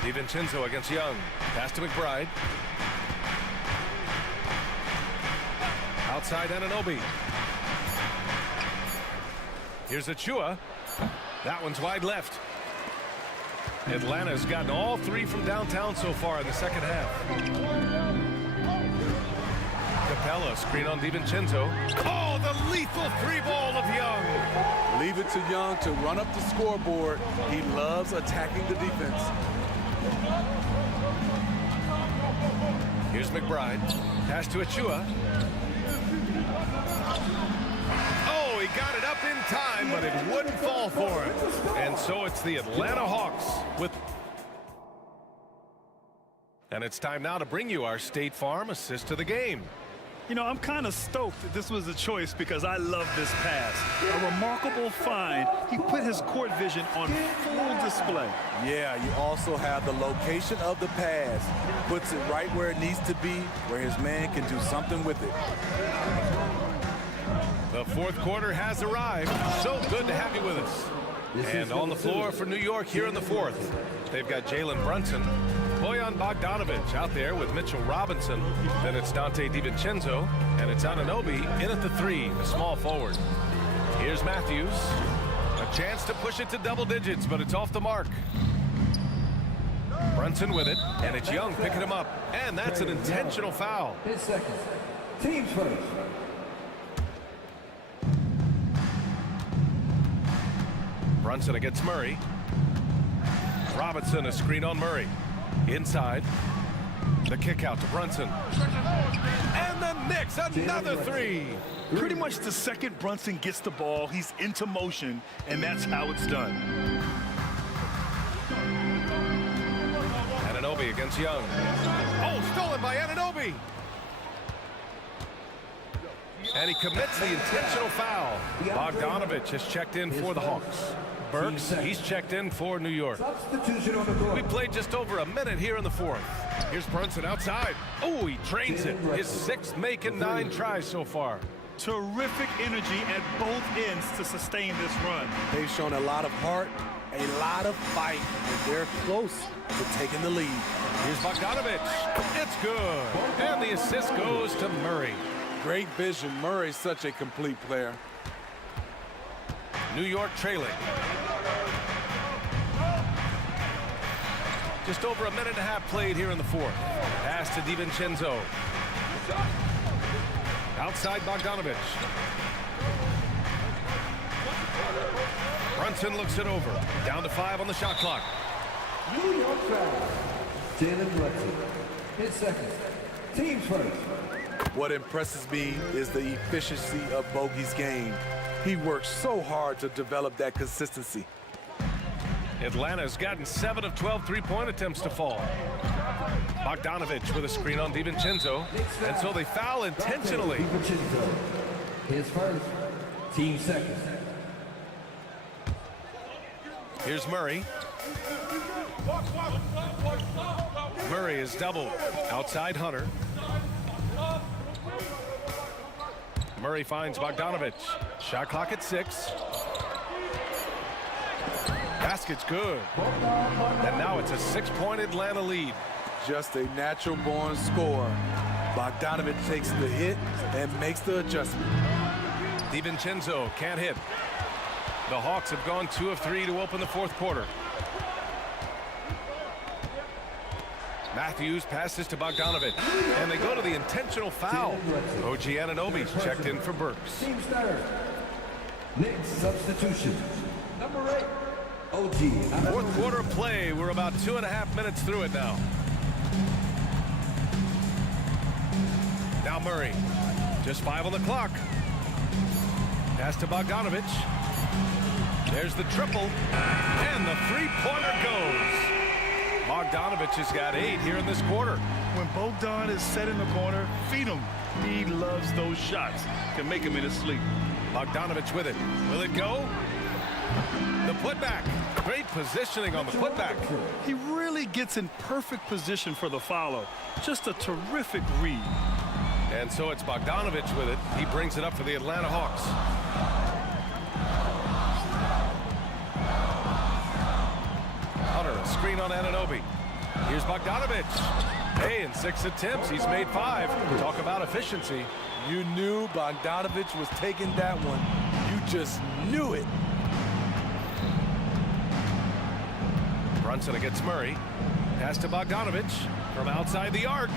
DiVincenzo against Young. Pass to McBride. Outside Anunoby. Here's Achua. That one's wide left. Atlanta's gotten all 3 from downtown so far in the second half. Capella screen on DiVincenzo. Oh, the lethal 3-ball of Young. Leave it to Young to run up the scoreboard. He loves attacking the defense. Here's McBride. Pass to Achua. Oh, he got it up in time, but it wouldn't fall for him. And so it's the Atlanta Hawks with... And it's time now to bring you our State Farm assist to the game. You know, I'm kind of stoked that this was a choice because I love this pass. A remarkable find. He put his court vision on full display. Yeah, you also have the location of the pass. Puts it right where it needs to be, where his man can do something with it. The fourth quarter has arrived. So good to have you with us. And on the floor for New York here in the fourth, they've got Jalen Brunson, Bojan Bogdanovic out there with Mitchell Robinson. Then it's Dante DiVincenzo, and it's Anunoby in at the three, the small forward. Here's Matthews. A chance to push it to double digits, but it's off the mark. Brunson with it, and it's Young picking him up. And that's an intentional foul. 10 seconds. Teams first. Brunson against Murray. Robinson, a screen on Murray. Inside. The kick out to Brunson. And the Knicks, another three. Pretty much the second Brunson gets the ball, he's into motion, and that's how it's done. Anunoby against Young. Oh, stolen by Anunoby. And he commits the intentional foul. Bogdanovic has checked in for the Hawks. Burks, he's checked in for New York. We played just over a minute here in the fourth. Here's Brunson outside. Oh, he drains it. His sixth make and 9 tries so far. Terrific energy at both ends to sustain this run. They've shown a lot of heart, a lot of fight, and they're close to taking the lead. Here's Bogdanovic. It's good. And the assist goes to Murray. Great vision. Murray's such a complete player. New York trailing. Just over a minute and a half played here in the fourth. Pass to DiVincenzo. Outside Bogdanovic. Brunson looks it over. Down to 5 on the shot clock. New York foul. Jalen Brunson. 10 seconds. Teams first. What impresses me is the efficiency of Bogey's game. He works so hard to develop that consistency. Atlanta's gotten 7 of 12 three-point attempts to fall. Bogdanovic with a screen on DiVincenzo, and so they foul intentionally. DiVincenzo. His first. Team second. Here's Murray. Murray is doubled. Outside Hunter. Murray finds Bogdanovic. Shot clock at 6. Basket's good. And now it's a 6-point Atlanta lead. Just a natural-born scorer. Bogdanovic takes the hit and makes the adjustment. DiVincenzo can't hit. The Hawks have gone 2 of 3 to open the fourth quarter. Matthews passes to Bogdanovic, and they go to the intentional foul. OG Anunoby's checked in for Burks. Team starter. Knicks substitution. Number 8. OG. Fourth quarter play. We're about 2.5 minutes through it now. Now Murray. Just 5 on the clock. Pass to Bogdanovic. There's the triple. And the three-pointer goes. Bogdanovic has got 8 here in this quarter. When Bogdan is set in the corner, feed him. He loves those shots. Can make him in his sleep. Bogdanovic with it. Will it go? The putback. Great positioning on the putback. He really gets in perfect position for the follow. Just a terrific read. And so it's Bogdanovic with it. He brings it up for the Atlanta Hawks. Hunter, a screen on Anunoby. Here's Bogdanovic. Hey, in 6 attempts, he's made 5. Talk about efficiency. You knew Bogdanovic was taking that one. You just knew it. Brunson against Murray. Pass to Bogdanovic from outside the arc.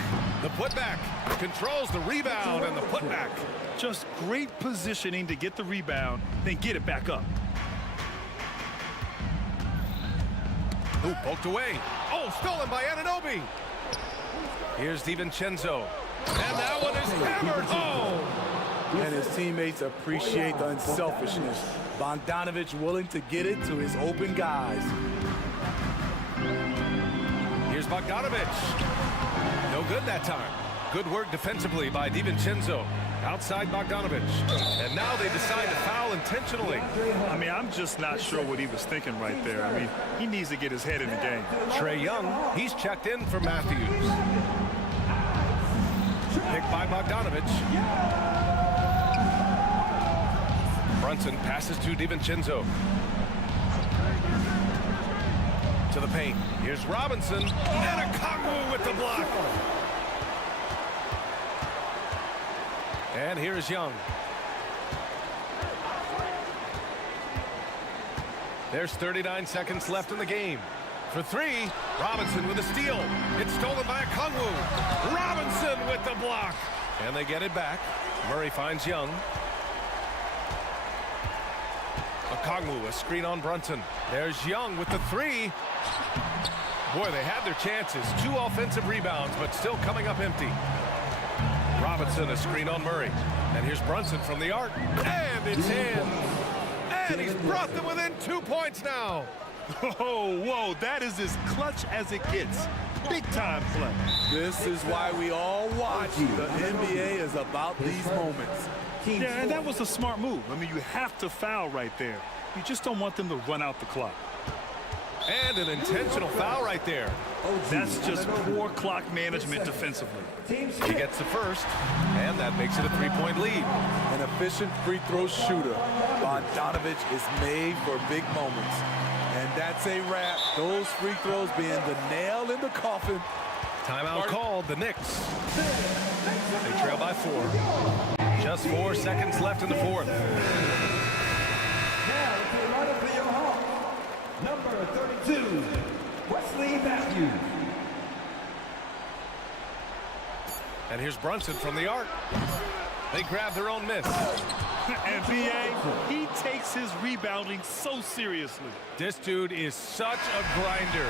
The putback controls the rebound and the putback. Just great positioning to get the rebound, then get it back up. Ooh, poked away. Oh, stolen by Anunoby. Here's DiVincenzo. And that one is hammered home. And his teammates appreciate the unselfishness. Bogdanovic willing to get it to his open guys. Here's Bogdanovic. No good that time. Good work defensively by DiVincenzo. Outside Bogdanovich. And now they decide to foul intentionally. I mean, I'm just not sure what he was thinking right there. I mean, he needs to get his head in the game. Trae Young, he's checked in for Matthews. Picked by Bogdanovich. Brunson passes to DiVincenzo. To the paint. Here's Robinson. And a Kongwu with the block. And here's Young. There's 39 seconds left in the game. For three, Robinson with a steal. It's stolen by a Kongwu. Robinson with the block. And they get it back. Murray finds Young. A Kongwu, a screen on Brunson. There's Young with the three. Boy, they had their chances. 2 offensive rebounds, but still coming up empty. Robinson, a screen on Murray. And here's Brunson from the arc. And it's in. And he's brought them within 2 points now. Oh, whoa, that is as clutch as it gets. Big time play. This is why we all watch. The NBA is about these moments. Yeah, and that was a smart move. I mean, you have to foul right there. You just don't want them to run out the clock. And an intentional foul right there. That's just poor clock management defensively. He gets the first, and that makes it a 3-point lead. An efficient free throw shooter. Bogdanovich is made for big moments. And that's a wrap. Those free throws being the nail in the coffin. Timeout called, the Knicks. They trail by 4. Just 4 seconds left in the fourth. Now to the lineup for your Hawks. Number 32, Wesley Matthews. And here's Brunson from the arc. They grab their own miss. And B.A., he takes his rebounding so seriously. This dude is such a grinder.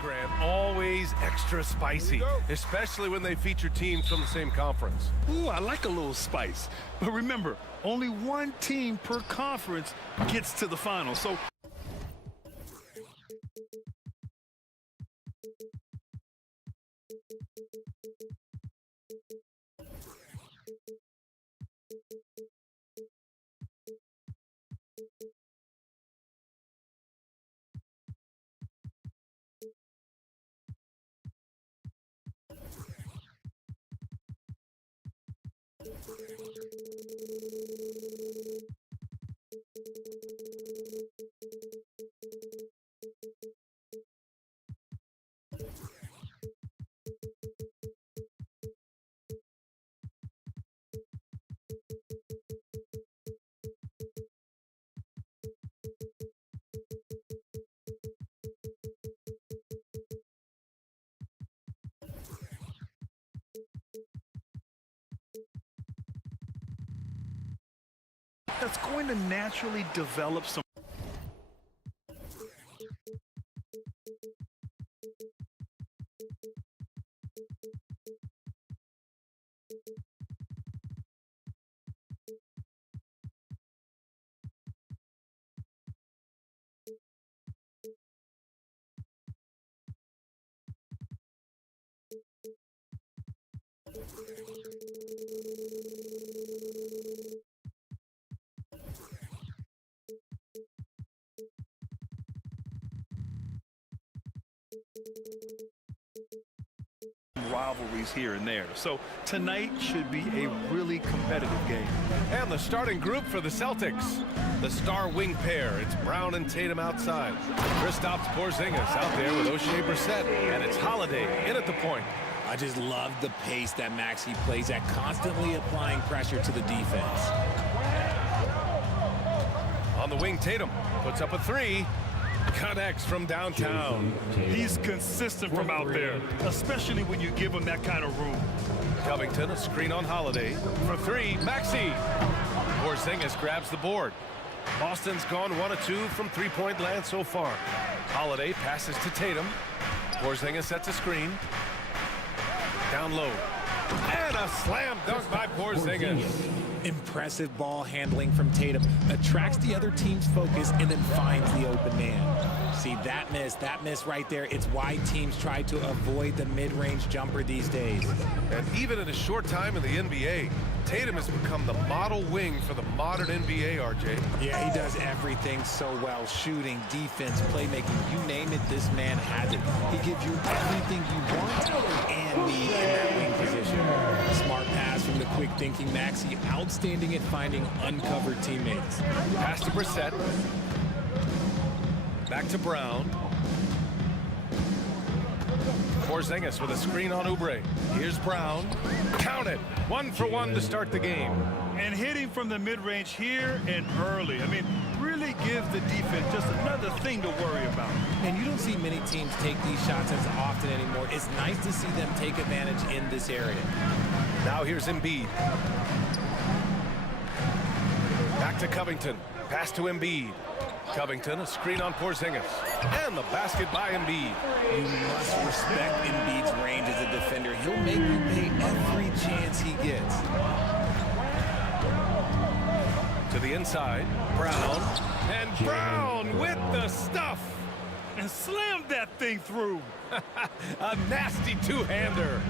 Grant, always extra spicy, especially when they feature teams from the same conference. Ooh, I like a little spice. But remember, only one team per conference gets to the final. So that's going to naturally develop some rivalries here and there. So tonight should be a really competitive game. And the starting group for the Celtics. The star wing pair. It's Brown and Tatum outside. Kristaps Porzingis out there with O'Shea Brissett. And it's Holiday in at the point. I just love the pace that Maxey plays at, constantly applying pressure to the defense. On the wing, Tatum puts up a three. Connects from downtown. He's consistent from out there, especially when you give him that kind of room. Covington, a screen on Holiday. For three, Maxey. Porzingis grabs the board. Boston's gone 1 of 2 from three-point land so far. Holiday passes to Tatum. Porzingis sets a screen. Down low. And a slam dunk by Porzingis. Impressive ball handling from Tatum. Attracts the other team's focus and then finds the open man. See, that miss right there. It's why teams try to avoid the mid-range jumper these days. And even in a short time in the NBA, Tatum has become the model wing for the modern NBA, RJ. Yeah, he does everything so well. Shooting, defense, playmaking, you name it, this man has it. He gives you everything you want and need in that wing position. Smart pass from the quick-thinking Maxey. Outstanding at finding uncovered teammates. Pass to Brissett. Back to Brown. Porzingis with a screen on Oubre. Here's Brown. Count it. 1 for 1 to start the game. And hitting from the mid-range here and early. I mean, really gives the defense just another thing to worry about. And you don't see many teams take these shots as often anymore. It's nice to see them take advantage in this area. Now here's Embiid. Back to Covington. Pass to Embiid. Covington, a screen on Porzingis. And the basket by Embiid. You must respect Embiid's range as a defender. He'll make you pay every chance he gets. To the inside, Brown. And Brown with the stuff. And slammed that thing through. A nasty two-hander.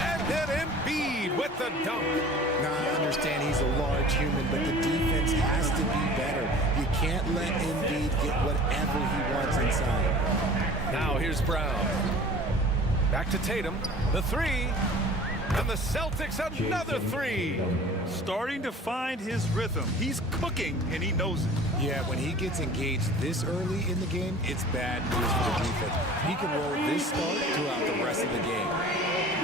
And then Embiid with the dunk. Now, I understand he's a large human, but the defense has to be better. You can't let Embiid get whatever he wants inside. Now here's Brown. Back to Tatum. The three. And the Celtics another three. Starting to find his rhythm. He's cooking, and he knows it. Yeah, when he gets engaged this early in the game, it's bad news for the defense. He can roll this start throughout the rest of the game.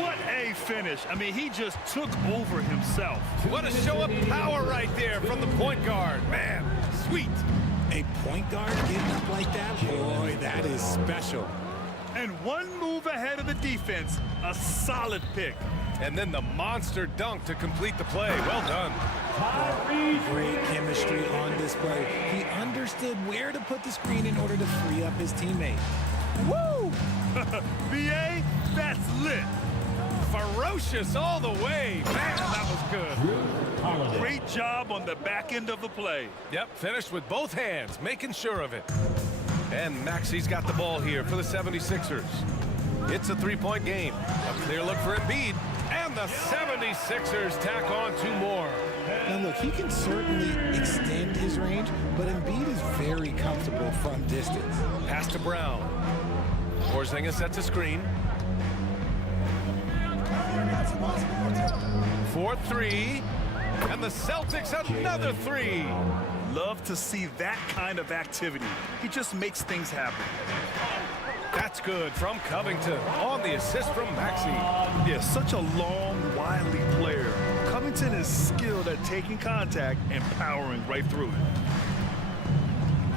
What a finish. I mean, he just took over himself. What a show of power right there from the point guard. Man, sweet. A point guard getting up like that? Boy, that is special. And one move ahead of the defense. A solid pick. And then the monster dunk to complete the play. Well done. Great chemistry on display. He understood where to put the screen in order to free up his teammate. Woo! BA, that's lit. Ferocious all the way. Man, that was good. Great job on the back end of the play. Yep, finished with both hands, making sure of it. And Maxi's got the ball here for the 76ers. It's a three-point game. A clear look for Embiid. And the 76ers tack on 2 more. Now look, he can certainly extend his range, but Embiid is very comfortable from distance. Pass to Brown. Porzingis sets a screen. 4-3. And the Celtics another 3. Love to see that kind of activity. He just makes things happen. That's good from Covington on the assist from Maxey. Yeah, such a long, wily player. Covington is skilled at taking contact and powering right through it.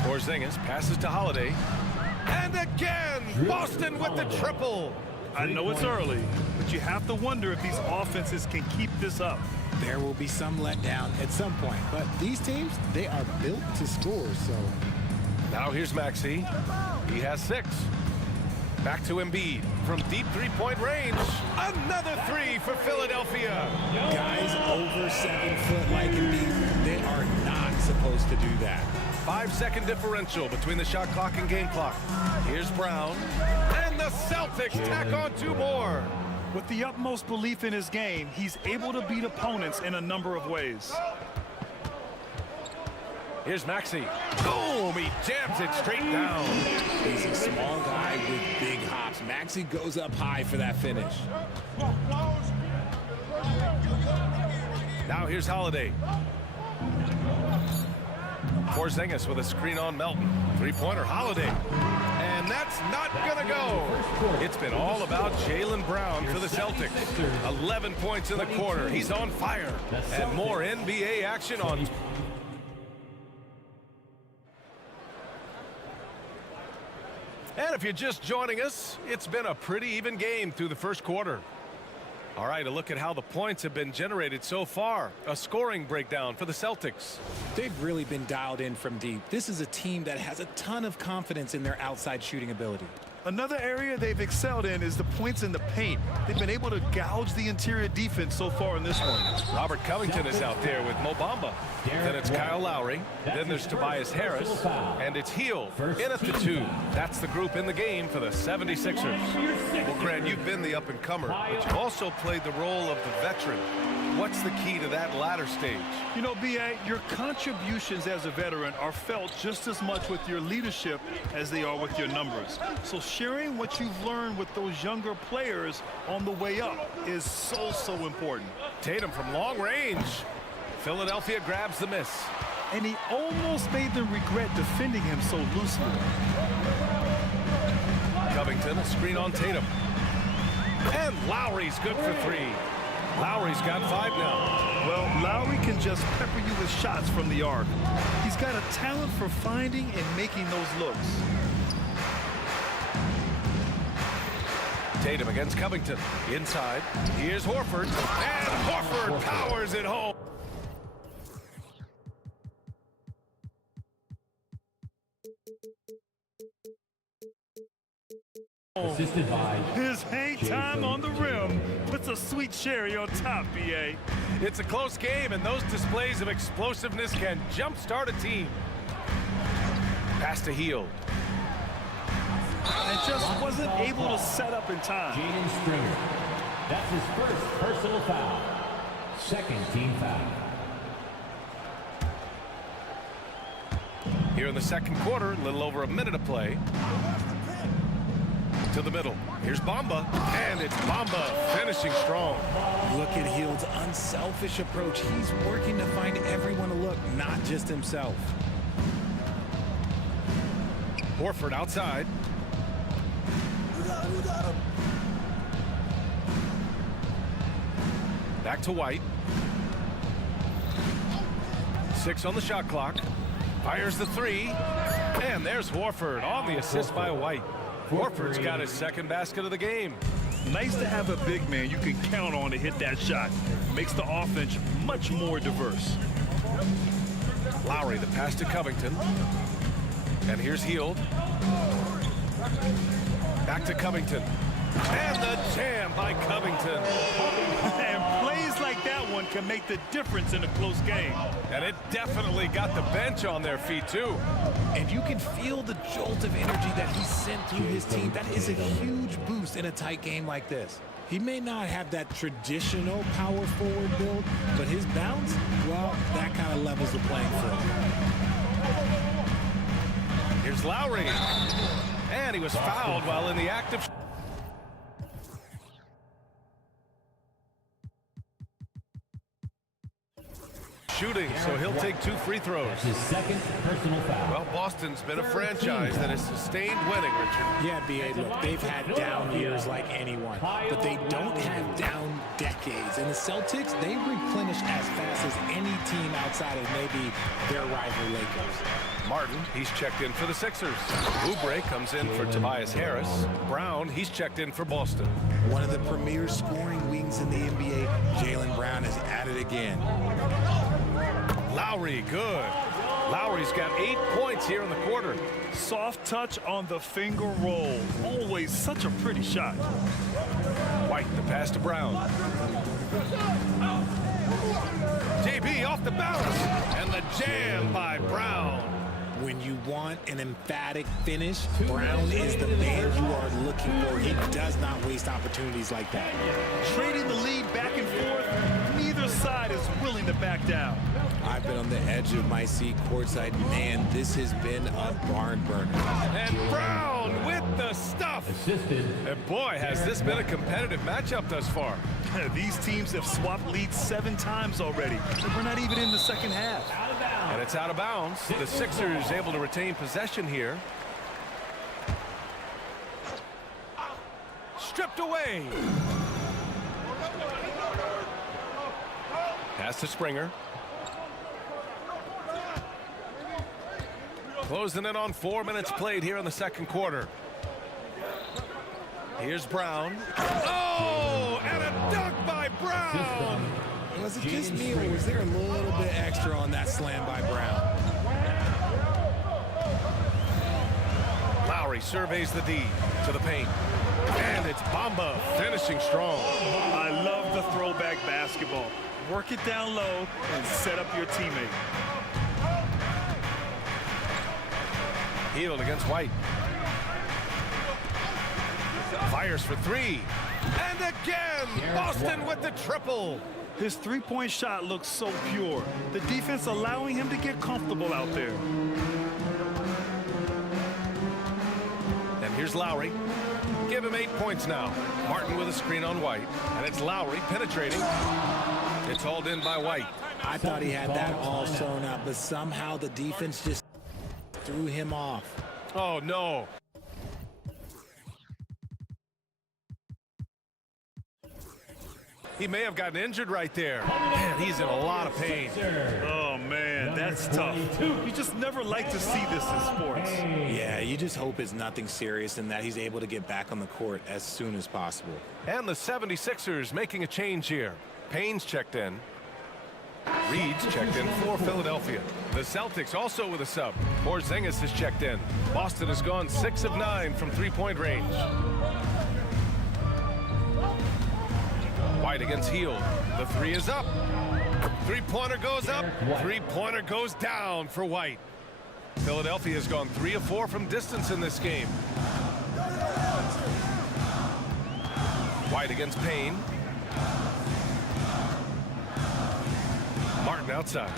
Porzingis passes to Holiday. And again, Boston with the triple. I know it's early, but you have to wonder if these offenses can keep this up. There will be some letdown at some point, but these teams, they are built to score, so. Now here's Maxey. He has 6. Back to Embiid from deep three-point range. Another 3 for Philadelphia. Guys over 7 foot like Embiid, they are not supposed to do that. 5-second differential between the shot clock and game clock. Here's Brown. And the Celtics tack on 2 more. With the utmost belief in his game, he's able to beat opponents in a number of ways. Here's Maxey. Boom! He jams it straight down. He's a small guy with big hops. Maxey goes up high for that finish. Now here's Holiday. Porzingis with a screen on Melton. 3-pointer Holiday. And that's not gonna go. It's been all about Jaylen Brown for the Celtics. 11 points in the quarter. He's on fire. And more NBA action on. And if you're just joining us, it's been a pretty even game through the first quarter. All right, a look at how the points have been generated so far. A scoring breakdown for the Celtics. They've really been dialed in from deep. This is a team that has a ton of confidence in their outside shooting ability. Another area they've excelled in is the points in the paint. They've been able to gouge the interior defense so far in this one. Robert Covington is out there with Mo Bamba. Then it's Kyle Lowry. Then there's Tobias Harris. And it's Hield in at the 2. That's the group in the game for the 76ers. Well, Grant, you've been the up-and-comer, but you've also played the role of the veteran. What's the key to that latter stage? You know, B.A., your contributions as a veteran are felt just as much with your leadership as they are with your numbers. So sharing what you've learned with those younger players on the way up is so important. Tatum from long range. Philadelphia grabs the miss. And he almost made them regret defending him so loosely. Covington, a screen on Tatum. And Lowry's good for 3. Lowry's got 5 now. Well, Lowry can just pepper you with shots from the arc. He's got a talent for finding and making those looks. Tatum against Covington. Inside. Here's Horford. And Horford powers it home. Assisted by his hang time on the rim puts a sweet cherry on top, B.A. It's a close game, and those displays of explosiveness can jumpstart a team. Pass to Hield. And just wasn't able to set up in time. Jaden Springer. That's his first personal foul. Second team foul. Here in the second quarter, a little over a minute of play. To the middle. Here's Bamba. And it's Bamba finishing strong. Look at Hield's unselfish approach. He's working to find everyone to look, not just himself. Horford outside. Back to White. 6 on the shot clock. Fires the 3. And there's Horford on the assist by White. Horford's got his second basket of the game. Nice to have a big man you can count on to hit that shot. Makes the offense much more diverse. Lowry, the pass to Covington. And here's Hield. Back to Covington. And the jam by Covington. And plays like that one can make the difference in a close game. And it definitely got the bench on their feet, too. And you can feel the jolt of energy that he sent through his team. That is a huge boost in a tight game like this. He may not have that traditional power forward build, but his bounce, well, that kind of levels the playing field. Here's Lowry. And he was fouled while in the act of shooting, so he'll take 2 free throws. That's his second personal foul. Well, Boston's been a franchise that has sustained winning, Richard. Yeah, B.A., look, they've had down years like anyone, but they don't have down decades. And the Celtics, they replenish as fast as any team outside of maybe their rival Lakers. Martin, he's checked in for the Sixers. Oubre comes in for Tobias Harris. Brown, he's checked in for Boston. One of the premier scoring wings in the NBA, Jaylen Brown, is at it again. Lowry, good. Lowry's got 8 points here in the quarter. Soft touch on the finger roll. Always such a pretty shot. White, the pass to Brown. JB off the bounce. And the jam by Brown. When you want an emphatic finish, Brown is the man you are looking for. He does not waste opportunities like that. Trading the lead back and forth, neither side is willing to back down. I've been on the edge of my seat courtside. Man, this has been a barn burner. And Brown with the stuff. Assisted. And boy, has this been a competitive matchup thus far. These teams have swapped leads 7 times already. We're not even in the second half. And it's out of bounds. The Sixers able to retain possession here. Stripped away. Pass to Springer. Closing in on 4 minutes played here in the second quarter. Here's Brown. Oh, and a dunk by Brown. Was it just me, or was there a little bit extra on that slam by Brown? Lowry surveys the D to the paint. And it's Bamba finishing strong. I love the throwback basketball. Work it down low and set up your teammate. Hield against White. Fires for 3. And again, Boston with the triple. His three-point shot looks so pure. The defense allowing him to get comfortable out there. And here's Lowry. Give him 8 points now. Martin with a screen on White. And it's Lowry penetrating. It's hauled in by White. I thought he had that all sewn up, but somehow the defense just threw him off. Oh, no. He may have gotten injured right there. Man, he's in a lot of pain. Oh, man, that's tough. You just never like to see this in sports. Yeah, you just hope it's nothing serious and that he's able to get back on the court as soon as possible. And the 76ers making a change here. Payne's checked in. Reed's checked in for Philadelphia. The Celtics also with a sub. Porzingis has checked in. Boston has gone 6 of 9 from three-point range. White against Hield. The 3 is up. Three-pointer goes up. Three-pointer goes down for White. Philadelphia has gone 3 of 4 from distance in this game. White against Payne. Martin outside.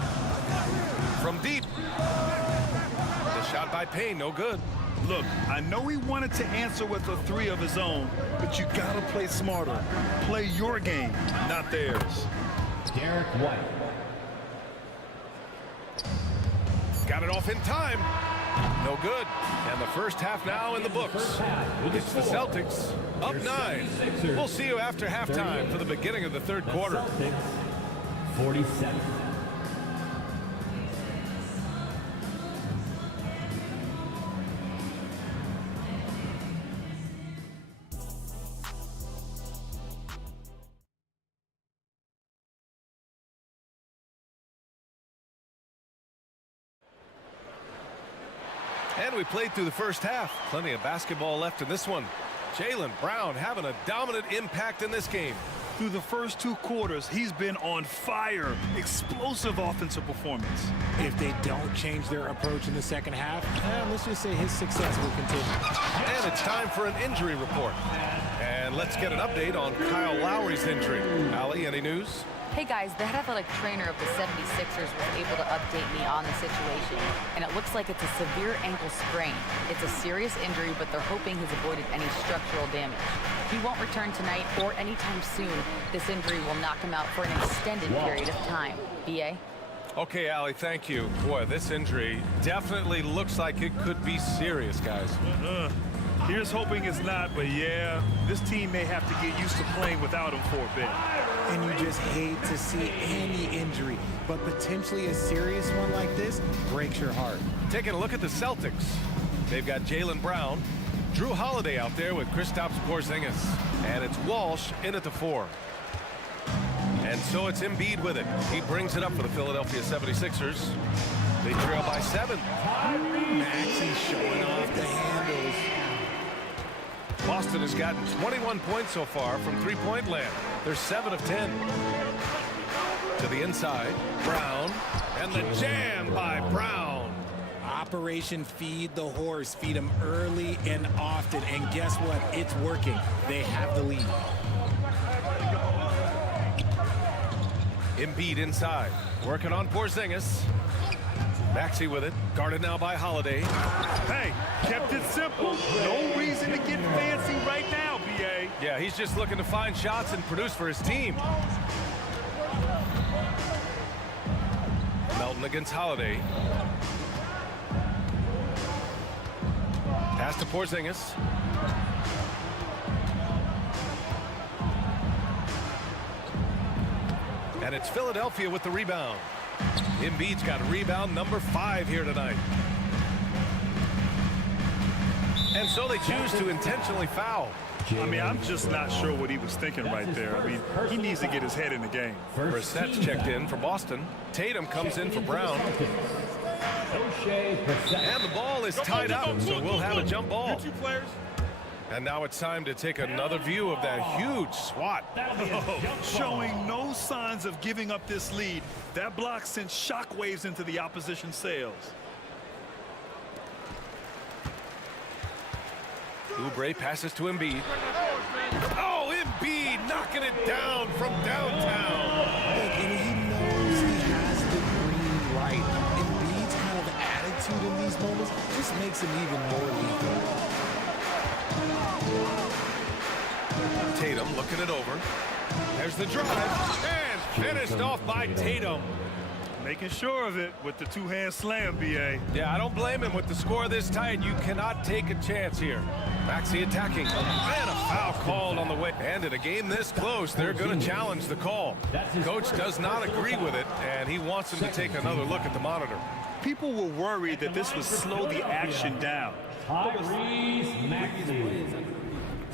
From deep. The shot by Payne, no good. Look, I know he wanted to answer with a 3 of his own, but you gotta play smarter. Play your game, not theirs. Derek White. Got it off in time. No good. And the first half now in the books. It's the Celtics up 9. We'll see you after halftime for the beginning of the third quarter. 47. And we played through the first half. Plenty of basketball left in this one. Jaylen Brown having a dominant impact in this game. Through the first 2 quarters, he's been on fire. Explosive offensive performance. If they don't change their approach in the second half, let's just say his success will continue. And it's time for an injury report. And let's get an update on Kyle Lowry's injury. Allie, any news? Hey guys, the head athletic trainer of the 76ers was able to update me on the situation, and it looks like it's a severe ankle sprain. It's a serious injury, but they're hoping he's avoided any structural damage. He won't return tonight or anytime soon. This injury will knock him out for an extended period of time. BA? Okay, Allie, thank you. Boy, this injury definitely looks like it could be serious, guys. Here's hoping it's not, but yeah, this team may have to get used to playing without him for a bit. And you just hate to see any injury, but potentially a serious one like this breaks your heart. Taking a look at the Celtics. They've got Jaylen Brown, Drew Holiday out there with Kristaps Porzingis, and it's Walsh in at the 4. And so it's Embiid with it. He brings it up for the Philadelphia 76ers. They trail by 7. Maxey showing off the handles. Boston has gotten 21 points so far from three-point land. They're 7 of 10. To the inside, Brown, and the jam by Brown. Operation Feed the Horse. Feed him early and often, and guess what? It's working. They have the lead. Embiid inside, working on Porzingis. Maxey with it, guarded now by Holiday. Hey, kept it simple. No reason to get fancy right now, BA. Yeah, he's just looking to find shots and produce for his team. Melton against Holiday. Pass to Porzingis. And it's Philadelphia with the rebound. Embiid's got rebound number 5 here tonight. And so they choose to intentionally foul. I mean, I'm just not sure what he was thinking right there. I mean, he needs to get his head in the game. Brissett's checked in for Boston. Tatum comes in for Brown. And the ball is tied up, so we'll have a jump ball. And now it's time to take another view of that huge swat. Showing no signs of giving up this lead. That block sent shockwaves into the opposition sails. Oubre passes to Embiid. Oh, Embiid knocking it down from downtown. And he knows he has the green light. Embiid's kind of attitude in these moments just makes him even more lethal. Tatum looking it over. There's the drive, and finished off by Tatum. Making sure of it with the two-hand slam, BA. Yeah, I don't blame him with the score this tight. You cannot take a chance here. Maxey attacking, and a foul called on the way. And in a game this close, they're going to challenge the call. Coach does not agree with it, and he wants him to take another look at the monitor. People were worried that this would slow the action down. Maxey.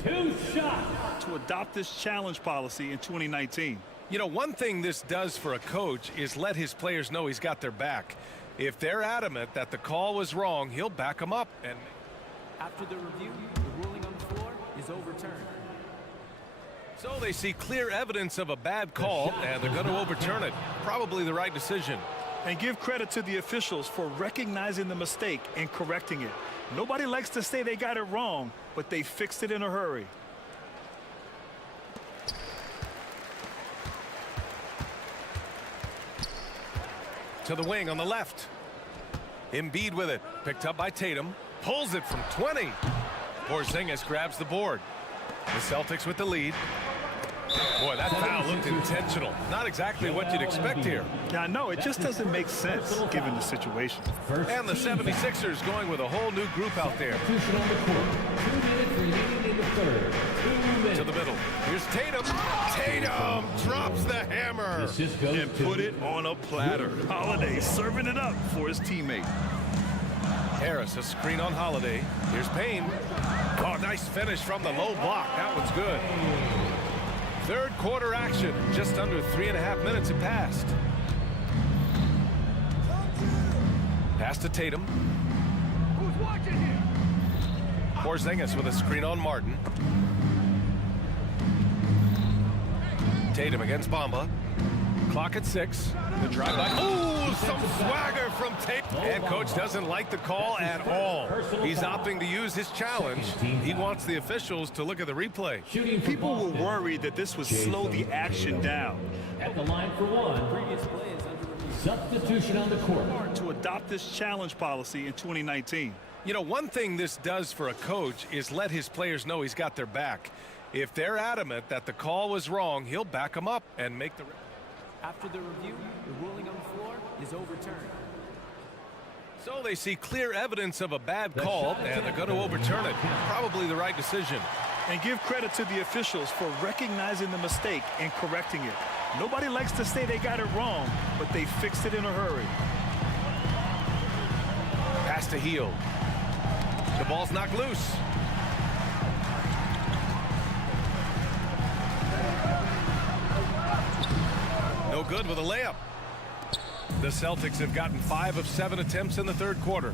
2 shots. To adopt this challenge policy in 2019. You know, one thing this does for a coach is let his players know he's got their back. If they're adamant that the call was wrong, he'll back them up. And after the review, the ruling on the floor is overturned. So they see clear evidence of a bad call, and they're going to overturn it. Probably the right decision. And give credit to the officials for recognizing the mistake and correcting it. Nobody likes to say they got it wrong, but they fixed it in a hurry. To the wing on the left. Embiid with it. Picked up by Tatum. Pulls it from 20. Porzingis grabs the board. The Celtics with the lead. Boy, that foul looked intentional. Not exactly what you'd expect here. Yeah, I know. It just doesn't make sense given the situation. And the 76ers going with a whole new group out there. 2 minutes remaining in the third. 2 minutes. To the middle. Here's Tatum. Tatum drops the hammer. And put it on a platter. Holiday serving it up for his teammate. Harris, a screen on Holiday. Here's Payne. Oh, nice finish from the low block. That one's good. Third quarter action. Just under 3.5 minutes have passed. Pass to Tatum. Porzingis with a screen on Martin. Tatum against Bamba. Clock at 6. The drive by. Oh, some swagger from Tatum. And coach doesn't like the call at all. He's opting to use his challenge. He wants the officials to look at the replay. People were worried that this would slow the action down. At the line for one. Substitution on the court. To adopt this challenge policy in 2019. You know, one thing this does for a coach is let his players know he's got their back. If they're adamant that the call was wrong, he'll back them up and make the... After the review, the ruling on the floor is overturned. So they see clear evidence of a bad call, and they're going to overturn it. Probably the right decision. And give credit to the officials for recognizing the mistake and correcting it. Nobody likes to say they got it wrong, but they fixed it in a hurry. Pass to Hield. The ball's knocked loose. No good with a layup. The Celtics have gotten 5 of 7 attempts in the third quarter.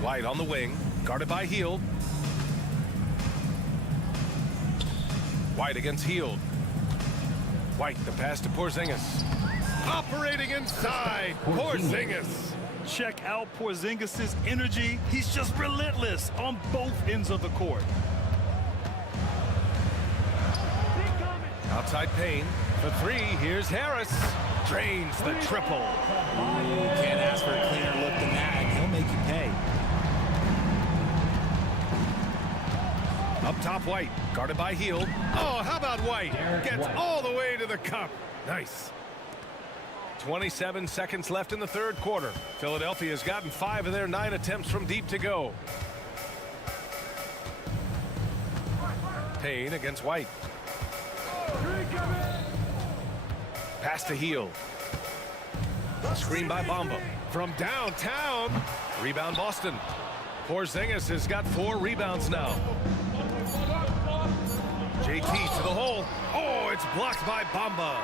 White on the wing, guarded by Hield. White against Hield. White, the pass to Porzingis. Operating inside, Porzingis. Check out Porzingis' energy. He's just relentless on both ends of the court. Outside Payne for 3. Here's Harris. Drains the triple. Can't ask for a cleaner look than that. He'll make you pay. Up top, White. Guarded by Hield. Oh, how about White? Gets all the way to the cup. Nice. 27 seconds left in the third quarter. Philadelphia has gotten 5 of their 9 attempts from deep to go. Payne against White. Pass to Hield. Screen by Bamba. From downtown. Rebound Boston. Porzingis has got 4 rebounds now. JT to the hole. Oh, it's blocked by Bamba.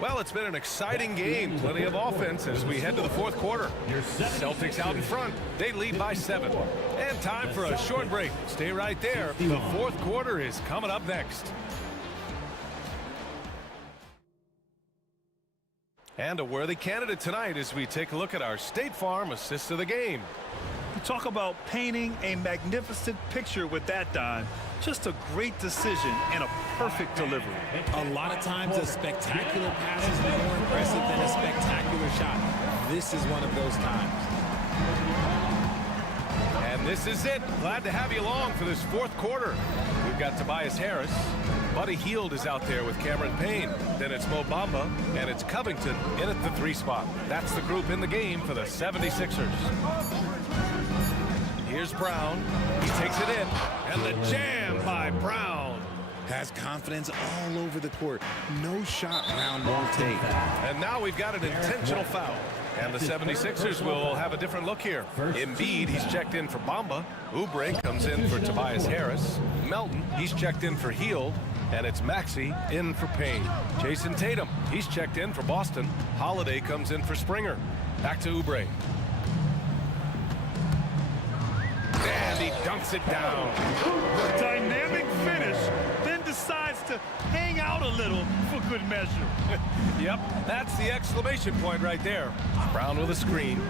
Well, it's been an exciting game. Plenty of offense as we head to the fourth quarter. Celtics out in front. They lead by 7. And time for a short break. Stay right there. The fourth quarter is coming up next. And a worthy candidate tonight as we take a look at our State Farm assist of the game. You talk about painting a magnificent picture with that, Don. Just a great decision and a perfect delivery. A lot of times a spectacular pass is more impressive than a spectacular shot. This is one of those times. And this is it. Glad to have you along for this fourth quarter. We've got Tobias Harris. Buddy Hield is out there with Cameron Payne. Then it's Mo Bamba, and it's Covington in at the 3 spot. That's the group in the game for the 76ers. Here's Brown. He takes it in, and the jam by Brown. Has confidence all over the court. No shot Brown won't take. And now we've got an intentional foul. And the 76ers will have a different look here. Embiid, he's checked in for Bamba. Oubre comes in for Tobias Harris. Melton, he's checked in for Hield. And it's Maxey in for Payne. Jason Tatum, he's checked in for Boston. Holiday comes in for Springer. Back to Oubre. And he dunks it down. Dynamic finish, then decides to hang out a little for good measure. Yep, that's the exclamation point right there. Brown with a screen.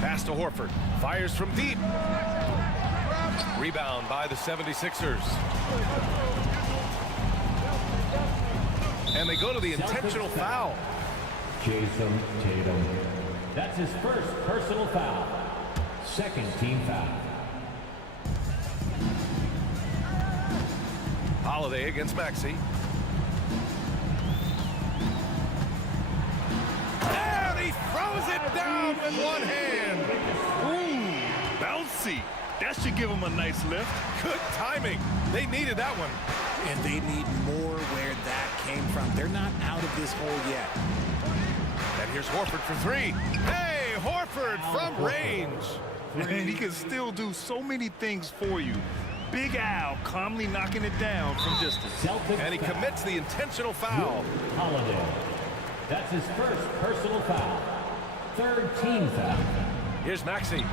Pass to Horford. Fires from deep. Rebound by the 76ers. And they go to the intentional foul. Jason Tatum. That's his first personal foul. Second team foul. Holiday against Maxey. And he throws it down with one hand. Ooh, bouncy. That should give him a nice lift. Good timing. They needed that one. And they need more where that came from. They're not out of this hole yet. And here's Horford for 3. Hey, Horford from range. And he can still do so many things for you. Big Al calmly knocking it down from distance. And he commits the intentional foul. Holiday. That's his first personal foul. Third team foul. Here's Maxey.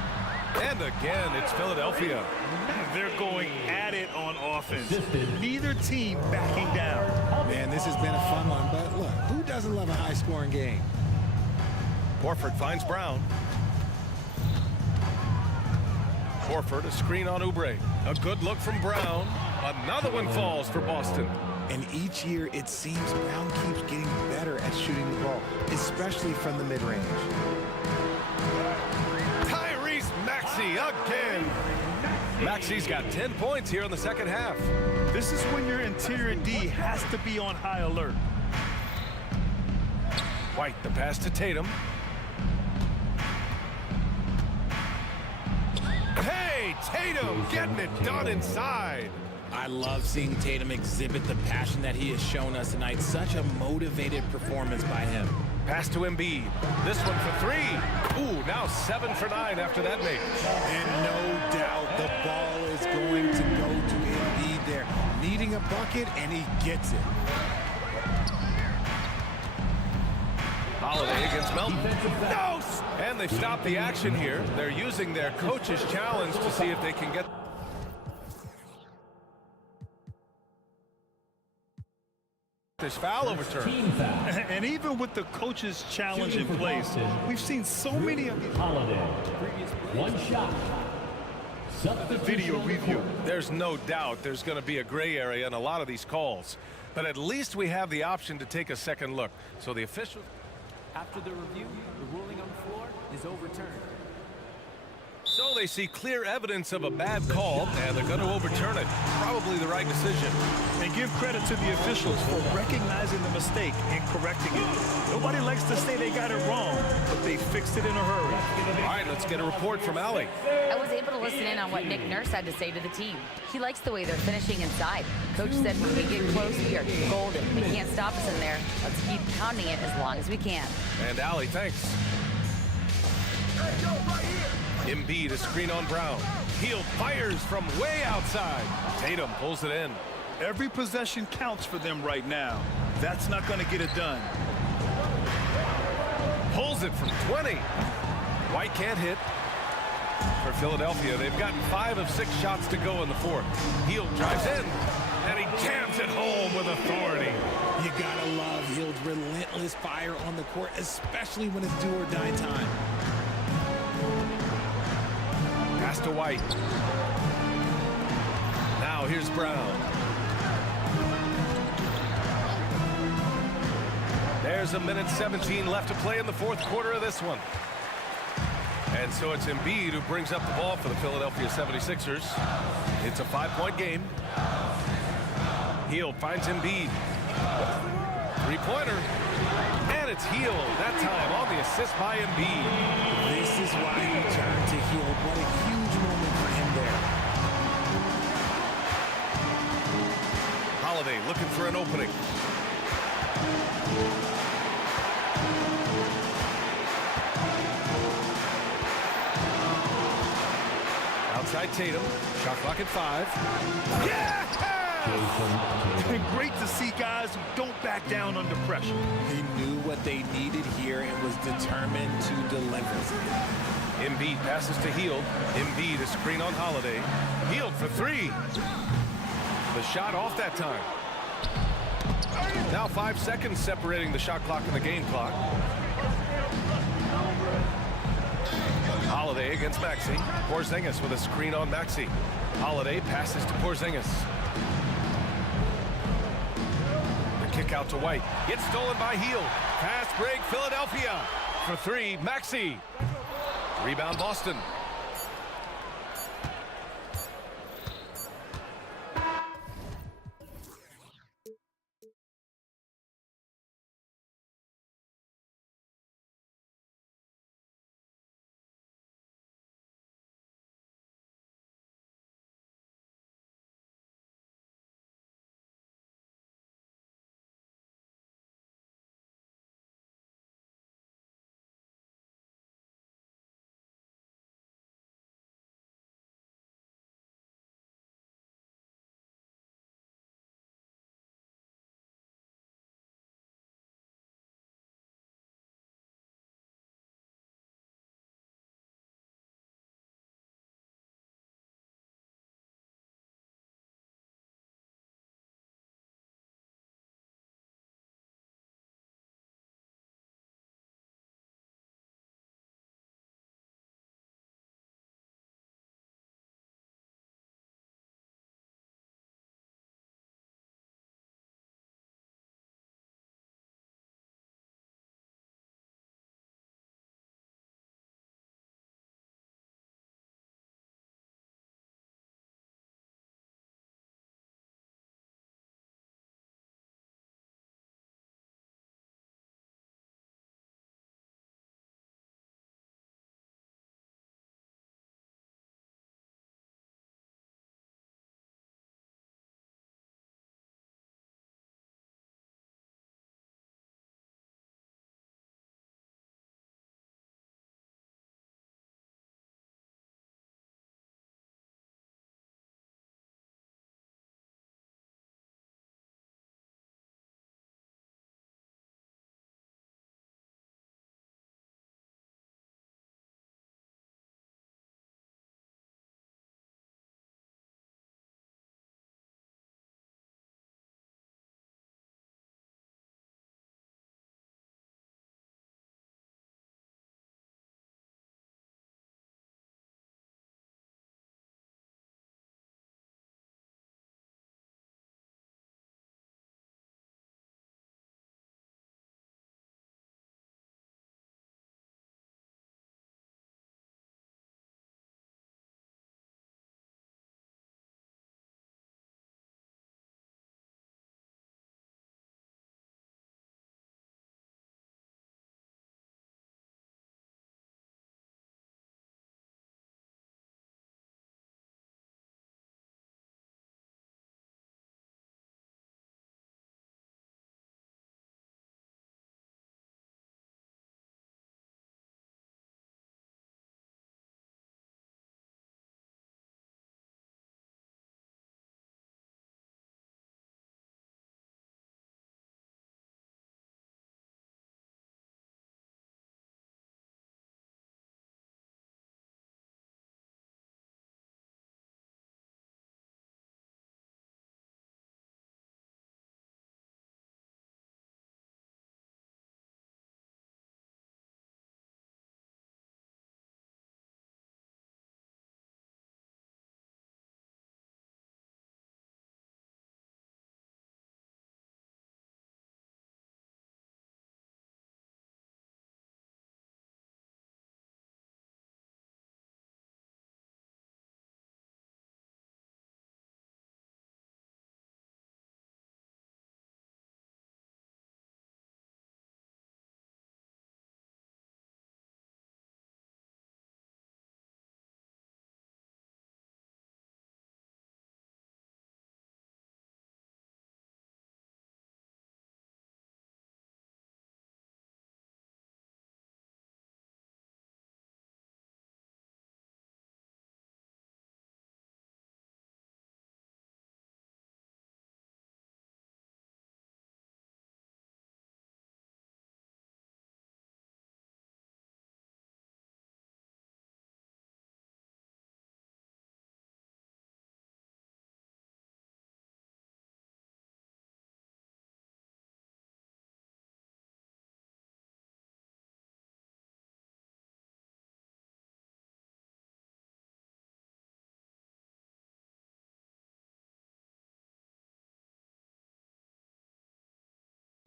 And again, it's Philadelphia. They're going at it on offense. Neither team backing down. Man, this has been a fun one, but look, who doesn't love a high-scoring game? Horford finds Brown. Horford, a screen on Oubre. A good look from Brown. Another one falls for Boston. And each year, it seems Brown keeps getting better at shooting the ball, especially from the mid-range. Maxey again. Maxey's got 10 points here in the second half. This is when your interior D has to be on high alert. White, the pass to Tatum. Hey, Tatum getting it done inside. I love seeing Tatum exhibit the passion that he has shown us tonight. Such a motivated performance by him. Pass to Embiid. This one for three. Ooh, now 7 for 9 after that make. And no doubt the ball is going to go to Embiid there. Needing a bucket, and he gets it. Holiday against Melton. No! And they've stopped the action here. They're using their coach's challenge to see if they can get... this foul overturned. And even with the coach's challenge in place, we've seen so many of these. Holiday. One shot. The video review. There's no doubt there's going to be a gray area in a lot of these calls. But at least we have the option to take a second look. So the official... After the review, the ruling on the floor is overturned. So they see clear evidence of a bad call, and they're going to overturn it. Probably the right decision. And give credit to the officials for recognizing the mistake and correcting it. Nobody likes to say they got it wrong, but they fixed it in a hurry. All right, let's get a report from Allie. I was able to listen in on what Nick Nurse had to say to the team. He likes the way they're finishing inside. Coach said when we get close, we are golden. They can't stop us in there. Let's keep pounding it as long as we can. And Allie, thanks. Embiid, a screen on Brown. Hield fires from way outside. Tatum pulls it in. Every possession counts for them right now. That's not going to get it done. Pulls it from 20. White can't hit. For Philadelphia, they've gotten 5 of 6 shots to go in the fourth. Hield drives in, and he jams it home with authority. You gotta love Hield's relentless fire on the court, especially when it's do or die time. Pass to White. Now here's Brown. There's a minute 17 left to play in the fourth quarter of this one. And so it's Embiid who brings up the ball for the Philadelphia 76ers. It's a 5-point game. Hield finds Embiid. Three-pointer. And it's Hield, that time on the assist by Embiid. This is why he turned to Hield. What a huge moment for him there. Holiday looking for an opening. Outside Tatum. Shot clock at 5. Yeah! And great to see guys who don't back down under pressure. He knew what they needed here and was determined to deliver. Embiid passes to Hield. Embiid, a screen on Holiday. Hield for 3. The shot off that time. Now 5 seconds separating the shot clock and the game clock. Holiday against Maxey. Porzingis with a screen on Maxey. Holiday passes to Porzingis. The kick out to White. It's stolen by Hield. Fast break, Philadelphia. For 3, Maxey. Rebound, Boston.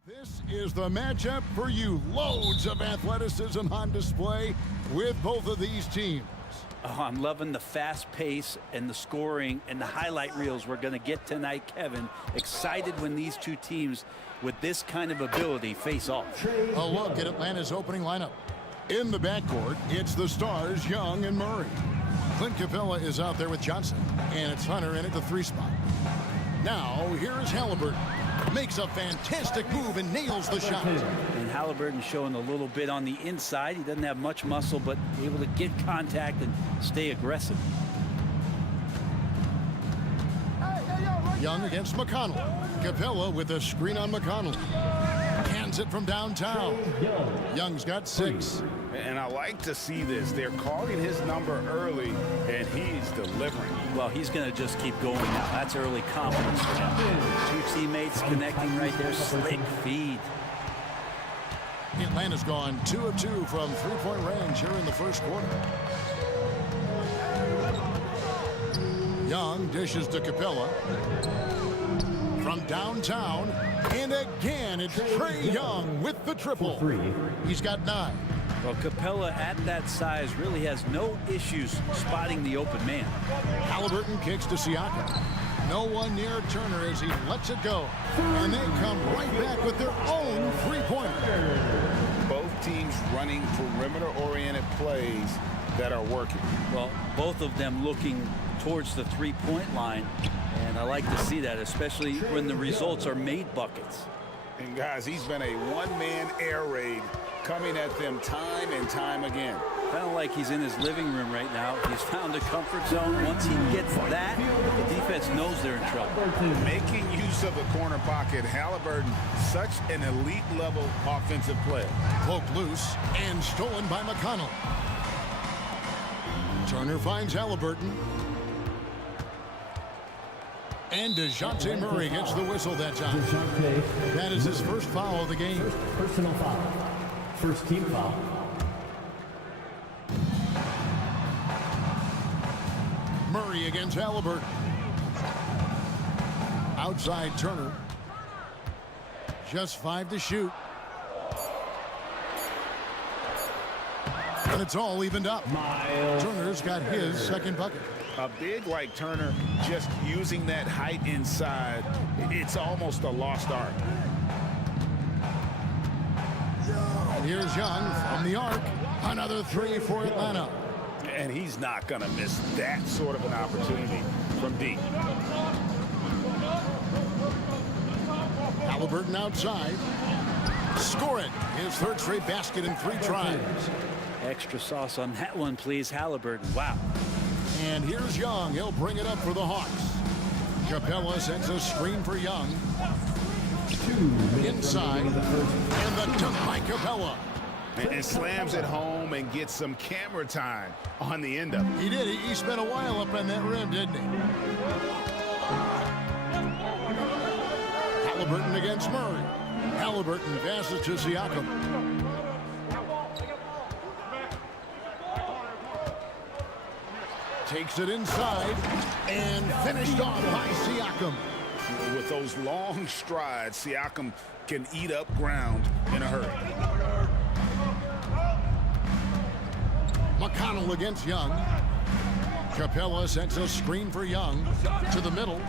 This is the matchup for you. Loads of athleticism on display with both of these teams. Oh, I'm loving the fast pace and the scoring and the highlight reels we're going to get tonight, Kevin. Excited when these two teams with this kind of ability face off. A look at Atlanta's opening lineup. In the backcourt, it's the stars, Young and Murray. Clint Capella is out there with Johnson, and it's Hunter in at the 3 spot. Now, here is Halliburton. Makes a fantastic move and nails the shot. And Halliburton showing a little bit on the inside. He doesn't have much muscle, but able to get contact and stay aggressive. Young against McConnell. Capella with a screen on McConnell. Hands it from downtown. Young's got 6. And I like to see this. They're calling his number early, and he's delivering. Well, he's going to just keep going now. That's early confidence for him. 2 teammates connecting right there. Slick feed. Atlanta's gone 2 of 2 from 3-point range here in the first quarter. Young dishes to Capella. From downtown, and again, it's Trae Young with the triple. He's got 9. Well, Capella at that size really has no issues spotting the open man. Halliburton kicks to Siakam. No one near Turner as he lets it go. And they come right back with their own 3-pointer. Both teams running perimeter-oriented plays that are working. Well, both of them looking towards the 3-point line. And I like to see that, especially when the results are made buckets. And guys, he's been a one-man air raid coming at them time and time again. Kind of like he's in his living room right now. He's found a comfort zone. Once he gets that, the defense knows they're in trouble. Making use of the corner pocket, Halliburton, such an elite-level offensive player. Poked loose and stolen by McConnell. Turner finds Halliburton. And DeJounte Murray gets the whistle that time. That is his first foul of the game. Personal foul. First team foul. Murray against Halliburton. Outside Turner. Just 5 to shoot. And it's all evened up. Turner's got his second bucket. A big like Turner, just using that height inside, it's almost a lost art. And here's Young from the arc. Another 3 for Atlanta. And he's not going to miss that sort of an opportunity from deep. Halliburton outside. Score it. His 3rd straight basket in 3 tries. Extra sauce on that one, please, Halliburton. Wow. And here's Young. He'll bring it up for the Hawks. Capella sends a screen for Young. Inside. And the dunk by Capella. And slams it home and gets some camera time on the end of it. He did. He spent a while up on that rim, didn't he? Halliburton against Murray. Halliburton passes to Siakam. Takes it inside and finished off by Siakam. With those long strides, Siakam can eat up ground in a hurry. McConnell against Young. Capella sends a screen for Young to the middle.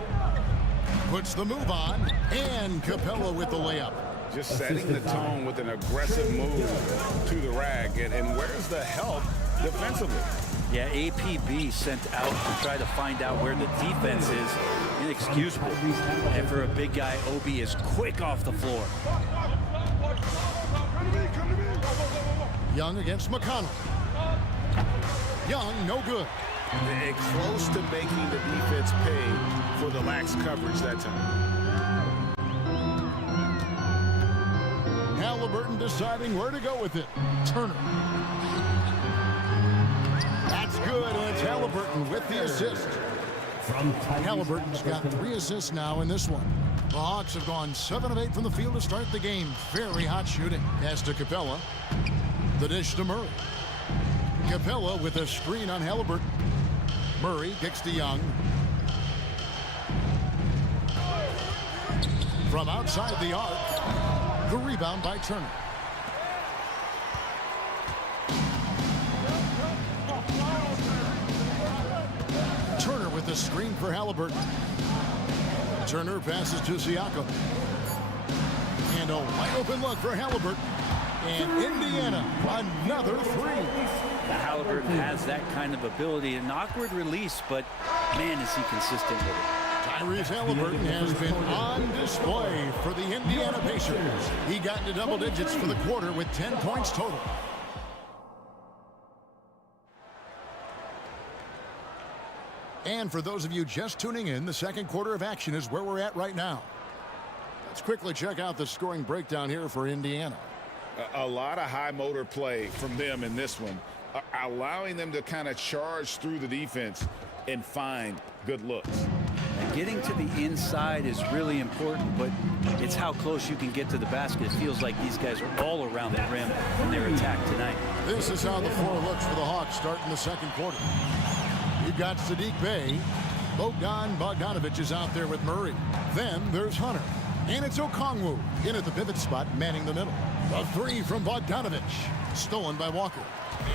Puts the move on, and Capella with the layup. Just setting the tone with an aggressive move to the rack. And where's the help defensively? Yeah, APB sent out to try to find out where the defense is. Inexcusable. And for a big guy, Obi is quick off the floor. Young against McConnell. Young, no good. Close to making the defense pay for the lax coverage that time. Halliburton deciding where to go with it. Turner. That's good, and it's Halliburton with the assist. Halliburton's got 3 assists now in this one. The Hawks have gone 7 of 8 from the field to start the game. Very hot shooting. Pass to Capella. The dish to Murray. Capella with a screen on Halliburton. Murray kicks to Young. From outside the arc. The rebound by Turner. Turner with the screen for Halliburton. Turner passes to Siakam. And a wide open look for Halliburton. And Indiana, another three. Now, Halliburton has that kind of ability. An awkward release, but man, is he consistent with it. Tyrese Halliburton has been on display for the Indiana Pacers. He got into double digits for the quarter with 10 points total. And for those of you just tuning in, the second quarter of action is where we're at right now. Let's quickly check out the scoring breakdown here for Indiana. A lot of high motor play from them in this one, allowing them to kind of charge through the defense and find good looks. And getting to the inside is really important, but it's how close you can get to the basket. It feels like these guys are all around the rim in their attack tonight. This is how the floor looks for the Hawks starting the second quarter. You've got Saddiq Bey. Bogdanovich is out there with Murray. Then there's Hunter. And it's Okongwu in at the pivot spot, manning the middle. The three from Bogdanovich. Stolen by Walker.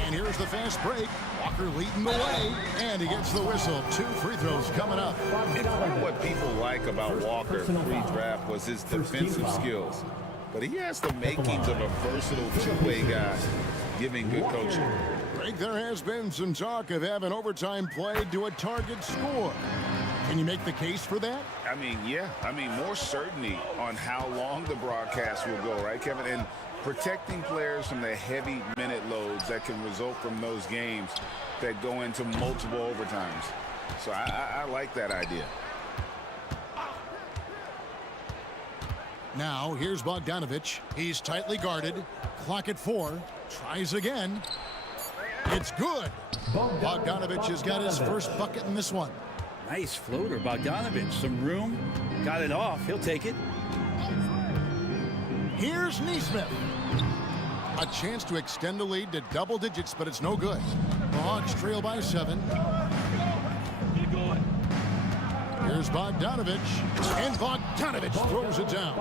And here's the fast break. Walker leading the way. And he gets the whistle. 2 free throws coming up. And part of what people like about Walker pre-draft was his defensive skills. But he has the makings of a versatile two-way guy, giving good coaching. Greg, there has been some talk of having overtime played to a target score. Can you make the case for that? I mean, yeah. I mean, more certainty on how long the broadcast will go, right, Kevin? And protecting players from the heavy minute loads that can result from those games that go into multiple overtimes. So I like that idea. Now, here's Bogdanovich. He's tightly guarded. Clock at 4. Tries again. It's good. Bogdanovich has got his first bucket in this one. Nice floater, Bogdanovich. Some room. Got it off. He'll take it. Here's Nesmith. A chance to extend the lead to double digits, but it's no good. The Hawks trail by 7. Here's Bogdanovich. And Bogdanovich throws it down.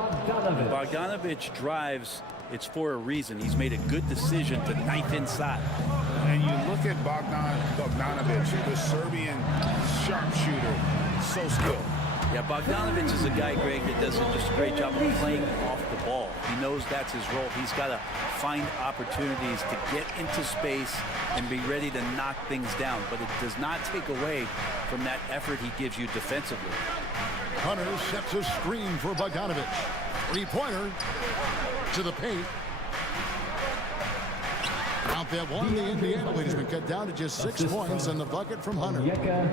Bogdanovich drives. It's for a reason. He's made a good decision to knife inside. And you look at Bogdanovich, the Serbian sharpshooter, so skilled. Yeah, Bogdanovich is a guy, Greg, that does just a great job of playing off the ball. He knows that's his role. He's got to find opportunities to get into space and be ready to knock things down. But it does not take away from that effort he gives you defensively. Hunter sets a screen for Bogdanovich. Three-pointer to the paint. Count that one. The Indiana lead has been cut down to just 6 points and the bucket from Hunter.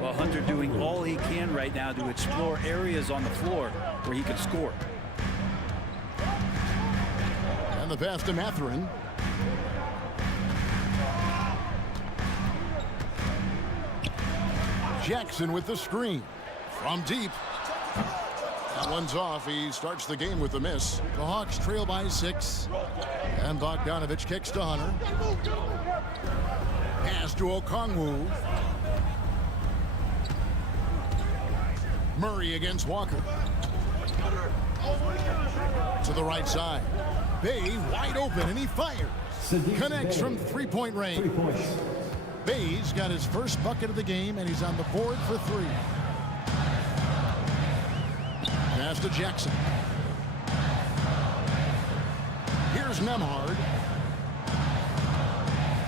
Well, Hunter doing all he can right now to explore areas on the floor where he can score. And the pass to Mathurin. Jackson with the screen. From deep. That one's off. He starts the game with a miss. The Hawks trail by 6. And Bogdanovich kicks to Hunter. Pass to Okongwu. Murray against Walker. To the right side. Bey wide open and he fires. Connects from three-point range. Bey's got his first bucket of the game and he's on the board for 3. Pass to Jackson. Here's Nemhard.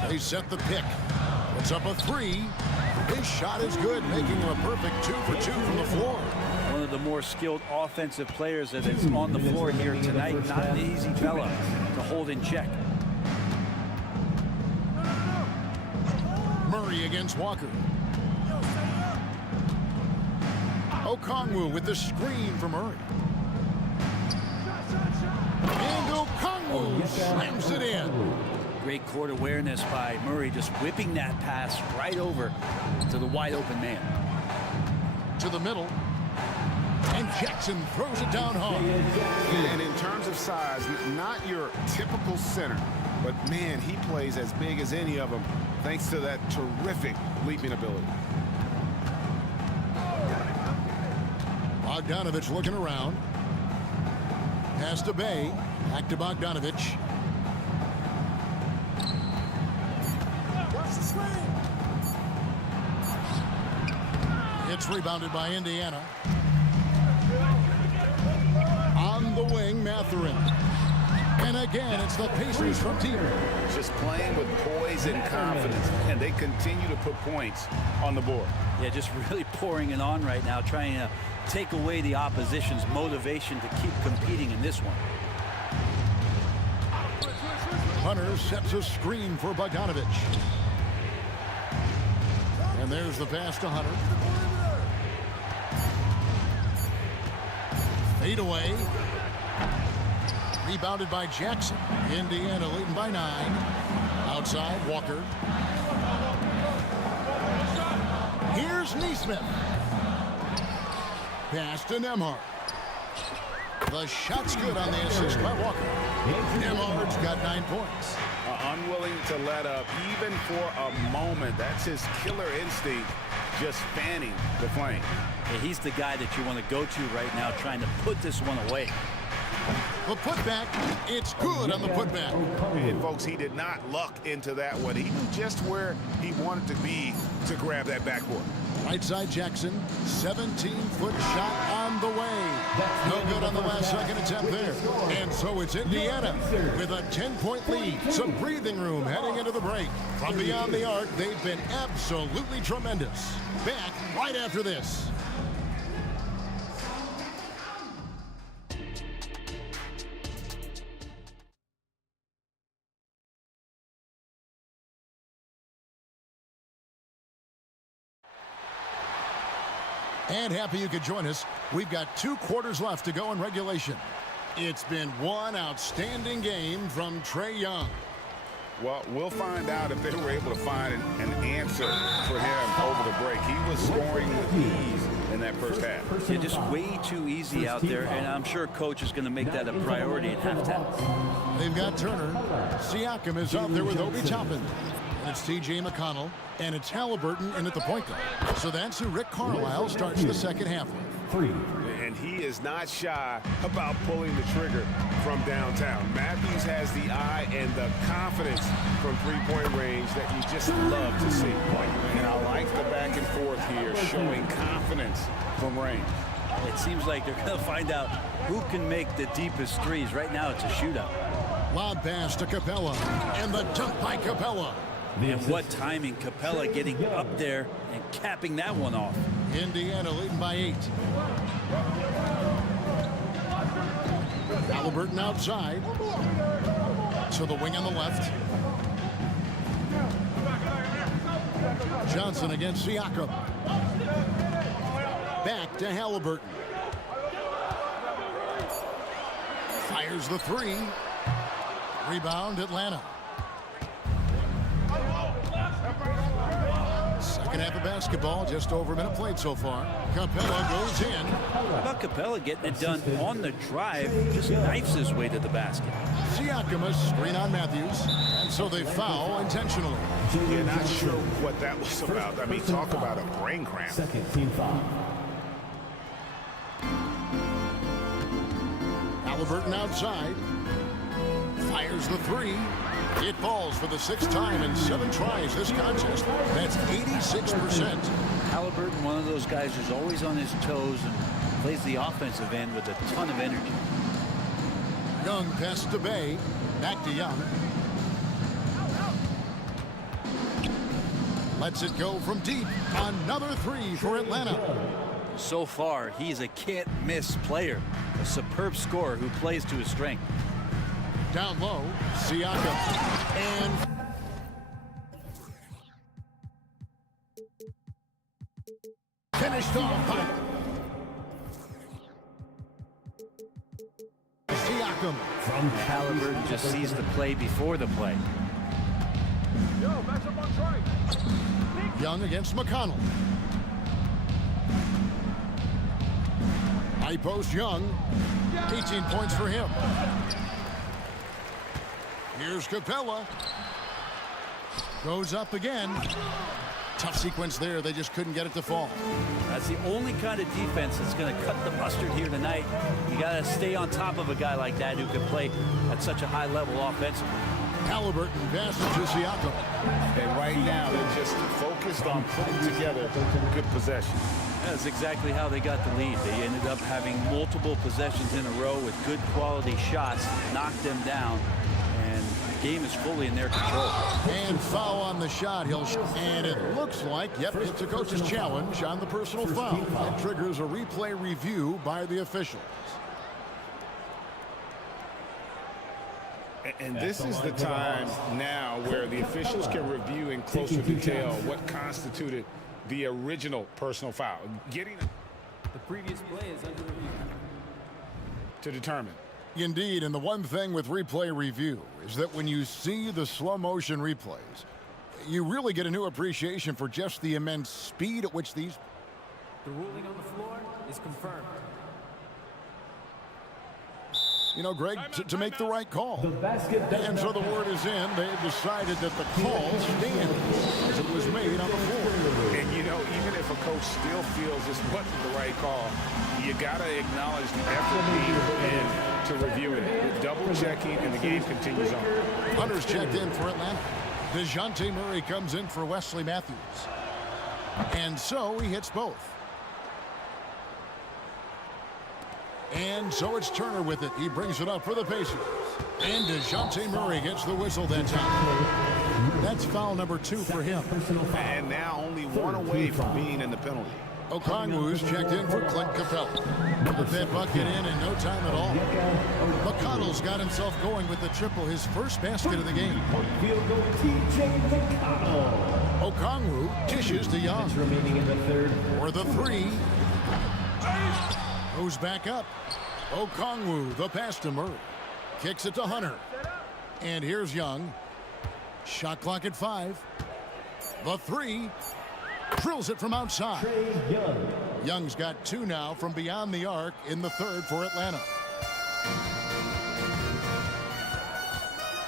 They set the pick. Puts up a 3. His shot is good, making him a perfect 2 for 2 from the floor. One of the more skilled offensive players that is on the floor here tonight. Not an easy fella to hold in check. Murray against Walker. Okongwu with the screen for Murray. And Okongwu slams it in. Great court awareness by Murray, just whipping that pass right over to the wide open man. To the middle. And Jackson throws it down hard. And in terms of size, not your typical center, but man, he plays as big as any of them thanks to that terrific leaping ability. Bogdanovich looking around. Pass to Bay. Back to Bogdanovich. It's rebounded by Indiana. On the wing, Mathurin. And again, it's the Pacers from deep. Just playing with poise and confidence, and they continue to put points on the board. Yeah, just really pouring it on right now, trying to take away the opposition's motivation to keep competing in this one. Hunter sets a screen for Bogdanovich. And there's the pass to Hunter. Fade away. Rebounded by Jackson. Indiana leading by 9. Outside, Walker. Here's Neesmith. Pass to Nembhard. The shot's good on the assist by Walker. Nembhard's got 9 points. Unwilling to let up even for a moment. That's his killer instinct, just fanning the flame. Yeah, he's the guy that you want to go to right now, trying to put this one away. The putback, it's good on the putback. And folks, he did not luck into that one. He knew just where he wanted to be to grab that backboard. Right side Jackson, 17-foot shot on the way. No good on the last second attempt there. And so it's Indiana with a 10-point lead. Some breathing room heading into the break. From beyond the arc, they've been absolutely tremendous. Back right after this. And happy you could join us. We've got 2 quarters left to go in regulation. It's been one outstanding game from Trae Young. Well, we'll find out if they were able to find an answer for him over the break. He was scoring with ease in that first half. Yeah, just way too easy out there, and I'm sure coach is going to make that a priority at halftime. They've got Turner. Siakam is out there with Obi Toppin. It's T.J. McConnell, and it's Halliburton in at the point guard. So that's who Rick Carlisle starts the second half with. And he is not shy about pulling the trigger from downtown. Matthews has the eye and the confidence from three-point range that you just love to see. And I like the back and forth here, showing confidence from range. It seems like they're going to find out who can make the deepest threes. Right now, it's a shootout. Lob pass to Capella, and the dunk by Capella. And what timing, Capella getting up there and capping that one off. Indiana leading by 8. Halliburton outside. To the wing on the left. Johnson against Siakam. Back to Halliburton. Fires the 3. Rebound, Atlanta. Second half of basketball, just over a minute played so far. Capella goes in. How about Capella getting it done on the drive? Just knifes his way to the basket. Siakam a screen on Matthews, and so they foul intentionally. You're not sure what that was about. I mean, talk about a brain cramp. Second team foul. Halliburton outside. Fires the 3. It falls for the 6th time in 7 tries this contest. That's 86%. Halliburton, one of those guys who's always on his toes and plays the offensive end with a ton of energy. Young pass to Bay. Back to Young. Lets it go from deep. Another 3 for Atlanta. So far, he's a can't-miss player. A superb scorer who plays to his strength. Down low, Siakam, and finished off by Siakam. From Halliburton just sees the play before the play. Young against McConnell. High post Young, 18 points for him. Here's Capella. Goes up again. Tough sequence there. They just couldn't get it to fall. That's the only kind of defense that's going to cut the mustard here tonight. You got to stay on top of a guy like that who can play at such a high level offensively. Halliburton passes to Siakam. And right now, they're just focused on putting together good possession. That's exactly how they got the lead. They ended up having multiple possessions in a row with good quality shots, knocked them down, and the game is fully in their control. And foul on the shot. And it looks like, yep, it's a coach's challenge on the personal foul. That triggers a replay review by the officials. And this is the time now where the officials can review in closer detail what constituted the original personal foul. Getting The previous play is under review. To determine. Indeed, and the one thing with replay review is that when you see the slow motion replays, you really get a new appreciation for just the immense speed at which these... The ruling on the floor is confirmed. You know, Greg, to make the right call. And so the word is in. They've decided that the call stands as it was made on the floor. And, you know, even if a coach still feels this wasn't the right call, you got to acknowledge the effort being put in to reviewing it. Double checking, and the game continues on. Hunter's checked in for Atlanta. DeJounte Murray comes in for Wesley Matthews. And so he hits both. And so it's Turner with it. He brings it up for the Pacers. And DeJounte Murray gets the whistle that time. That's foul number 2 for him. And now only one away from being in the penalty. Okongwu's checked in for Clint Capella. Put that bucket in no time at all. McConnell's got himself going with the triple, his first basket of the game. Okongwu dishes to Young. For the 3. Goes back up. Okongwu, the pass to Murray. Kicks it to Hunter. And here's Young. Shot clock at 5. The 3. Drills it from outside. Young's got 2 now from beyond the arc in the 3rd for Atlanta.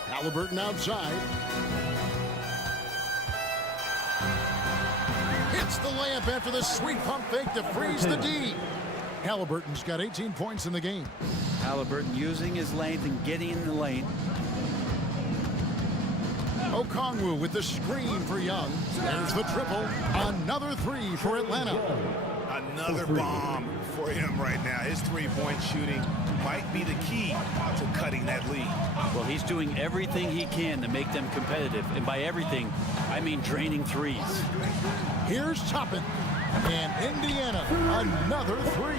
Halliburton outside. Hits the layup after the sweet pump fake to freeze the D. Halliburton's got 18 points in the game. Halliburton using his length and getting in the lane. Okongwu with the screen for Young. There's the triple. Another 3 for Atlanta. Another bomb for him right now. His three-point shooting might be the key to cutting that lead. Well, he's doing everything he can to make them competitive. And by everything, I mean draining threes. Here's Toppin. And Indiana, another 3.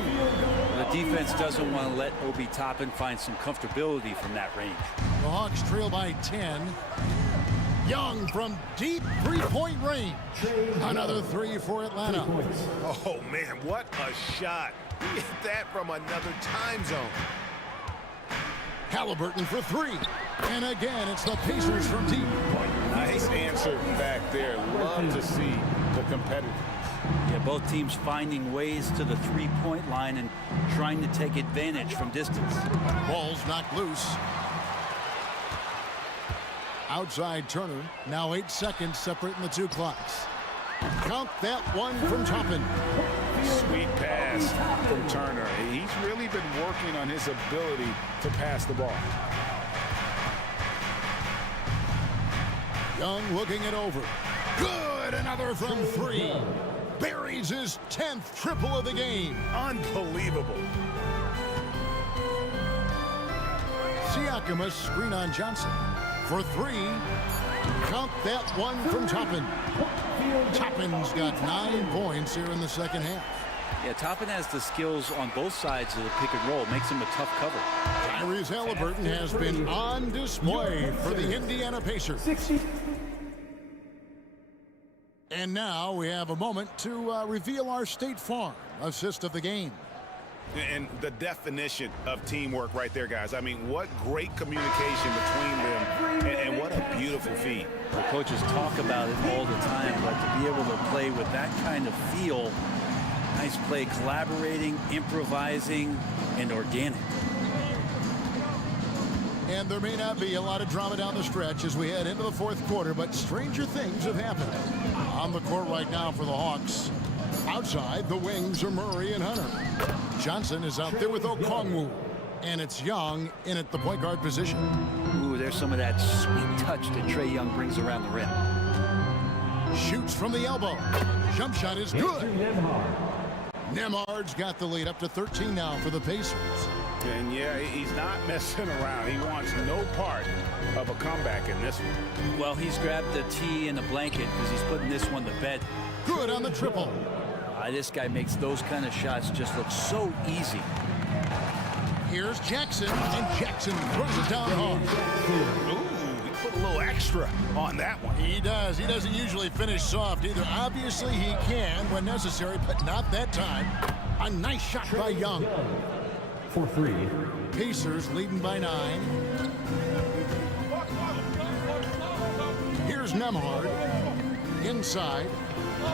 The defense doesn't want to let Obi Toppin find some comfortability from that range. The Hawks trail by 10. Young from deep 3-point range. Another 3 for Atlanta. Oh, man, what a shot. He hit that from another time zone. Halliburton for 3. And again, it's the Pacers from deep. Nice answer back there. Love to see the competitors. Yeah, both teams finding ways to the 3-point line and trying to take advantage from distance. Ball's knocked loose. Outside Turner. Now 8 seconds separating the 2 clocks. Count that one from Toppin. Sweet pass from Turner. He's really been working on his ability to pass the ball. Young looking it over. Good, another from 3. Buries his 10th triple of the game. Unbelievable. Siakam, a screen on Johnson. For 3. Count that one from Toppin. Toppin's got 9 points here in the second half. Yeah, Toppin has the skills on both sides of the pick and roll. Makes him a tough cover. Tyrese Halliburton has been on display for the Indiana Pacers. And now we have a moment to reveal our State Farm assist of the game. And the definition of teamwork right there, guys. I mean, what great communication between them, and what a beautiful feat. The coaches talk about it all the time, but to be able to play with that kind of feel, nice play, collaborating, improvising, and organic. And there may not be a lot of drama down the stretch as we head into the 4th quarter, but stranger things have happened. On the court right now for the Hawks. Outside, the wings are Murray and Hunter. Johnson is out there with Okongwu. And it's Young in at the point guard position. Ooh, there's some of that sweet touch that Trae Young brings around the rim. Shoots from the elbow. Jump shot is good. Nemhard's got the lead up to 13 now for the Pacers. And yeah, he's not messing around. He wants no part of a comeback in this one. Well, he's grabbed the tee and the blanket because he's putting this one to bed. Good on the triple. This guy makes those kind of shots just look so easy. Here's Jackson, and Jackson throws it down hard. Ooh, he put a little extra on that one. He does. He doesn't usually finish soft either. Obviously, he can when necessary, but not that time. A nice shot by Young. For 3. Pacers leading by 9. Here's Nemhard. Inside.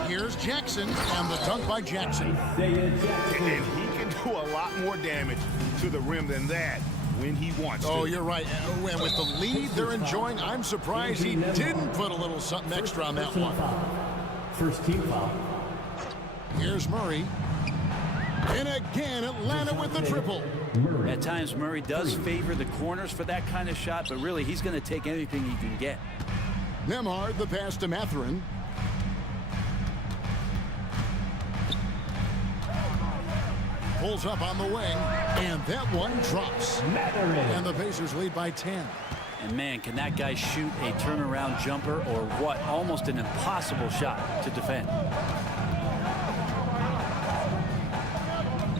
Here's Jackson, and the dunk by Jackson. And he can do a lot more damage to the rim than that when he wants to. Oh, you're right. And with the lead they're enjoying, I'm surprised he didn't put a little something extra on that one. First team foul. Here's Murray. And again, Atlanta with the triple. At times, Murray does favor the corners for that kind of shot, but really, he's going to take anything he can get. Nemhard, the pass to Mathurin. Pulls up on the wing, and that one drops. And the Pacers lead by 10. And man, can that guy shoot a turnaround jumper or what? Almost an impossible shot to defend.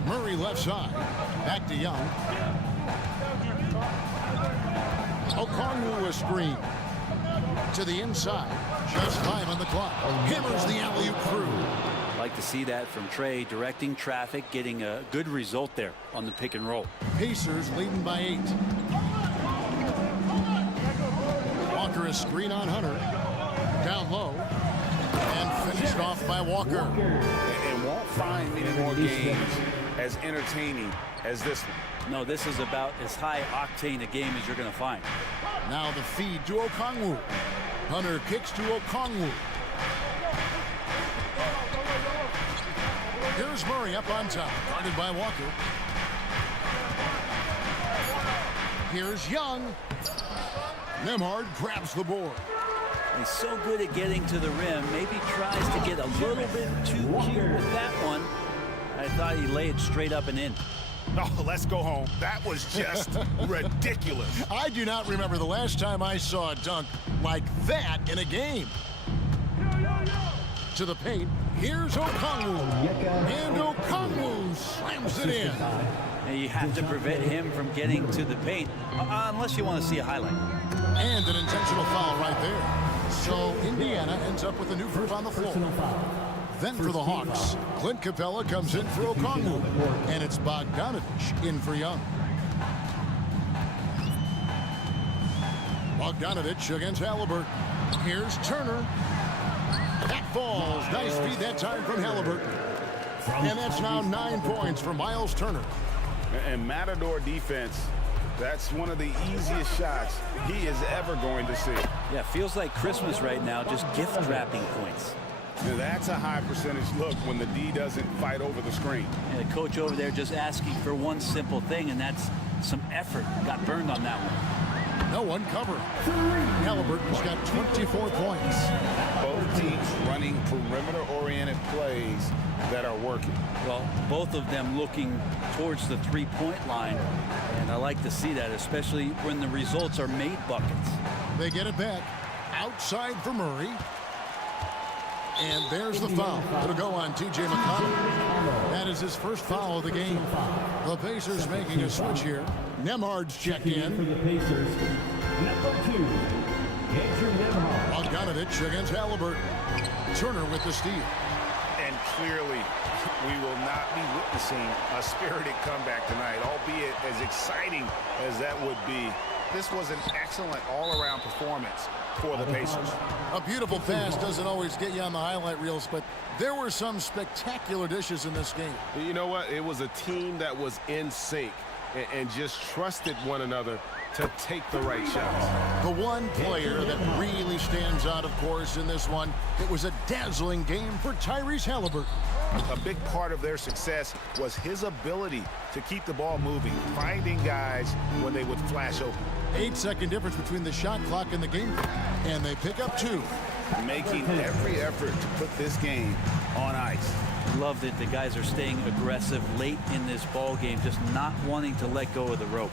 Murray left side. Back to Young. Okongwu a screen. To the inside. Just 5 on the clock. Hammers the alley-oop through. Like to see that from Trae, directing traffic, getting a good result there on the pick and roll. Pacers leading by 8. Walker a screen on Hunter. Down low. And finished off by Walker. And won't find many more games as entertaining as this one. No, this is about as high octane a game as you're going to find. Now the feed to Okongwu. Hunter kicks to Okongwu. Here's Murray up on top, guarded by Walker. Here's Young. Nemhard grabs the board. He's so good at getting to the rim. Maybe tries to get a little bit too cute with that one. I thought he laid it straight up and in. Oh, let's go home. That was just ridiculous. I do not remember the last time I saw a dunk like that in a game. To the paint. Here's Okongwu. And Okongwu slams it in. And you have to prevent him from getting to the paint, unless you want to see a highlight. And an intentional foul right there. So Indiana ends up with a new group on the floor. Then for the Hawks, Clint Capella comes in for Okongwu. And it's Bogdanovich in for Young. Bogdanovich against Halliburton. Here's Turner. That falls. Nice feed that time from Halliburton. And that's now 9 points for Miles Turner. And Matador defense, that's one of the easiest shots he is ever going to see. Yeah, feels like Christmas right now, just gift wrapping points. Now, that's a high percentage look when the D doesn't fight over the screen. And the coach over there just asking for one simple thing, and that's some effort. Got burned on that one. No one covering. Halliburton's got 24 points. Both teams running perimeter-oriented plays that are working. Well, both of them looking towards the three-point line, and I like to see that, especially when the results are made buckets. They get it back. Outside for Murray. And there's the foul. It'll go on T.J. McConnell. That is his first foul of the game. The Pacers making a switch here. Nemhard's checked in. For the Pacers, number 2, Andrew Nemhard. Bogdanovich against Halliburton. Turner with the steal. And clearly, we will not be witnessing a spirited comeback tonight, albeit as exciting as that would be. This was an excellent all-around performance for the Pacers. A beautiful pass doesn't always get you on the highlight reels, but there were some spectacular dishes in this game. You know what? It was a team that was in sync. and just trusted one another to take the right shots. The one player that really stands out, of course, in this one, it was a dazzling game for Tyrese Halliburton. A big part of their success was his ability to keep the ball moving, finding guys when they would flash open. 8-second difference between the shot clock and the game clock, and they pick up 2. Making every effort to put this game on ice. Love that the guys are staying aggressive late in this ball game, just not wanting to let go of the rope.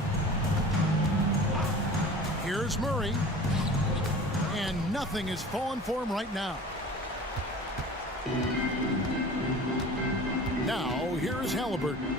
Here's Murray, and nothing is falling for him right now. Now, here's Halliburton.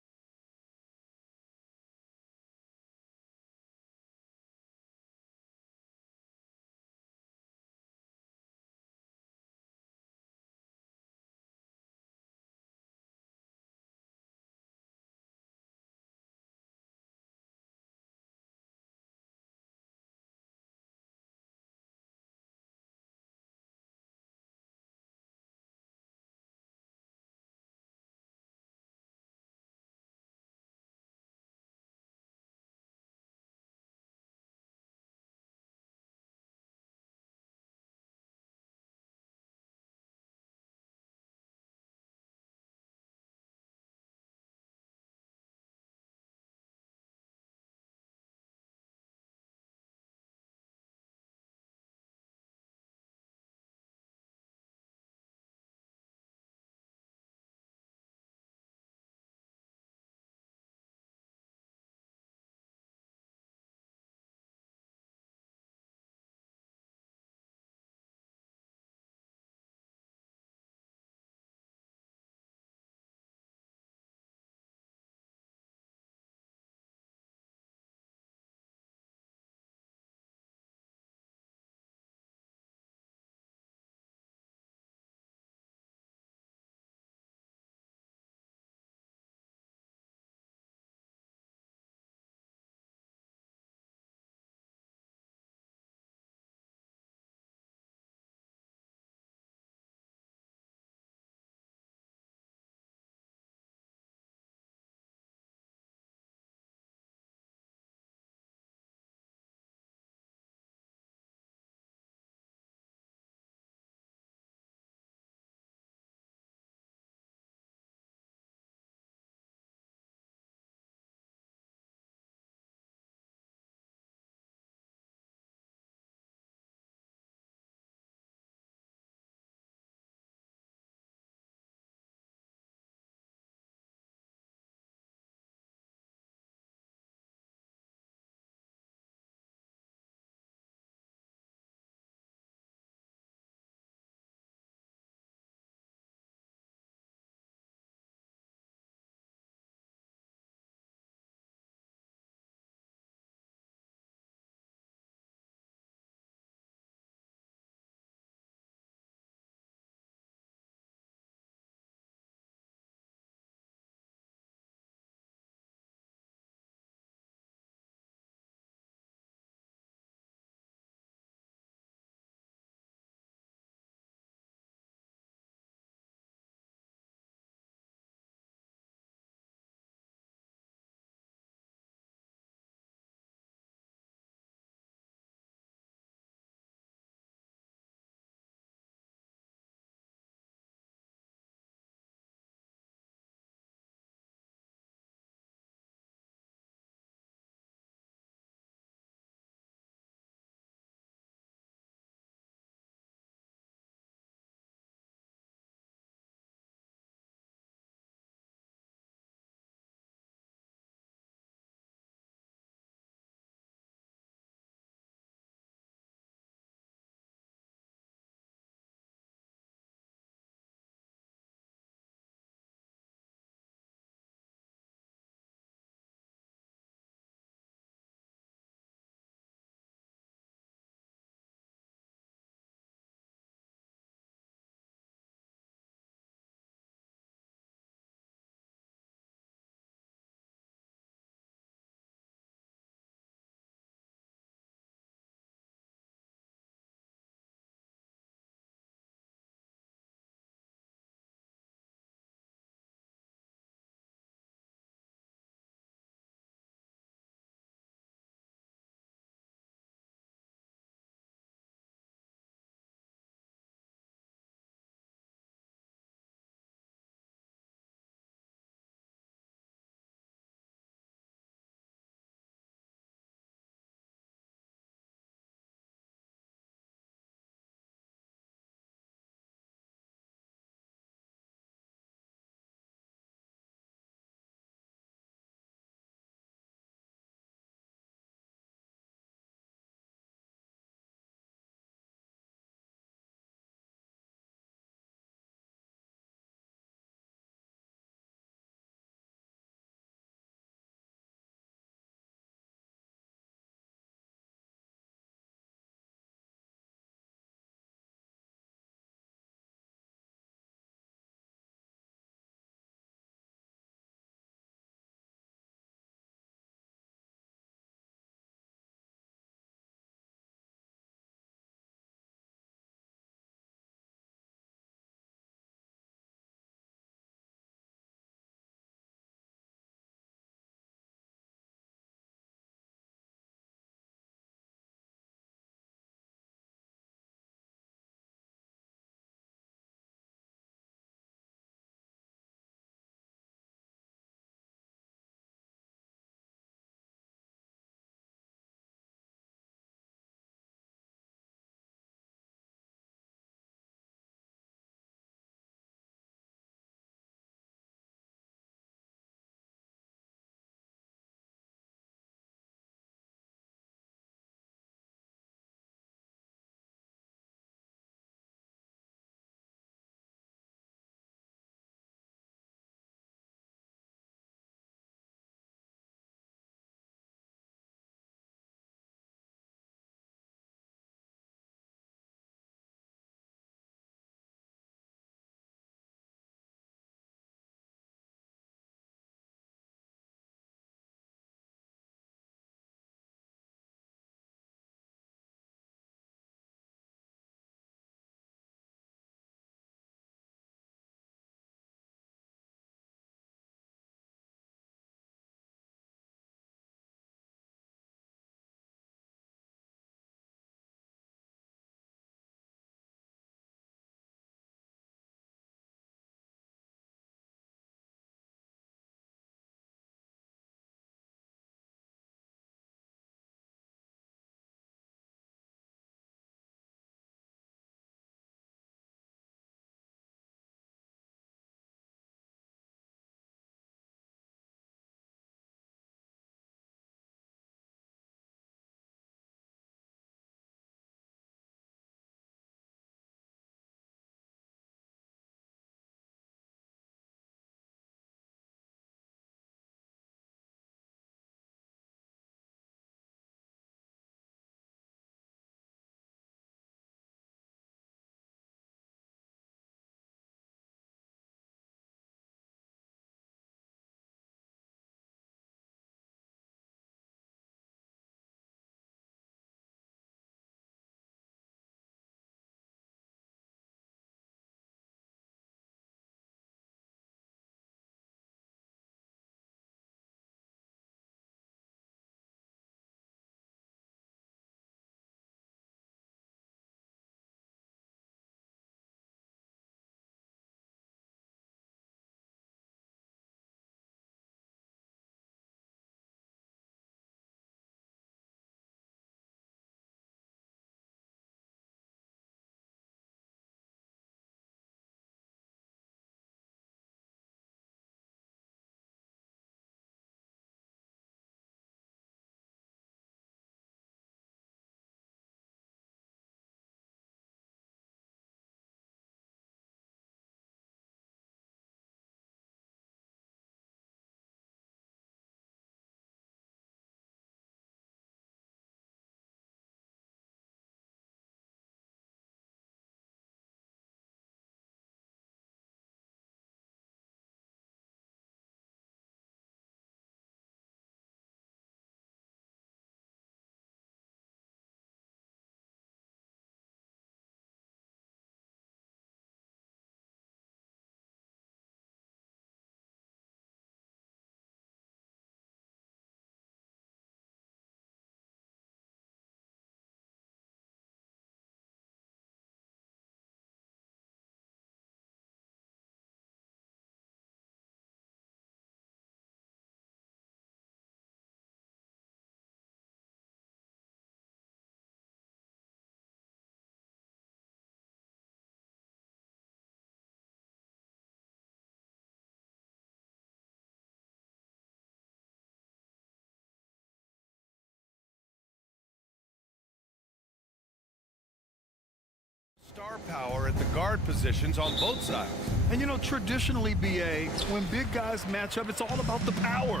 star power at the guard positions on both sides. And you know, traditionally, BA, when big guys match up, it's all about the power.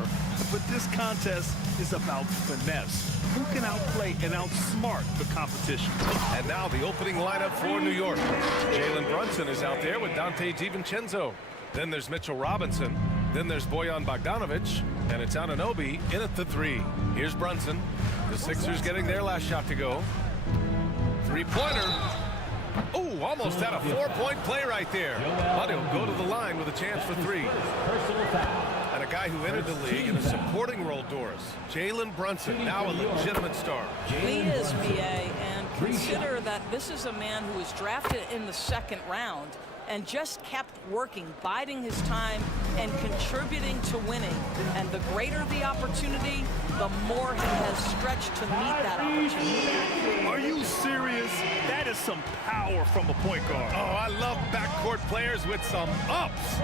But this contest is about finesse. Who can outplay and outsmart the competition? And now the opening lineup for New York. Jalen Brunson is out there with Dante DiVincenzo. Then there's Mitchell Robinson. Then there's Bojan Bogdanovic. And it's Anunoby in at the 3. Here's Brunson. The Sixers getting their last shot to go. Three-pointer. Oh, almost had a 4-point play right there. But he'll go to the line with a chance for 3. And a guy who entered the league in a supporting role, Doris. Jalen Brunson, now a legitimate star. He is, BA, and consider that this is a man who was drafted in the 2nd round and just kept working, biding his time, and contributing to winning. And the greater the opportunity, the more he has stretched to meet that opportunity. Are you serious? That is some power from a point guard. Oh, I love backcourt players with some ups.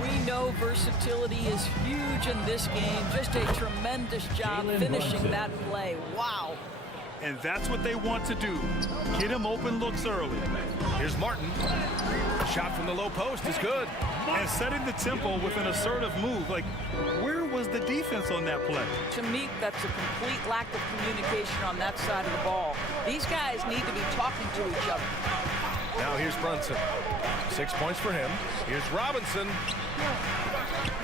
We know versatility is huge in this game. Just a tremendous job finishing that play. Wow. And that's what they want to do. Get him open looks early. Here's Martin. Shot from the low post is good. And setting the tempo with an assertive move. Like, where was the defense on that play? To me, that's a complete lack of communication on that side of the ball. These guys need to be talking to each other. Now here's Brunson. 6 points for him. Here's Robinson.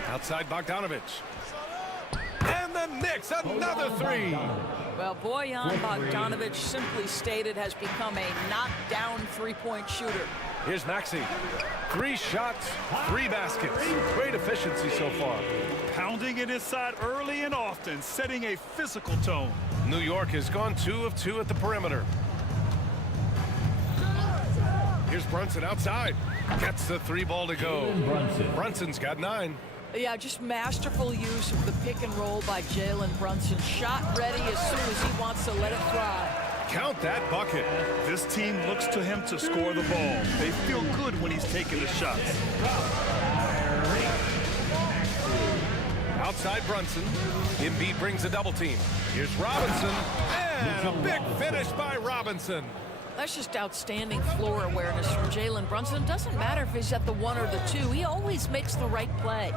Outside Bogdanovic. And the Knicks, another 3. Well, Bojan Bogdanovic, simply stated, has become a knockdown three-point shooter. Here's Maxey. 3 shots, 3 baskets. Great efficiency so far. Pounding it inside early and often, setting a physical tone. New York has gone 2 of 2 at the perimeter. Here's Brunson outside. Gets the 3 ball to go. Brunson's got 9. Yeah, just masterful use of the pick and roll by Jalen Brunson. Shot ready as soon as he wants to let it fly. Count that bucket. This team looks to him to score the ball. They feel good when he's taking the shots. Outside Brunson. Embiid brings a double team. Here's Robinson. And a big finish by Robinson. That's just outstanding floor awareness from Jalen Brunson. It doesn't matter if he's at the 1 or the 2. He always makes the right play.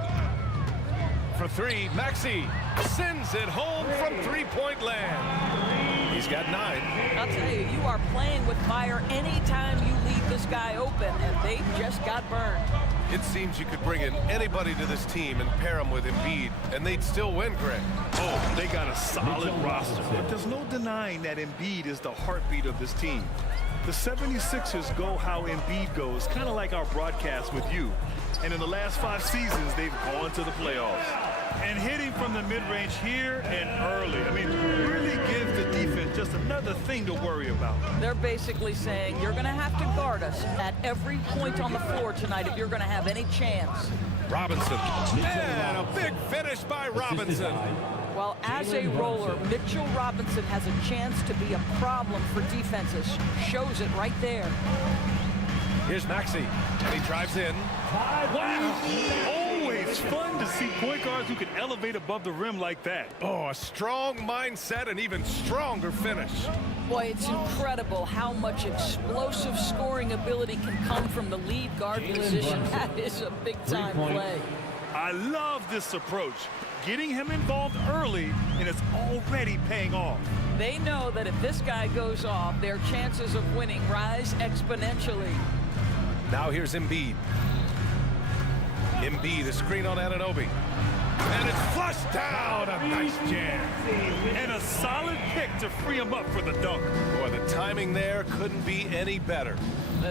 For 3, Maxey sends it home from 3-point land. He's got 9. I'll tell you, you are playing with fire anytime you leave this guy open, and they just got burned. It seems you could bring in anybody to this team and pair them with Embiid, and they'd still win, Greg. Oh, they got a solid roster. But there's no denying that Embiid is the heartbeat of this team. The 76ers go how Embiid goes, kind of like our broadcast with you. And in the last 5 seasons, they've gone to the playoffs. And hitting from the mid-range here and early. I mean, really give the defense just another thing to worry about. They're basically saying, you're going to have to guard us at every point on the floor tonight if you're going to have any chance. Robinson. And a big finish by Robinson. Well, as a roller, Mitchell Robinson has a chance to be a problem for defenses. Shows it right there. Here's Maxey. And he drives in. Wow! Always fun to see point guards who can elevate above the rim like that. Oh, a strong mindset and even stronger finish. Boy, it's incredible how much explosive scoring ability can come from the lead guard position. That is a big-time play. I love this approach. Getting him involved early, and it's already paying off. They know that if this guy goes off, their chances of winning rise exponentially. Now here's Embiid. Embiid, a screen on Anunoby. And it's flushed down. A nice jam. And a solid pick to free him up for the dunk. Boy, the timing there couldn't be any better.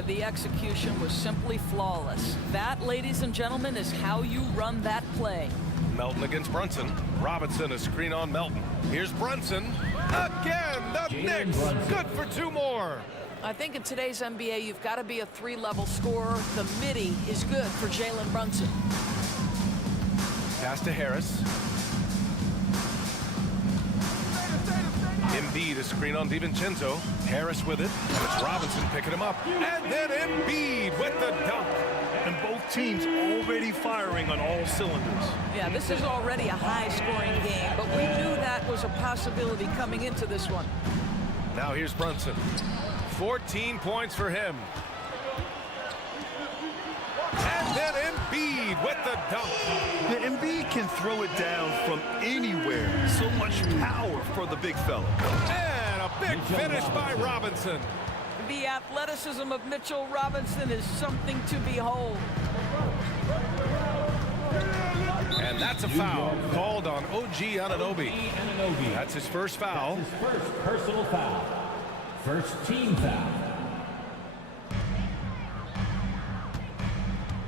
The execution was simply flawless. That, ladies and gentlemen, is how you run that play. Melton against Brunson. Robinson, a screen on Melton. Here's Brunson. Again, the Knicks. Good for 2 more. I think in today's NBA, you've got to be a 3-level scorer. The midi is good for Jalen Brunson. Pass to Harris. Embiid, a screen on DiVincenzo. Harris with it. And it's Robinson picking him up. And then Embiid with the dunk. And both teams already firing on all cylinders. Yeah, this is already a high-scoring game, but we knew that was a possibility coming into this one. Now here's Brunson. 14 points for him. Embiid with the dunk. Yeah, Embiid can throw it down from anywhere. So much power for the big fella. And a big finish by Robinson. The athleticism of Mitchell Robinson is something to behold. And that's a foul called on OG Anunoby. That's his first foul. His first personal foul. First team foul.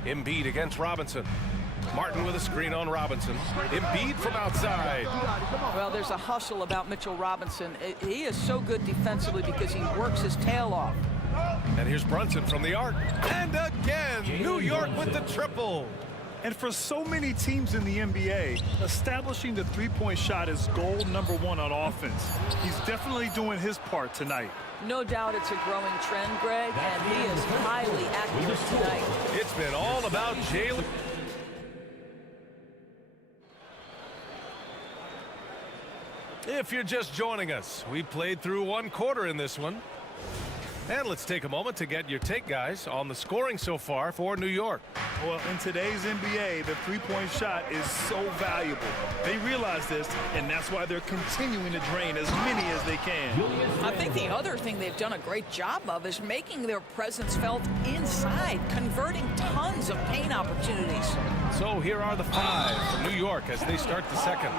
Embiid against Robinson. Martin with a screen on Robinson. Embiid from outside. Well, there's a hustle about Mitchell Robinson. He is so good defensively because he works his tail off. And here's Brunson from the arc. And again, New York with the triple. And for so many teams in the NBA, establishing the three-point shot is goal number one on offense. He's definitely doing his part tonight. No doubt it's a growing trend, Greg, and he is highly accurate tonight. It's been all about Jalen. If you're just joining us, we played through one quarter in this one. And let's take a moment to get your take, guys, on the scoring so far for New York. Well, in today's NBA, the three-point shot is so valuable. They realize this, and that's why they're continuing to drain as many as they can. I think the other thing they've done a great job of is making their presence felt inside, converting tons of paint opportunities. So here are the five for New York as they start the second.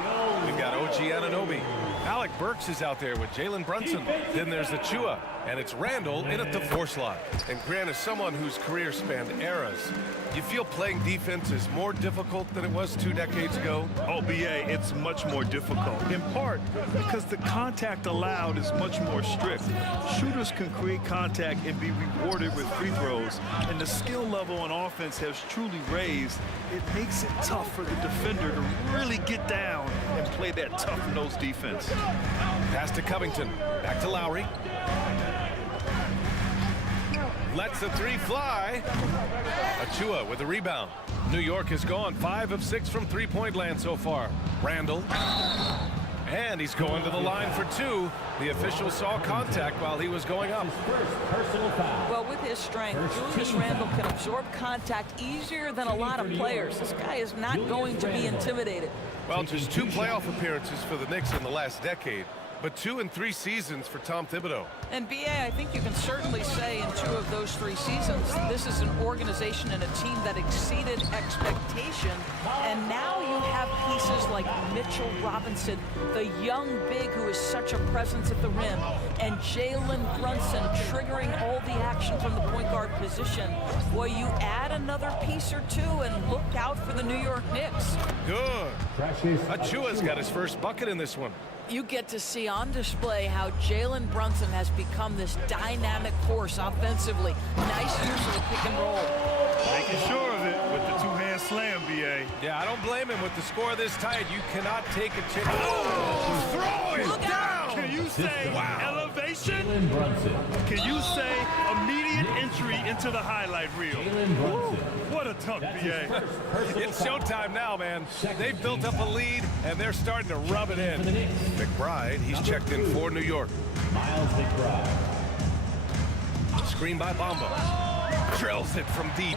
We've got OG Anunoby. Alec Burks is out there with Jalen Brunson. Then there's Achua, and it's Randall in at the four slot. And Grant is someone whose career spanned eras. You feel playing defense is more difficult than it was 2 decades ago? Oh, BA, it's much more difficult, in part because the contact allowed is much more strict. Shooters can create contact and be rewarded with free throws, and the skill level on offense has truly raised. It makes it tough for the defender to really get down and play that tough-nosed defense. Pass to Covington. Back to Lowry. Lets the three fly. Achua with the rebound. New York has gone 5 of 6 from three-point land so far. Randall. And he's going to the line for 2. The official saw contact while he was going up. Well, with his strength, Julius Randle can absorb contact easier than a lot of players. This guy is not going to be intimidated. Well, just 2 playoff appearances for the Knicks in the last decade, but 2 in 3 seasons for Tom Thibodeau. And BA, I think you can certainly say in 2 of those 3 seasons, this is an organization and a team that exceeded expectation. And now you have pieces like Mitchell Robinson, the young big who is such a presence at the rim, and Jalen Brunson triggering all the action from the point guard position. Boy, you add another piece or 2 and look out for the New York Knicks. Good. Achua's got his first bucket in this one. You get to see on display how Jalen Brunson has become this dynamic force offensively. Nice use of the pick and roll. Making sure of it with the two-hand slam, BA. Yeah, I don't blame him with the score this tight. You cannot take a chance. Oh! Throw it down! Can you say elevation? Jalen Brunson. Can you say immediate entry into the highlight reel? Jalen Brunson. What a dunk, BA. It's showtime now, man. They've built up a lead, and they're starting to rub it in. McBride, he's checked in for New York. Miles McBride. Screen by Bamba. Drills it from deep.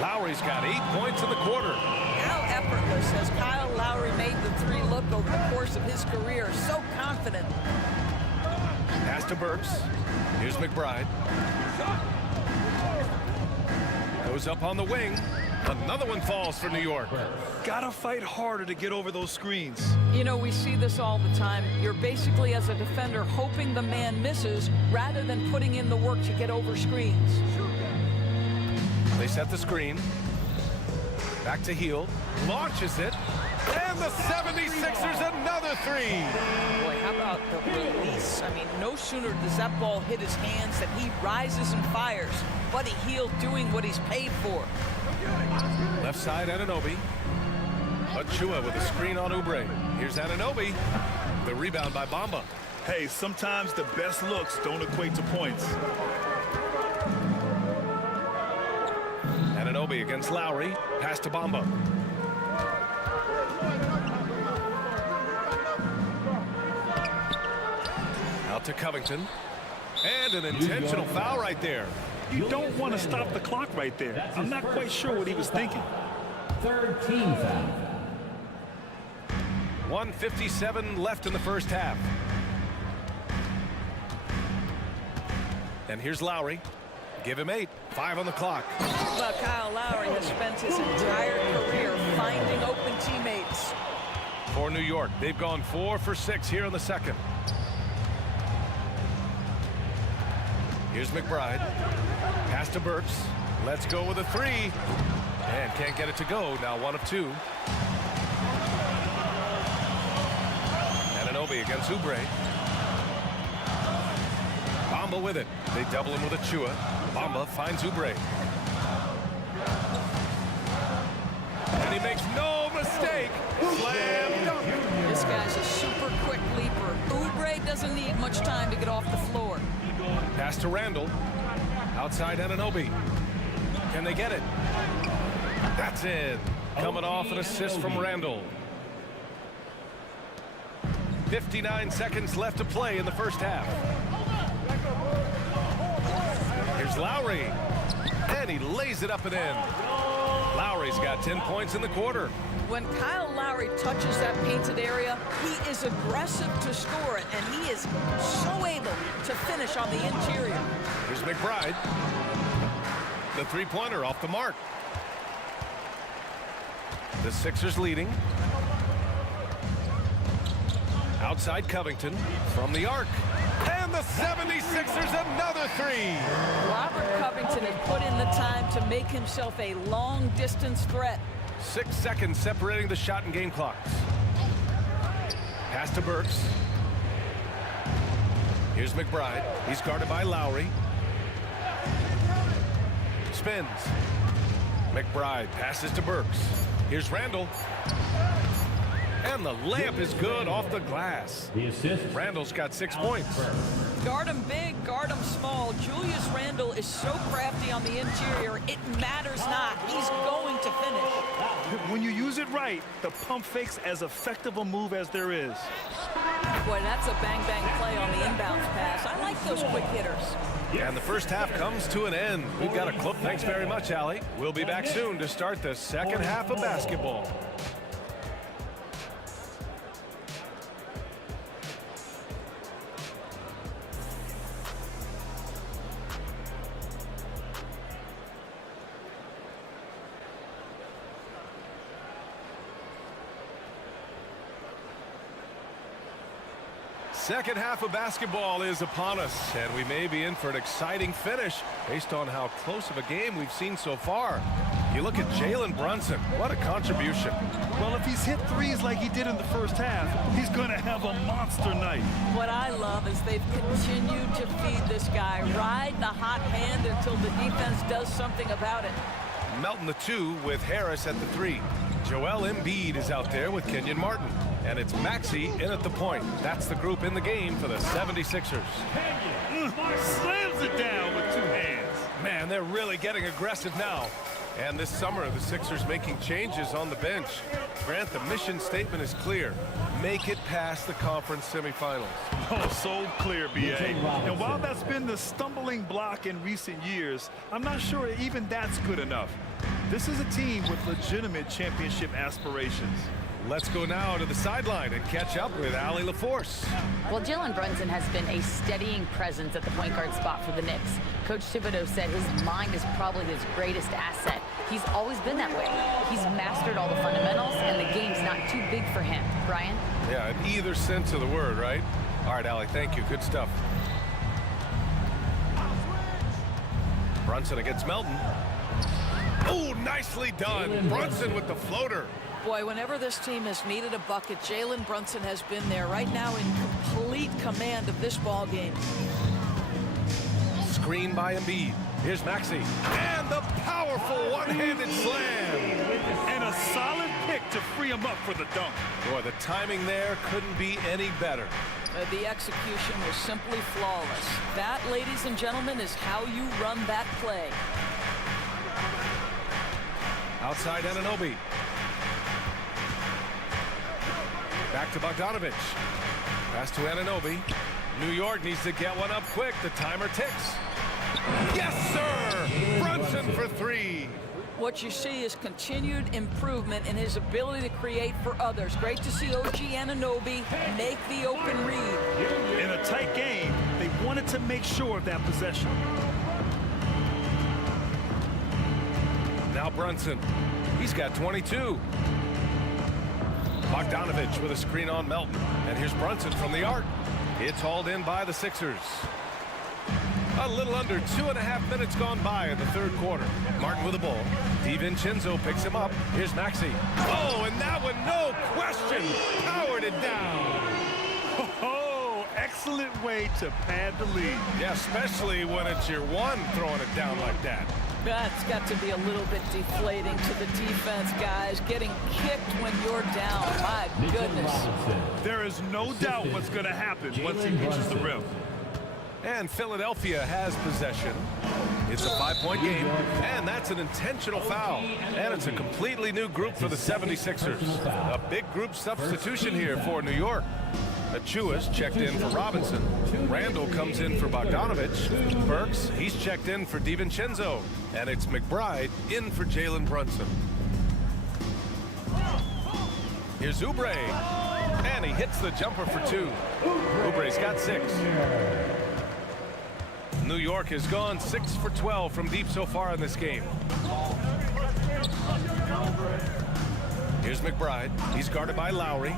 Lowry's got 8 points in the quarter. How effortless has Kyle Lowry made the 3 look over the course of his career. So confident. Pass to Burks. Here's McBride. Goes up on the wing. Another one falls for New York. Gotta fight harder to get over those screens. You know, we see this all the time. You're basically, as a defender, hoping the man misses rather than putting in the work to get over screens. They set the screen. Back to Hield. Launches it. And the 76ers another 3. Boy, how about the release? I mean, no sooner does that ball hit his hands than he rises and fires. Buddy Hield doing what he's paid for. Left side, Anunoby. Achua with a screen on Oubre. Here's Anunoby. The rebound by Bamba. Hey, sometimes the best looks don't equate to points. Anunoby against Lowry. Pass to Bamba. Out to Covington. And an intentional foul right there. You don't want to stop the clock right there. I'm not quite sure what he was thinking. third team foul. 1:57 left in the first half. And here's Lowry. Give him 8. 5 on the clock. Well, Kyle Lowry has spent his entire career finding open teammates. For New York, they've gone 4 for 6 here in the second. Here's McBride. Pass to Burks. Let's go with a 3. And can't get it to go. Now 1 of 2. Anunoby against Oubre. Bamba with it. They double him with Achua. Bamba finds Oubre. And he makes no mistake. Slam dunk. This guy's a super quick leaper. Oubre doesn't need much time to get off the floor. Pass to Randall. Outside Anunoby. Can they get it? That's in. Coming off an assist from Randall. 59 seconds left to play in the first half. Here's Lowry. And he lays it up and in. Lowry's got 10 points in the quarter. When Kyle Lowry touches that painted area, he is aggressive to score it, and he is so able to finish on the interior. Here's McBride. The three-pointer off the mark. The Sixers leading. Outside Covington from the arc. And the 76ers another 3. Robert Covington has put in the time to make himself a long-distance threat. 6 seconds separating the shot and game clocks. Pass to Burks. Here's McBride. He's guarded by Lowry. Spins. McBride passes to Burks. Here's Randall. And the layup is good off the glass. The assist. Randall's got 6 points. Guard him big, guard him small. Julius Randle is so crafty on the interior, it matters not. He's going to finish. When you use it right, the pump fake's as effective a move as there is. Boy, that's a bang-bang play on the inbounds pass. I like those quick hitters. And the first half comes to an end. We've got a clip. Thanks very much, Allie. We'll be back soon to start the second half of basketball. Second half of basketball is upon us, and we may be in for an exciting finish based on how close of a game we've seen so far. You look at Jalen Brunson. What a contribution. Well, if he's hit threes like he did in the first half, he's going to have a monster night. What I love is they've continued to feed this guy, ride the hot hand until the defense does something about it. Melton the 2 with Harris at the 3. Joel Embiid is out there with Kenyon Martin. And it's Maxey in at the point. That's the group in the game for the 76ers. Slams it down with 2 hands. Man, they're really getting aggressive now. And this summer, the Sixers making changes on the bench. Grant, the mission statement is clear. Make it past the conference semifinals. Oh, so clear, B.A. And while that's been the stumbling block in recent years, I'm not sure even that's good enough. This is a team with legitimate championship aspirations. Let's go now to the sideline and catch up with Allie LaForce. Well, Jalen Brunson has been a steadying presence at the point guard spot for the Knicks. Coach Thibodeau said his mind is probably his greatest asset. He's always been that way. He's mastered all the fundamentals, and the game's not too big for him. Brian? Yeah, in either sense of the word, right? All right, Allie, thank you. Good stuff. Brunson against Melton. Oh, nicely done. Brunson with the floater. Boy, whenever this team has needed a bucket, Jalen Brunson has been there right now in complete command of this ball game. Screen by Embiid. Here's Maxey. And the powerful one-handed slam. And a solid pick to free him up for the dunk. Boy, the timing there couldn't be any better. The execution was simply flawless. That, ladies and gentlemen, is how you run that play. Outside Anunoby. Back to Bogdanovich. Pass to Anunoby. New York needs to get one up quick. The timer ticks. Yes, sir! Brunson for 3. What you see is continued improvement in his ability to create for others. Great to see OG Anunoby make the open read. In a tight game, they wanted to make sure of that possession. Now Brunson. He's got 22. Bogdanovich with a screen on Melton. And here's Brunson from the arc. It's hauled in by the Sixers. A little under 2.5 minutes gone by in the third quarter. Martin with the ball. DiVincenzo picks him up. Here's Maxey. Oh, and that one, no question, powered it down. Oh, excellent way to pad the lead. Yeah, especially when it's your one throwing it down like that. That's got to be a little bit deflating to the defense, guys. Getting kicked when you're down. My goodness. There is no doubt what's going to happen once he reaches the rim. And Philadelphia has possession. It's a 5-point game, and that's an intentional foul. And it's a completely new group for the 76ers. A big group substitution here for New York. Achua's checked in for Robinson. Randall comes in for Bogdanovich. Burks, he's checked in for DiVincenzo. And it's McBride in for Jalen Brunson. Here's Oubre. And he hits the jumper for 2. Oubre's got 6. New York has gone 6 for 12 from deep so far in this game. Here's McBride. He's guarded by Lowry.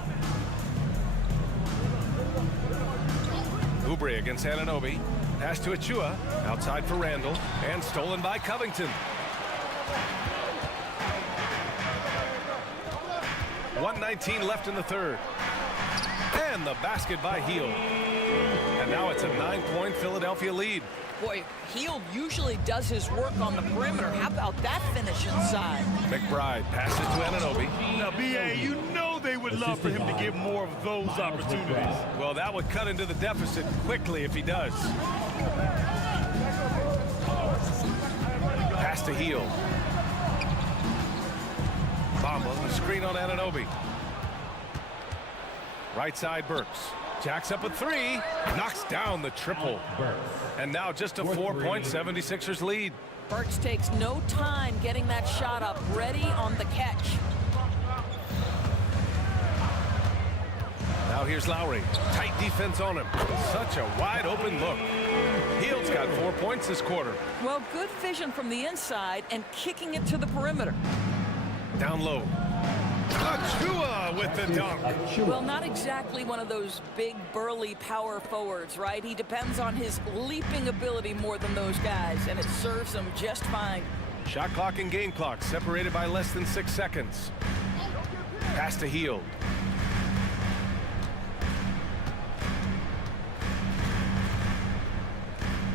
Oubre against Anunoby. Pass to Achua. Outside for Randall. And stolen by Covington. 1:19 left in the third. And the basket by Hield. And now it's a 9-point Philadelphia lead. Boy, Hield usually does his work on the perimeter. How about that finish inside? McBride passes to Anunoby. Now, B.A., you know they would love for him to get more of those opportunities. Well, that would cut into the deficit quickly if he does. Pass to Hield. Bamba, the screen on Anunoby. Right side, Burks. Jacks up a 3. Knocks down the triple. And now just a 4-point 76ers lead. Burks takes no time getting that shot up. Ready on the catch. Now here's Lowry. Tight defense on him. Such a wide open look. Hield's got 4 points this quarter. Well, good vision from the inside and kicking it to the perimeter. Down low. Achua with the dunk. Well, not exactly one of those big, burly power forwards, right? He depends on his leaping ability more than those guys, and it serves him just fine. Shot clock and game clock separated by less than 6 seconds. Pass to Hield.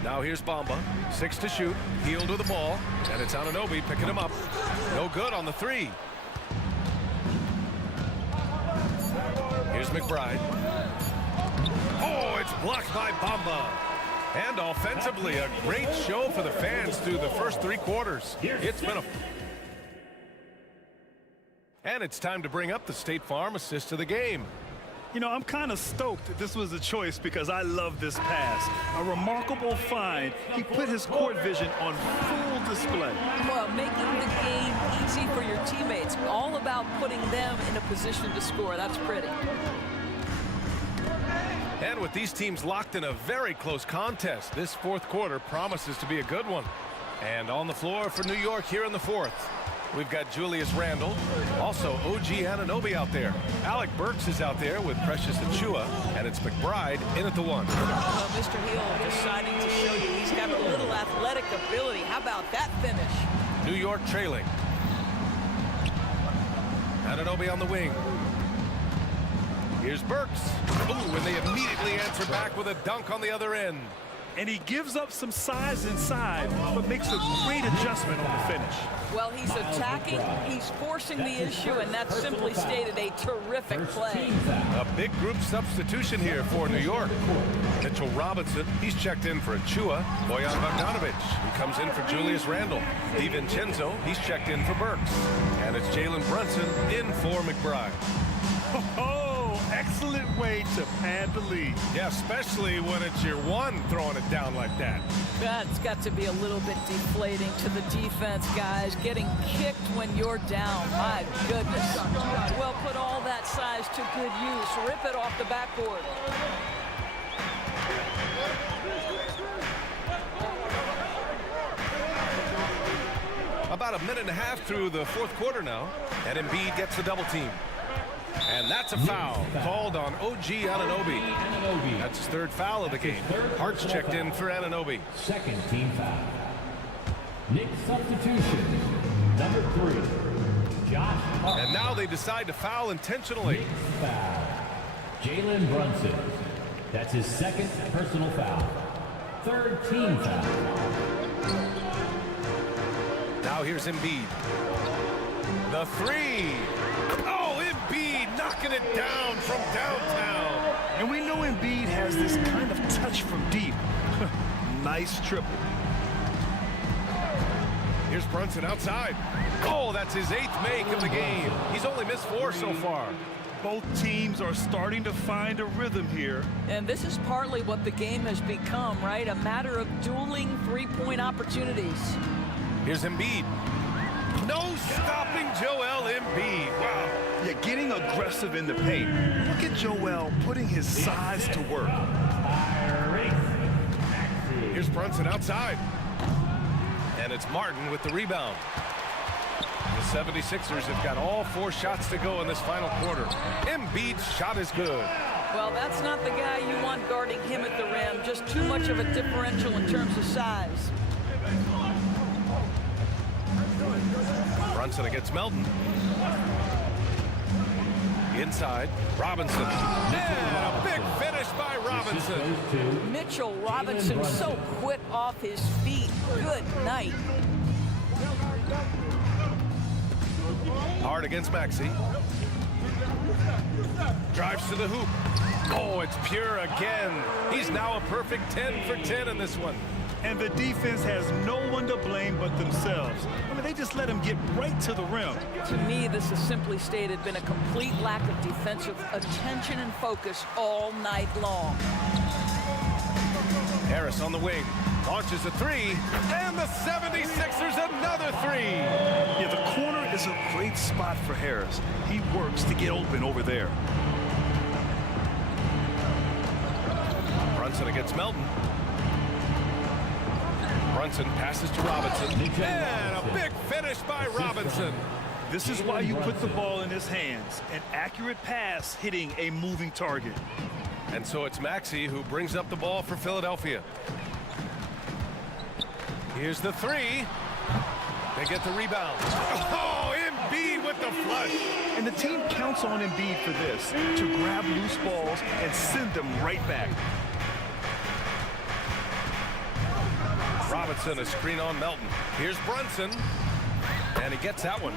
Now here's Bamba. 6 to shoot. Hield with the ball. And it's Anunoby picking him up. No good on the 3. Here's McBride. Oh, it's blocked by Bamba. And offensively, a great show for the fans through the first 3 quarters. It's been a... And it's time to bring up the State Farm assist of the game. You know, I'm kind of stoked that this was a choice because I love this pass. A remarkable find. He put his court vision on full display. Well, making the game easy for your teammates. All about putting them in a position to score. That's pretty. And with these teams locked in a very close contest, this fourth quarter promises to be a good one. And on the floor for New York here in the fourth, we've got Julius Randle, also OG Anunoby out there. Alec Burks is out there with Precious Achua, and it's McBride in at the 1. Well, Mr. Hield deciding to show you he's got a little athletic ability. How about that finish? New York trailing. Anunoby on the wing. Here's Burks. Ooh, and they immediately answer back with a dunk on the other end. And he gives up some size inside, but makes a great adjustment on the finish. Well, he's attacking, he's forcing the issue, and that's simply stated a terrific play. A big group substitution here for New York. Mitchell Robinson, he's checked in for Achua. Bojan Bogdanovich, he comes in for Julius Randle. DiVincenzo, he's checked in for Burks. And it's Jalen Brunson in for McBride. Oh, excellent excellent way to pad the lead. Yeah, especially when it's your one throwing it down like that. That's got to be a little bit deflating to the defense, guys. Getting kicked when you're down. My goodness. Well, put all that size to good use. Rip it off the backboard. About a minute and a half through the fourth quarter now, and Embiid gets the double team. And that's a foul called on OG Anunoby. That's his third foul of the game. Hart's checked in for Anunoby. Second team foul. Knicks substitution, number 3, Josh Hart. And now they decide to foul intentionally. Knicks foul. Jalen Brunson. That's his second personal foul. Third team foul. Now here's Embiid. The three. Oh, Embiid knocking it down from downtown. And we know Embiid has this kind of touch from deep. Nice triple. Here's Brunson outside. Oh, that's his 8th make of the game. He's only missed 4 so far. Both teams are starting to find a rhythm here. And this is partly what the game has become, right? A matter of dueling three-point opportunities. Here's Embiid. No stopping Joel Embiid. Wow. Yeah, getting aggressive in the paint. Look at Joel putting his size to work. Here's Brunson outside. And it's Martin with the rebound. The 76ers have got all 4 shots to go in this final quarter. Embiid's shot is good. Well, that's not the guy you want guarding him at the rim. Just too much of a differential in terms of size. Brunson against Melton. Inside, Robinson. And a big finish by Robinson. Mitchell Robinson so quick off his feet. Good night. Hard against Maxey. Drives to the hoop. Oh, it's Pure again. He's now a perfect 10 for 10 in this one. And the defense has no one to blame but themselves. I mean, they just let him get right to the rim. To me, this has simply stated been a complete lack of defensive attention and focus all night long. Harris on the wing. Launches a 3. And the 76ers another 3. Yeah, the corner is a great spot for Harris. He works to get open over there. Brunson against Melton. Brunson passes to Robinson. And a big finish by Robinson. This is why you put the ball in his hands. An accurate pass hitting a moving target. And so it's Maxey who brings up the ball for Philadelphia. Here's the 3. They get the rebound. Oh, Embiid with the flush. And the team counts on Embiid for this, to grab loose balls and send them right back. Robinson, a screen on Melton. Here's Brunson. And he gets that one.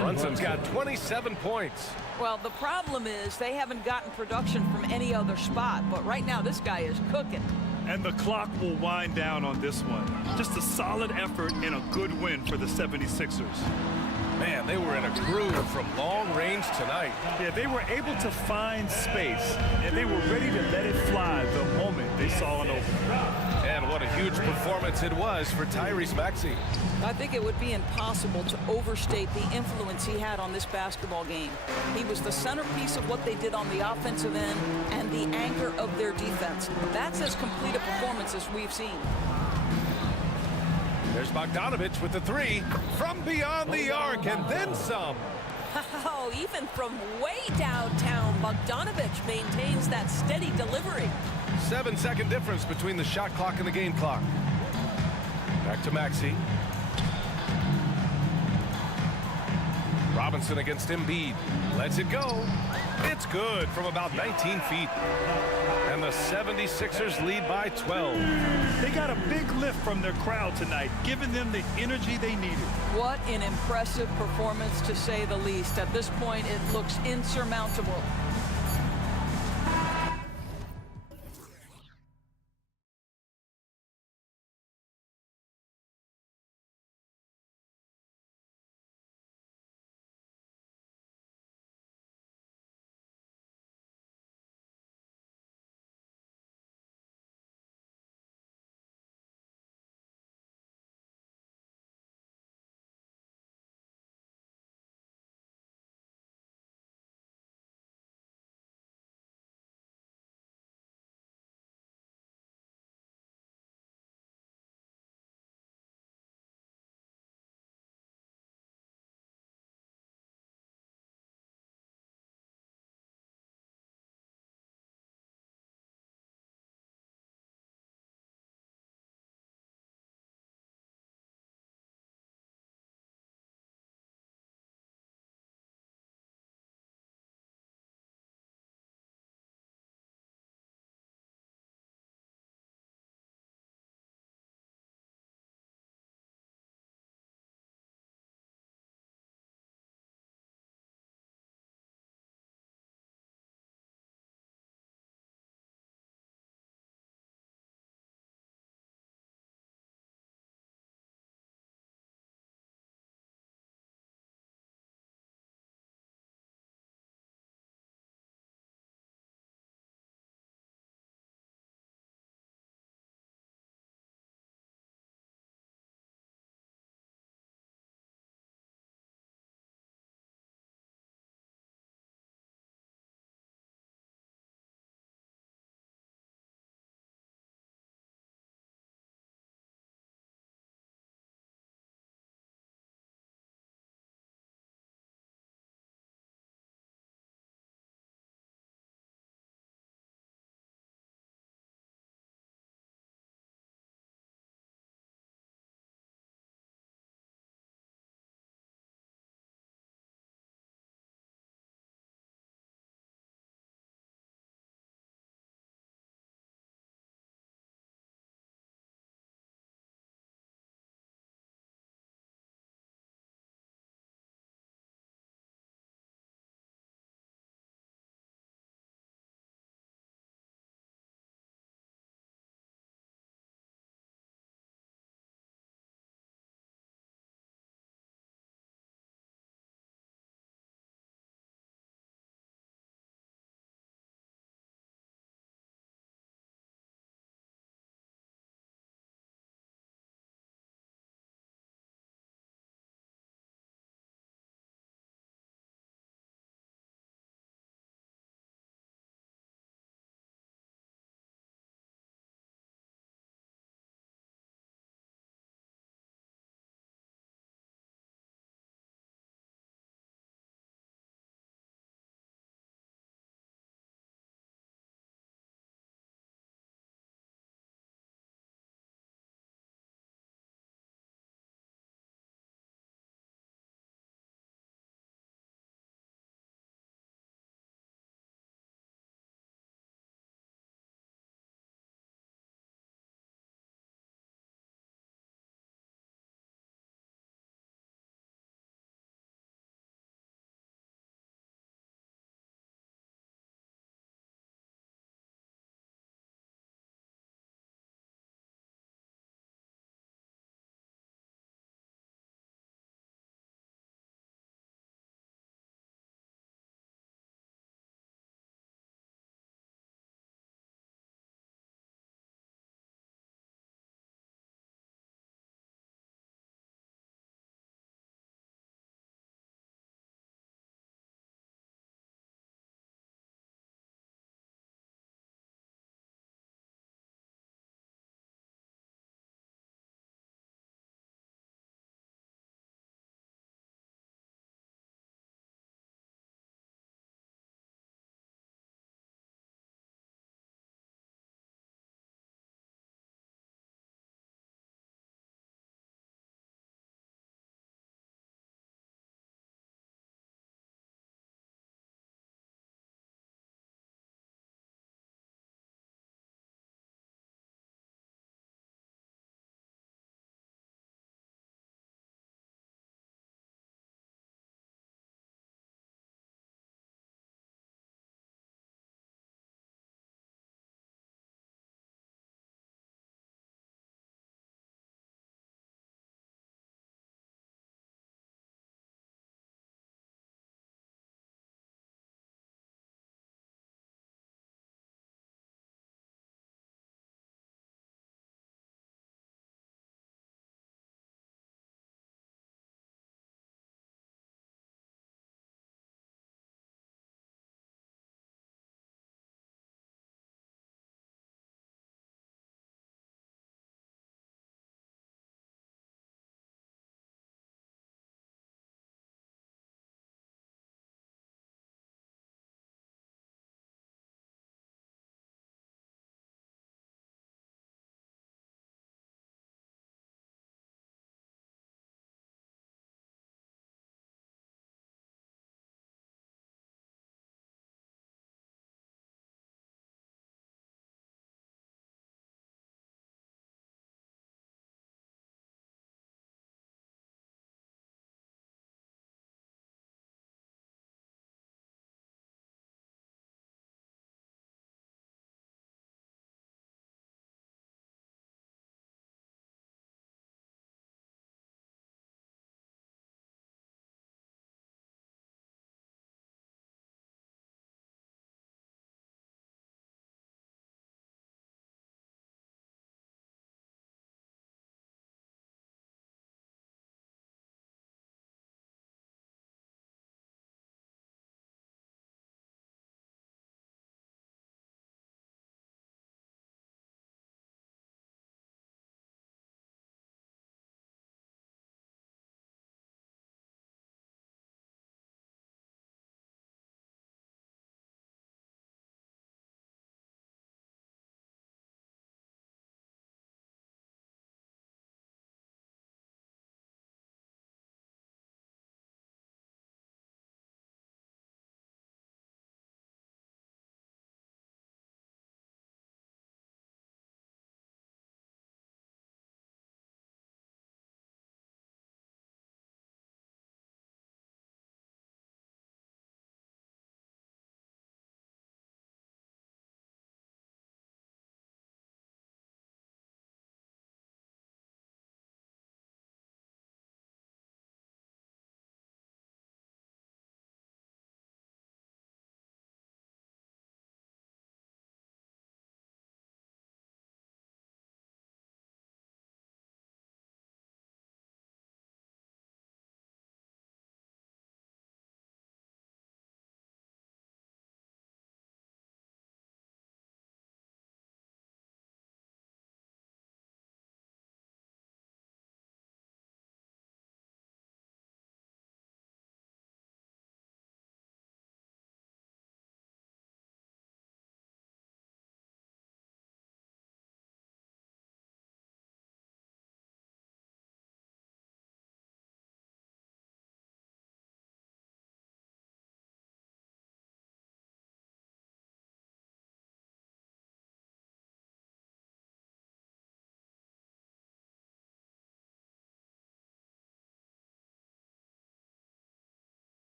Brunson's got 27 points. Well, the problem is they haven't gotten production from any other spot, but right now this guy is cooking. And the clock will wind down on this one. Just a solid effort and a good win for the 76ers. Man, they were in a groove from long range tonight. Yeah, they were able to find space, and they were ready to let it fly the moment they saw an opening. And what a huge performance it was for Tyrese Maxey. I think it would be impossible to overstate the influence he had on this basketball game. He was the centerpiece of what they did on the offensive end and the anchor of their defense. That's as complete a performance as we've seen. There's Bogdanovich with the 3 from beyond the arc and then some. Oh, even from way downtown, Bogdanovich maintains that steady delivery. 7-second difference between the shot clock and the game clock. Back to Maxey. Robinson against Embiid. Lets it go. It's good from about 19 feet. And the 76ers lead by 12. They got a big lift from their crowd tonight, giving them the energy they needed. What an impressive performance, to say the least. At this point, it looks insurmountable.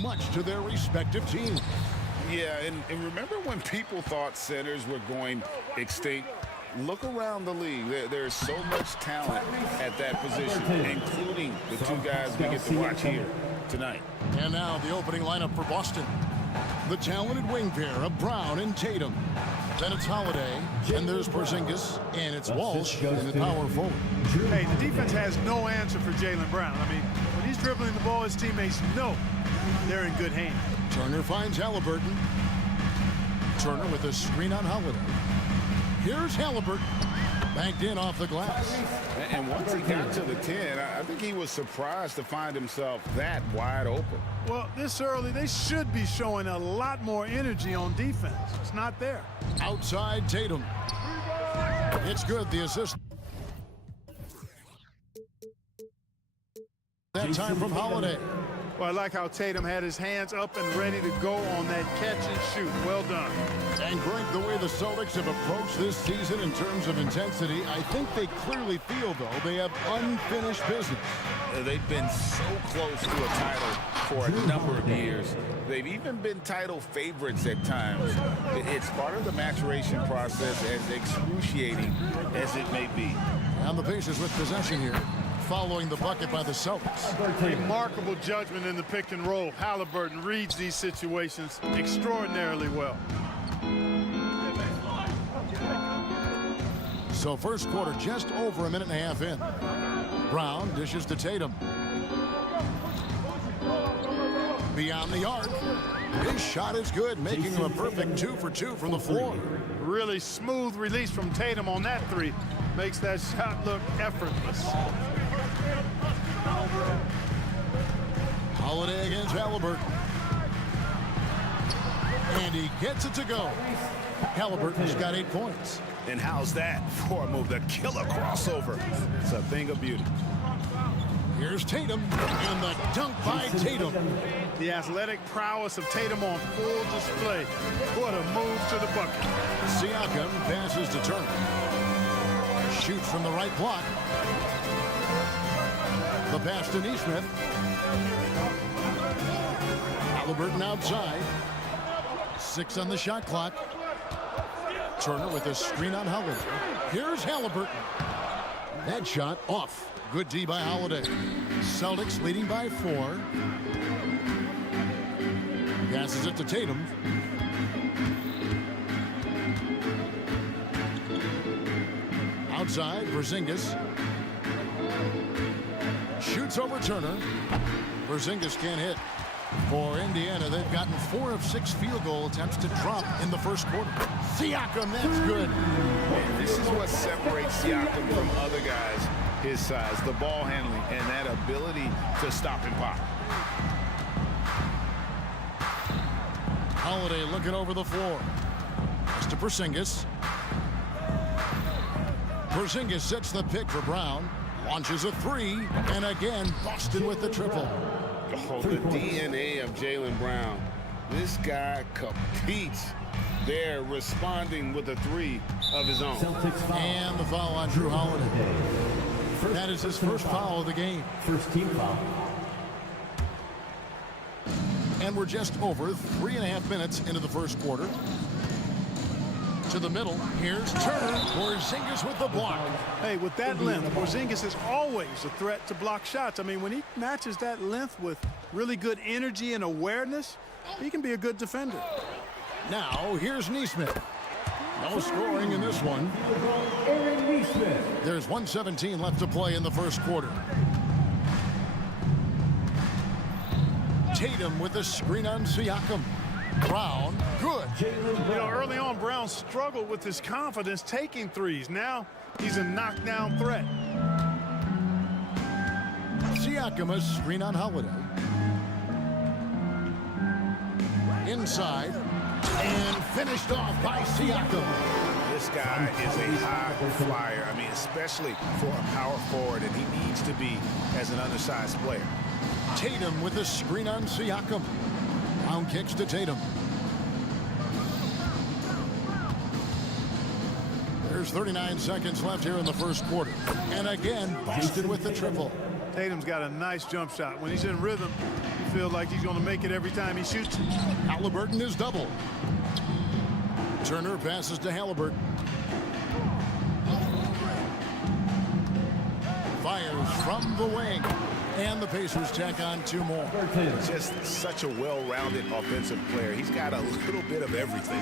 much to their respective teams. Yeah, and remember when people thought centers were going extinct? Look around the league. There's so much talent at that position, including the two guys we get to watch here tonight. And now the opening lineup for Boston. The talented wing pair of Brown and Tatum. Then it's Holiday, and there's Porzingis, and it's Walsh in the power forward. Hey, the defense has no answer for Jaylen Brown. I mean, when he's dribbling the ball, his teammates know they're in good hands. Turner finds Halliburton. Turner with a screen on Holiday. Here's Halliburton. Banked in off the glass. And once he got to the 10, I think he was surprised to find himself that wide open. Well, this early, they should be showing a lot more energy on defense. It's not there. Outside Tatum. It's good, the assist. That time from Holiday. Well, I like how Tatum had his hands up and ready to go on that catch and shoot. Well done. And Greg, the way the Celtics have approached this season in terms of intensity, I think they clearly feel, though, they have unfinished business. They've been so close to a title for a number of years. They've even been title favorites at times. It's part of the maturation process, as excruciating as it may be. And the Pacers with possession here, following the bucket by the Celtics. Remarkable judgment in the pick and roll. Halliburton reads these situations extraordinarily well. So first quarter just over a minute and a half in. Brown dishes to Tatum. Beyond the arc. His shot is good, making him a perfect 2 for 2 from the floor. Really smooth release from Tatum on that three. Makes that shot look effortless. Holiday against Halliburton. And he gets it to go. Halliburton's got 8 points. And how's that for a move? The killer crossover. It's a thing of beauty. Here's Tatum, and the dunk by Tatum. The athletic prowess of Tatum on full display. What a move to the bucket. Siakam passes to Turner. Shoots from the right block. The pass to Neesmith. Halliburton outside. 6 on the shot clock. Turner with a screen on Holiday. Here's Halliburton. That shot off. Good D by Holiday. Celtics leading by 4. Passes it to Tatum. Outside, Porzingis. Shoots over Turner. Porzingis can't hit. For Indiana, they've gotten 4 of 6 field goal attempts to drop in the first quarter. Siakam, that's good. And this is what separates Siakam from other guys his size, the ball handling and that ability to stop and pop. Holiday looking over the floor. Pass to Porzingis. Porzingis sets the pick for Brown. Launches a 3. And again, Boston with the triple. Oh, the DNA of Jaylen Brown. This guy competes. They're responding with a 3 of his own. And the foul on Drew Holiday. That is his first foul of the game. First team foul. And we're just over 3.5 minutes into the first quarter. To the middle, here's Turner. Porzingis with the block. Hey, with that length, Porzingis is always a threat to block shots. I mean, when he matches that length with really good energy and awareness, he can be a good defender. Now, here's Neesmith. No scoring in this one. There's 1:17 left to play in the first quarter. Tatum with a screen on Siakam. Brown, good. You know, early on, Brown struggled with his confidence taking threes. Now, he's a knockdown threat. Siakam, a screen on Holiday. Inside, and finished off by Siakam. This guy is a high flyer. I mean, especially for a power forward, and he needs to be as an undersized player. Tatum with a screen on Siakam. Brown kicks to Tatum. There's 39 seconds left here in the first quarter. And again, Boston with the triple. Tatum's got a nice jump shot. When he's in rhythm, feel like he's going to make it every time he shoots. Halliburton is double. Turner passes to Halliburton. Fires from the wing. And the Pacers tack on 2 more. Just such a well-rounded offensive player. He's got a little bit of everything.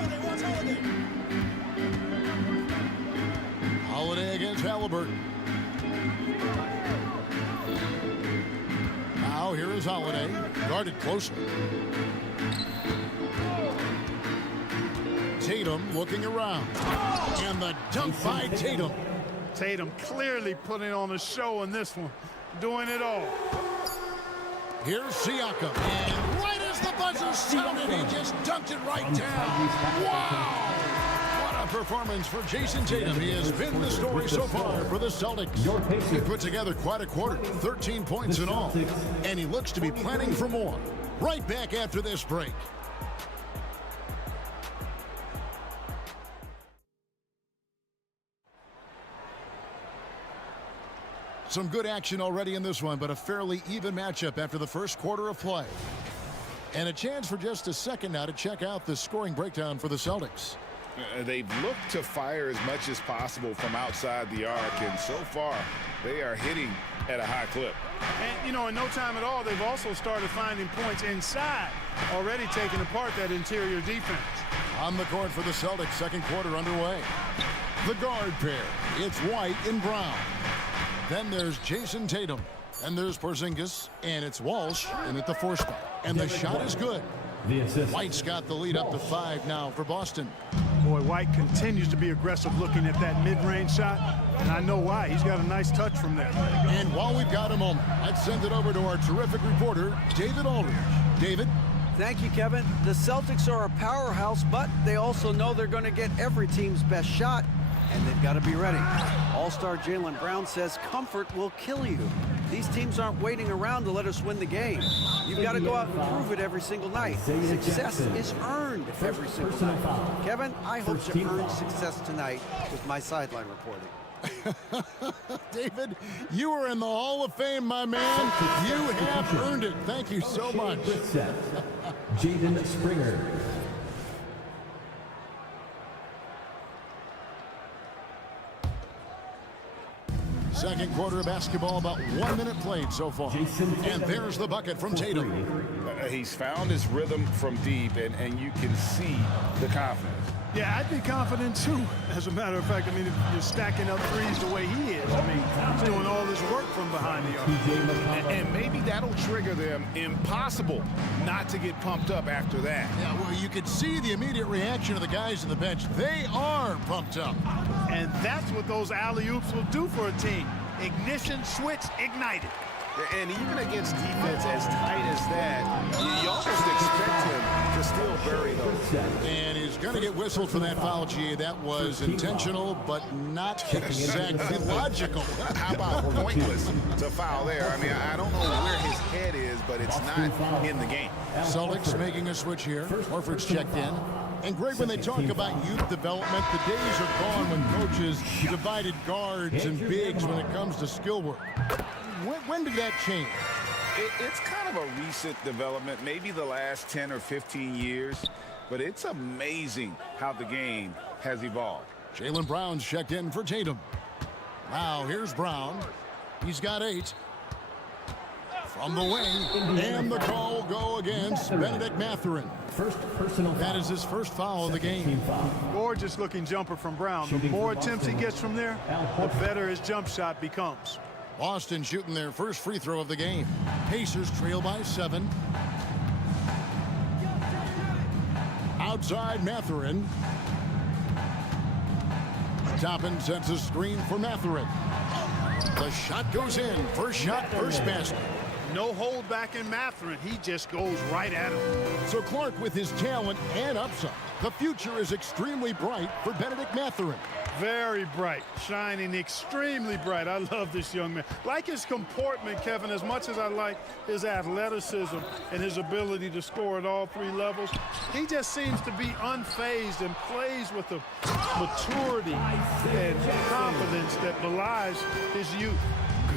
Holiday against Halliburton. Now here is Holiday, guarded closely. Tatum looking around. And the dunk by Tatum. Tatum clearly putting on a show in this one. Doing it all. Here's Siakam. And right as the buzzer sounded, he just dunked it right down. Wow! What a performance for Jason Tatum. He has been the story so far for the Celtics. He put together quite a quarter, 13 points in all. And he looks to be planning for more. Right back after this break. Some good action already in this one, but a fairly even matchup after the first quarter of play. And a chance for just a second now to check out the scoring breakdown for the Celtics. They've looked to fire as much as possible from outside the arc, and so far they are hitting at a high clip. And, you know, in no time at all, they've also started finding points inside, already taking apart that interior defense. On the court for the Celtics, second quarter underway. The guard pair, it's White and Brown. Then there's Jason Tatum, and there's Porzingis, and it's Walsh in at the 4 spot. And the shot is good. White's got the lead up to 5 now for Boston. Boy, White continues to be aggressive looking at that mid-range shot, and I know why. He's got a nice touch from there. And while we've got a moment, let's send it over to our terrific reporter, David Aldridge. David? Thank you, Kevin. The Celtics are a powerhouse, but they also know they're going to get every team's best shot, and they've got to be ready. All-star Jaylen Brown says comfort will kill you. These teams aren't waiting around to let us win the game. You've got to go out and prove it every single night. Success is earned every single night. Kevin, I hope you earn success tonight with my sideline reporting. David, you are in the Hall of Fame, my man. You have earned it. Thank you so much. Jaden Springer. Second quarter of basketball, about 1 minute played so far. And there's the bucket from Tatum. He's found his rhythm from deep, and you can see the confidence. Yeah, I'd be confident too. As a matter of fact, I mean, if you're stacking up threes the way he is, I mean, he's doing all this work from behind the arc. And maybe that'll trigger them. Impossible not to get pumped up after that. Yeah, well, you could see the immediate reaction of the guys on the bench. They are pumped up. And that's what those alley-oops will do for a team. Ignition switch ignited. And even against defense as tight as that, you almost expect him to still bury those. And he's going to get whistled for that foul, G. That was intentional, but not exactly logical. How about pointless to foul there? I mean, I don't know where his head is, but it's not in the game. Celtics making a switch here. Horford's checked in. And Greg, when they talk about youth development, the days are gone when coaches divided guards and bigs when it comes to skill work. When did that change? It's kind of a recent development, maybe the last 10 or 15 years, but it's amazing how the game has evolved. Jaylen Brown's checked in for Tatum. Now here's Brown. He's got 8. From the wing, and the call will go against Benedict Mathurin. That is his first foul of the game. Gorgeous looking jumper from Brown. The more attempts he gets from there, the better his jump shot becomes. Boston shooting their first free throw of the game. Pacers trail by 7. Outside Mathurin. Toppin sets a screen for Mathurin. The shot goes in. First shot, first basket. No hold back in Mathurin. He just goes right at him. So Clark, with his talent and upside, the future is extremely bright for Benedict Mathurin. Very bright, shining extremely bright. I love this young man. Like his comportment, Kevin, as much as I like his athleticism and his ability to score at all 3 levels, he just seems to be unfazed and plays with a maturity and confidence that belies his youth.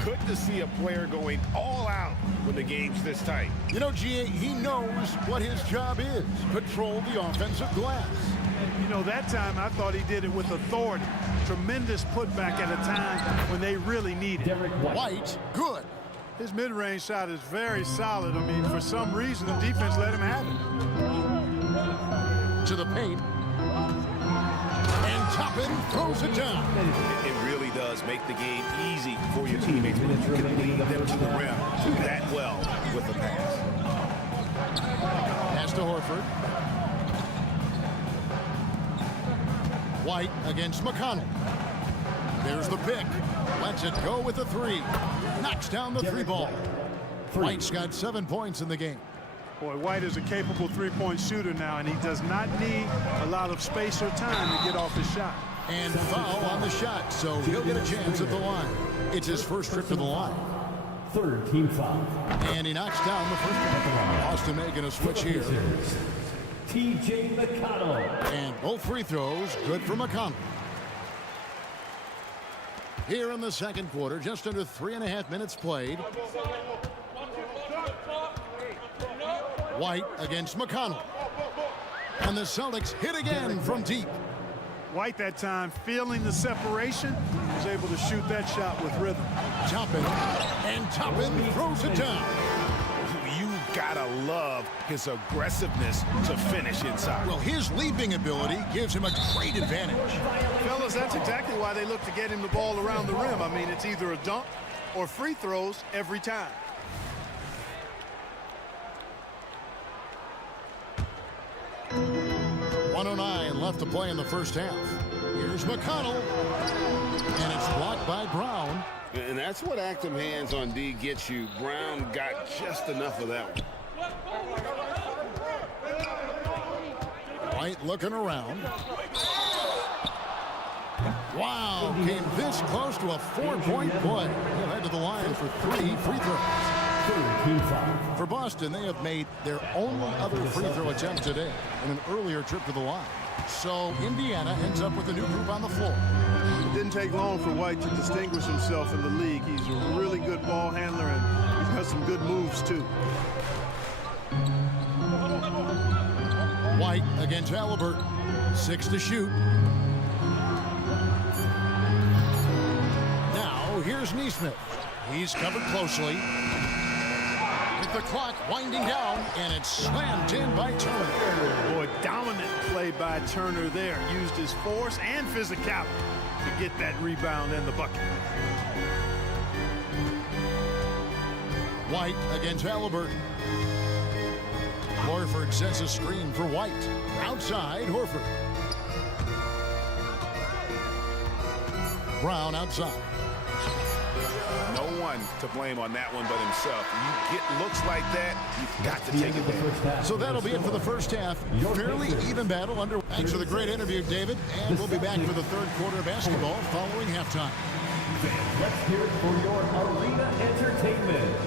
good to see a player going all out when the game's this tight. You know, G.A., he knows what his job is. Control the offensive glass. You know, that time I thought he did it with authority. Tremendous putback at a time when they really need it. White, good. His mid-range shot is very solid. I mean, for some reason, the defense let him have it. To the paint. And Toppin throws it down. It really does make the game easy for your teammates when you can lead them to the rim that well with the pass. Pass to Horford. White against McConnell. There's the pick. Lets it go with the three. Knocks down the three ball. White's got 7 points in the game. Boy, White is a capable three-point shooter now, and he does not need a lot of space or time to get off his shot. And foul on the shot, so he'll get a chance at the line. It's his first trip to the line. Third team foul. And he knocks down the first one. Boston making a switch here. T.J. McConnell. And both free throws good for McConnell. Here in the second quarter, just under 3.5 minutes played. White against McConnell. And the Celtics hit again from deep. White that time, feeling the separation, was able to shoot that shot with rhythm. Toppin, and Toppin throws it down. You gotta love his aggressiveness to finish inside. Well, his leaping ability gives him a great advantage. Fellas, that's exactly why they look to get him the ball around the rim. I mean, it's either a dunk or free throws every time. .109 left to play in the first half. Here's McConnell. And it's blocked by Brown. And that's what active hands on D gets you. Brown got just enough of that one. White looking around. Wow, came this close to a 4-point play. He'll head to the line for 3 free throws. For Boston, they have made their only other free throw attempt today in an earlier trip to the line. So Indiana ends up with a new group on the floor. It didn't take long for White to distinguish himself in the league. He's a really good ball handler, and he's got some good moves, too. White against Halliburton. 6 to shoot. Now, here's Nesmith. He's covered closely. With the clock winding down, and it's slammed in by Turner. Boy, dominant play by Turner there. Used his force and physicality to get that rebound and the bucket. White against Halliburton. Horford sets a screen for White. Outside, Horford. Brown outside. No one to blame on that one but himself. You get looks like that, you've got to take it. So that'll be it for the first half. Fairly even battle under. Thanks for the great interview, David. And we'll be back for the third quarter of basketball following halftime. Let's hear it for your arena entertainment.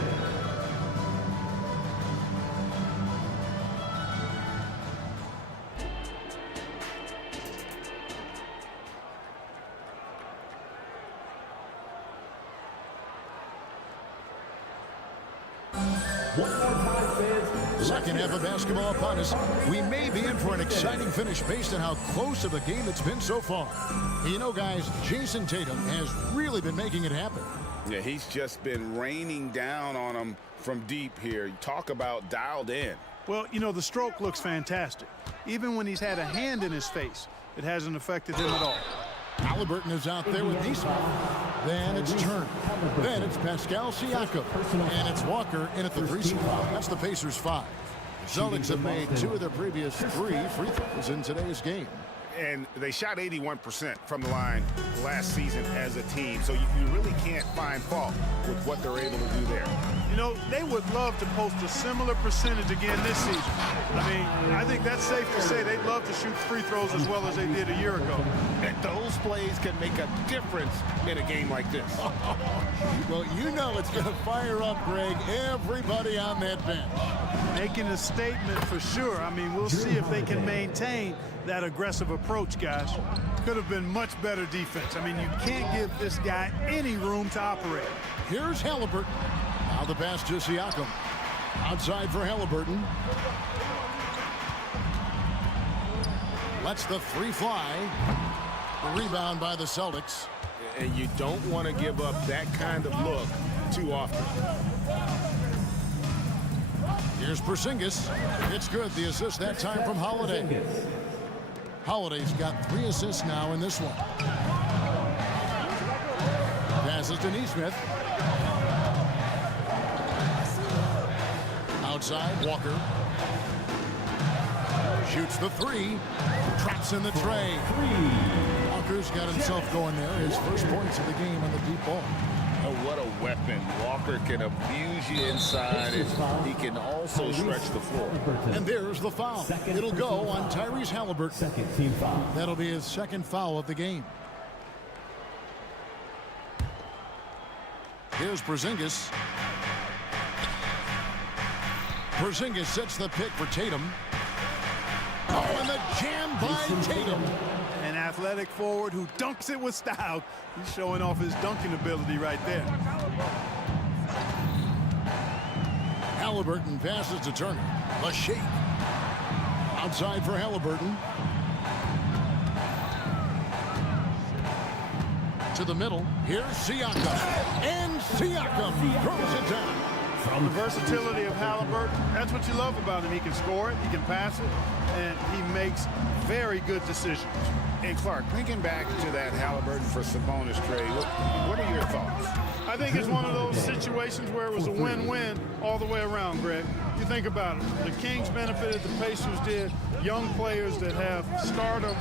Second half of basketball upon us. We may be in for an exciting finish based on how close of a game it's been so far. You know, guys, Jason Tatum has really been making it happen. Yeah, he's just been raining down on them from deep here. You talk about dialed in. Well, you know, the stroke looks fantastic. Even when he's had a hand in his face, it hasn't affected him at all. Halliburton is out there with Nesmith. Then it's Turner. Then it's Pascal Siakam. And it's Walker in at the 3 spot. That's the Pacers 5. Celtics have made 2 of their previous 3 free throws in today's game. And they shot 81% from the line last season as a team. So you really can't find fault with what they're able to do there. You know, they would love to post a similar percentage again this season. I mean, I think that's safe to say they'd love to shoot free throws as well as they did a year ago. And those plays can make a difference in a game like this. Well, you know it's going to fire up, Greg, everybody on that bench. Making a statement for sure. I mean, we'll see if they can maintain that aggressive approach, guys. Could have been much better defense. I mean, you can't give this guy any room to operate. Here's Halliburton. Now the pass to Siakam. Outside for Halliburton. Lets the three fly. The rebound by the Celtics. And you don't want to give up that kind of look too often. Here's Porzingis. It's good. The assist that time from Holiday. Holiday's got 3 assists now in this one. Passes to Nesmith. Outside, Walker. Shoots the 3. Traps in the tray. Walker's got himself going there. His first points of the game on the deep ball. Oh, what a weapon. Walker can abuse you inside, and he can also stretch the floor. And there's the foul. It'll go on Tyrese Halliburton. Second team foul. That'll be his second foul of the game. Here's Porzingis. Porzingis sets the pick for Tatum. Oh, and the jam by Tatum. An athletic forward who dunks it with style. He's showing off his dunking ability right there. Halliburton passes to Turner. A shake. Outside for Halliburton. To the middle. Here's Siakam. And Siakam throws it down. The versatility of Halliburton, that's what you love about him. He can score it, he can pass it, and he makes very good decisions. And Clark, thinking back to that Halliburton for Sabonis trade, what are your thoughts? I think it's one of those situations where it was a win-win all the way around, Greg. You think about it. The Kings benefited, the Pacers did. Young players that have stardom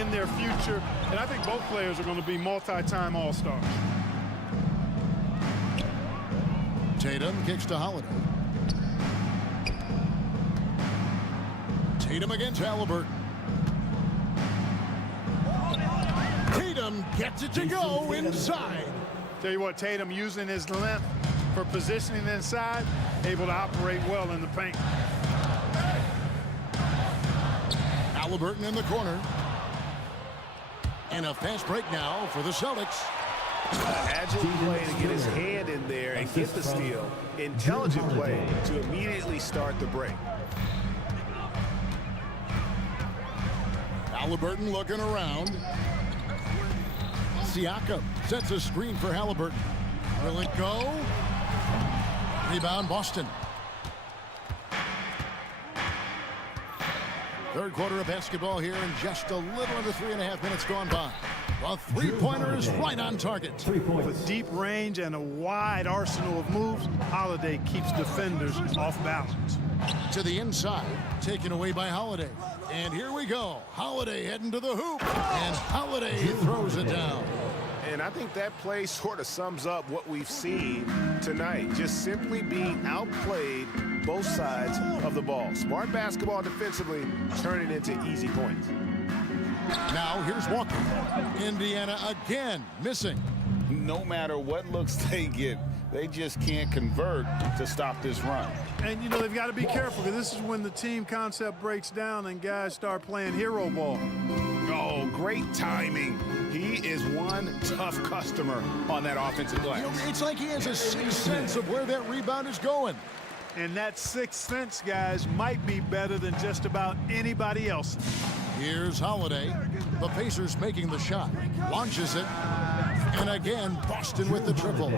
in their future. And I think both players are going to be multi-time All-Stars. Tatum kicks to Holiday. Tatum against Halliburton. Tatum gets it to go inside. Tell you what, Tatum using his length for positioning inside, able to operate well in the paint. Halliburton in the corner. And a fast break now for the Celtics. Agile play to get his hand in there and get the steal. Intelligent play to immediately start the break. Halliburton looking around. Siakam sets a screen for Halliburton. Will it go? Rebound Boston. Third quarter of basketball here, and just a little under 3.5 minutes gone by. The three-pointer is right on target. With deep range and a wide arsenal of moves, Holiday keeps defenders off balance. To the inside, taken away by Holiday. And here we go. Holiday heading to the hoop, and Holiday throws it down. And I think that play sort of sums up what we've seen tonight. Just simply being outplayed both sides of the ball. Smart basketball defensively, turning into easy points. Now here's Walker. Indiana again missing. No matter what looks they get, they just can't convert to stop this run. And, you know, they've got to be careful, because this is when the team concept breaks down and guys start playing hero ball. Oh, great timing. He is one tough customer on that offensive glass. You know, it's like he has a sixth sense of where that rebound is going. And that sixth sense, guys, might be better than just about anybody else. Here's Holiday. The Pacers making the shot. Launches it. And again, Boston with the triple.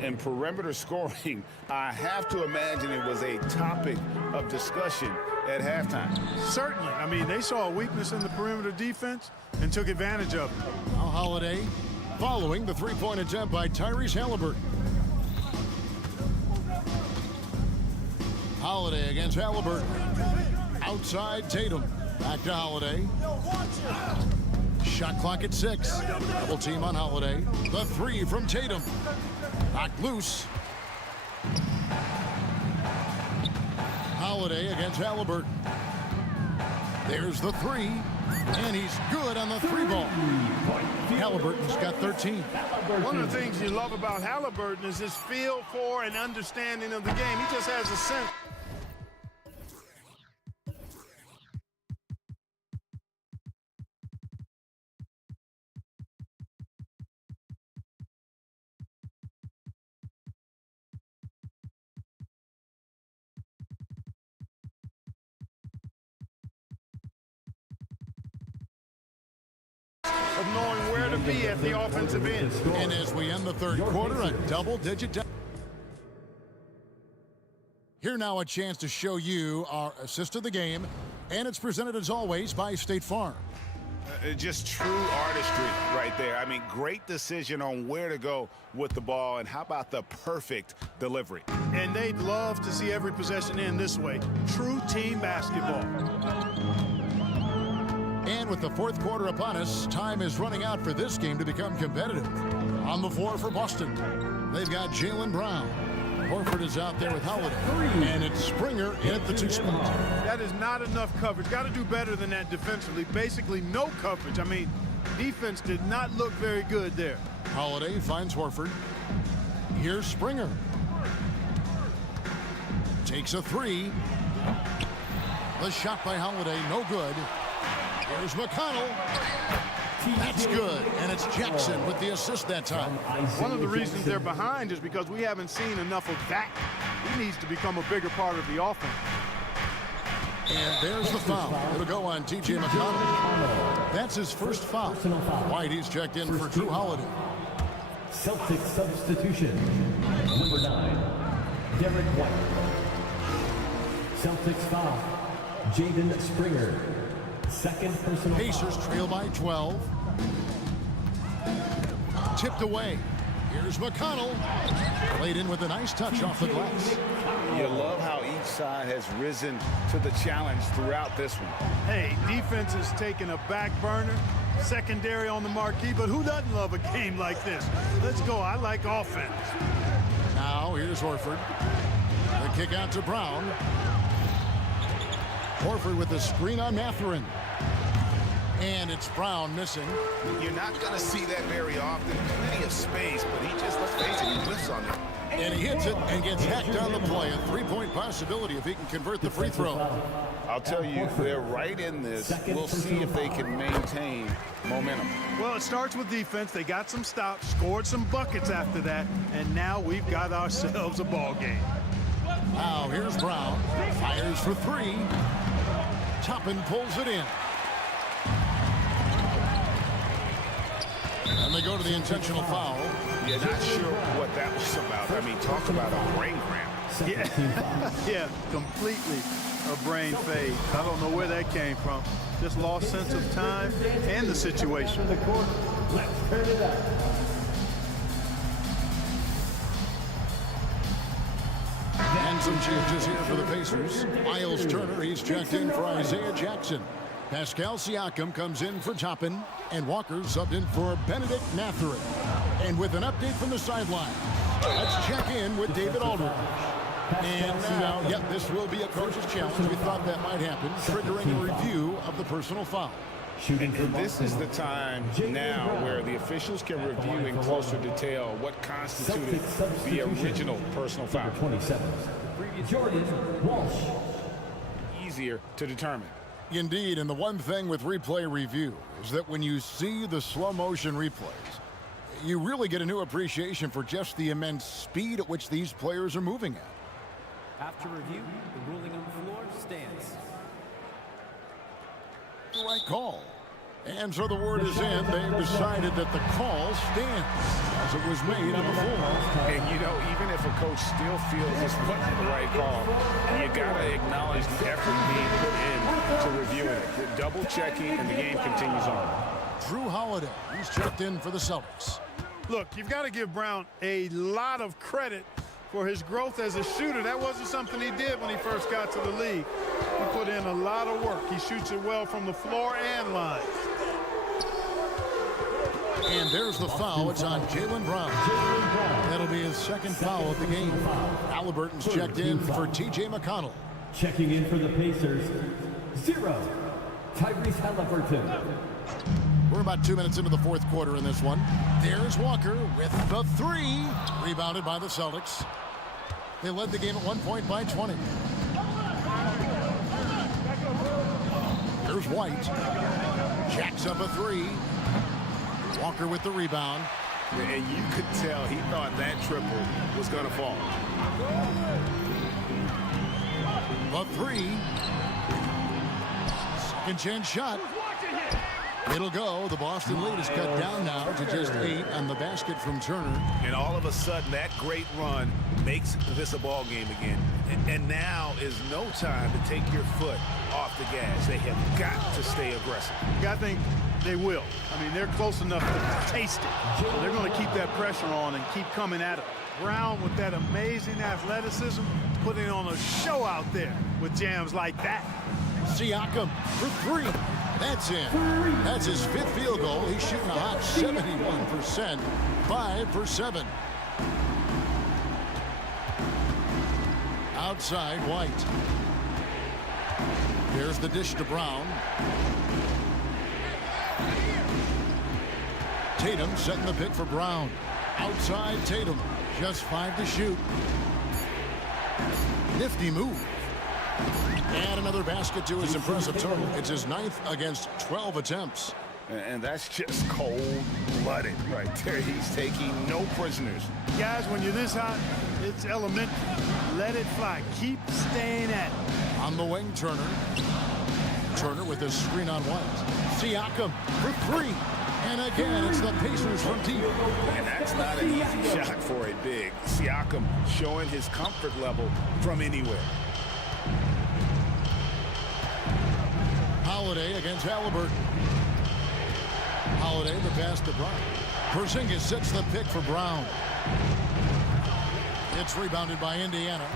And perimeter scoring, I have to imagine it was a topic of discussion at halftime. Certainly. I mean, they saw a weakness in the perimeter defense and took advantage of it. Now Holiday following the three-point attempt by Tyrese Halliburton. Holiday against Halliburton. Outside Tatum. Back to Holiday. Shot clock at 6. Double team on Holiday. The three from Tatum. Knocked loose. Holiday against Halliburton. There's the three. And he's good on the three ball. Halliburton's got 13. One of the things you love about Halliburton is his feel for and understanding of the game. He just has a sense. to be at the offensive end. And as we end the third quarter, a double-digit down. Here now a chance to show you our assist of the game, and it's presented as always by State Farm. Just true artistry right there. I mean, great decision on where to go with the ball, and how about the perfect delivery? And they'd love to see every possession end this way. True team basketball. And with the fourth quarter upon us, time is running out for this game to become competitive. On the floor for Boston, they've got Jaylen Brown. Horford is out there with Holiday. And it's Springer in at the 2 spot. That is not enough coverage. Got to do better than that defensively. Basically no coverage. I mean, defense did not look very good there. Holiday finds Horford. Here's Springer. Takes a 3. The shot by Holiday, no good. Here's McConnell. That's good, and it's Jackson with the assist that time. One of the reasons they're behind is because we haven't seen enough of that. He needs to become a bigger part of the offense. And there's the foul. It'll go on T.J. McConnell. That's his first foul. White, he's checked in for Drew Holiday. Celtics substitution. Number 9, Derek White. Celtics foul. Jaden Springer. Second personal Pacers foul. trail by 12. Tipped away. Here's McConnell. Played in with a nice touch off the glass. You love how each side has risen to the challenge throughout this one. Hey, defense is taking a back burner. Secondary on the marquee, but who doesn't love a game like this? Let's go. I like offense. Now here's Horford. The kick out to Brown. Horford with the screen on Mathurin. And it's Brown missing. You're not going to see that very often. Plenty of space, but he just, let's face it, he whiffs on it. And he hits it and gets hacked on the play. A 3-point possibility if he can convert the free throw. I'll tell you, they're right in this. We'll see if they can maintain momentum. Well, it starts with defense. They got some stops, scored some buckets after that, and now we've got ourselves a ball game. Now here's Brown. Fires for 3. Toppin pulls it in. And they go to the intentional foul. Yeah, not sure what that was about. I mean, talk about a brain cramp. Yeah, completely a brain fade. I don't know where that came from. Just lost sense of time and the situation. The court. Let's turn it up. And some changes here for the Pacers. Miles Turner, he's checked in for Isaiah Jackson. Pascal Siakam comes in for Toppin, and Walker subbed in for Benedict Mathurin. And with an update from the sideline, let's check in with David Aldridge. And now, yep, this will be a coach's challenge. We thought that might happen, triggering a review of the personal foul. And this is the time now where the officials can review in closer detail what constituted the original personal foul. 27. Jordan Walsh. Easier to determine. Indeed, and the one thing with replay review is that when you see the slow motion replays, you really get a new appreciation for just the immense speed at which these players are moving at. After review, the ruling on the floor stands. The right call. And so the word is in. They've decided that the call stands as it was made on the floor. And you know, even if a coach still feels this wasn't the right call, you gotta acknowledge the effort being put in to reviewing it. The double checking, and the game continues on. Drew Holiday, he's checked in for the Celtics. Look, you've got to give Brown a lot of credit for his growth as a shooter. That wasn't something he did when he first got to the league. He put in a lot of work. He shoots it well from the floor and line. And there's the foul. It's on Jaylen Brown. That'll be his second foul of the game. Halliburton's checked in for T.J. McConnell. Checking in for the Pacers, 0. Tyrese Halliburton. We're about 2 minutes into the fourth quarter in this one. There's Walker with the 3. Rebounded by the Celtics. They led the game at 1 point by 20. Here's White. Jacks up a 3. Walker with the rebound. And you could tell he thought that triple was going to fall. The 3. Second chance shot. It'll go. The Boston lead is cut down now to just 8 on the basket from Turner. And all of a sudden, that great run makes this a ball game again. And now is no time to take your foot off the gas. They have got to stay aggressive. I think they will. I mean, they're close enough to taste it. So they're going to keep that pressure on and keep coming at it. Brown with that amazing athleticism, putting on a show out there with jams like that. Siakam for 3. That's in. That's his 5th field goal. He's shooting a hot 71%. 5 for 7. Outside, White. There's the dish to Brown. Tatum setting the pick for Brown. Outside, Tatum. Just 5 to shoot. Nifty move. And another basket to his impressive total. It's his 9th against 12 attempts. And that's just cold-blooded right there. He's taking no prisoners. Guys, when you're this hot, it's elementary. Let it fly. Keep staying at it. On the wing, Turner. Turner with his screen on White. Siakam for 3. And again, it's the Pacers from deep. And that's not an easy shot for a big. Siakam showing his comfort level from anywhere. Holiday against Halliburton. Holiday the pass to Brown. Porzingis sets the pick for Brown. It's rebounded by Indiana.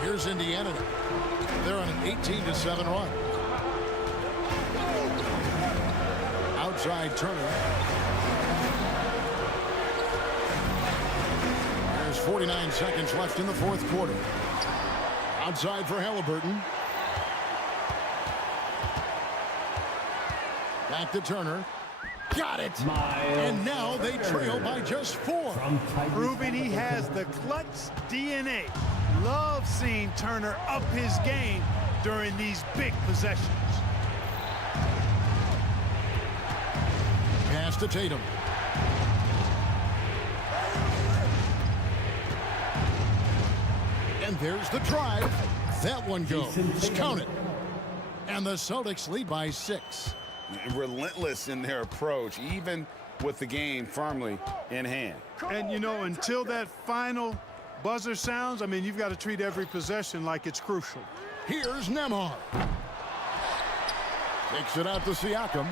Here's Indiana. They're on an 18-7 run. Outside Turner. There's 49 seconds left in the 4th quarter. Outside for Halliburton. Back to Turner. Got it. And now they trail by just 4. Proving he has the clutch DNA. Love seeing Turner up his game during these big possessions. Pass to Tatum. And there's the drive. That one goes. Count it. And the Celtics lead by 6. Relentless in their approach, even with the game firmly in hand. And, you know, until that final buzzer sounds, I mean, you've got to treat every possession like it's crucial. Here's Nembhard. Takes it out to Siakam.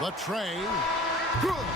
The tray. Good.